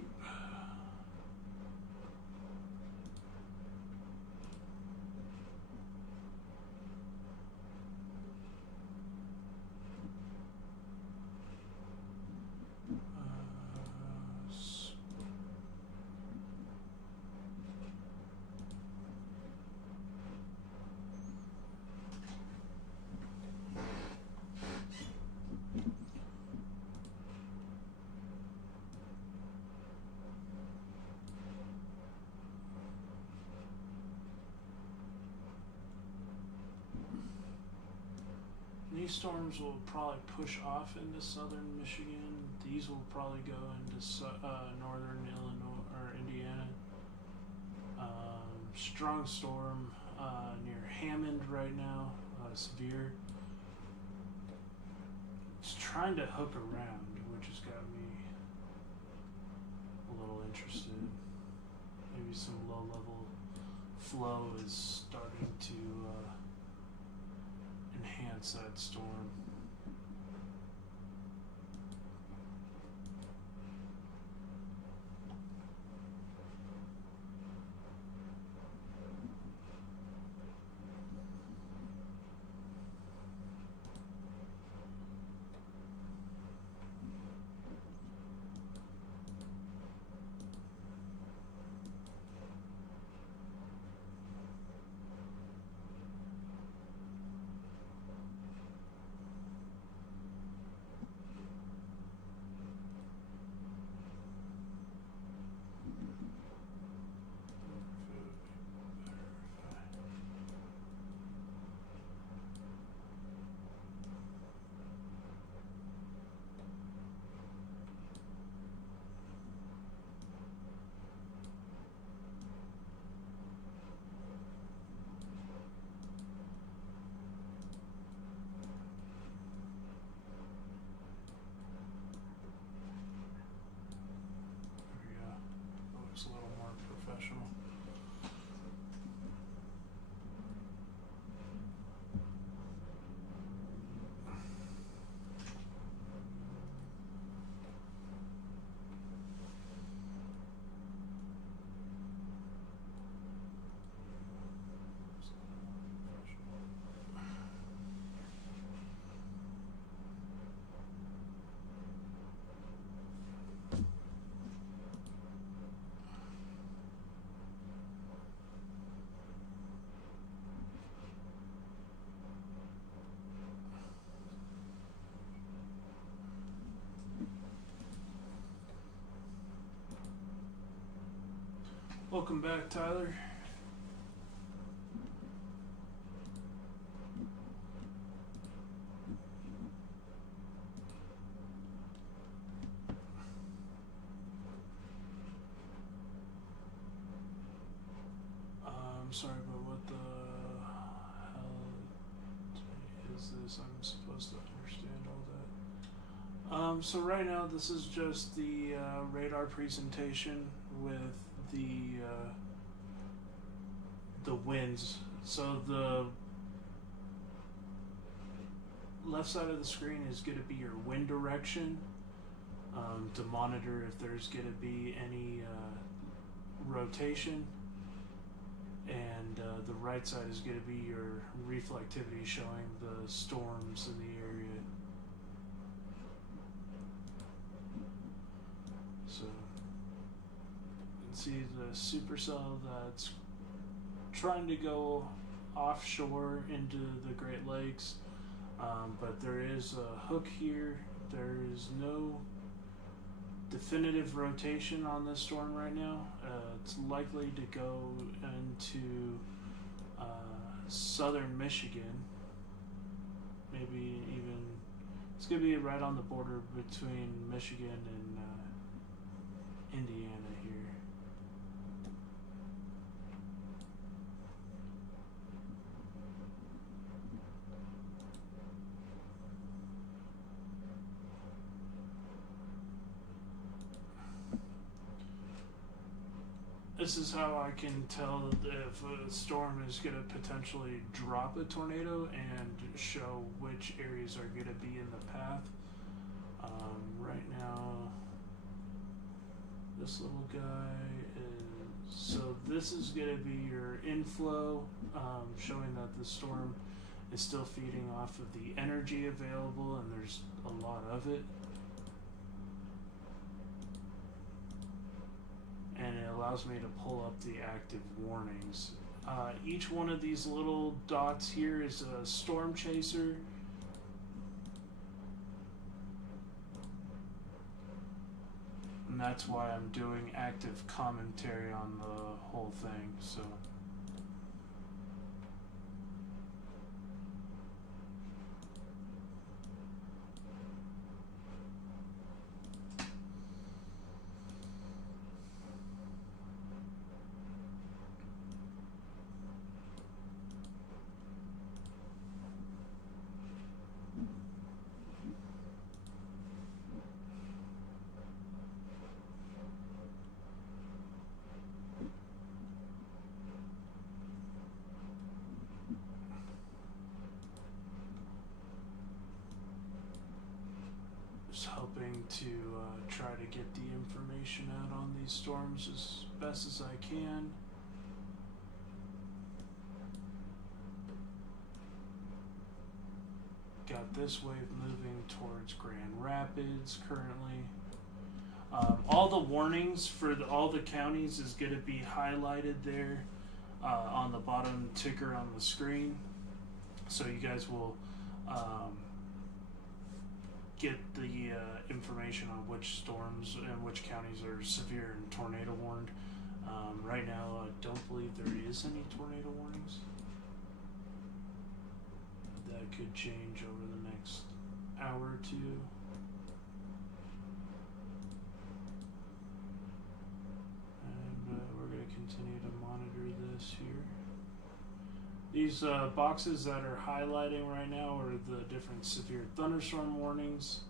These storms will probably push off into southern Michigan. These will probably go into northern Illinois or Indiana. Strong storm near Hammond right now, severe. It's trying to hook around, which has got me a little interested. Maybe some low-level flow is starting to enhance that storm. Looks a little more professional. Welcome back, Tyler. I'm sorry, but what the hell is this? I'm supposed to understand all that. So right now, this is just the radar presentation with the winds. So the left side of the screen is going to be your wind direction, to monitor if there's going to be any rotation, and the right side is going to be your reflectivity, showing the storms in the area. So see the supercell that's trying to go offshore into the Great Lakes, but there is a hook here. There is no definitive rotation on this storm right now. It's likely to go into southern Michigan, maybe even it's going to be right on the border between Michigan and Indiana here. This is how I can tell if a storm is going to potentially drop a tornado and show which areas are going to be in the path. Right now, this little guy is, so this is going to be your inflow, showing that the storm is still feeding off of the energy available, and there's a lot of it. And it allows me to pull up the active warnings. Each one of these little dots here is a storm chaser. And that's why I'm doing active commentary on the whole thing, so. Hoping to try to get the information out on these storms as best as I can. Got this wave moving towards Grand Rapids currently. All the warnings for all the counties is going to be highlighted there on the bottom ticker on the screen. So you guys will get the information on which storms and which counties are severe and tornado warned. Right now, I don't believe there is any tornado warnings. That could change over the next hour or two. And we're going to continue to monitor this here. These boxes that are highlighting right now are the different severe thunderstorm warnings.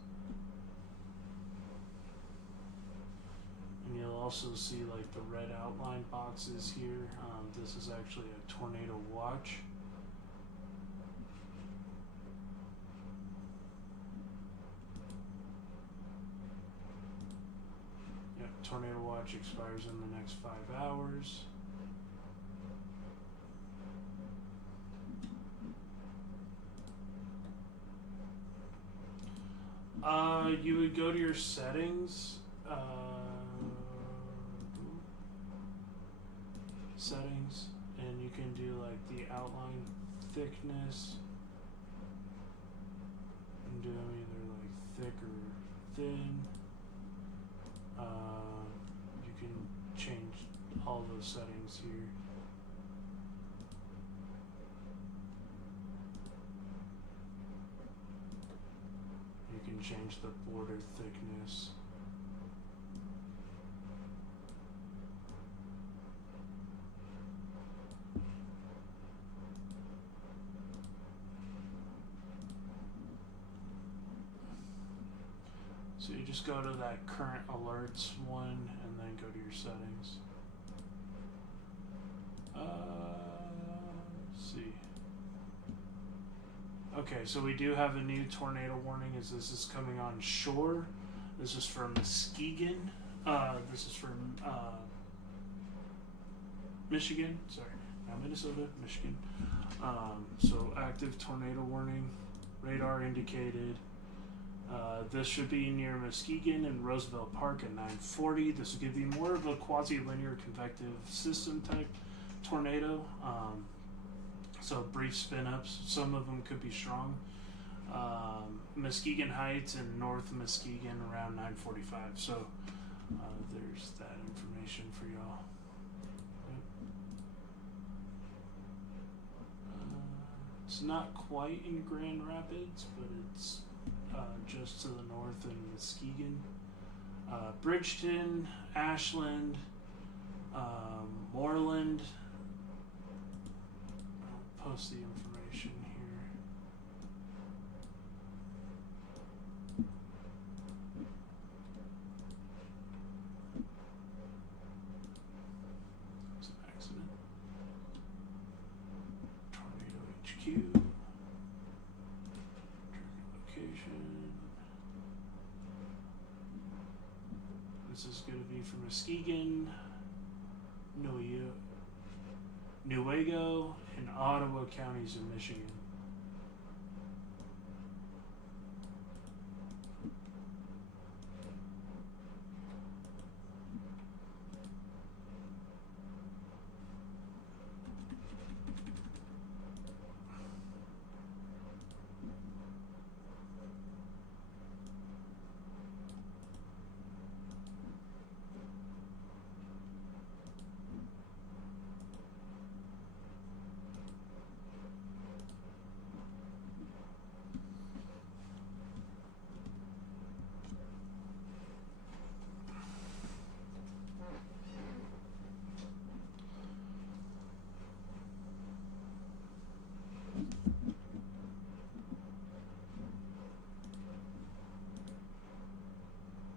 And you'll also see like the red outline boxes here. This is actually a tornado watch. Yep, tornado watch expires in the next 5 hours. You would go to your settings, and you can do like the outline thickness, and do them either like thick or thin. You can change all those settings here. You can change the border thickness. So you just go to that current alerts one and then go to your settings. Let's see. Okay, so we do have a new tornado warning as this is coming on shore. This is for Muskegon. This is for Michigan. Sorry, not Minnesota, Michigan. So active tornado warning, radar indicated. This should be near Muskegon and Roosevelt Park at 9:40. This will give you more of a quasi-linear convective system type tornado. So brief spin-ups. Some of them could be strong. Muskegon Heights and North Muskegon around 9:45. So there's that information for y'all. It's not quite in Grand Rapids, but it's just to the north in Muskegon. Bridgeton, Ashland, Moreland. I'll post the information here. It's an accident. Tornado HQ. Location. Newaygo, and Ottawa counties in Michigan.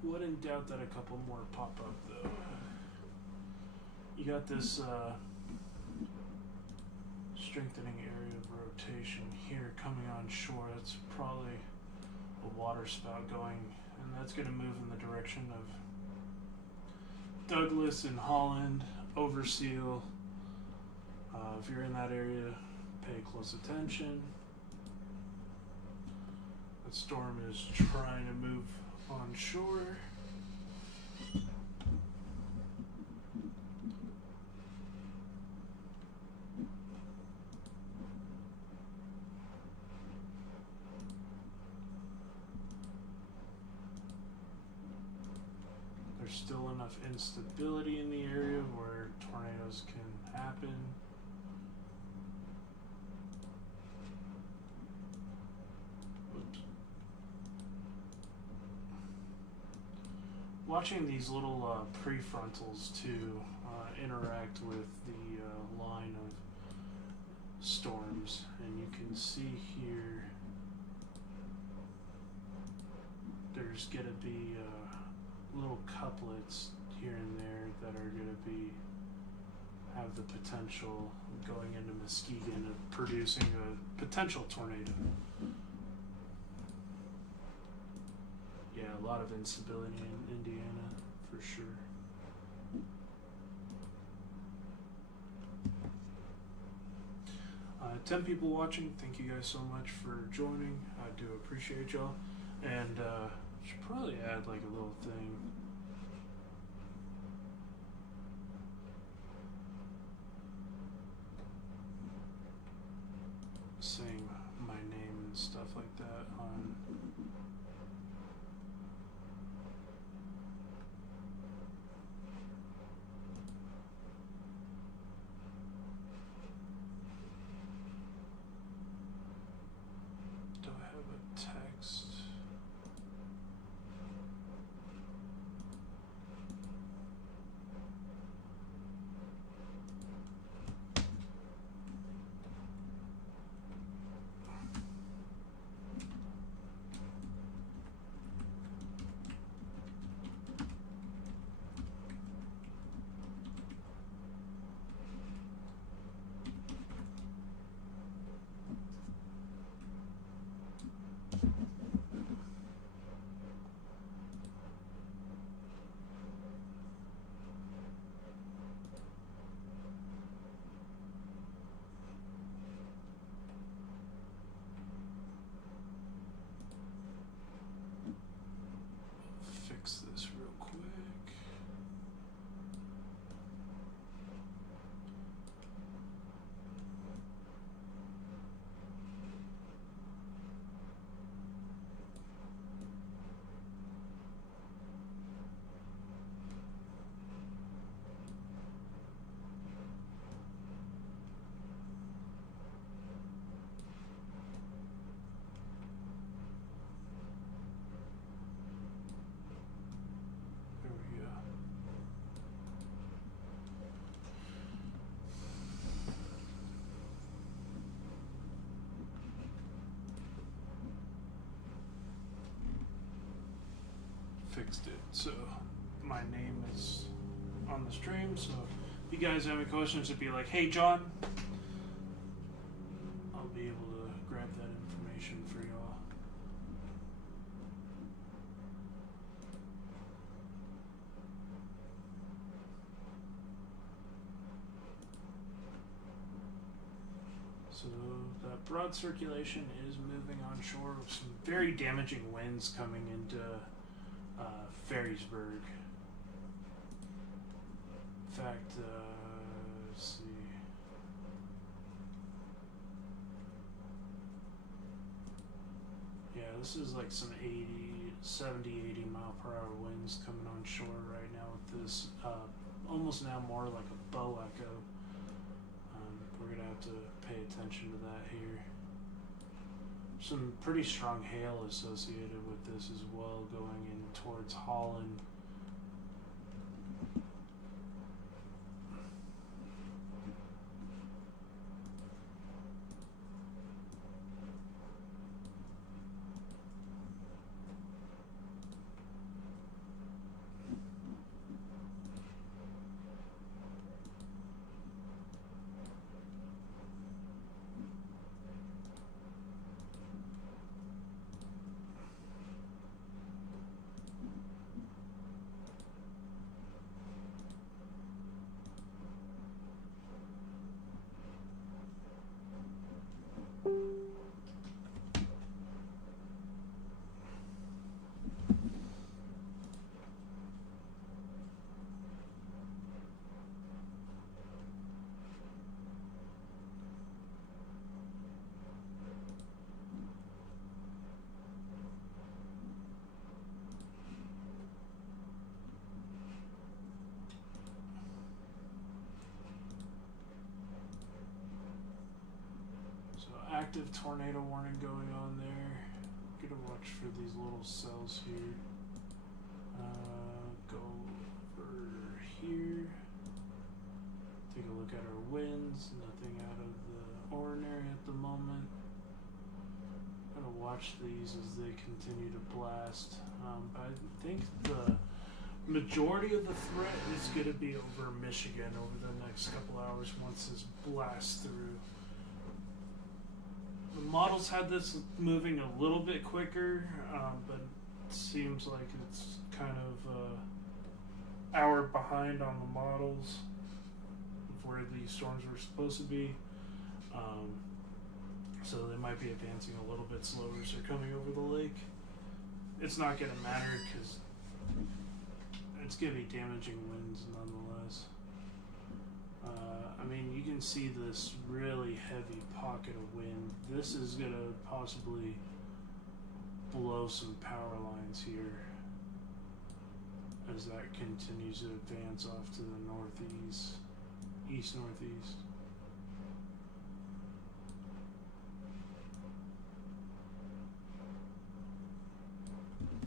Wouldn't doubt that a couple more pop up though. You got this strengthening area of rotation here coming on shore. That's probably a water spout going, and that's going to move in the direction of Douglas and Holland, Overseal. If you're in that area, pay close attention. The storm is trying to move on shore. There's still enough instability in the area where tornadoes can happen. Watching these little prefrontals too interact with the line of storms, and you can see here there's going to be little couplets here and there that are going to be have the potential going into Muskegon of producing a potential tornado. Yeah, a lot of instability in Indiana, for sure. Uh, 10 people watching, thank you guys so much for joining. I do appreciate y'all. And should probably add like a little thing. Saying my name and stuff like that on text. Fix this real quick. There we go. Fixed it. So my name is on the stream. So if you guys have any questions, it'd be like, hey John, I'll be able to grab that information for y'all. So that broad circulation is moving onshore with some very damaging winds coming into Ferrysburg. In fact, let's see. Yeah, this is like some 70, 80 mile per hour winds coming on shore right now with this almost now more like a bow echo. We're going to have to pay attention to that here. Some pretty strong hail associated with this as well going in towards Holland. Active tornado warning going on there. Gotta watch for these little cells here. Go over here. Take a look at our winds. Nothing out of the ordinary at the moment. Gotta watch these as they continue to blast. I think the majority of the threat is gonna be over Michigan over the next couple hours once this blasts through. The models had this moving a little bit quicker, but it seems like it's kind of hour behind on the models of where these storms were supposed to be. So they might be advancing a little bit slower as they're coming over the lake. It's not going to matter because it's going to be damaging winds nonetheless. I mean, you can see this really heavy pocket of wind. This is going to possibly blow some power lines here as that continues to advance off to the northeast, east-northeast.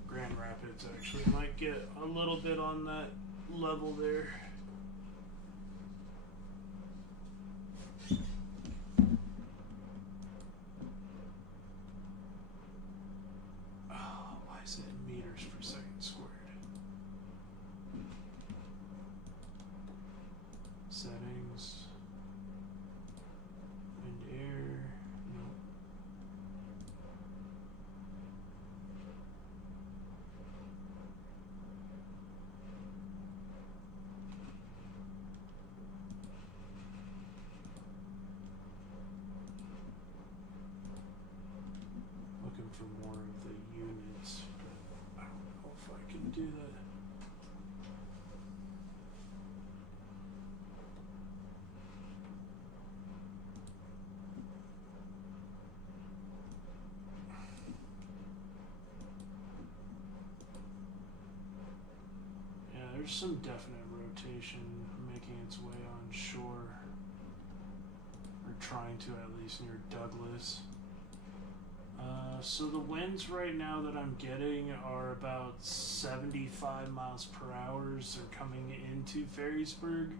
Grand Rapids actually might get a little bit on that level there. Settings, wind, air, no. Looking for more of the units, but I don't know if I can do that. There's some definite rotation making its way on shore, or trying to at least near Douglas. So the winds right now that I'm getting are about 75 miles per hour. They're coming into Ferrysburg.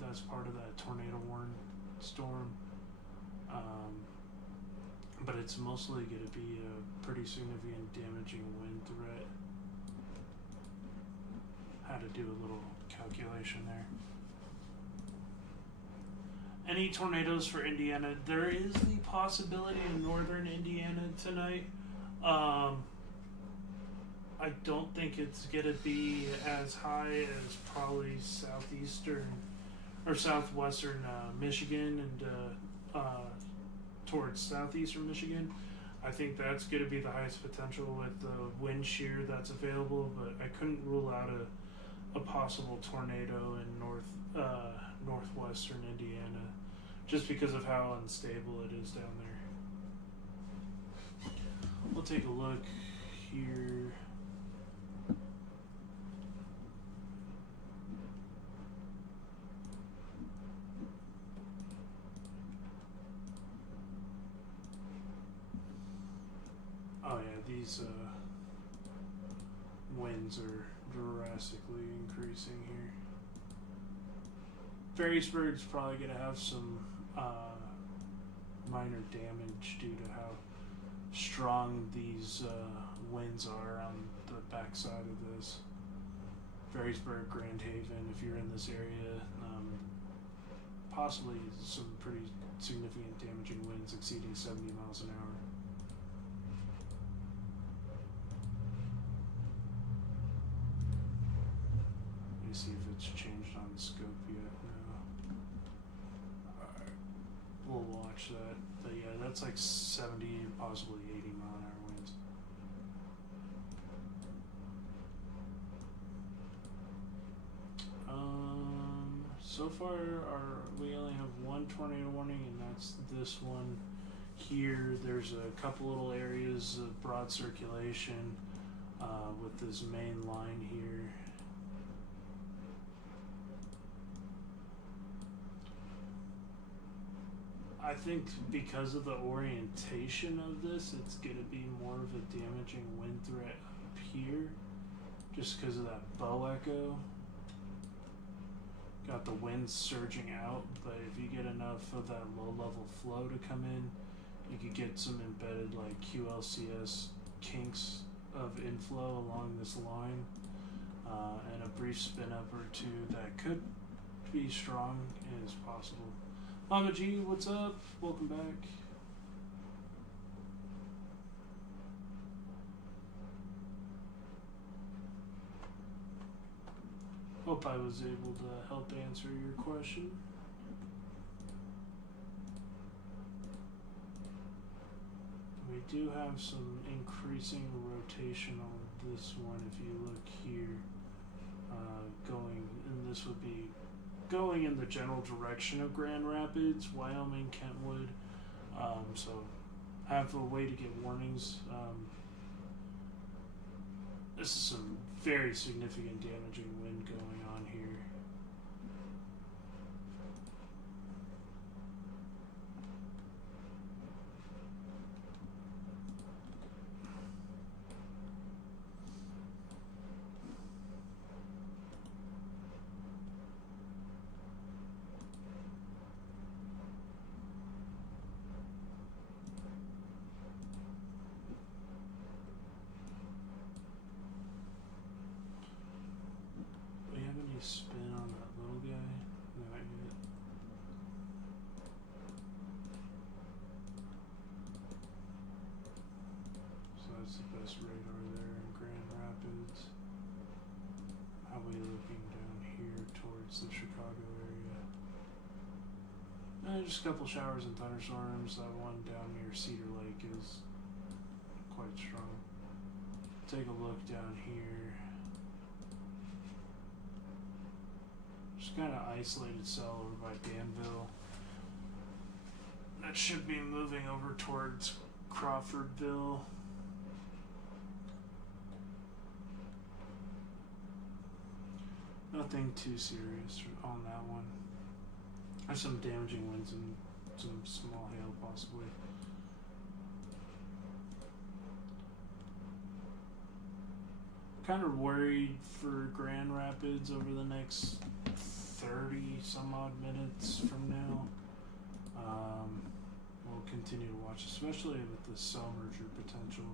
That's part of that tornado warning storm. But it's mostly going to be a pretty significant damaging wind threat. Had to do a little calculation there. Any tornadoes for Indiana? There is the possibility in northern Indiana tonight. I don't think it's going to be as high as probably southeastern or southwestern Michigan and towards southeastern Michigan. I think that's going to be the highest potential with the wind shear that's available, but I couldn't rule out a possible tornado in northwestern Indiana, just because of how unstable it is down there. We'll take a look here. Oh yeah, these winds are drastically increasing here. Ferrisburg's probably going to have some minor damage due to how strong these winds are on the backside of this. Ferrisburg, Grand Haven, if you're in this area, possibly some pretty significant damaging winds exceeding 70 miles an hour. Let me see if it's changed on the scope yet. No. Alright. We'll watch that. But yeah, that's like 70, possibly 80 mile an hour winds. So far, we only have one tornado warning, and that's this one here. There's a couple little areas of broad circulation with this main line here. I think because of the orientation of this, it's going to be more of a damaging wind threat up here, just because of that bow echo. Got the winds surging out, but if you get enough of that low-level flow to come in, you could get some embedded like QLCS kinks of inflow along this line, and a brief spin up or two that could be strong is possible. Mama G, what's up? Welcome back. Hope I was able to help answer your question. We do have some increasing rotation on this one if you look here. And this would be going in the general direction of Grand Rapids, Wyoming, Kentwood. So have a way to get warnings. This is some very significant damaging wind going on here. Spin on that little guy? Not yet. So that's the best radar there in Grand Rapids. How are we looking down here towards the Chicago area? Just a couple showers and thunderstorms. That one down near Cedar Lake is quite strong. Take a look down here. Kind of isolated cell over by Danville. That should be moving over towards Crawfordville. Nothing too serious on that one. There's some damaging winds and some small hail possibly. Kind of worried for Grand Rapids over the next 30 some odd minutes from now. We'll continue to watch, especially with the cell merger potential.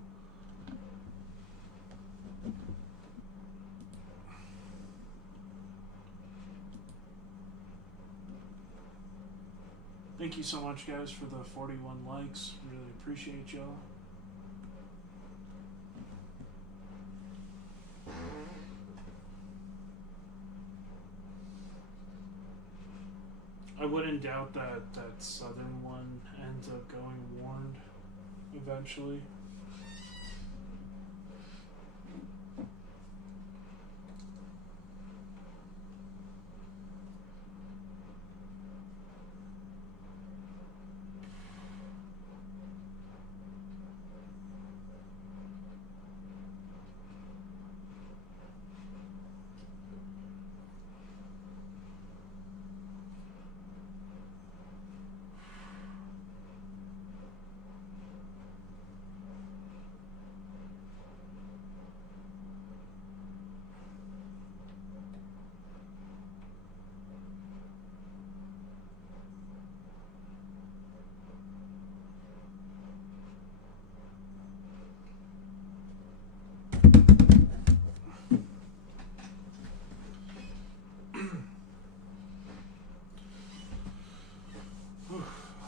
Thank you so much, guys, for the 41 likes. Really appreciate y'all. I wouldn't doubt that that southern one ends up going warned eventually.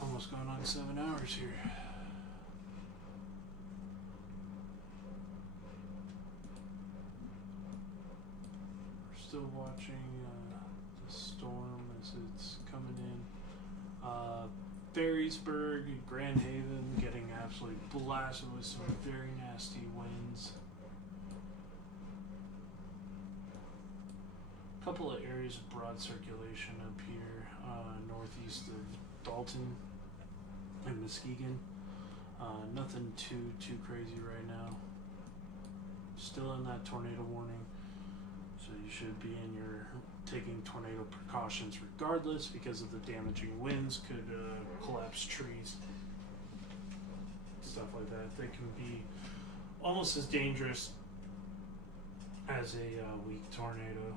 Almost going on 7 hours here. We're still watching the storm as it's coming in. Ferrysburg, Grand Haven getting absolutely blasted with some very nasty winds. A couple of areas of broad circulation up here, northeast of Dalton and Muskegon. Nothing too crazy right now. Still in that tornado warning, so you should be taking tornado precautions regardless, because of the damaging winds could collapse trees, stuff like that. They can be almost as dangerous as a weak tornado.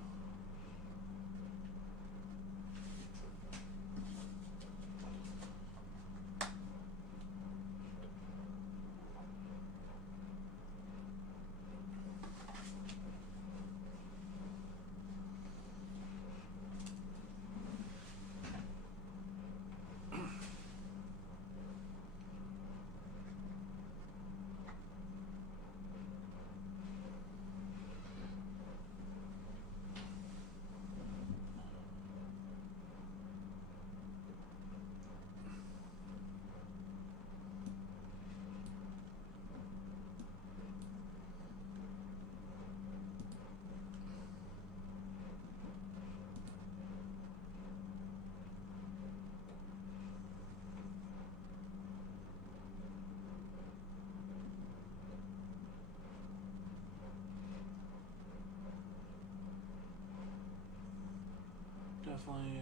Definitely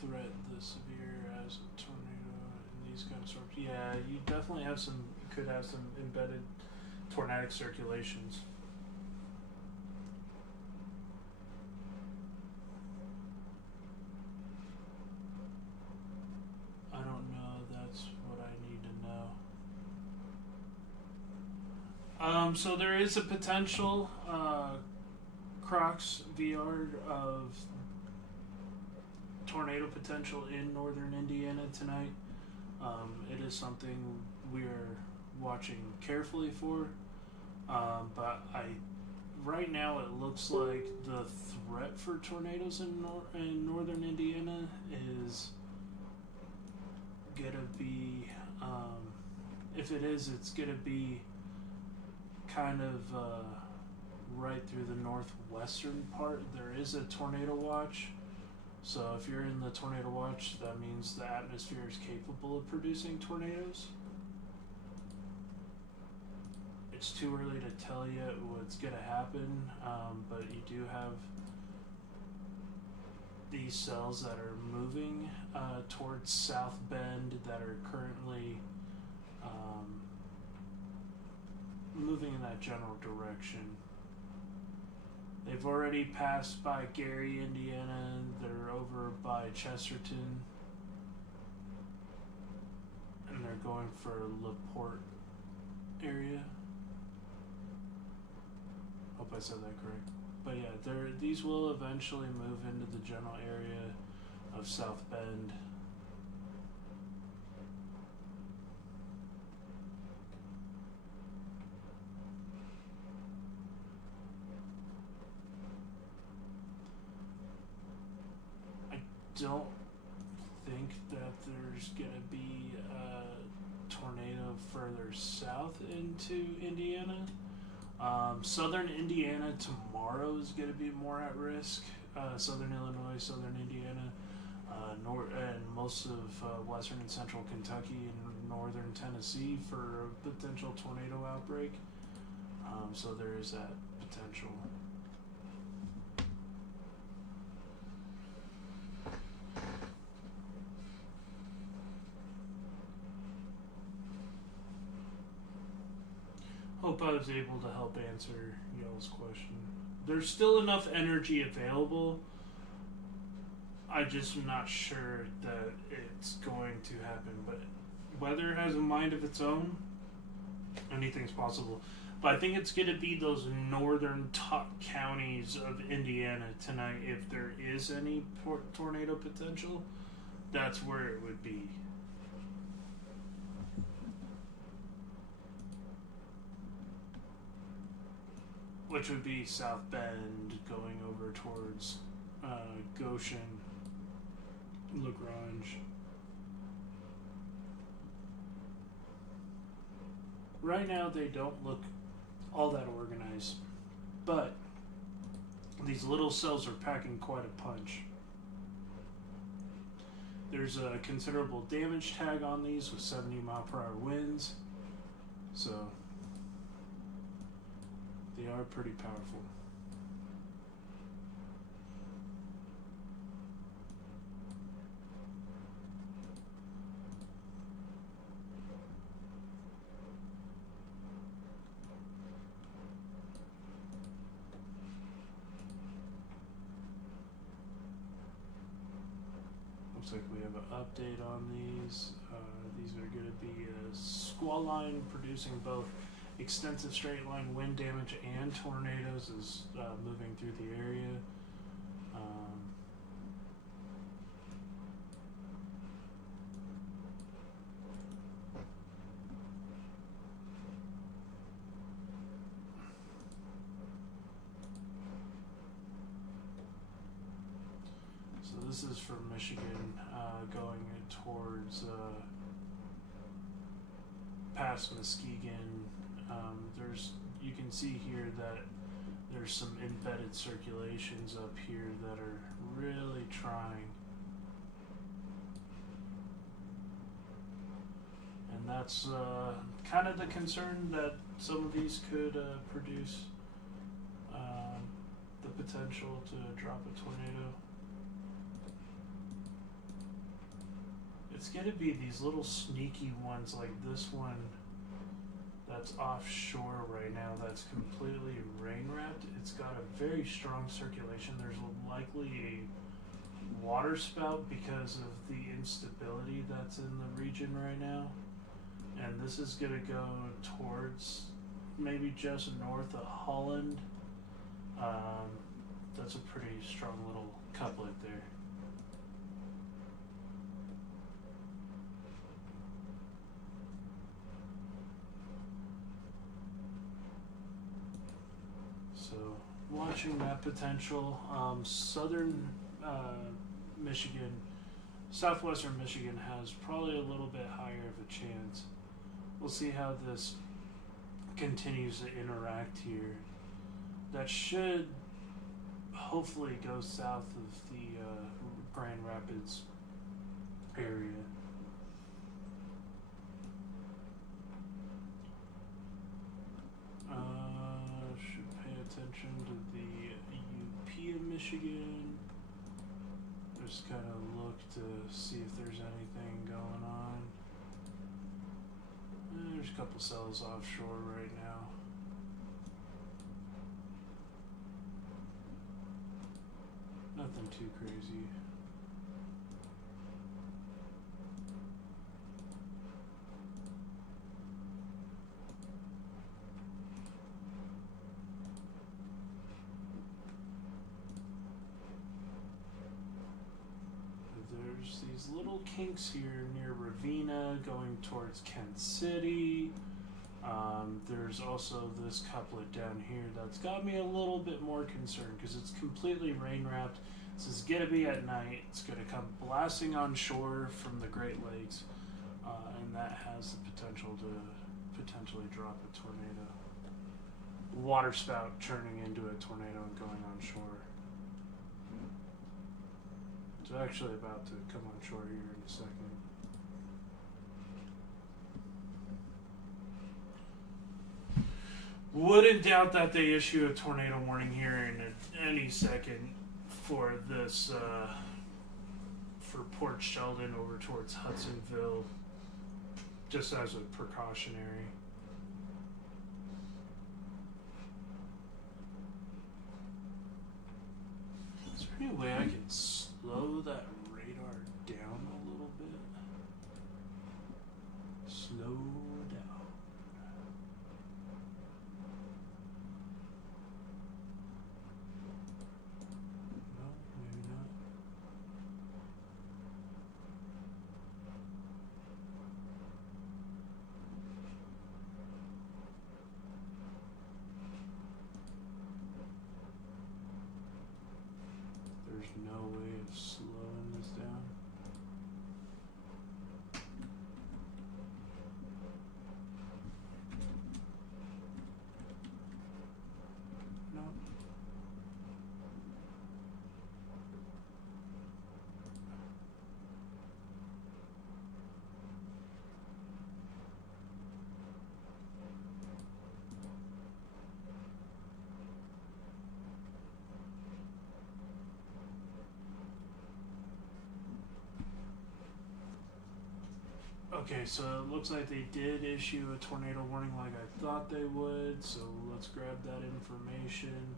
threat the severe as a tornado in these kind of storms. Yeah, you definitely could have some embedded tornadic circulations. I don't know. That's what I need to know. So there is a potential Crocs VR of tornado potential in northern Indiana tonight. It is something we are watching carefully for, but right now it looks like the threat for tornadoes in northern Indiana is gonna be, if it is, it's gonna be kind of right through the northwestern part. There is a tornado watch. So if you're in the tornado watch, that means the atmosphere is capable of producing tornadoes. It's too early to tell yet what's going to happen, but you do have these cells that are moving towards South Bend that are currently moving in that general direction. They've already passed by Gary, Indiana. They're over by Chesterton. And they're going for LaPorte area. Hope I said that correct. But yeah, these will eventually move into the general area of South Bend. Don't think that there's going to be a tornado further south into Indiana. Southern Indiana tomorrow is going to be more at risk. Southern Illinois, southern Indiana, and most of western and central Kentucky and northern Tennessee for a potential tornado outbreak. So there is that potential. Hope I was able to help answer y'all's question. There's still enough energy available. I just am not sure that it's going to happen. But weather has a mind of its own. Anything's possible. But I think it's going to be those northern top counties of Indiana tonight. If there is any tornado potential, that's where it would be. Which would be South Bend going over towards Goshen, Lagrange. Right now they don't look all that organized, but these little cells are packing quite a punch. There's a considerable damage tag on these with 70 mile per hour winds, so they are pretty powerful. Looks like we have an update on these. These are going to be a squall line producing both extensive straight line wind damage and tornadoes is moving through the area. So this is from Michigan going towards past Muskegon. You can see here that there's some embedded circulations up here that are really trying. And that's kind of the concern that some of these could produce the potential to drop a tornado. It's going to be these little sneaky ones like this one that's offshore right now that's completely rain wrapped. It's got a very strong circulation. There's likely a water spout because of the instability that's in the region right now. And this is going to go towards maybe just north of Holland. That's a pretty strong little couplet there. So, watching that potential. Southern Michigan, southwestern Michigan has probably a little bit higher of a chance. We'll see how this continues to interact here. That should hopefully go south of the Grand Rapids area. Should pay attention to the UP of Michigan. Just kind of look to see if there's anything going on. There's a couple cells offshore right now. Nothing too crazy. There's these little kinks here near Ravenna going towards Kent City. There's also this couplet down here that's got me a little bit more concerned because it's completely rain wrapped. This is going to be at night. It's going to come blasting on shore from the Great Lakes, and that has the potential to potentially drop a tornado. Water spout turning into a tornado and going on shore. It's actually about to come on shore here in a second. Wouldn't doubt that they issue a tornado warning here in any second for this, for Port Sheldon over towards Hudsonville, just as a precautionary. Is there any way I can slow that radar down a little bit? Slow down. No, maybe not. There's no way of slowing this down. No. Okay, so it looks like they did issue a tornado warning like I thought they would, so let's grab that information.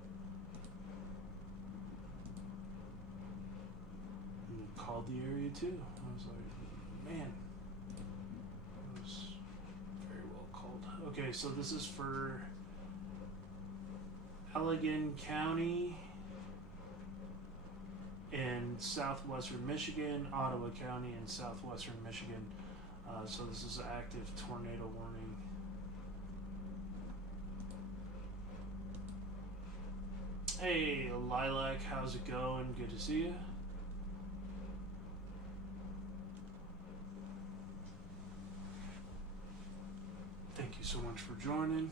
And called the area too. I was like, man, that was very well called. Okay, so this is for Allegan County in southwestern Michigan, Ottawa County in southwestern Michigan. So this is an active tornado warning. Hey, Lilac, how's it going? Good to see you. Thank you so much for joining.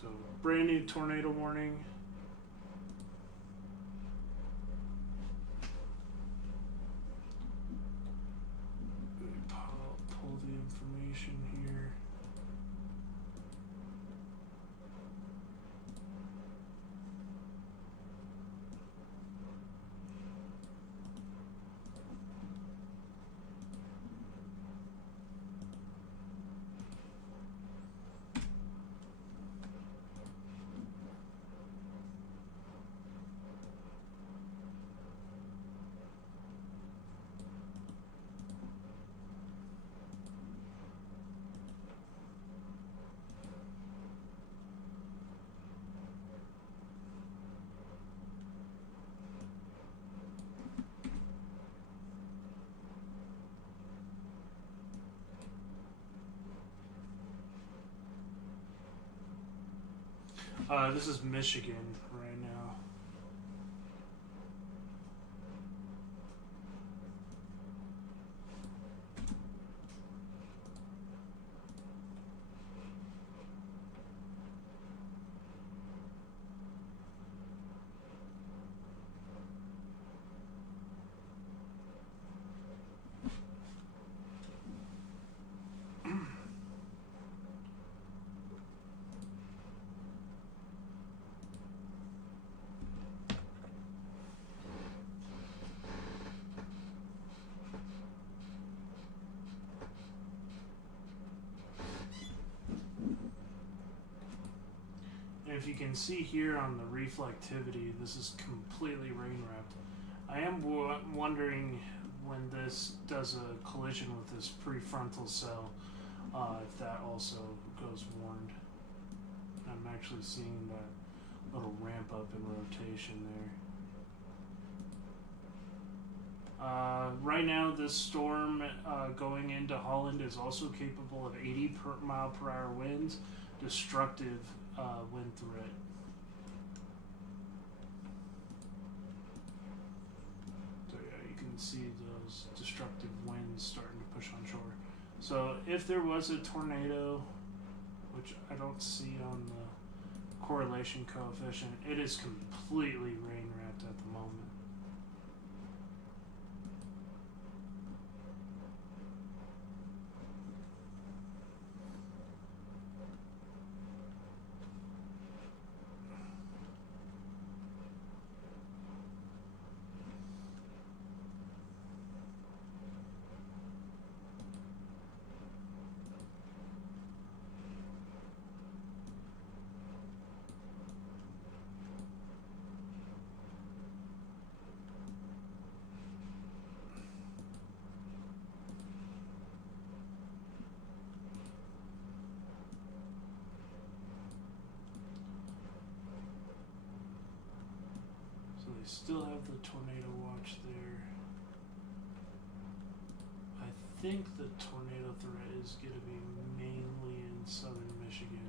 So, brand new tornado warning. Pull the information here. This is Michigan right now. If you can see here on the reflectivity, this is completely rain wrapped. I am wondering when this does a collision with this prefrontal cell, if that also goes warned. I'm actually seeing that little ramp up in rotation there. Right now, this storm going into Holland is also capable of 80 mile per hour winds, destructive wind threat. see those destructive winds starting to push on shore. So if there was a tornado, which I don't see on the correlation coefficient, it is completely rain wrapped at the moment. They still have the tornado watch there. I think the tornado threat is going to be mainly in southern Michigan,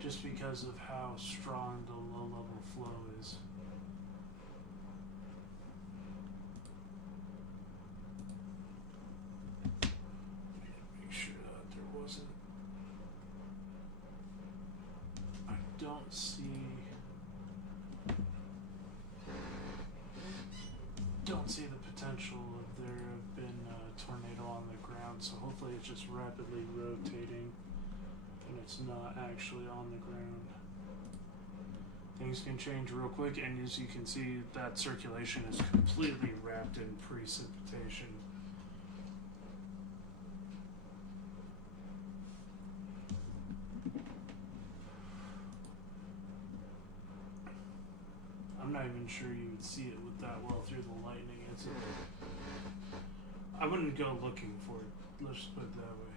just because of how strong the low-level flow is. Make sure that there wasn't. I don't see. Don't see the potential of there have been a tornado on the ground, so hopefully it's just rapidly rotating and it's not actually on the ground. Things can change real quick, and as you can see, that circulation is completely wrapped in precipitation. I'm not even sure you would see it with that well through the lightning. I wouldn't go looking for it. Let's put it that way.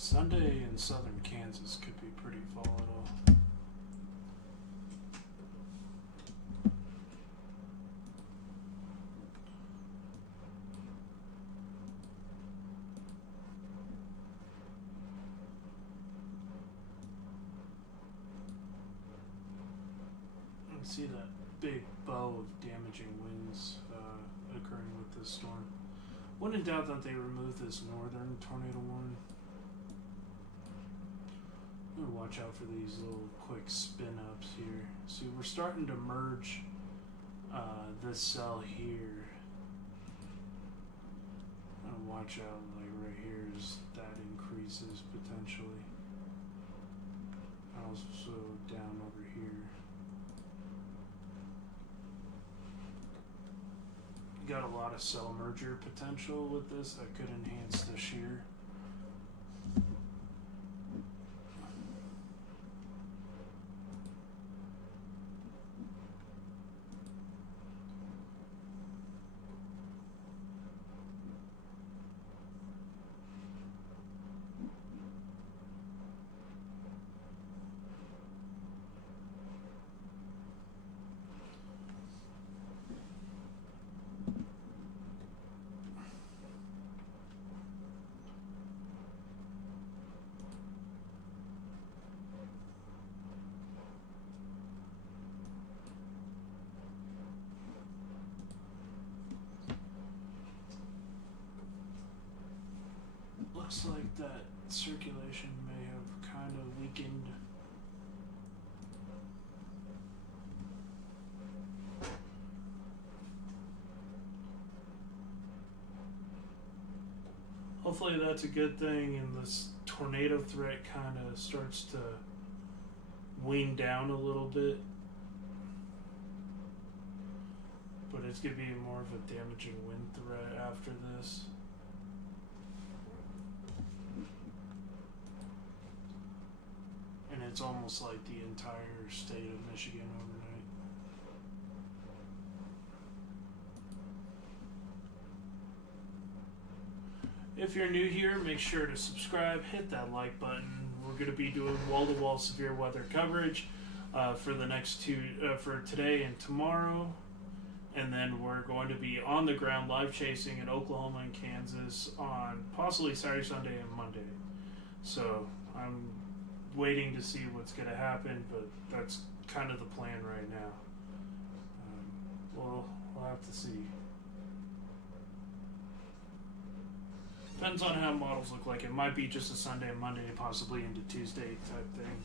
Sunday in southern Kansas could be pretty volatile. I see that big bow of damaging winds occurring with this storm. Wouldn't doubt that they removed this northern tornado warning. I'm gonna watch out for these little quick spin ups here. See, we're starting to merge this cell here. I'm gonna watch out, like right here, as that increases potentially. Also down over here. You got a lot of cell merger potential with this that could enhance the shear. Looks like that circulation may have kind of weakened. Hopefully that's a good thing and this tornado threat kind of starts to wean down a little bit. But it's going to be more of a damaging wind threat after this. And it's almost like the entire state of Michigan overnight. If you're new here, make sure to subscribe, hit that like button. We're going to be doing wall-to-wall severe weather coverage for the next for today and tomorrow. And then we're going to be on the ground live chasing in Oklahoma and Kansas on possibly Saturday, Sunday, and Monday. So I'm waiting to see what's going to happen, but that's kind of the plan right now. We'll have to see. Depends on how models look like. It might be just a Sunday and Monday, possibly into Tuesday type thing.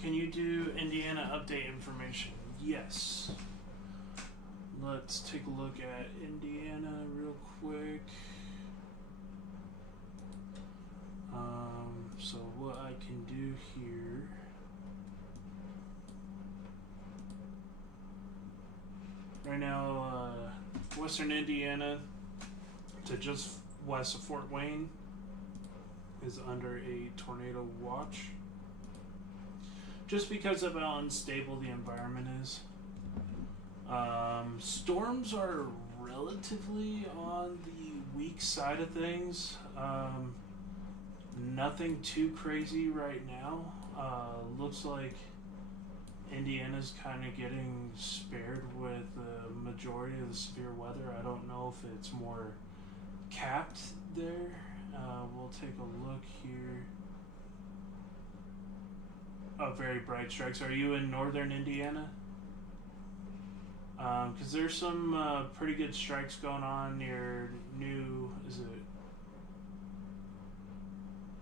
Can you do Indiana update information? Yes. Let's take a look at Indiana real quick. So what I can do here. Right now, Western Indiana to just west of Fort Wayne is under a tornado watch. Just because of how unstable the environment is. Storms are relatively on the weak side of things. Nothing too crazy right now. Looks like Indiana's kind of getting spared with the majority of the severe weather. I don't know if it's more capped there. We'll take a look here. Oh, very bright strikes. Are you in northern Indiana? Because there's some pretty good strikes going on near is it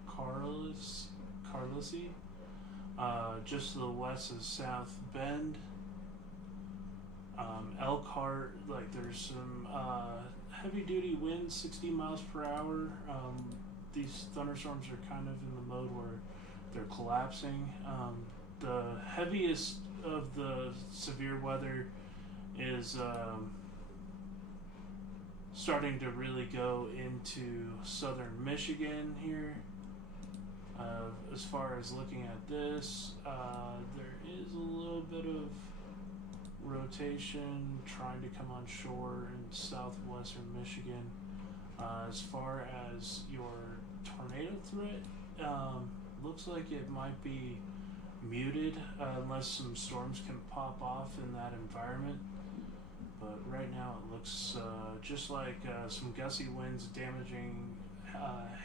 Carlisle? Just to the west is South Bend. Elkhart, like there's some heavy duty winds, 60 miles per hour. These thunderstorms are kind of in the mode where they're collapsing. The heaviest of the severe weather is starting to really go into southern Michigan here. As far as looking at this, there is a little bit of rotation trying to come on shore in southwestern Michigan. As far as your tornado threat, looks like it might be muted unless some storms can pop off in that environment. But right now it looks just like some gusty winds damaging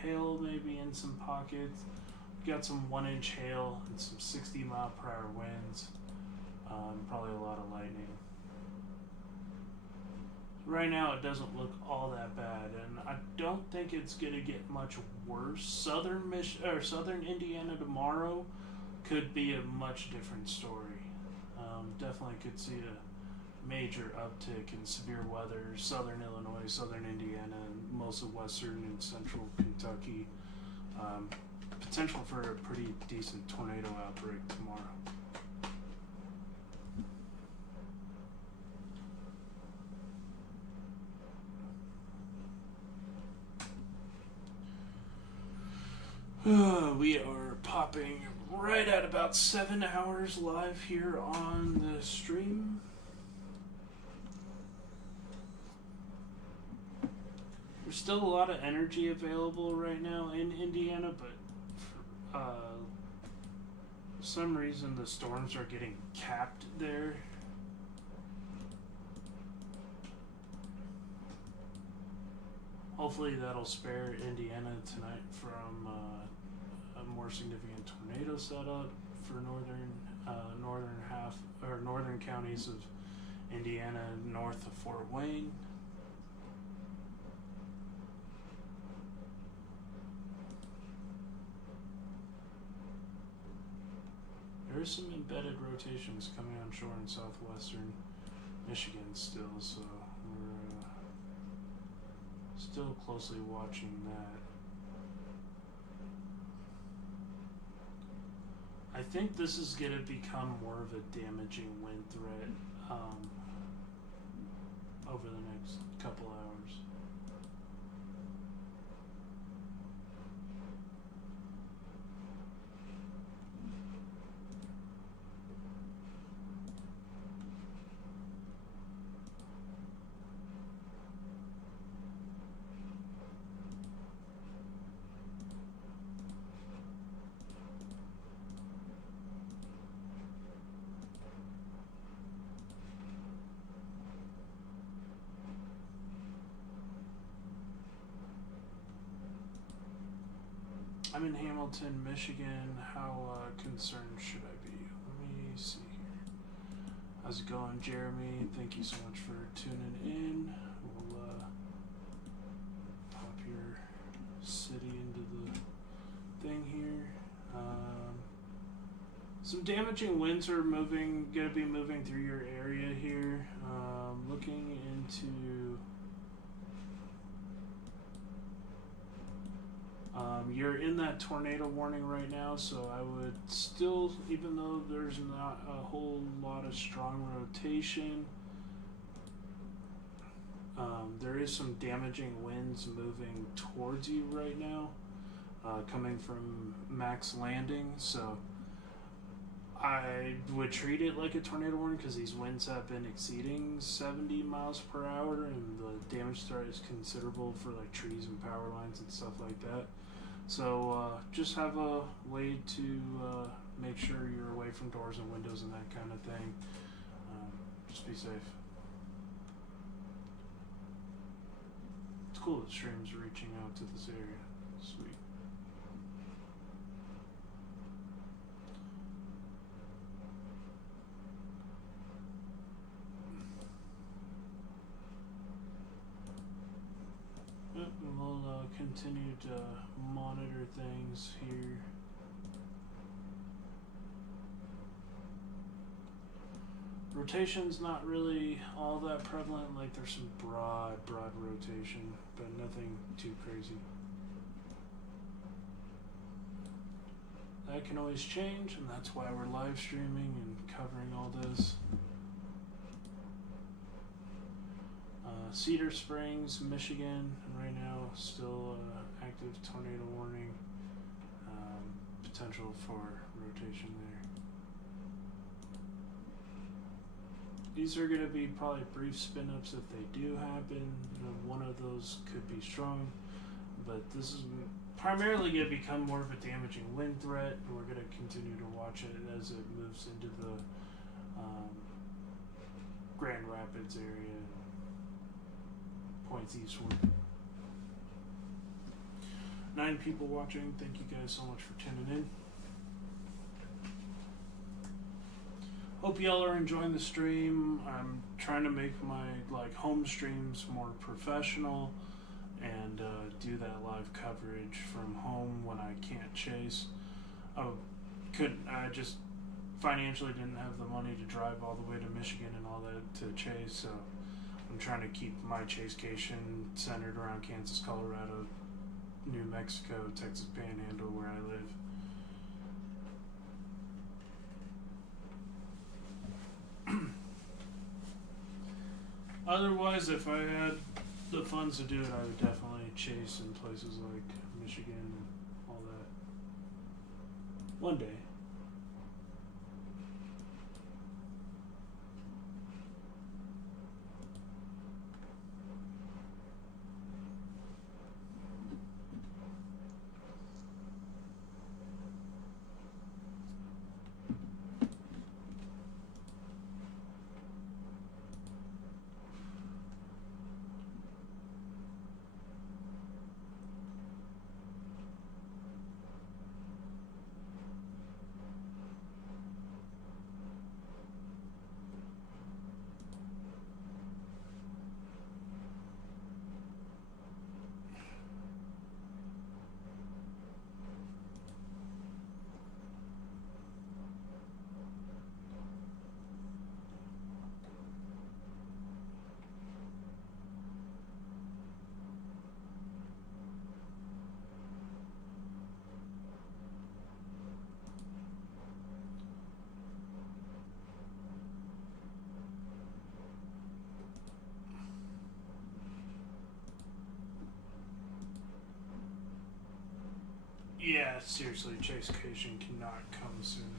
hail maybe in some pockets. We've got some 1-inch hail and some 60-mile-per-hour winds. Probably a lot of lightning. Right now it doesn't look all that bad, and I don't think it's gonna get much worse. Southern Indiana tomorrow could be a much different story. Definitely could see a major uptick in severe weather. Southern Illinois, southern Indiana, and most of western and central Kentucky. Potential for a pretty decent tornado outbreak tomorrow. We are popping right at about 7 hours live here on the stream. There's still a lot of energy available right now in Indiana, but for some reason the storms are getting capped there. Hopefully that'll spare Indiana tonight from a more significant tornado setup for northern counties of Indiana north of Fort Wayne. There is some embedded rotations coming on shore in southwestern Michigan still, so we're still closely watching that. I think this is going to become more of a damaging wind threat over the next couple hours. I'm in Hamilton, Michigan. How concerned should I be? Let me see here. How's it going, Jeremy? Thank you so much for tuning in. We'll pop your city into the thing here. Some damaging winds are going to be moving through your area here. Looking into... you're in that tornado warning right now, so I would still, even though there's not a whole lot of strong rotation, there is some damaging winds moving towards you right now, coming from Max Landing, so I would treat it like a tornado warning because these winds have been exceeding 70 miles per hour and the damage threat is considerable for like trees and power lines and stuff like that. So just have a way to make sure you're away from doors and windows and that kind of thing. Just be safe. It's cool that streams are reaching out to this area. Sweet. Yep, and we'll continue to monitor things here. Rotation's not really all that prevalent. Like there's some broad rotation, but nothing too crazy. That can always change, and that's why we're live streaming and covering all this. Cedar Springs, Michigan, right now still active tornado warning. Potential for rotation there. These are going to be probably brief spin-ups if they do happen. One of those could be strong, but this is primarily going to become more of a damaging wind threat. We're going to continue to watch it as it moves into the Grand Rapids area and points eastward. 9 people watching. Thank you guys so much for tuning in. Hope y'all are enjoying the stream. I'm trying to make my home streams more professional and do that live coverage from home when I can't chase. I just financially didn't have the money to drive all the way to Michigan and all that to chase, so I'm trying to keep my chasecation centered around Kansas, Colorado, New Mexico, Texas Panhandle, where I live. Otherwise, if I had the funds to do it, I would definitely chase in places like Michigan and all that. One day. Yeah, seriously, chasecation cannot come soon enough.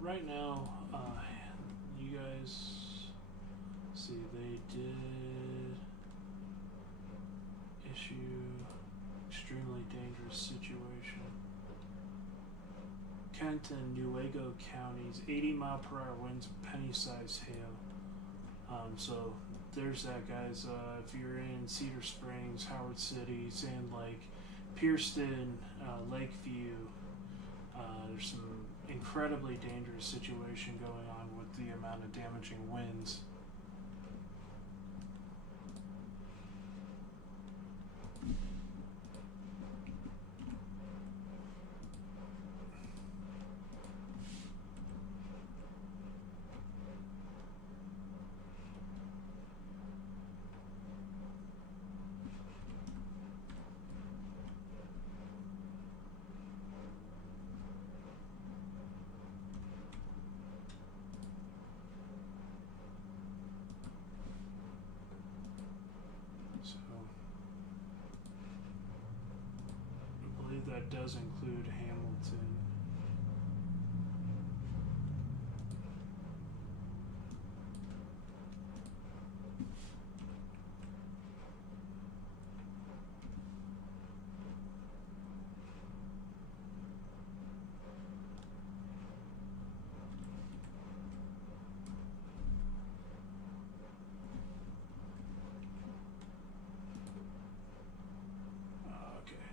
Right now, you guys see they did issue. Extremely dangerous situation. Kent and Newaygo counties, 80-mile-per-hour winds, penny-sized hail. So there's that, guys. If you're in Cedar Springs, Howard City, Sand Lake, Pierceton, Lakeview, there's some incredibly dangerous situation going on with the amount of damaging winds. That does include Hamilton.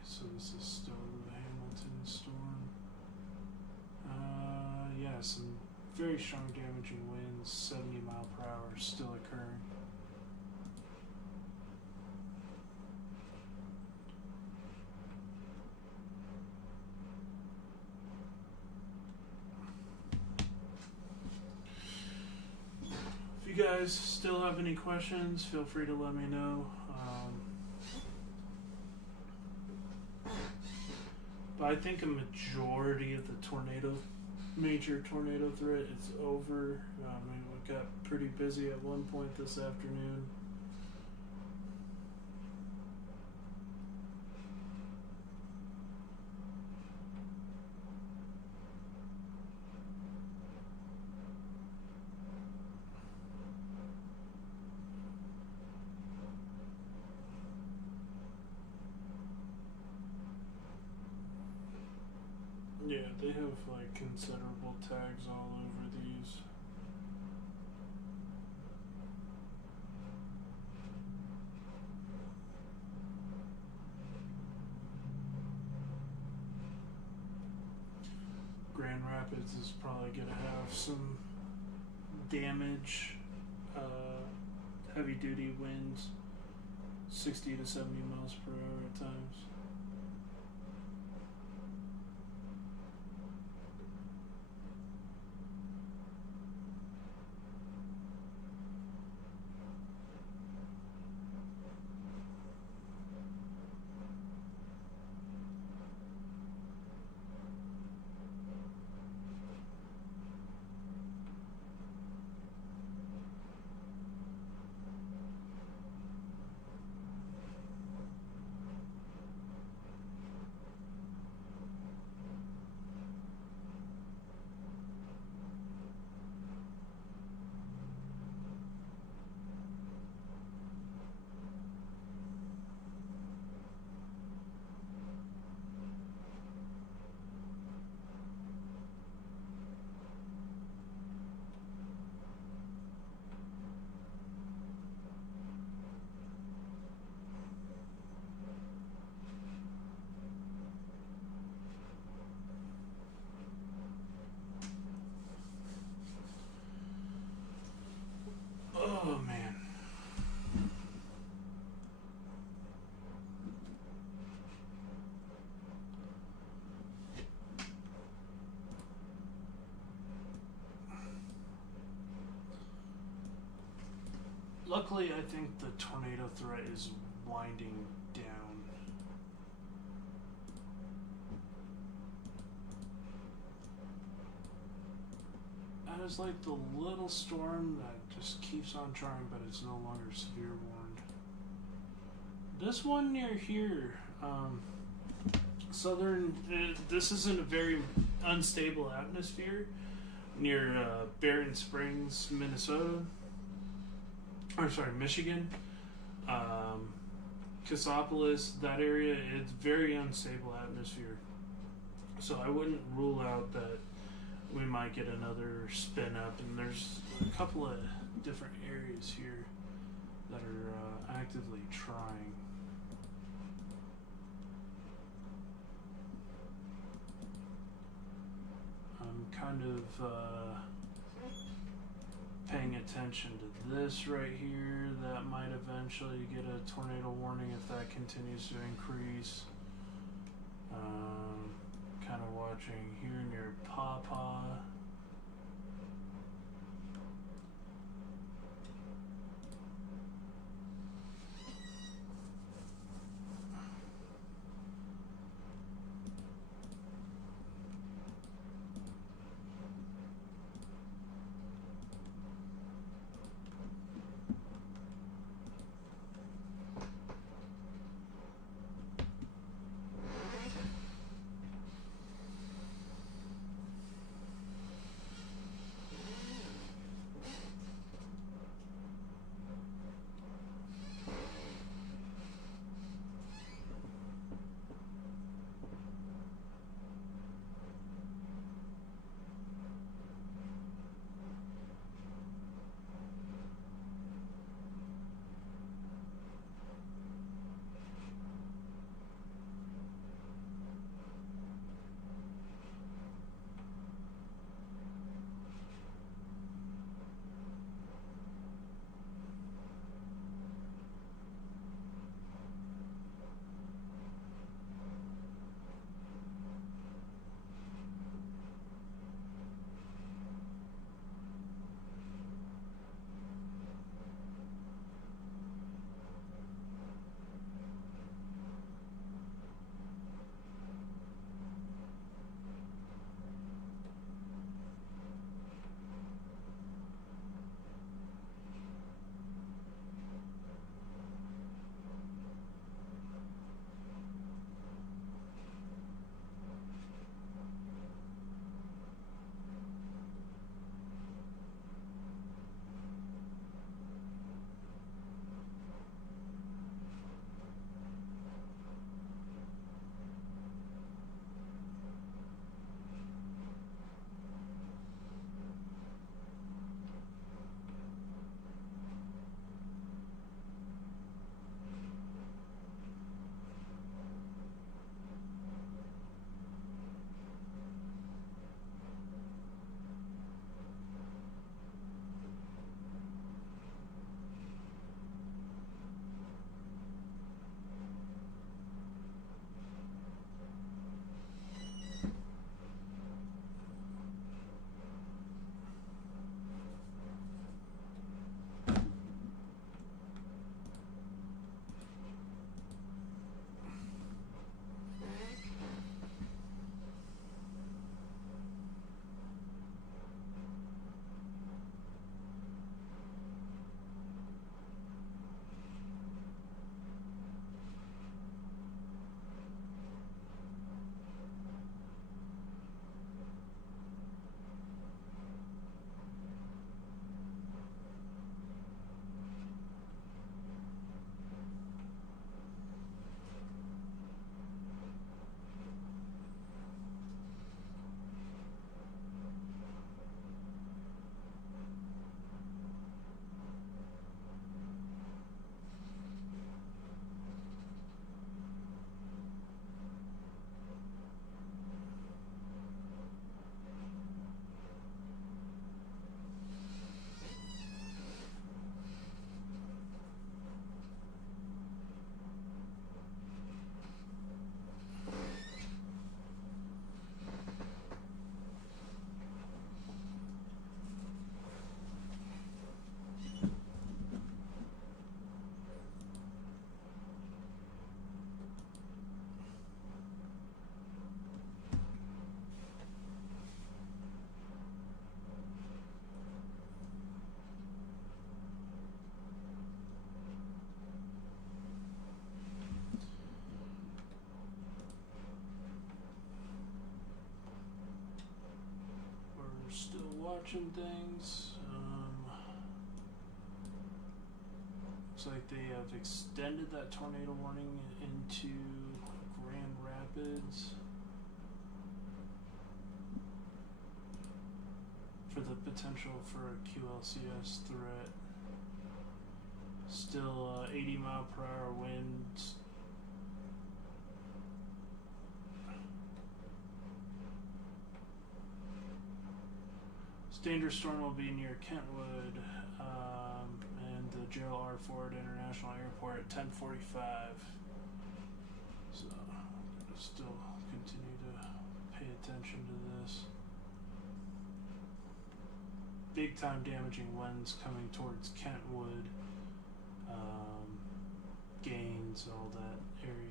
So this is still the Hamilton storm. Yeah, some very strong damaging winds, 70 mile per hour still occurring. If you guys still have any questions, feel free to let me know. But I think a majority of the major tornado threat is over. We got pretty busy at one point this afternoon. Yeah, they have like considerable tags all over these. Grand Rapids is probably going to have some damage, heavy duty winds, 60 to 70 miles per hour at times. Oh man. Luckily, I think the tornado threat is winding down. That is like the little storm that just keeps on trying, but it's no longer severe warned. This one near here, this is in a very unstable atmosphere near Barron Springs, Michigan. Cassopolis, that area, it's very unstable atmosphere. So I wouldn't rule out that we might get another spin up, and there's a couple of different areas here that are actively trying. I'm kind of paying attention to this right here. That might eventually get a tornado warning if that continues to increase. Kind of watching here near Pawpaw. watching things. Looks like they have extended that tornado warning into Grand Rapids for the potential for a QLCS threat. Still 80-mile-per-hour winds. Dangerous storm will be near Kentwood and the Gerald R. Ford International Airport at 10:45. So I'm gonna still continue to pay attention to this. Big time damaging winds coming towards Kentwood, Gaines, all that area.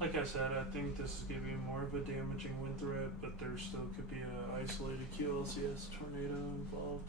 Like I said, I think this is going to be more of a damaging wind threat, but there still could be an isolated QLCS tornado involved.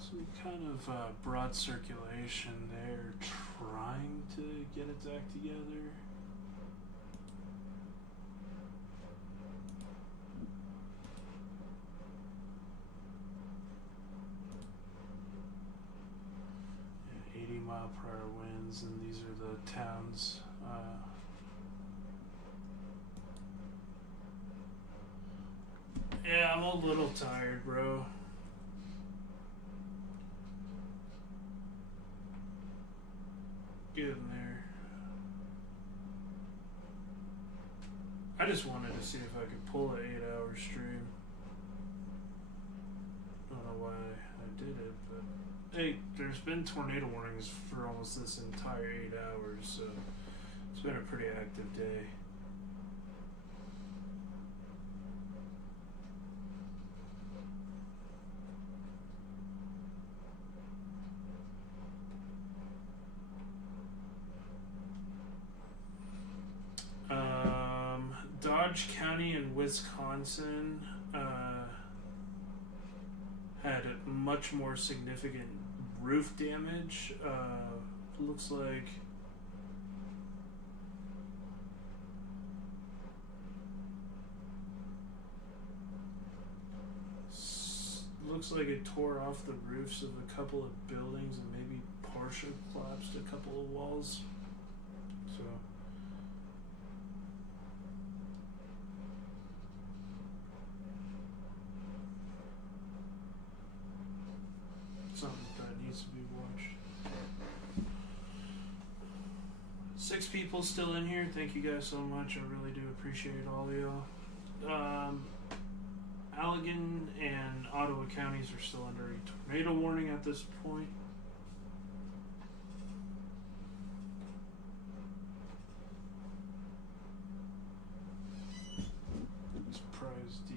Some kind of broad circulation there, trying to get its act together. Yeah, 80-mile-per-hour winds, and these are the towns. Yeah, I'm a little tired, bro. Getting there. I just wanted to see if I could pull an 8-hour stream. Don't know why I did it, but hey, there's been tornado warnings for almost this entire 8 hours, so it's been a pretty active day. Dodge County in Wisconsin had much more significant roof damage. Looks like it tore off the roofs of a couple of buildings and maybe partially collapsed a couple of walls. So something that needs to be watched. 6 people still in here. Thank you guys so much. I really do appreciate all of y'all. Allegan and Ottawa counties are still under a tornado warning at this point. I'm surprised the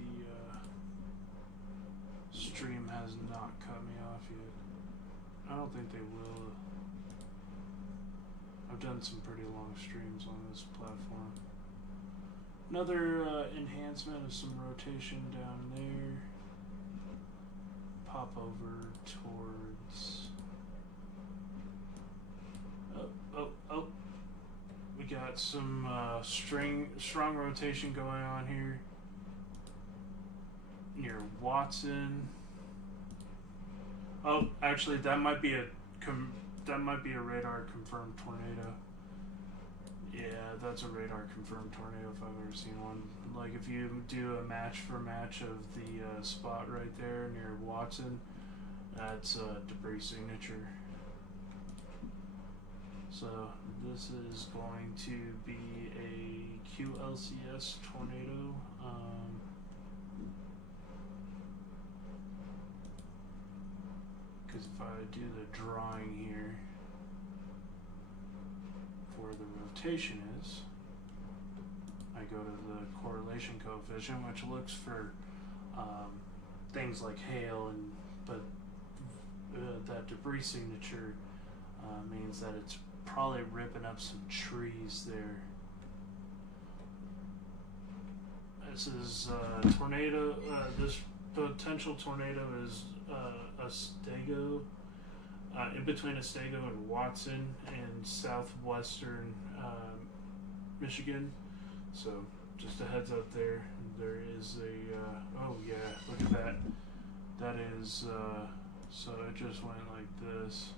stream has not cut me off yet. I don't think they will. I've done some pretty long streams on this platform. Another enhancement of some rotation down there. Pop over towards... Oh. We got some strong rotation going on here. Near Watson. Oh, actually, that might be a radar confirmed tornado. Yeah, that's a radar confirmed tornado if I've ever seen one. Like if you do a match for match of the spot right there near Watson, that's a debris signature. So this is going to be a QLCS tornado. Because if I do the drawing here for the rotation is, I go to the correlation coefficient, which looks for things like hail, but that debris signature means that it's probably ripping up some trees there. This is tornado. This potential tornado is Otsego, in between Otsego and Watson in southwestern Michigan. So just a heads up there. There is a oh yeah, look at that. That is so it just went like this.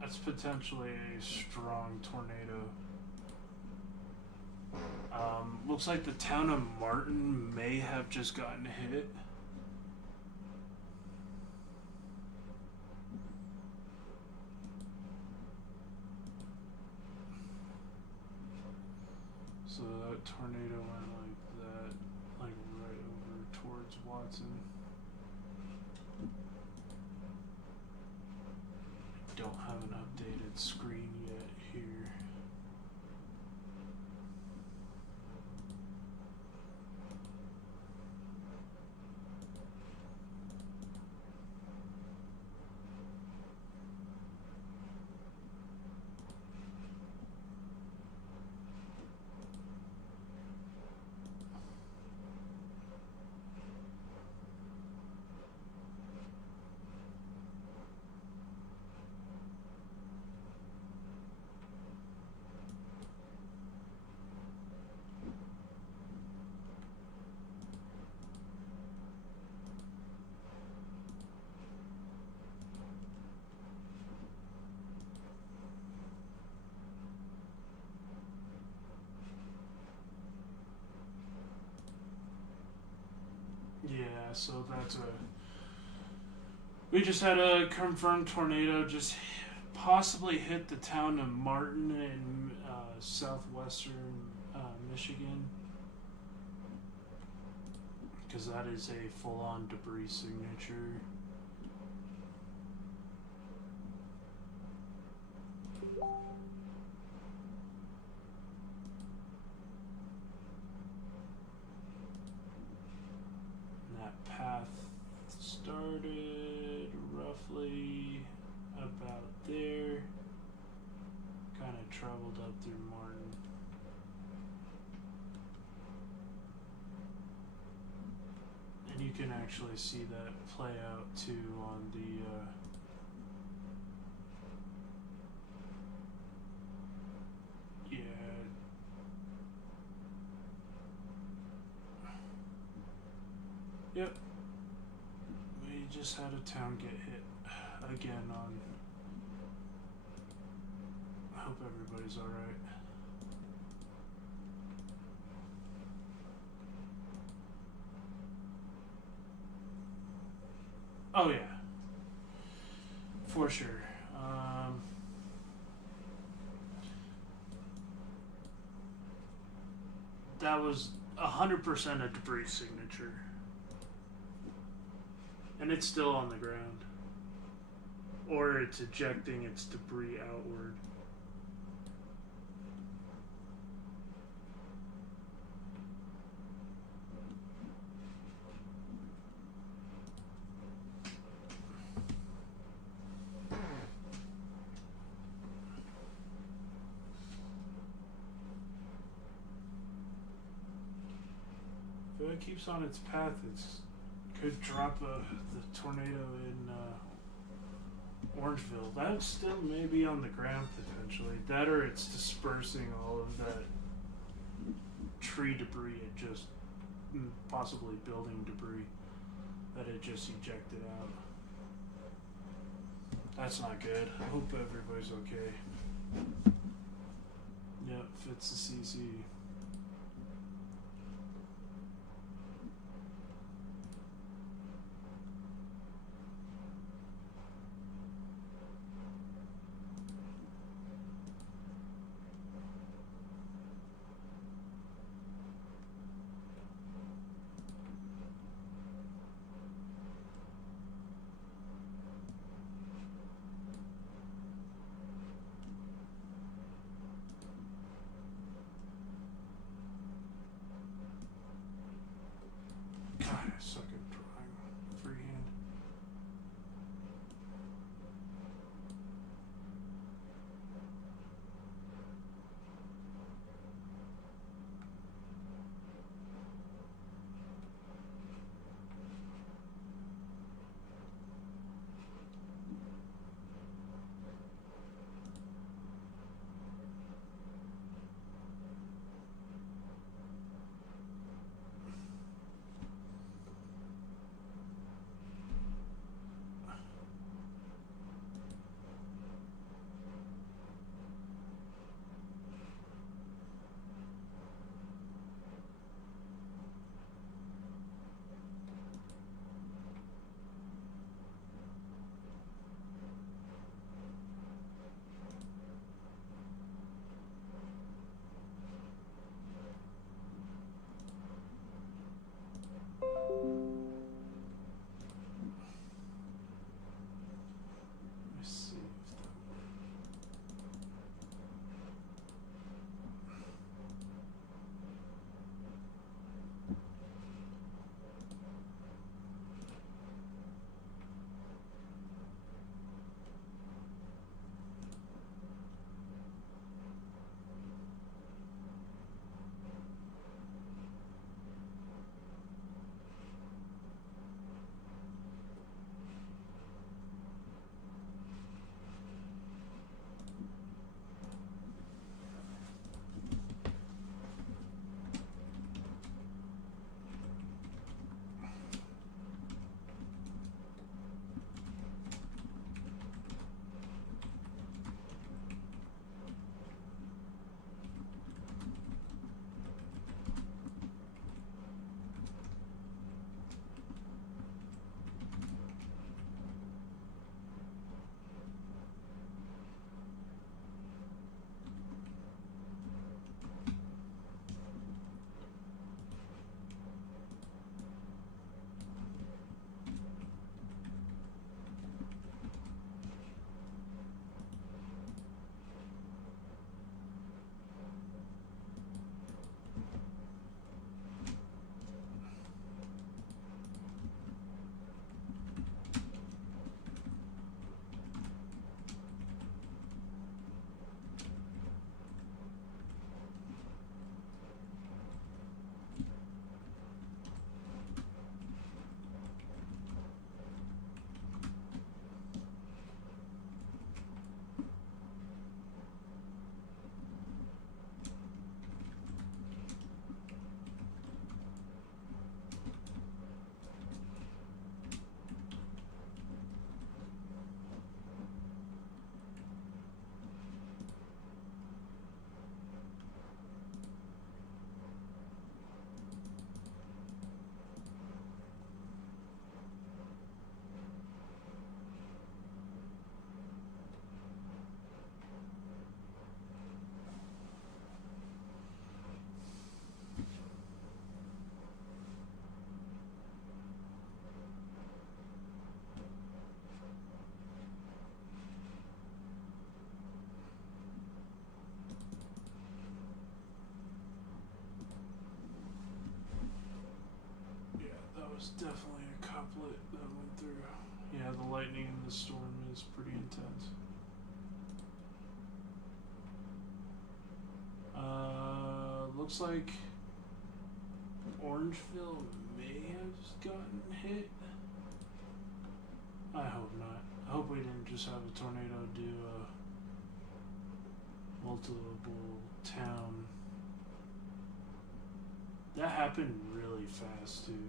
That's potentially a strong tornado. Looks like the town of Martin may have just gotten hit. So that tornado went like that, like right over towards Watson. Don't have an updated screen yet here. Yeah, so that's we just had a confirmed tornado just possibly hit the town of Martin in southwestern Michigan, because that is a full-on debris signature. Path started roughly about there. Kind of traveled up through Martin. And you can actually see that play out too on the yeah. Yep. We just had a town get hit again on. I hope everybody's alright. Oh yeah. For sure. That was 100% a debris signature. And it's still on the ground. Or it's ejecting its debris outward. If it keeps on its path, it's could drop the tornado in Orangeville. That still may be on the ground potentially. That or it's dispersing all of that tree debris. It just possibly building debris that it just ejected out. That's not good. I hope everybody's okay. Yep, fits the CC. was definitely a couplet that went through. Yeah, the lightning in the storm is pretty intense. Looks like Orangeville may have gotten hit. I hope not. I hope we didn't just have a tornado do a multiple town. That happened really fast too.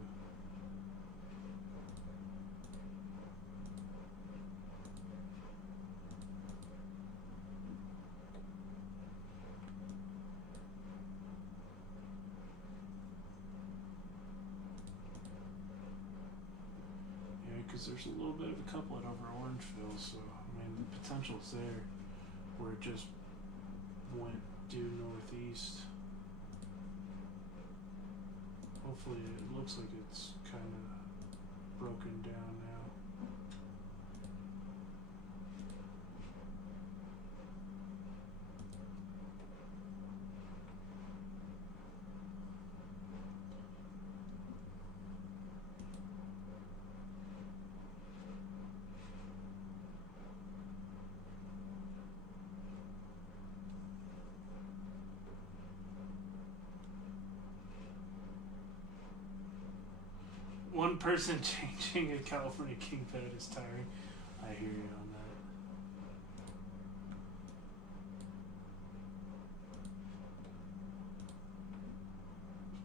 Because there's a little bit of a couplet over Orangeville, so I mean the potential's there, where it just went due northeast. Hopefully, it looks like it's kind of broken down now. One person changing a California king bed is tiring. I hear you on that.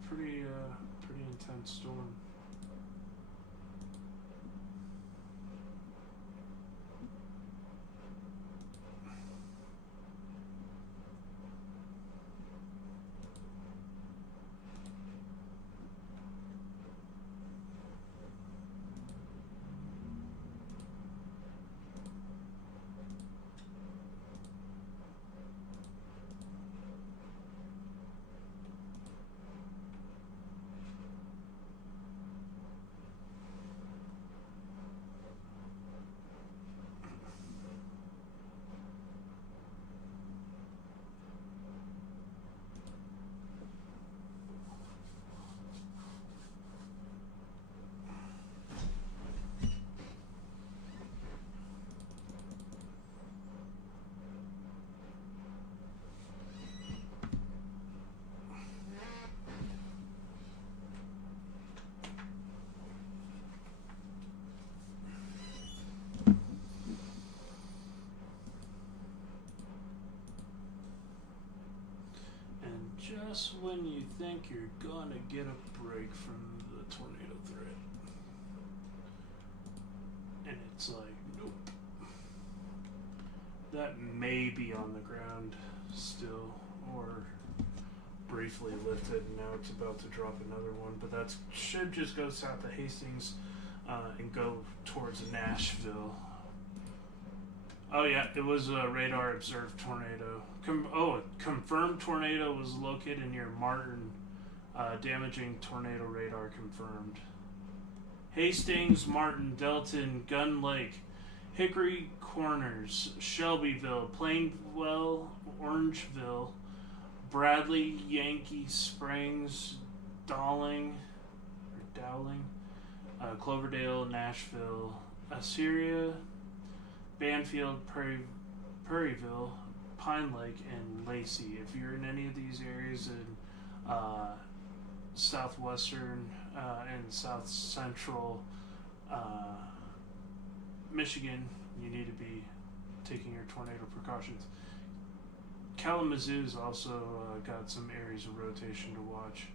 Pretty intense storm. Just when you think you're gonna get a break from the tornado threat, and it's like, nope. That may be on the ground still, or briefly lifted, and now it's about to drop another one, but that should just go south of Hastings and go towards Nashville. Oh yeah, it was a radar observed tornado. A confirmed tornado was located near Martin. Damaging tornado radar confirmed. Hastings, Martin, Delton, Gun Lake, Hickory Corners, Shelbyville, Plainwell, Orangeville, Bradley, Yankee Springs, Dowling, Cloverdale, Nashville, Assyria, Banfield, Prairieville, Pine Lake, and Lacey. If you're in any of these areas in southwestern and south central Michigan, you need to be taking your tornado precautions. Kalamazoo's also got some areas of rotation to watch.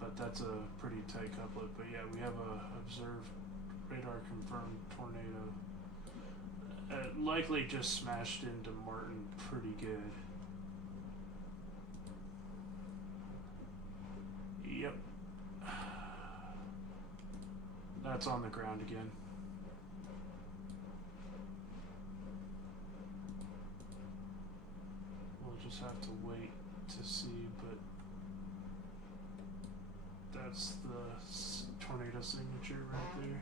But that's a pretty tight couplet. But yeah, we have a observed radar confirmed tornado. Likely just smashed into Martin pretty good. Yep. That's on the ground again. We'll just have to wait to see, but that's the tornado signature right there.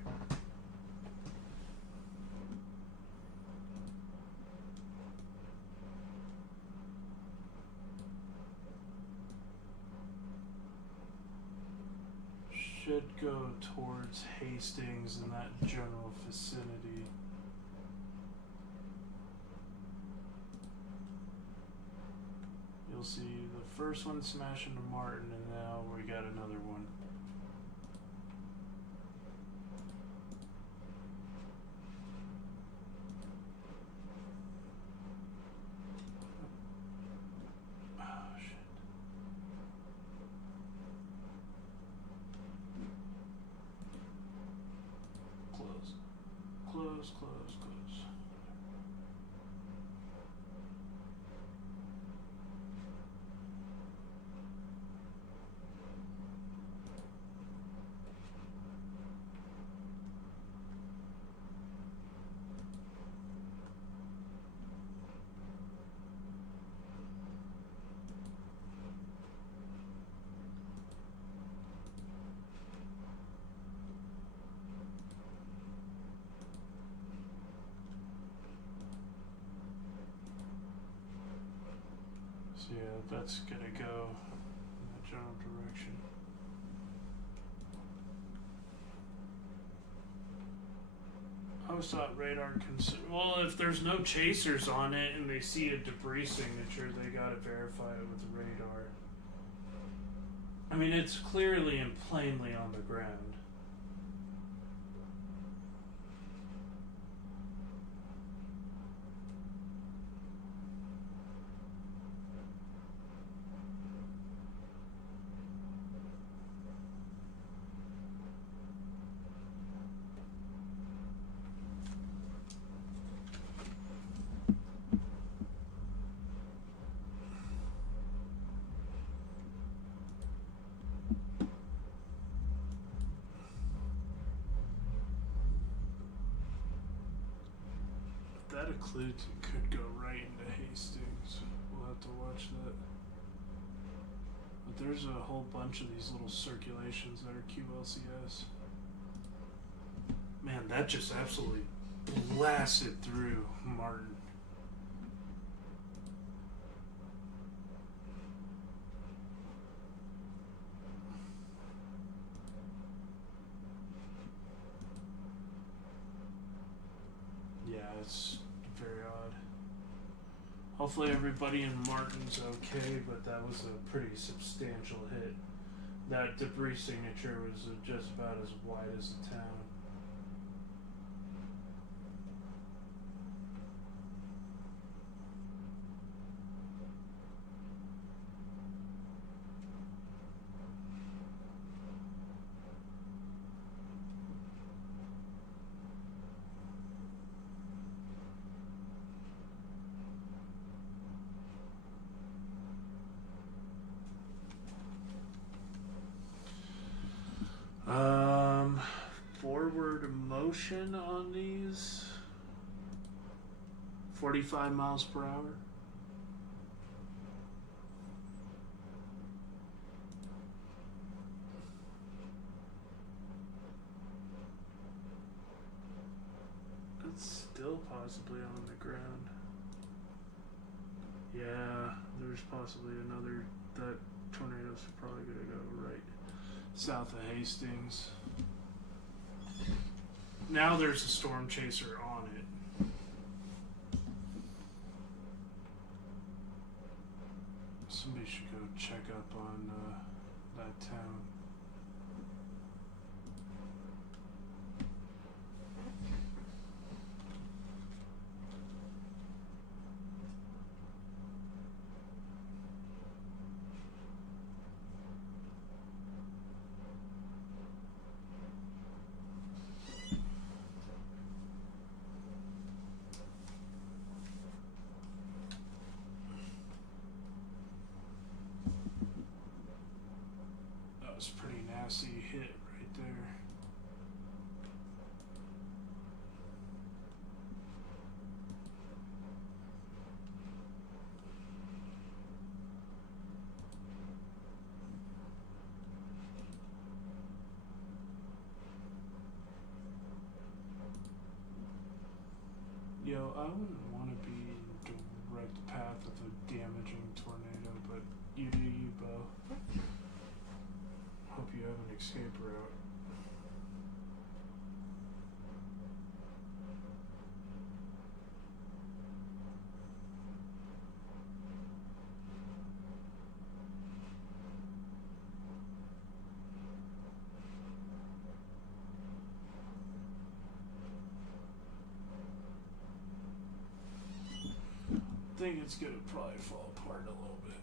Should go towards Hastings in that general vicinity. You'll see the first one smash into Martin, and now we got another one. Oh, shit. Close. Close, close, close. So yeah, that's gonna go in that general direction. I always thought radar well, if there's no chasers on it and they see a debris signature, they gotta verify it with radar. I mean, it's clearly and plainly on the ground. That occlusion could go right into Hastings. We'll have to watch that. But there's a whole bunch of these little circulations that are QLCS. Man, that just absolutely blasted through Martin. Yeah, it's very odd. Hopefully everybody in Martin's okay, but that was a pretty substantial hit. That debris signature was just about as wide as the town. Forward motion on these 45 miles per hour. That's still possibly on the ground. Yeah, there's possibly another. That tornado's probably gonna go right south of Hastings. Now there's a storm chaser on it. Somebody should go check up on that town. Pretty nasty hit right there. Yo, I wouldn't want to be in direct path of a damaging tornado, but you do you, Bo. Hope you have an escape route. I think it's gonna probably fall apart a little bit.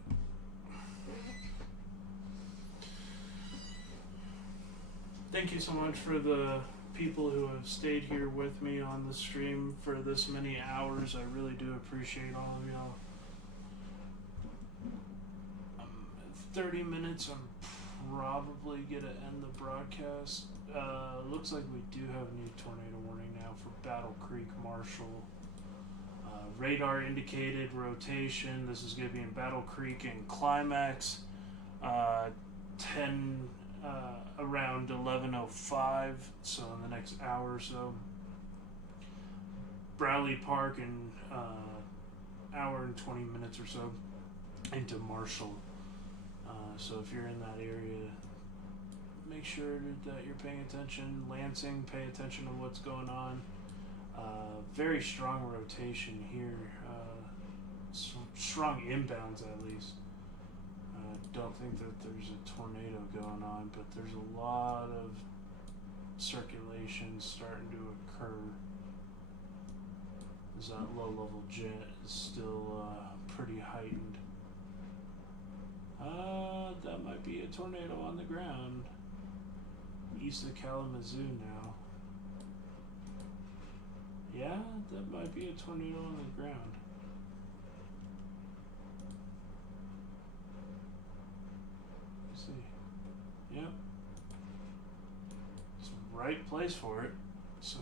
Thank you so much for the people who have stayed here with me on the stream for this many hours. I really do appreciate all of y'all. 30 minutes, I'm probably gonna end the broadcast. Looks like we do have a new tornado warning now for Battle Creek, Marshall. Radar indicated rotation. This is going to be in Battle Creek and Climax. 10 around 11:05. So in the next hour or so. Browley Park in hour and 20 minutes or so into Marshall. So if you're in that area, make sure that you're paying attention. Lansing, pay attention to what's going on. Very strong rotation here. Strong inbounds at least. Don't think that there's a tornado going on, but there's a lot of circulation starting to occur. As that low-level jet is still pretty heightened. That might be a tornado on the ground. East of Kalamazoo now. Yeah, that might be a tornado on the ground. Let's see. Yep. It's the right place for it. So,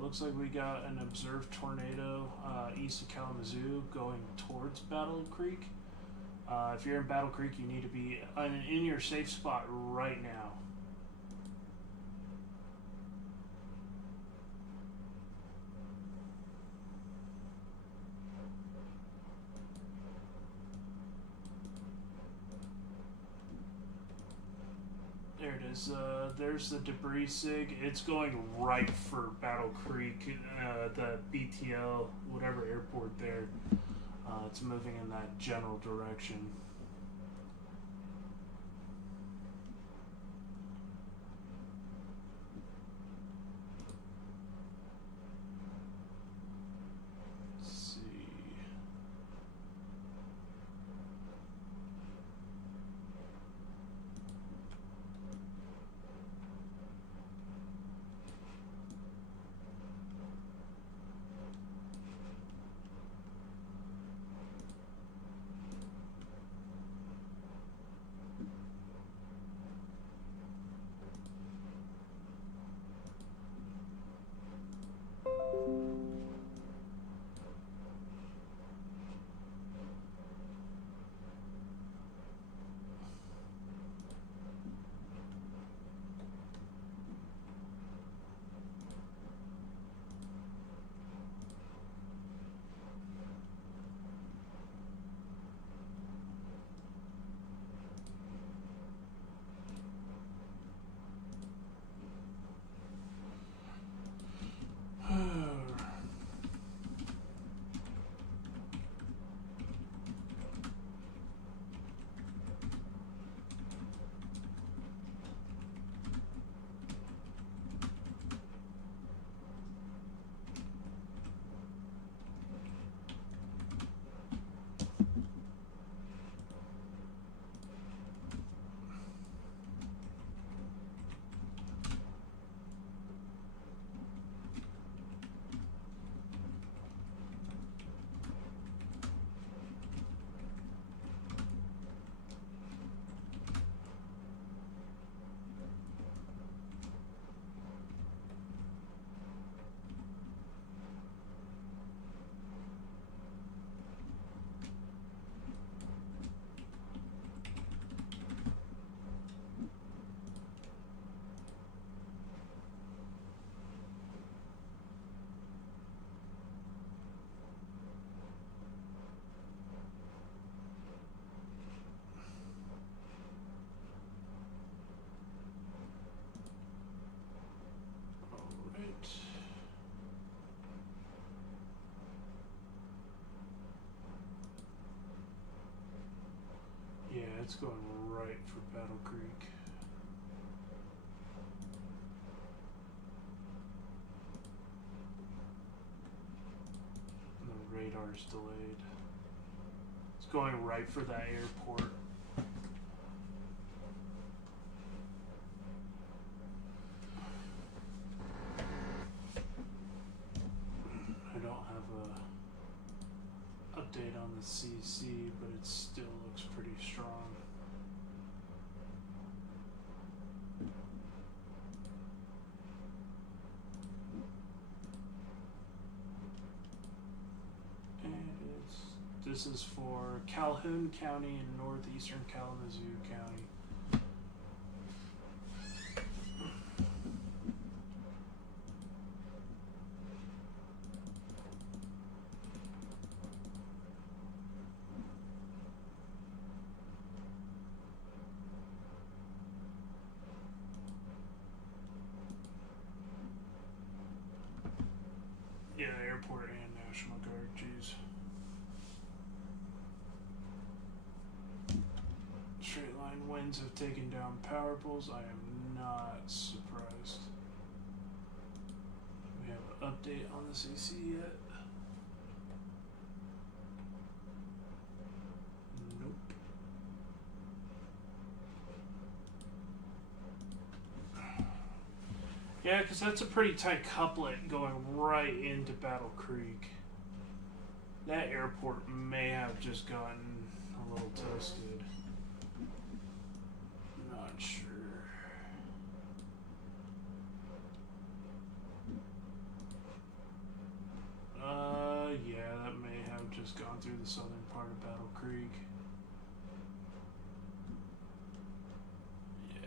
looks like we got an observed tornado east of Kalamazoo going towards Battle Creek. If you're in Battle Creek, you need to be in your safe spot right now. There it is. There's the debris sig. It's going right for Battle Creek, the BTL, whatever airport there. It's moving in that general direction. Let's see. right for Battle Creek. And the radar's delayed. It's going right for that airport. I don't have a update on the CC, but it still looks pretty strong. And this is for Calhoun County and northeastern Kalamazoo County. Yeah, airport and National Guard, jeez. Straight line winds have taken down power poles. I am not surprised. Do we have an update on the CC yet? Nope. Yeah, because that's a pretty tight couplet going right into Battle Creek. That airport may have just gotten a little toasted. Not sure. Yeah, that may have just gone through the southern part of Battle Creek. Yeah.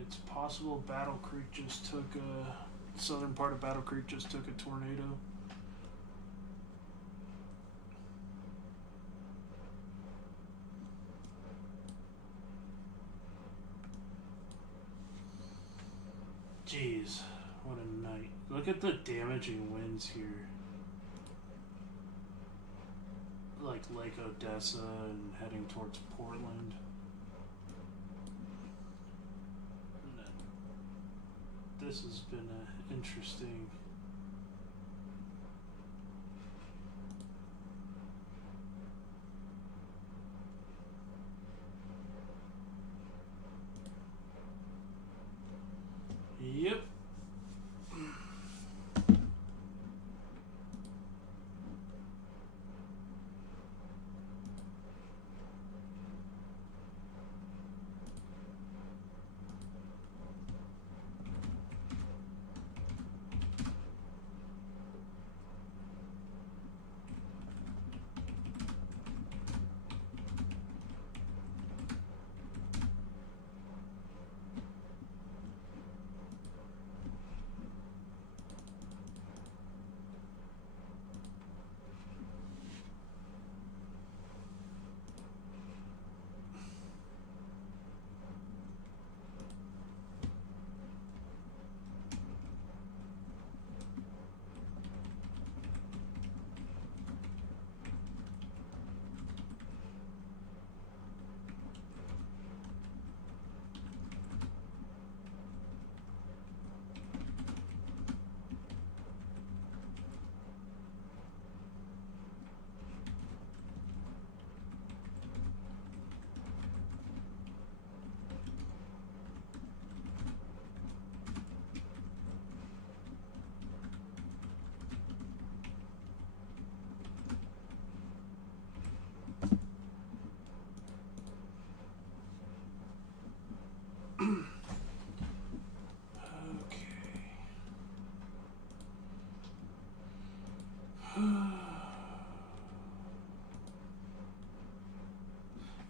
It's possible Battle Creek just took a southern part of Battle Creek just took a tornado. Jeez, what a night. Look at the damaging winds here. Like Lake Odessa and heading towards Portland. This has been interesting. Yep.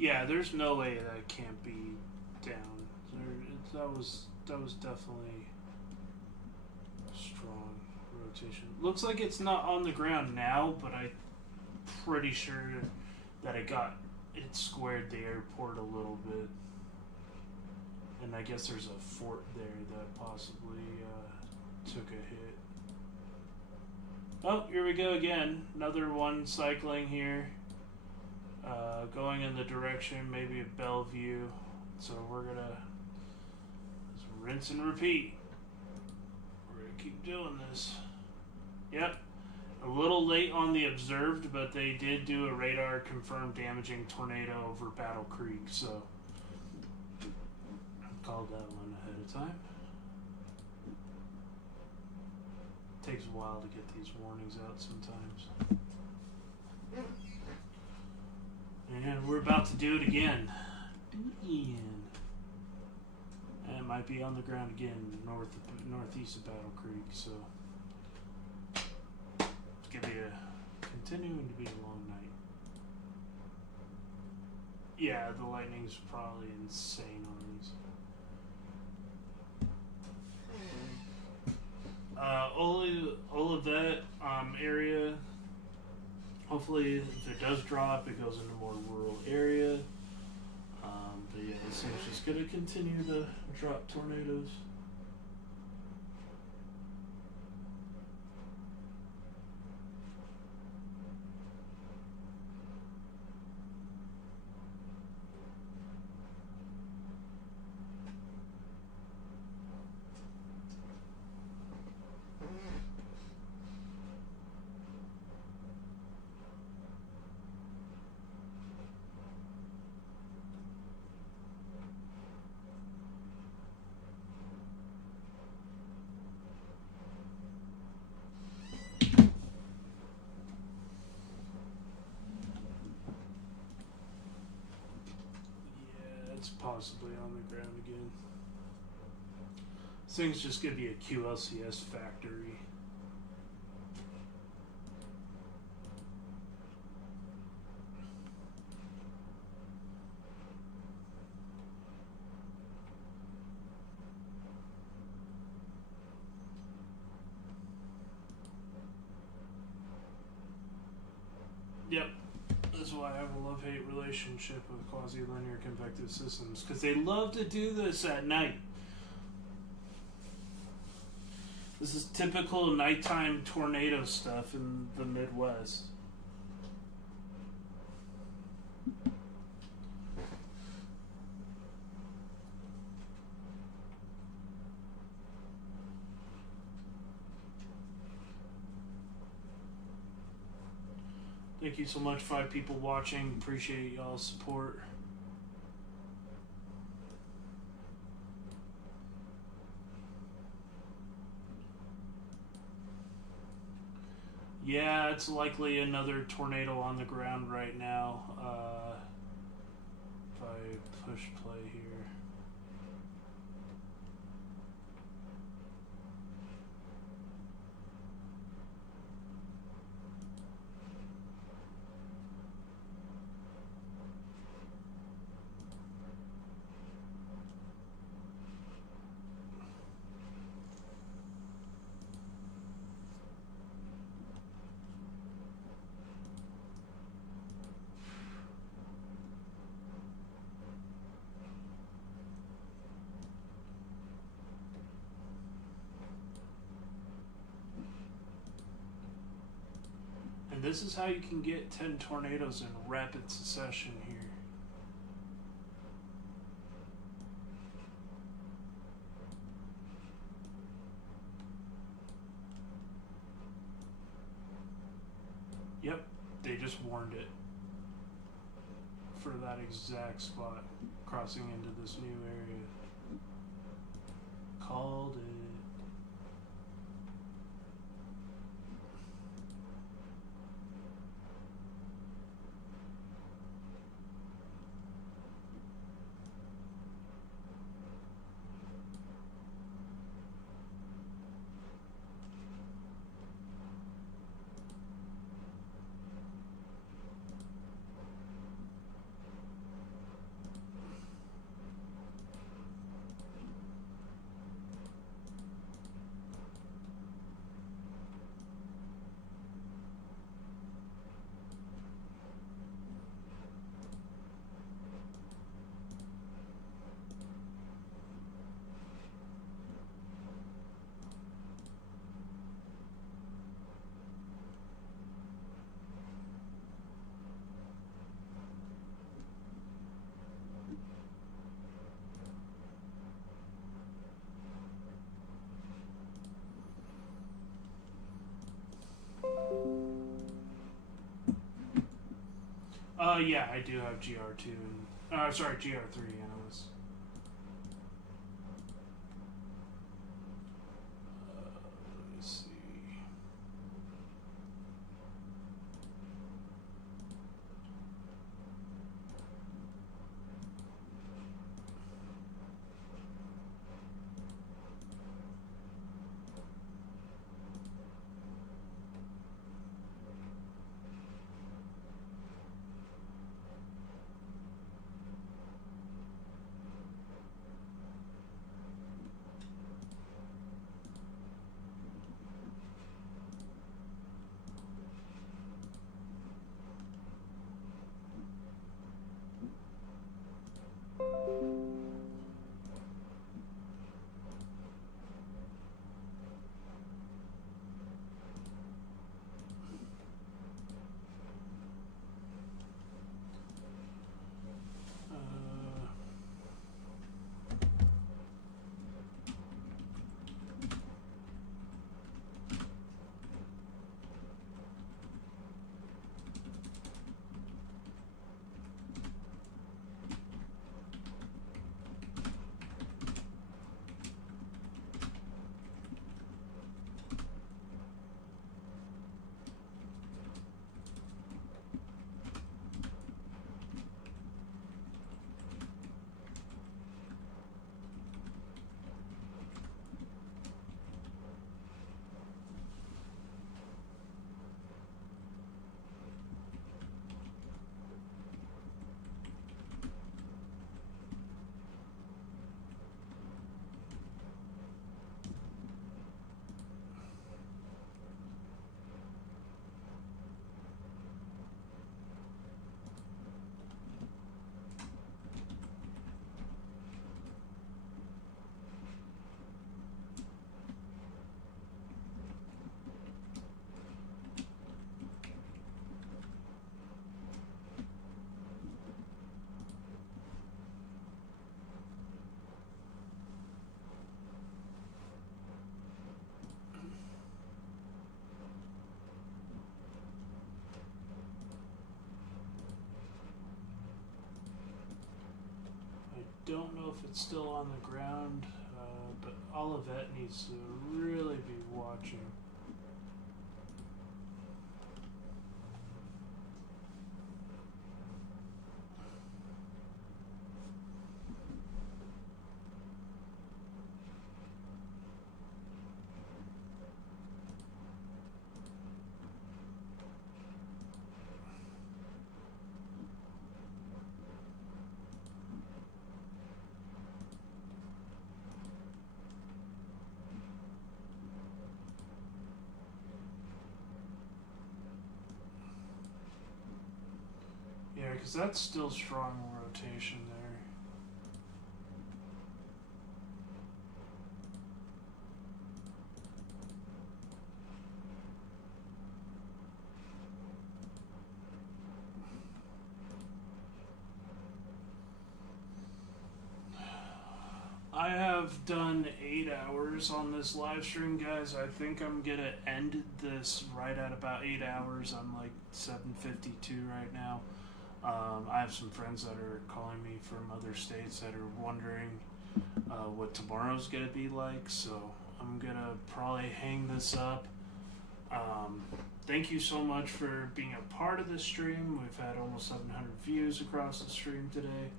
Yeah, there's no way that can't be down. That was definitely a strong rotation. Looks like it's not on the ground now, but I'm pretty sure that it squared the airport a little bit. And I guess there's a fort there that possibly took a hit. Oh, here we go again. Another one cycling here. Going in the direction maybe of Bellevue. So we're gonna just rinse and repeat. We're gonna keep doing this. Yep. A little late on the observed, but they did do a radar confirmed damaging tornado over Battle Creek, so called that one ahead of time. Takes a while to get these warnings out sometimes. And we're about to do it again. And it might be on the ground again, northeast of Battle Creek, so it's gonna be continuing to be a long night. Yeah, the lightning's probably insane on these. Olivet area. Hopefully, if it does drop, it goes into more rural area. But yeah, this thing's just gonna continue to drop tornadoes. It's possibly on the ground again. This thing's just gonna be a QLCS factory. Yep. That's why I have a love-hate relationship with quasi-linear convective systems, because they love to do this at night. This is typical nighttime tornado stuff in the Midwest. Thank you so much, 5 people watching. Appreciate y'all's support. Yeah, it's likely another tornado on the ground right now. If I push play here. And this is how you can get 10 tornadoes in rapid succession here. Yep, they just warned it for that exact spot, crossing into this new area. Called it. Yeah, I do have GR2 and sorry, GR3 analysts. Let me see. Don't know if it's still on the ground, but Olivet needs to really be watching. Yeah, because that's still strong rotation there. I have done 8 hours on this live stream, guys. I think I'm gonna end this right at about 8 hours. I'm like 7:52 right now. I have some friends that are calling me from other states that are wondering what tomorrow's gonna be like, so I'm gonna probably hang this up. Thank you so much for being a part of this stream. We've had almost 700 views across the stream today.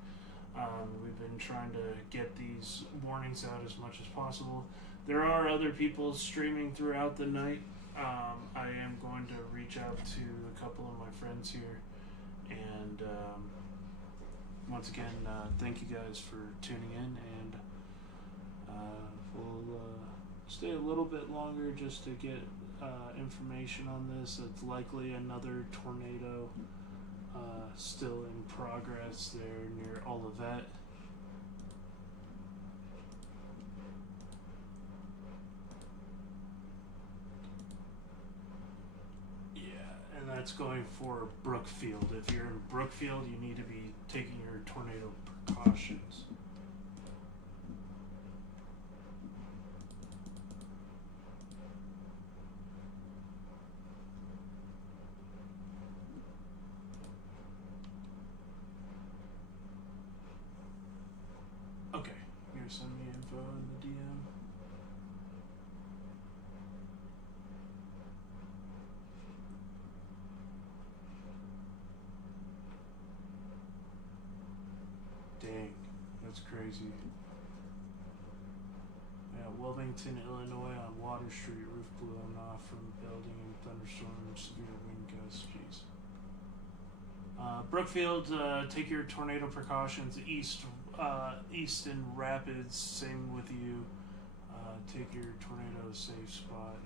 We've been trying to get these warnings out as much as possible. There are other people streaming throughout the night. I am going to reach out to a couple of my friends here. And once again, thank you guys for tuning in. And we'll stay a little bit longer just to get information on this. It's likely another tornado still in progress there near Olivet. Yeah, and that's going for Brookfield. If you're in Brookfield, you need to be taking your tornado precautions. That's crazy. Yeah, Wilmington, Illinois on Water Street, roof blown off from building in thunderstorm, severe wind gusts. Jeez. Brookfield, take your tornado precautions. Easton Rapids, same with you. Take your tornado safe spot.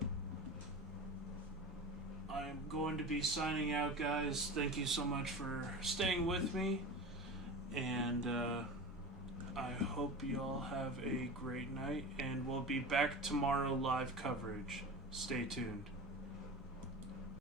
And I am going to be signing out, guys. Thank you so much for staying with me. And I hope you all have a great night. And we'll be back tomorrow, live coverage. Stay tuned.